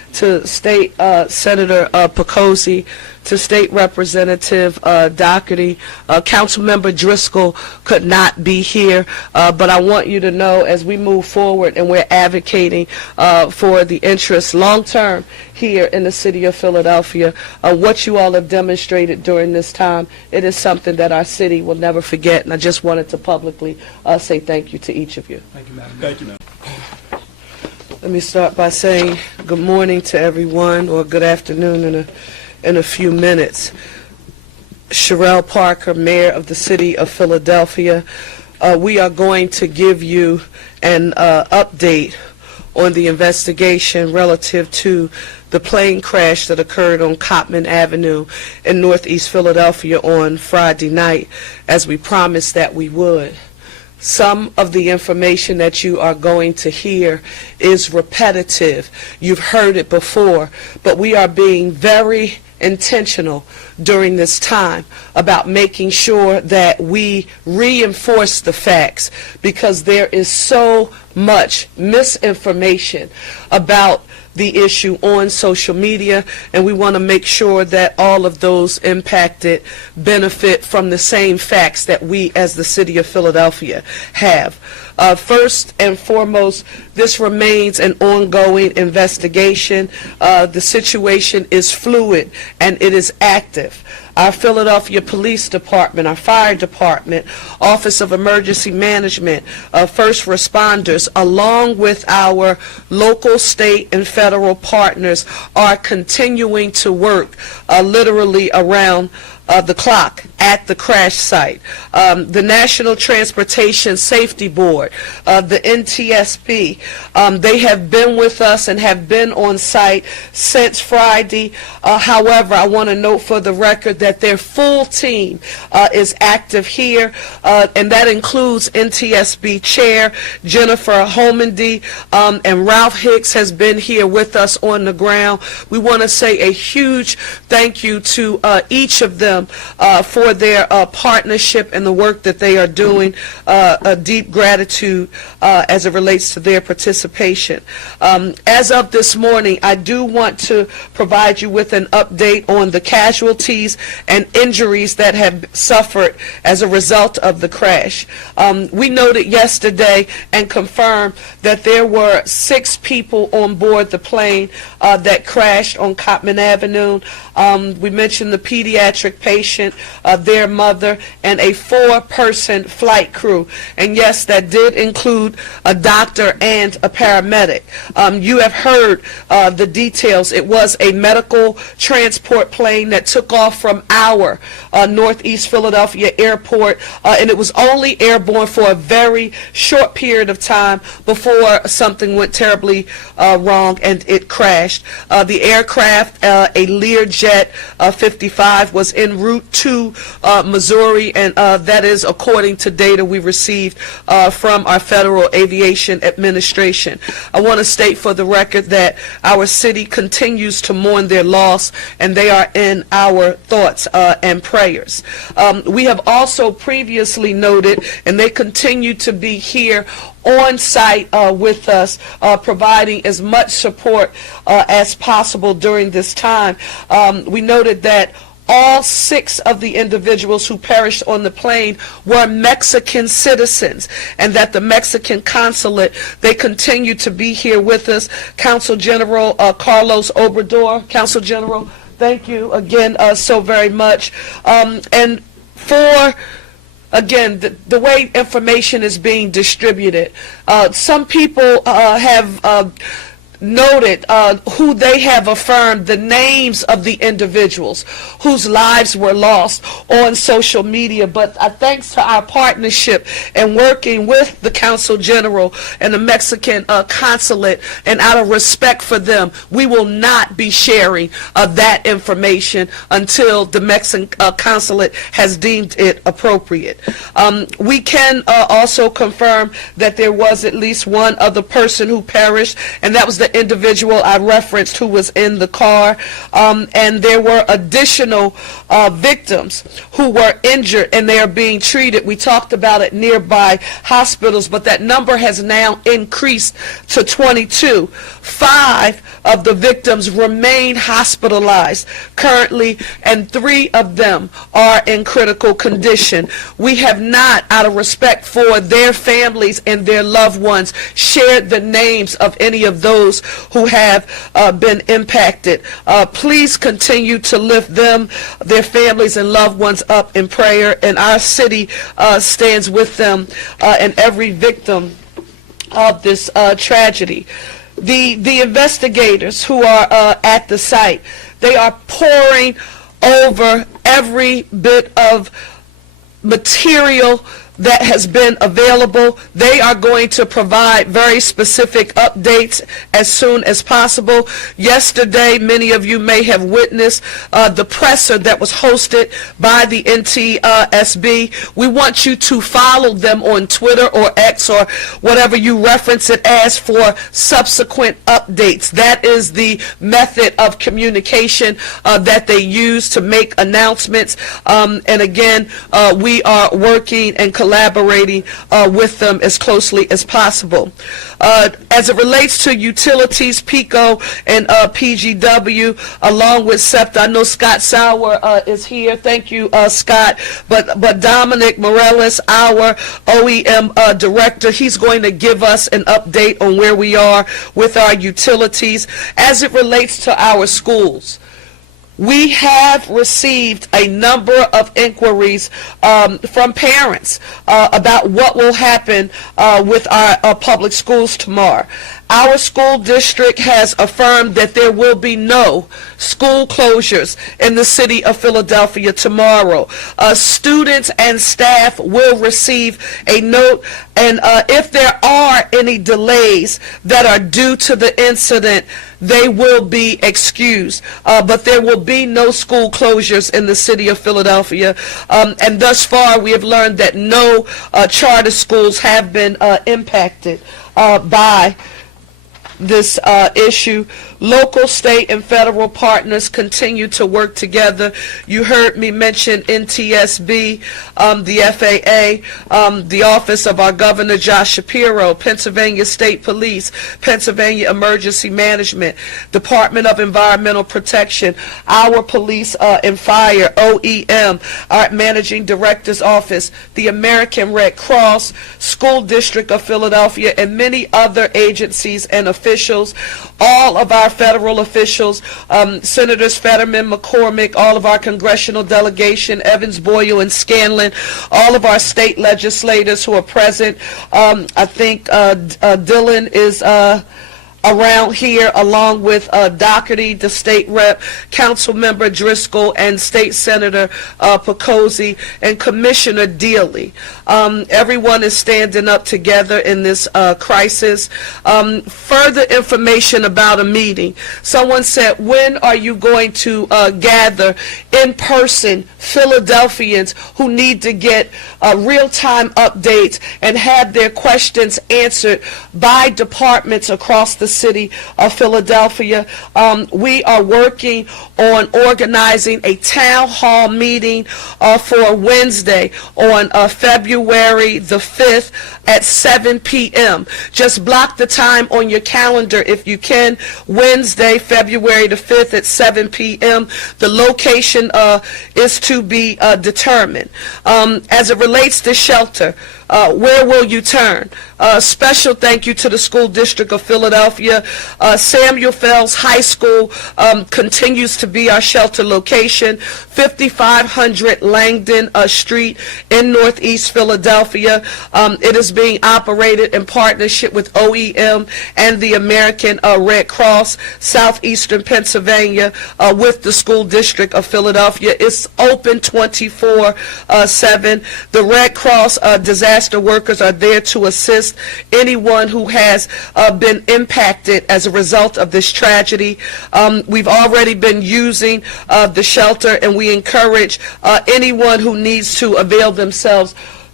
to State Senator Pecosi, to State Representative Doherty. Councilmember Driscoll could not be here, but I want you to know as we move forward and we're advocating for the interests long-term here in the city of Philadelphia, what you all have demonstrated during this time, it is something that our city will never forget, and I just wanted to publicly say thank you to each of you. Thank you, Madam. Thank you, Madam. Let me start by saying good morning to everyone, or good afternoon in a few minutes. Sherelle Parker, Mayor of the City of Philadelphia. We are going to give you an update on the investigation relative to the plane crash that occurred on Cottman Avenue in Northeast Philadelphia on Friday night, as we promised that we would. Some of the information that you are going to hear is repetitive. You've heard it before, but we are being very intentional during this time about making sure that we reinforce the facts, because there is so much misinformation about the issue on social media, and we want to make sure that all of those impacted benefit from the same facts that we as the city of Philadelphia have. First and foremost, this remains an ongoing investigation. The situation is fluid and it is active. Our Philadelphia Police Department, our Fire Department, Office of Emergency Management, first responders, along with our local, state, and federal partners, are continuing to work literally around the clock at the crash site. The National Transportation Safety Board, the NTSB, they have been with us and have been on site since Friday. However, I want to note for the record that their full team is active here, and that includes NTSB Chair Jennifer Holmandy, and Ralph Hicks has been here with us on the ground. We want to say a huge thank you to each of them for their partnership and the work that they are doing. A deep gratitude as it relates to their participation. As of this morning, I do want to provide you with an update on the casualties and injuries that have suffered as a result of the crash. We noted yesterday and confirmed that there were 6 people on board the plane that crashed on Cottman Avenue. We mentioned the pediatric patient, their mother, and a 4-person flight crew. And yes, that did include a doctor and a paramedic. You have heard the details. It was a medical transport plane that took off from our Northeast Philadelphia airport, and it was only airborne for a very short period of time before something went terribly wrong and it crashed. The aircraft, a Learjet 55, was en route to Missouri, and that is according to data we received from our Federal Aviation Administration. I want to state for the record that our city continues to mourn their loss, and they are in our thoughts and prayers. We have also previously noted, and they continue to be here on site with us, providing as much support as possible during this time. We noted that all 6 of the individuals who perished on the plane were Mexican citizens, and that the Mexican consulate, they continue to be here with us. Consul General Carlos Obrador, Consul General, thank you again so very much. And for again, the way information is being distributed, some people have noted who they have affirmed the names of the individuals whose lives were lost on social media, but thanks to our partnership and working with the Consul General and the Mexican consulate, and out of respect for them, we will not be sharing that information until the Mexican consulate has deemed it appropriate. We can also confirm that there was at least one other person who perished, and that was the the individual I referenced who was in the car, and there were additional victims who were injured and they are being treated. We talked about it nearby hospitals, but that number has now increased to 22. 5 of the victims remain hospitalized currently, and 3 of them are in critical condition. We have not, out of respect for their families and their loved ones, shared the names of any of those who have been impacted. Please continue to lift them, their families and loved ones up in prayer, and our city stands with them and every victim of this tragedy. The investigators who are at the site, they are poring over every bit of material that has been available. They are going to provide very specific updates as soon as possible. Yesterday, many of you may have witnessed the presser that was hosted by the NTSB. We want you to follow them on Twitter or X or whatever you reference it as for subsequent updates. That is the method of communication that they use to make announcements. And again, we are working and collaborating with them as closely as possible. As it relates to utilities, PICO and PGW, along with SEPTA, I know Scott Sauer is here. Thank you, Scott. But Dominic Morales, our OEM director, he's going to give us an update on where we are with our utilities. As it relates to our schools, we have received a number of inquiries from parents about what will happen with our public schools tomorrow. Our school district has affirmed that there will be no school closures in the city of Philadelphia tomorrow. Students and staff will receive a note, and if there are any delays that are due to the incident, they will be excused. But there will be no school closures in the city of Philadelphia. And thus far, we have learned that no charter schools have been impacted by this issue. Local, state, and federal partners continue to work together. You heard me mention NTSB, the FAA, the Office of our Governor Josh Shapiro, Pennsylvania State Police, Pennsylvania Emergency Management, Department of Environmental Protection, our Police and Fire, OEM, our Managing Director's Office, the American Red Cross, School District of Philadelphia, and many other agencies and officials. All of our federal officials, Senators Fetterman, McCormick, all of our congressional delegation, Evans, Boyle, and Scanlon, all of our state legislators who are present. I think Dylan is around here, along with Doherty, the state rep, council member Driscoll, and state senator Picozzi, and Commissioner Dealey. Everyone is standing up together in this crisis. Further information about a meeting. Someone said, when are you going to gather in person Philadelphians who need to get real-time updates and have their questions answered by departments across the city of Philadelphia? We are working on organizing a town hall meeting for Wednesday on February the 5th at 7 p.m. Just block the time on your calendar if you can. Wednesday, February the 5th at 7 p.m. The location is to be determined. As it relates to shelter, where will you turn? Special thank you to the School District of Philadelphia. Samuel Fells High School continues to be our shelter location. 5500 Langdon Street in Northeast Philadelphia. It is being operated in partnership with OEM and the American Red Cross, Southeastern Pennsylvania, with the School District of Philadelphia. It's open 24/7. The Red Cross disaster workers are there to assist anyone who has been impacted as a result of this tragedy. We've already been using the shelter, and we encourage anyone who needs to avail themselves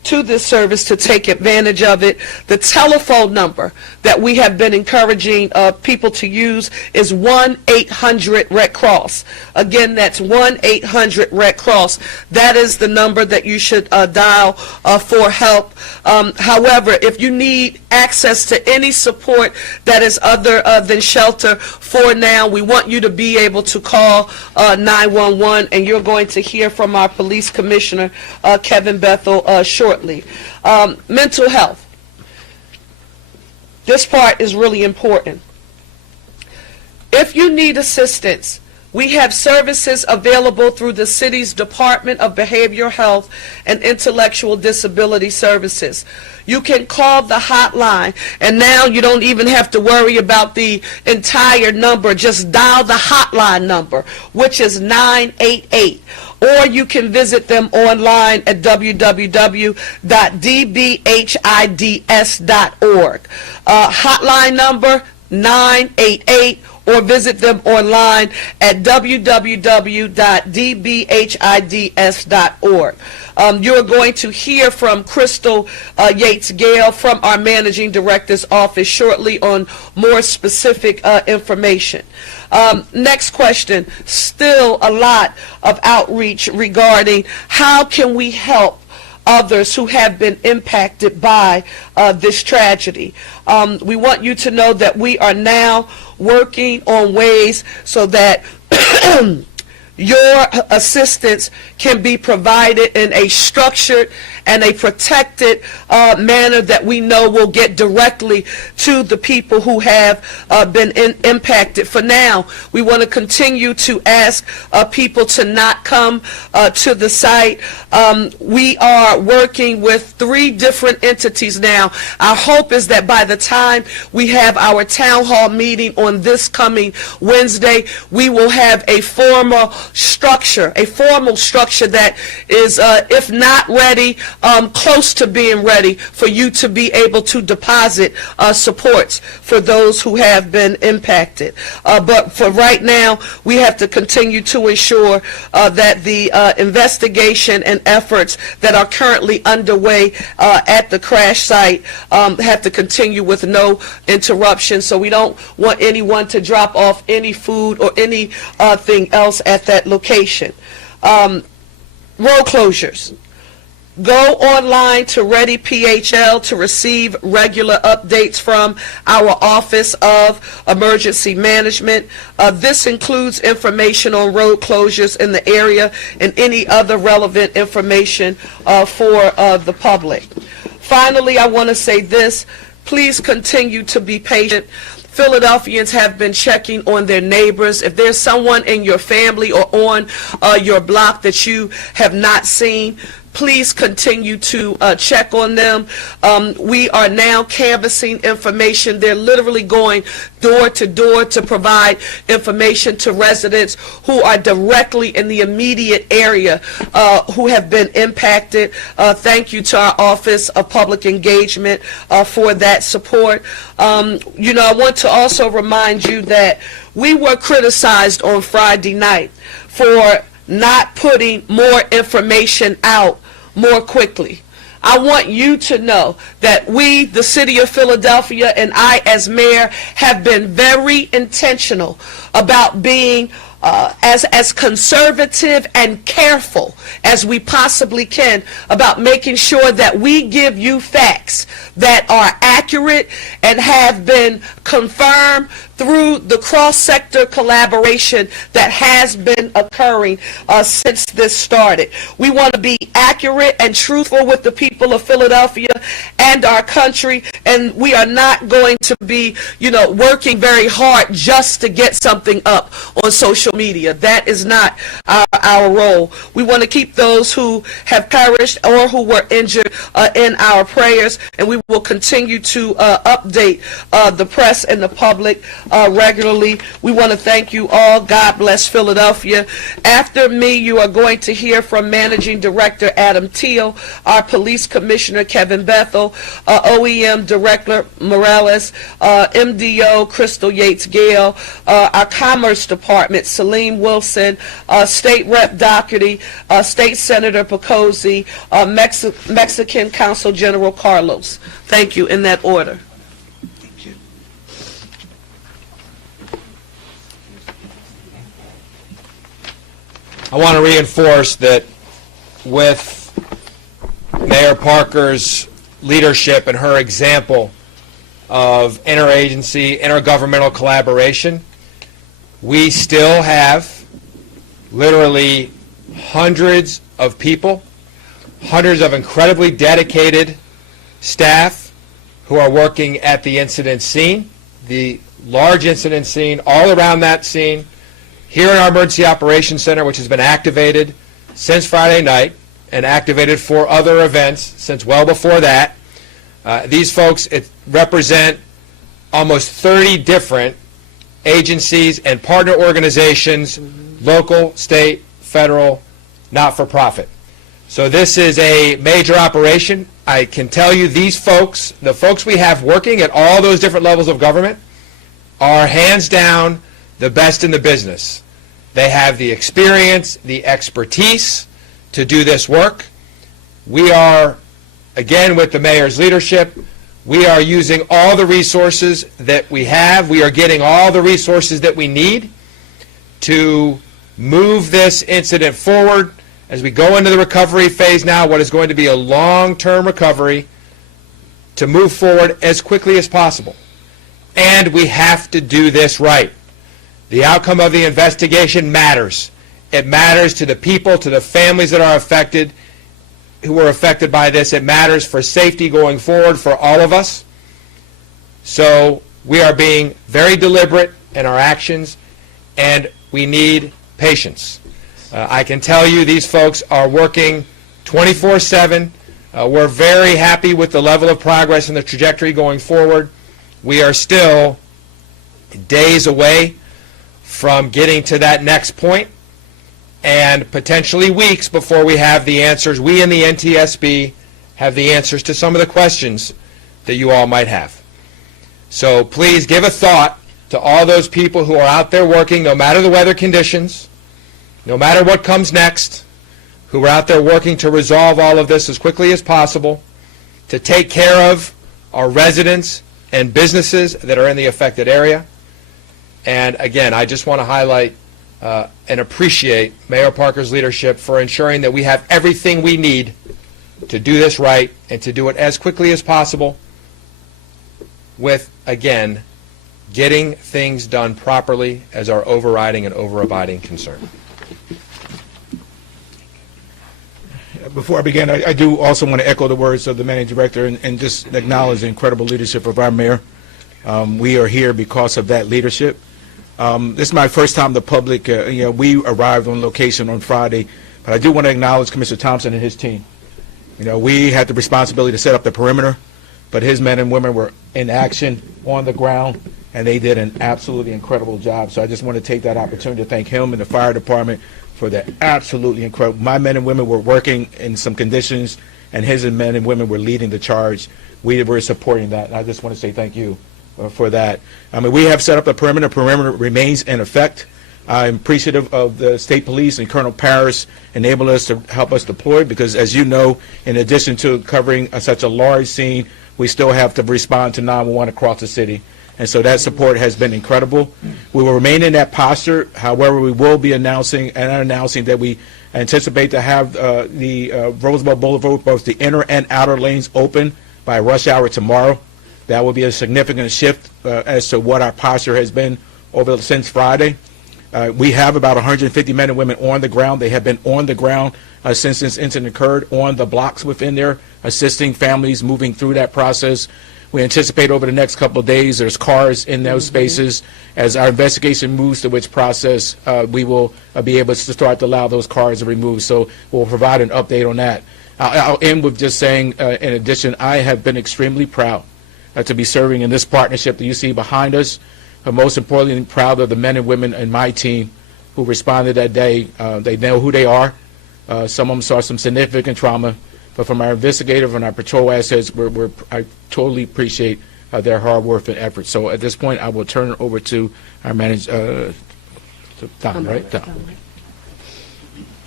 to this service to take advantage of it. The telephone number that we have been encouraging people to use is 1-800-RED-CROSS. Again, that's 1-800-RED-CROSS. That is the number that you should dial for help. However, if you need access to any support that is other than shelter for now, we want you to be able to call 911, and you're going to hear from our police commissioner, Kevin Bethel, shortly. Mental health. This part is really important. If you need assistance, we have services available through the city's Department of Behavioral Health and Intellectual Disability Services. You can call the hotline, and now you don't even have to worry about the entire number. Just dial the hotline number, which is 988. Or you can visit them online at www.dbhids.org. Hotline number 988. Or visit them online at www.dbhids.org. You're going to hear from Crystal Yates-Gale from our Managing Director's office shortly on more specific information. Next question, still a lot of outreach regarding how can we help others who have been impacted by this tragedy. We want you to know that we are now working on ways so that your assistance can be provided in a structured and a protected manner that we know will get directly to the people who have been impacted. For now, we want to continue to ask people to not come to the site. We are working with 3 different entities now. Our hope is that by the time we have our town hall meeting on this coming Wednesday, we will have a formal structure that is, if not ready, close to being ready for you to be able to deposit supports for those who have been impacted. But for right now, we have to continue to ensure that the investigation and efforts that are currently underway at the crash site have to continue with no interruption. So we don't want anyone to drop off any food or anything else at that location. Road closures. Go online to Ready PHL to receive regular updates from our Office of Emergency Management. This includes information on road closures in the area and any other relevant information for the public. Finally, I want to say this. Please continue to be patient. Philadelphians have been checking on their neighbors. If there's someone in your family or on your block that you have not seen, please continue to check on them. We are now canvassing information. They're literally going door to door to provide information to residents who are directly in the immediate area who have been impacted. Thank you to our Office of Public Engagement for that support. You know, I want to also remind you that we were criticized on Friday night for not putting more information out more quickly. I want you to know that we, the City of Philadelphia, and I as mayor have been very intentional about being as conservative and careful as we possibly can about making sure that we give you facts that are accurate and have been confirmed through the cross-sector collaboration that has been occurring since this started. We want to be accurate and truthful with the people of Philadelphia and our country, and we are not going to be, working very hard just to get something up on social media. That is not our role. We want to keep those who have perished or who were injured in our prayers, and we will continue to update the press and the public regularly. We want to thank you all. God bless Philadelphia. After me, you are going to hear from Managing Director Adam Teal, our Police Commissioner Kevin Bethel, OEM Director Morales, MDO Crystal Yates-Gale, our Commerce Department Salim Wilson, State Rep. Doherty, State Senator Pecosi, Mexican Consul General Carlos. Thank you, in that order. I want to reinforce that with Mayor Parker's leadership and her example of interagency, intergovernmental collaboration, we still have literally hundreds of people, hundreds of incredibly dedicated staff who are working at the incident scene, the large incident scene, all around that scene, here in our Emergency Operations Center, which has been activated since Friday night and activated for other events since well before that. These folks represent almost 30 different agencies and partner organizations, local, state, federal, not-for-profit. So this is a major operation. I can tell you these folks, the folks we have working at all those different levels of government, are hands down the best in the business. They have the experience, the expertise to do this work. We are, again, with the mayor's leadership, we are using all the resources that we have. We are getting all the resources that we need to move this incident forward as we go into the recovery phase now, what is going to be a long-term recovery, to move forward as quickly as possible. And we have to do this right. The outcome of the investigation matters. It matters to the people, to the families that are affected, who were affected by this. It matters for safety going forward for all of us. So we are being very deliberate in our actions, and we need patience. I can tell you these folks are working 24/7. We're very happy with the level of progress and the trajectory going forward. We are still days away from getting to that next point, and potentially weeks before we have the answers. We in the NTSB have the answers to some of the questions that you all might have. So please give a thought to all those people who are out there working, no matter the weather conditions, no matter what comes next, who are out there working to resolve all of this as quickly as possible, to take care of our residents and businesses that are in the affected area. And again, I just want to highlight and appreciate Mayor Parker's leadership for ensuring that we have everything we need to do this right and to do it as quickly as possible with, again, getting things done properly as our overriding and overabiding concern. Before I begin, I do also want to echo the words of the managing director and just acknowledge the incredible leadership of our mayor. We are here because of that leadership. This is my first time the public, we arrived on location on Friday, but I do want to acknowledge Commissioner Thompson and his team. We had the responsibility to set up the perimeter, but his men and women were in action on the ground, and they did an absolutely incredible job. So I just want to take that opportunity to thank him and the fire department for the absolutely incredible. My men and women were working in some conditions, and his men and women were leading the charge. We were supporting that, and I just want to say thank you for that. I mean, we have set up the perimeter. Perimeter remains in effect. I'm appreciative of the state police and Colonel Parrish enabling us to help us deploy, because as you know, in addition to covering such a large scene, we still have to respond to 911 across the city. And so that support has been incredible. We will remain in that posture. However, we will be announcing that we anticipate to have the Roosevelt Boulevard, both the inner and outer lanes, open by rush hour tomorrow. That will be a significant shift as to what our posture has been since Friday. We have about 150 men and women on the ground. They have been on the ground since this incident occurred, on the blocks within there, assisting families moving through that process. We anticipate over the next couple of days there's cars in those spaces. As our investigation moves to which process, we will be able to start to allow those cars to be removed. So we'll provide an update on that. I'll end with just saying, in addition, I have been extremely proud to be serving in this partnership that you see behind us. But most importantly, proud of the men and women in my team who responded that day. They know who they are. Some of them saw some significant trauma. But from our investigative and our patrol assets, I totally appreciate their hard work and effort. So at this point, I will turn it over to our manager, Tom, right? Tom.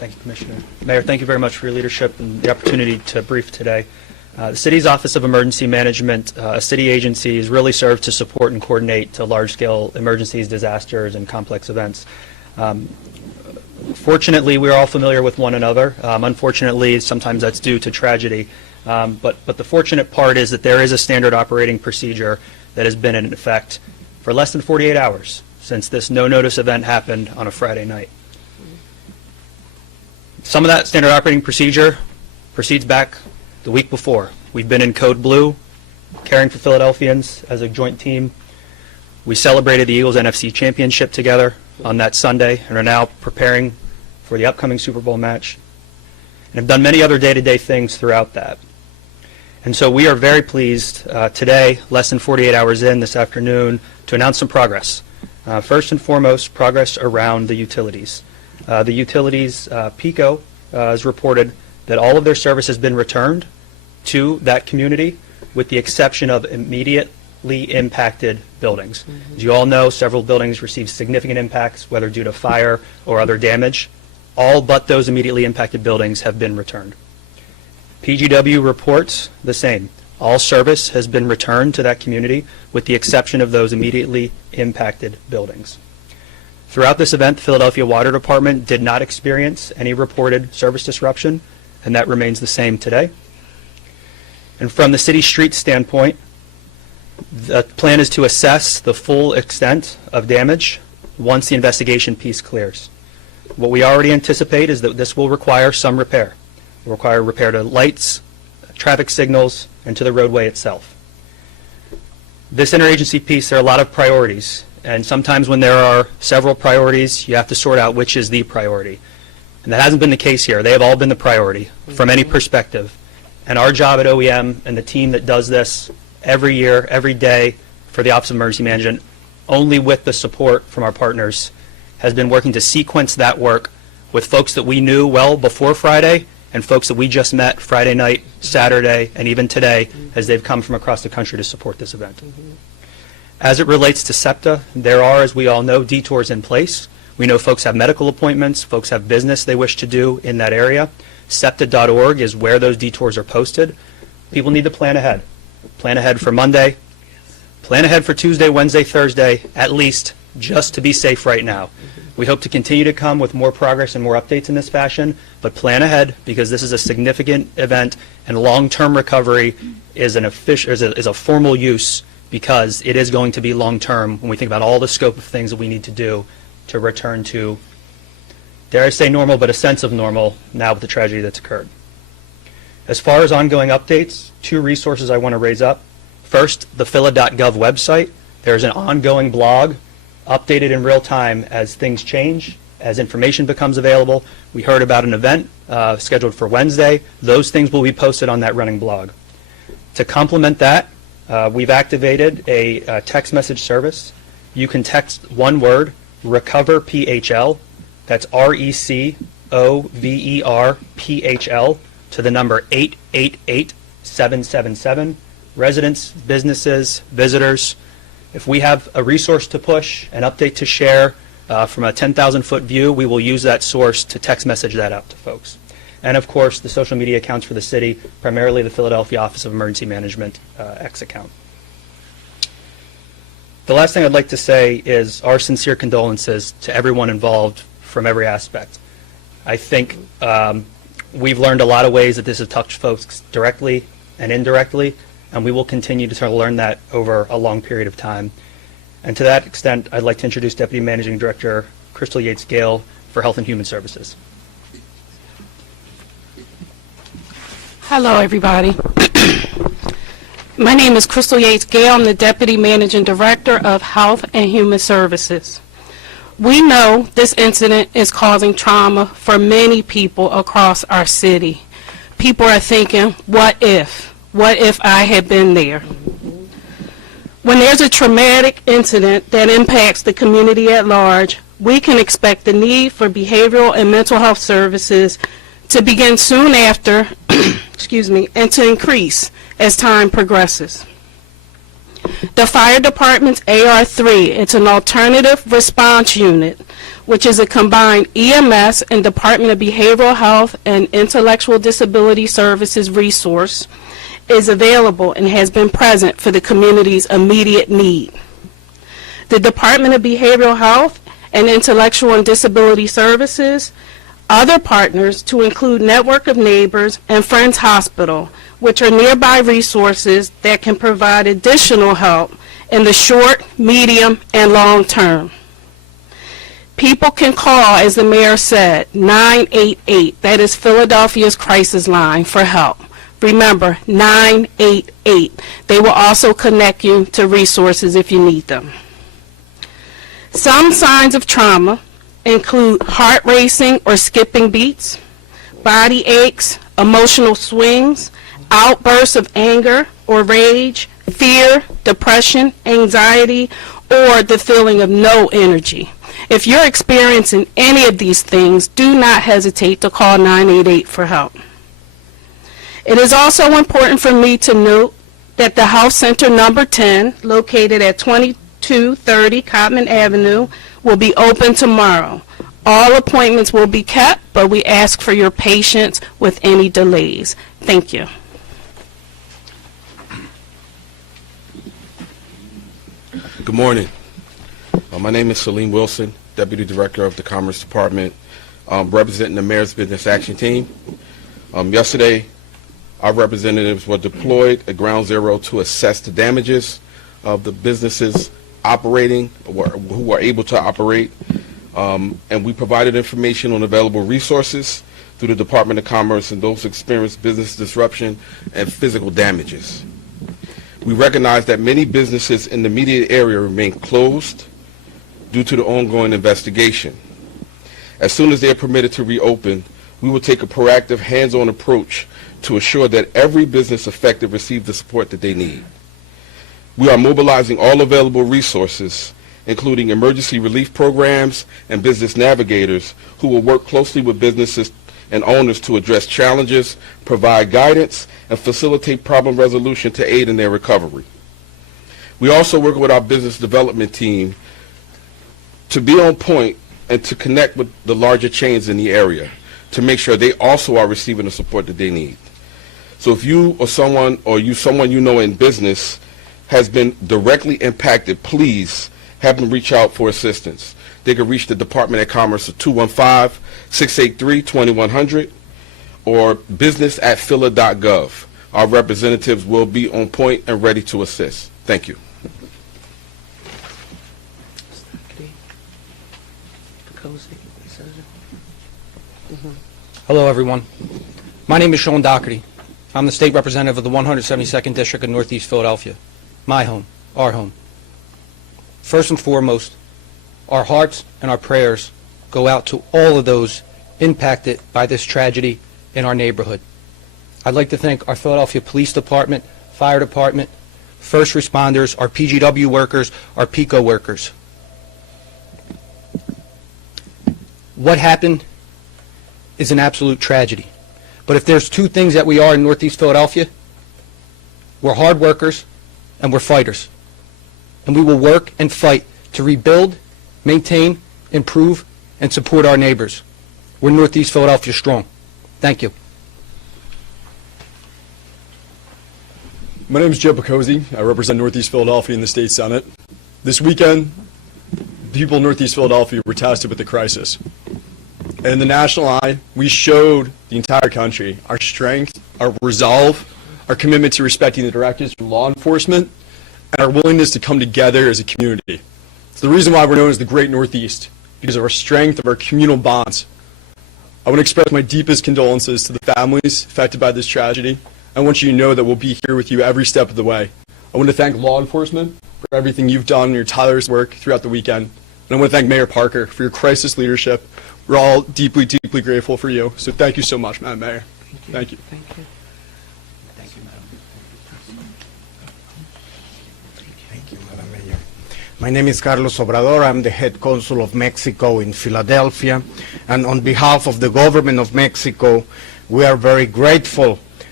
Thank you, Commissioner. Mayor, thank you very much for your leadership and the opportunity to brief today. The city's Office of Emergency Management, a city agency, is really served to support and coordinate to large-scale emergencies, disasters, and complex events. Fortunately, we're all familiar with one another. Unfortunately, sometimes that's due to tragedy. But the fortunate part is that there is a standard operating procedure that has been in effect for less than 48 hours since this no-notice event happened on a Friday night. Some of that standard operating procedure proceeds back the week before. We've been in Code Blue, caring for Philadelphians as a joint team. We celebrated the Eagles NFC championship together on that Sunday and are now preparing for the upcoming Super Bowl match, and have done many other day-to-day things throughout that. And so we are very pleased today, less than 48 hours in this afternoon, to announce some progress. First and foremost, progress around the utilities. The utilities, PECO, has reported that all of their service has been returned to that community, with the exception of immediately impacted buildings. As you all know, several buildings received significant impacts, whether due to fire or other damage. All but those immediately impacted buildings have been returned. PGW reports the same. All service has been returned to that community, with the exception of those immediately impacted buildings. Throughout this event, the Philadelphia Water Department did not experience any reported service disruption, and that remains the same today. And from the city street standpoint, the plan is to assess the full extent of damage once the investigation piece clears. What we already anticipate is that this will require some repair. It will require repair to lights, traffic signals, and to the roadway itself. This interagency piece, there are a lot of priorities, and sometimes when there are several priorities, you have to sort out which is the priority. And that hasn't been the case here. They have all been the priority from any perspective. And our job at OEM and the team that does this every year, every day for the Office of Emergency Management, only with the support from our partners, has been working to sequence that work with folks that we knew well before Friday and folks that we just met Friday night, Saturday, and even today as they've come from across the country to support this event. As it relates to SEPTA, there are, as we all know, detours in place. We know folks have medical appointments, folks have business they wish to do in that area. SEPTA.org is where those detours are posted. People need to plan ahead. Plan ahead for Monday, plan ahead for Tuesday, Wednesday, Thursday, at least, just to be safe right now. We hope to continue to come with more progress and more updates in this fashion, but plan ahead because this is a significant event, and long-term recovery is a formal use because it is going to be long-term when we think about all the scope of things that we need to do to return to, dare I say normal, but a sense of normal now with the tragedy that's occurred. As far as ongoing updates, two resources I want to raise up. First, the phila.gov website. There's an ongoing blog updated in real time as things change, as information becomes available. We heard about an event scheduled for Wednesday. Those things will be posted on that running blog. To complement that, we've activated a text message service. You can text one word, Recover PHL. That's RECOVER-PHL to the number 888-777. Residents, businesses, visitors. If we have a resource to push, an update to share from a 10,000-foot view, we will use that source to text message that out to folks. And of course, the social media accounts for the city, primarily the Philadelphia Office of Emergency Management X account. The last thing I'd like to say is our sincere condolences to everyone involved from every aspect. I think we've learned a lot of ways that this has touched folks directly and indirectly, and we will continue to learn that over a long period of time. And to that extent, I'd like to introduce Deputy Managing Director Crystal Yates-Gale for Health and Human Services. Hello, everybody. My name is Crystal Yates-Gale. I'm the Deputy Managing Director of Health and Human Services. We know this incident is causing trauma for many people across our city. People are thinking, what if? What if I had been there? When there's a traumatic incident that impacts the community at large, we can expect the need for behavioral and mental health services to begin soon after, excuse me, and to increase as time progresses. The fire department's AR3, it's an alternative response unit, which is a combined EMS and Department of Behavioral Health and Intellectual Disability Services resource, is available and has been present for the community's immediate need. The Department of Behavioral Health and Intellectual and Disability Services, other partners to include Network of Neighbors and Friends Hospital, which are nearby resources that can provide additional help in the short, medium, and long term. People can call, as the mayor said, 988. That is Philadelphia's crisis line for help. Remember, 988. They will also connect you to resources if you need them. Some signs of trauma include heart racing or skipping beats, body aches, emotional swings, outbursts of anger or rage, fear, depression, anxiety, or the feeling of no energy. If you're experiencing any of these things, do not hesitate to call 988 for help. It is also important for me to note that the Health Center number 10, located at 2230 Cotman Avenue, will be open tomorrow. All appointments will be kept, but we ask for your patience with any delays. Thank you. Good morning. My name is Salim Wilson, Deputy Director of the Commerce Department, representing the Mayor's Business Action Team. Yesterday, our representatives were deployed at Ground Zero to assess the damages of the businesses operating, who are able to operate, and we provided information on available resources through the Department of Commerce and those who experienced business disruption and physical damages. We recognize that many businesses in the immediate area remain closed due to the ongoing investigation. As soon as they are permitted to reopen, we will take a proactive, hands-on approach to assure that every business affected receives the support that they need. We are mobilizing all available resources, including emergency relief programs and business navigators who will work closely with businesses and owners to address challenges, provide guidance, and facilitate problem resolution to aid in their recovery. We also work with our business development team to be on point and to connect with the larger chains in the area to make sure they also are receiving the support that they need. So if you or someone you know in business has been directly impacted, please have them reach out for assistance. They can reach the Department of Commerce at 215-683-2100 or business@phila.gov. Our representatives will be on point and ready to assist. Thank you. Hello, everyone. My name is Sean Doherty. I'm the state representative of the 172nd District of Northeast Philadelphia. My home, our home. First and foremost, our hearts and our prayers go out to all of those impacted by this tragedy in our neighborhood. I'd like to thank our Philadelphia Police Department, Fire Department, first responders, our PGW workers, our PICO workers. What happened is an absolute tragedy. But if there's two things that we are in Northeast Philadelphia, we're hard workers and we're fighters. And we will work and fight to rebuild, maintain, improve, and support our neighbors. We're Northeast Philadelphia strong. Thank you. My name is Joe Picozzi. I represent Northeast Philadelphia in the State Senate. This weekend, people in Northeast Philadelphia were tasked with the crisis. And in the national eye, we showed the entire country our strength, our resolve, our commitment to respecting the directives from law enforcement, and our willingness to come together as a community. It's the reason why we're known as the Great Northeast, because of our strength, of our communal bonds. I want to express my deepest condolences to the families affected by this tragedy. I want you to know that we'll be here with you every step of the way. I want to thank law enforcement for everything you've done, your tireless work throughout the weekend. And I want to thank Mayor Parker for your crisis leadership. We're all deeply, deeply grateful for you. So thank you so much, Madam Mayor. Thank you. Thank you. Thank you, Madam Mayor. My name is Carlos Obrador. I'm the head consul of Mexico in Philadelphia. And on behalf of the government of Mexico, we are very grateful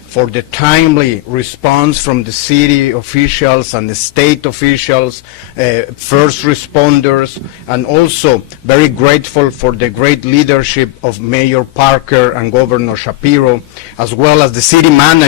for the timely response from the city officials and the state officials, first responders, and also very grateful for the great leadership of Mayor Parker and Governor Shapiro, as well as the city manager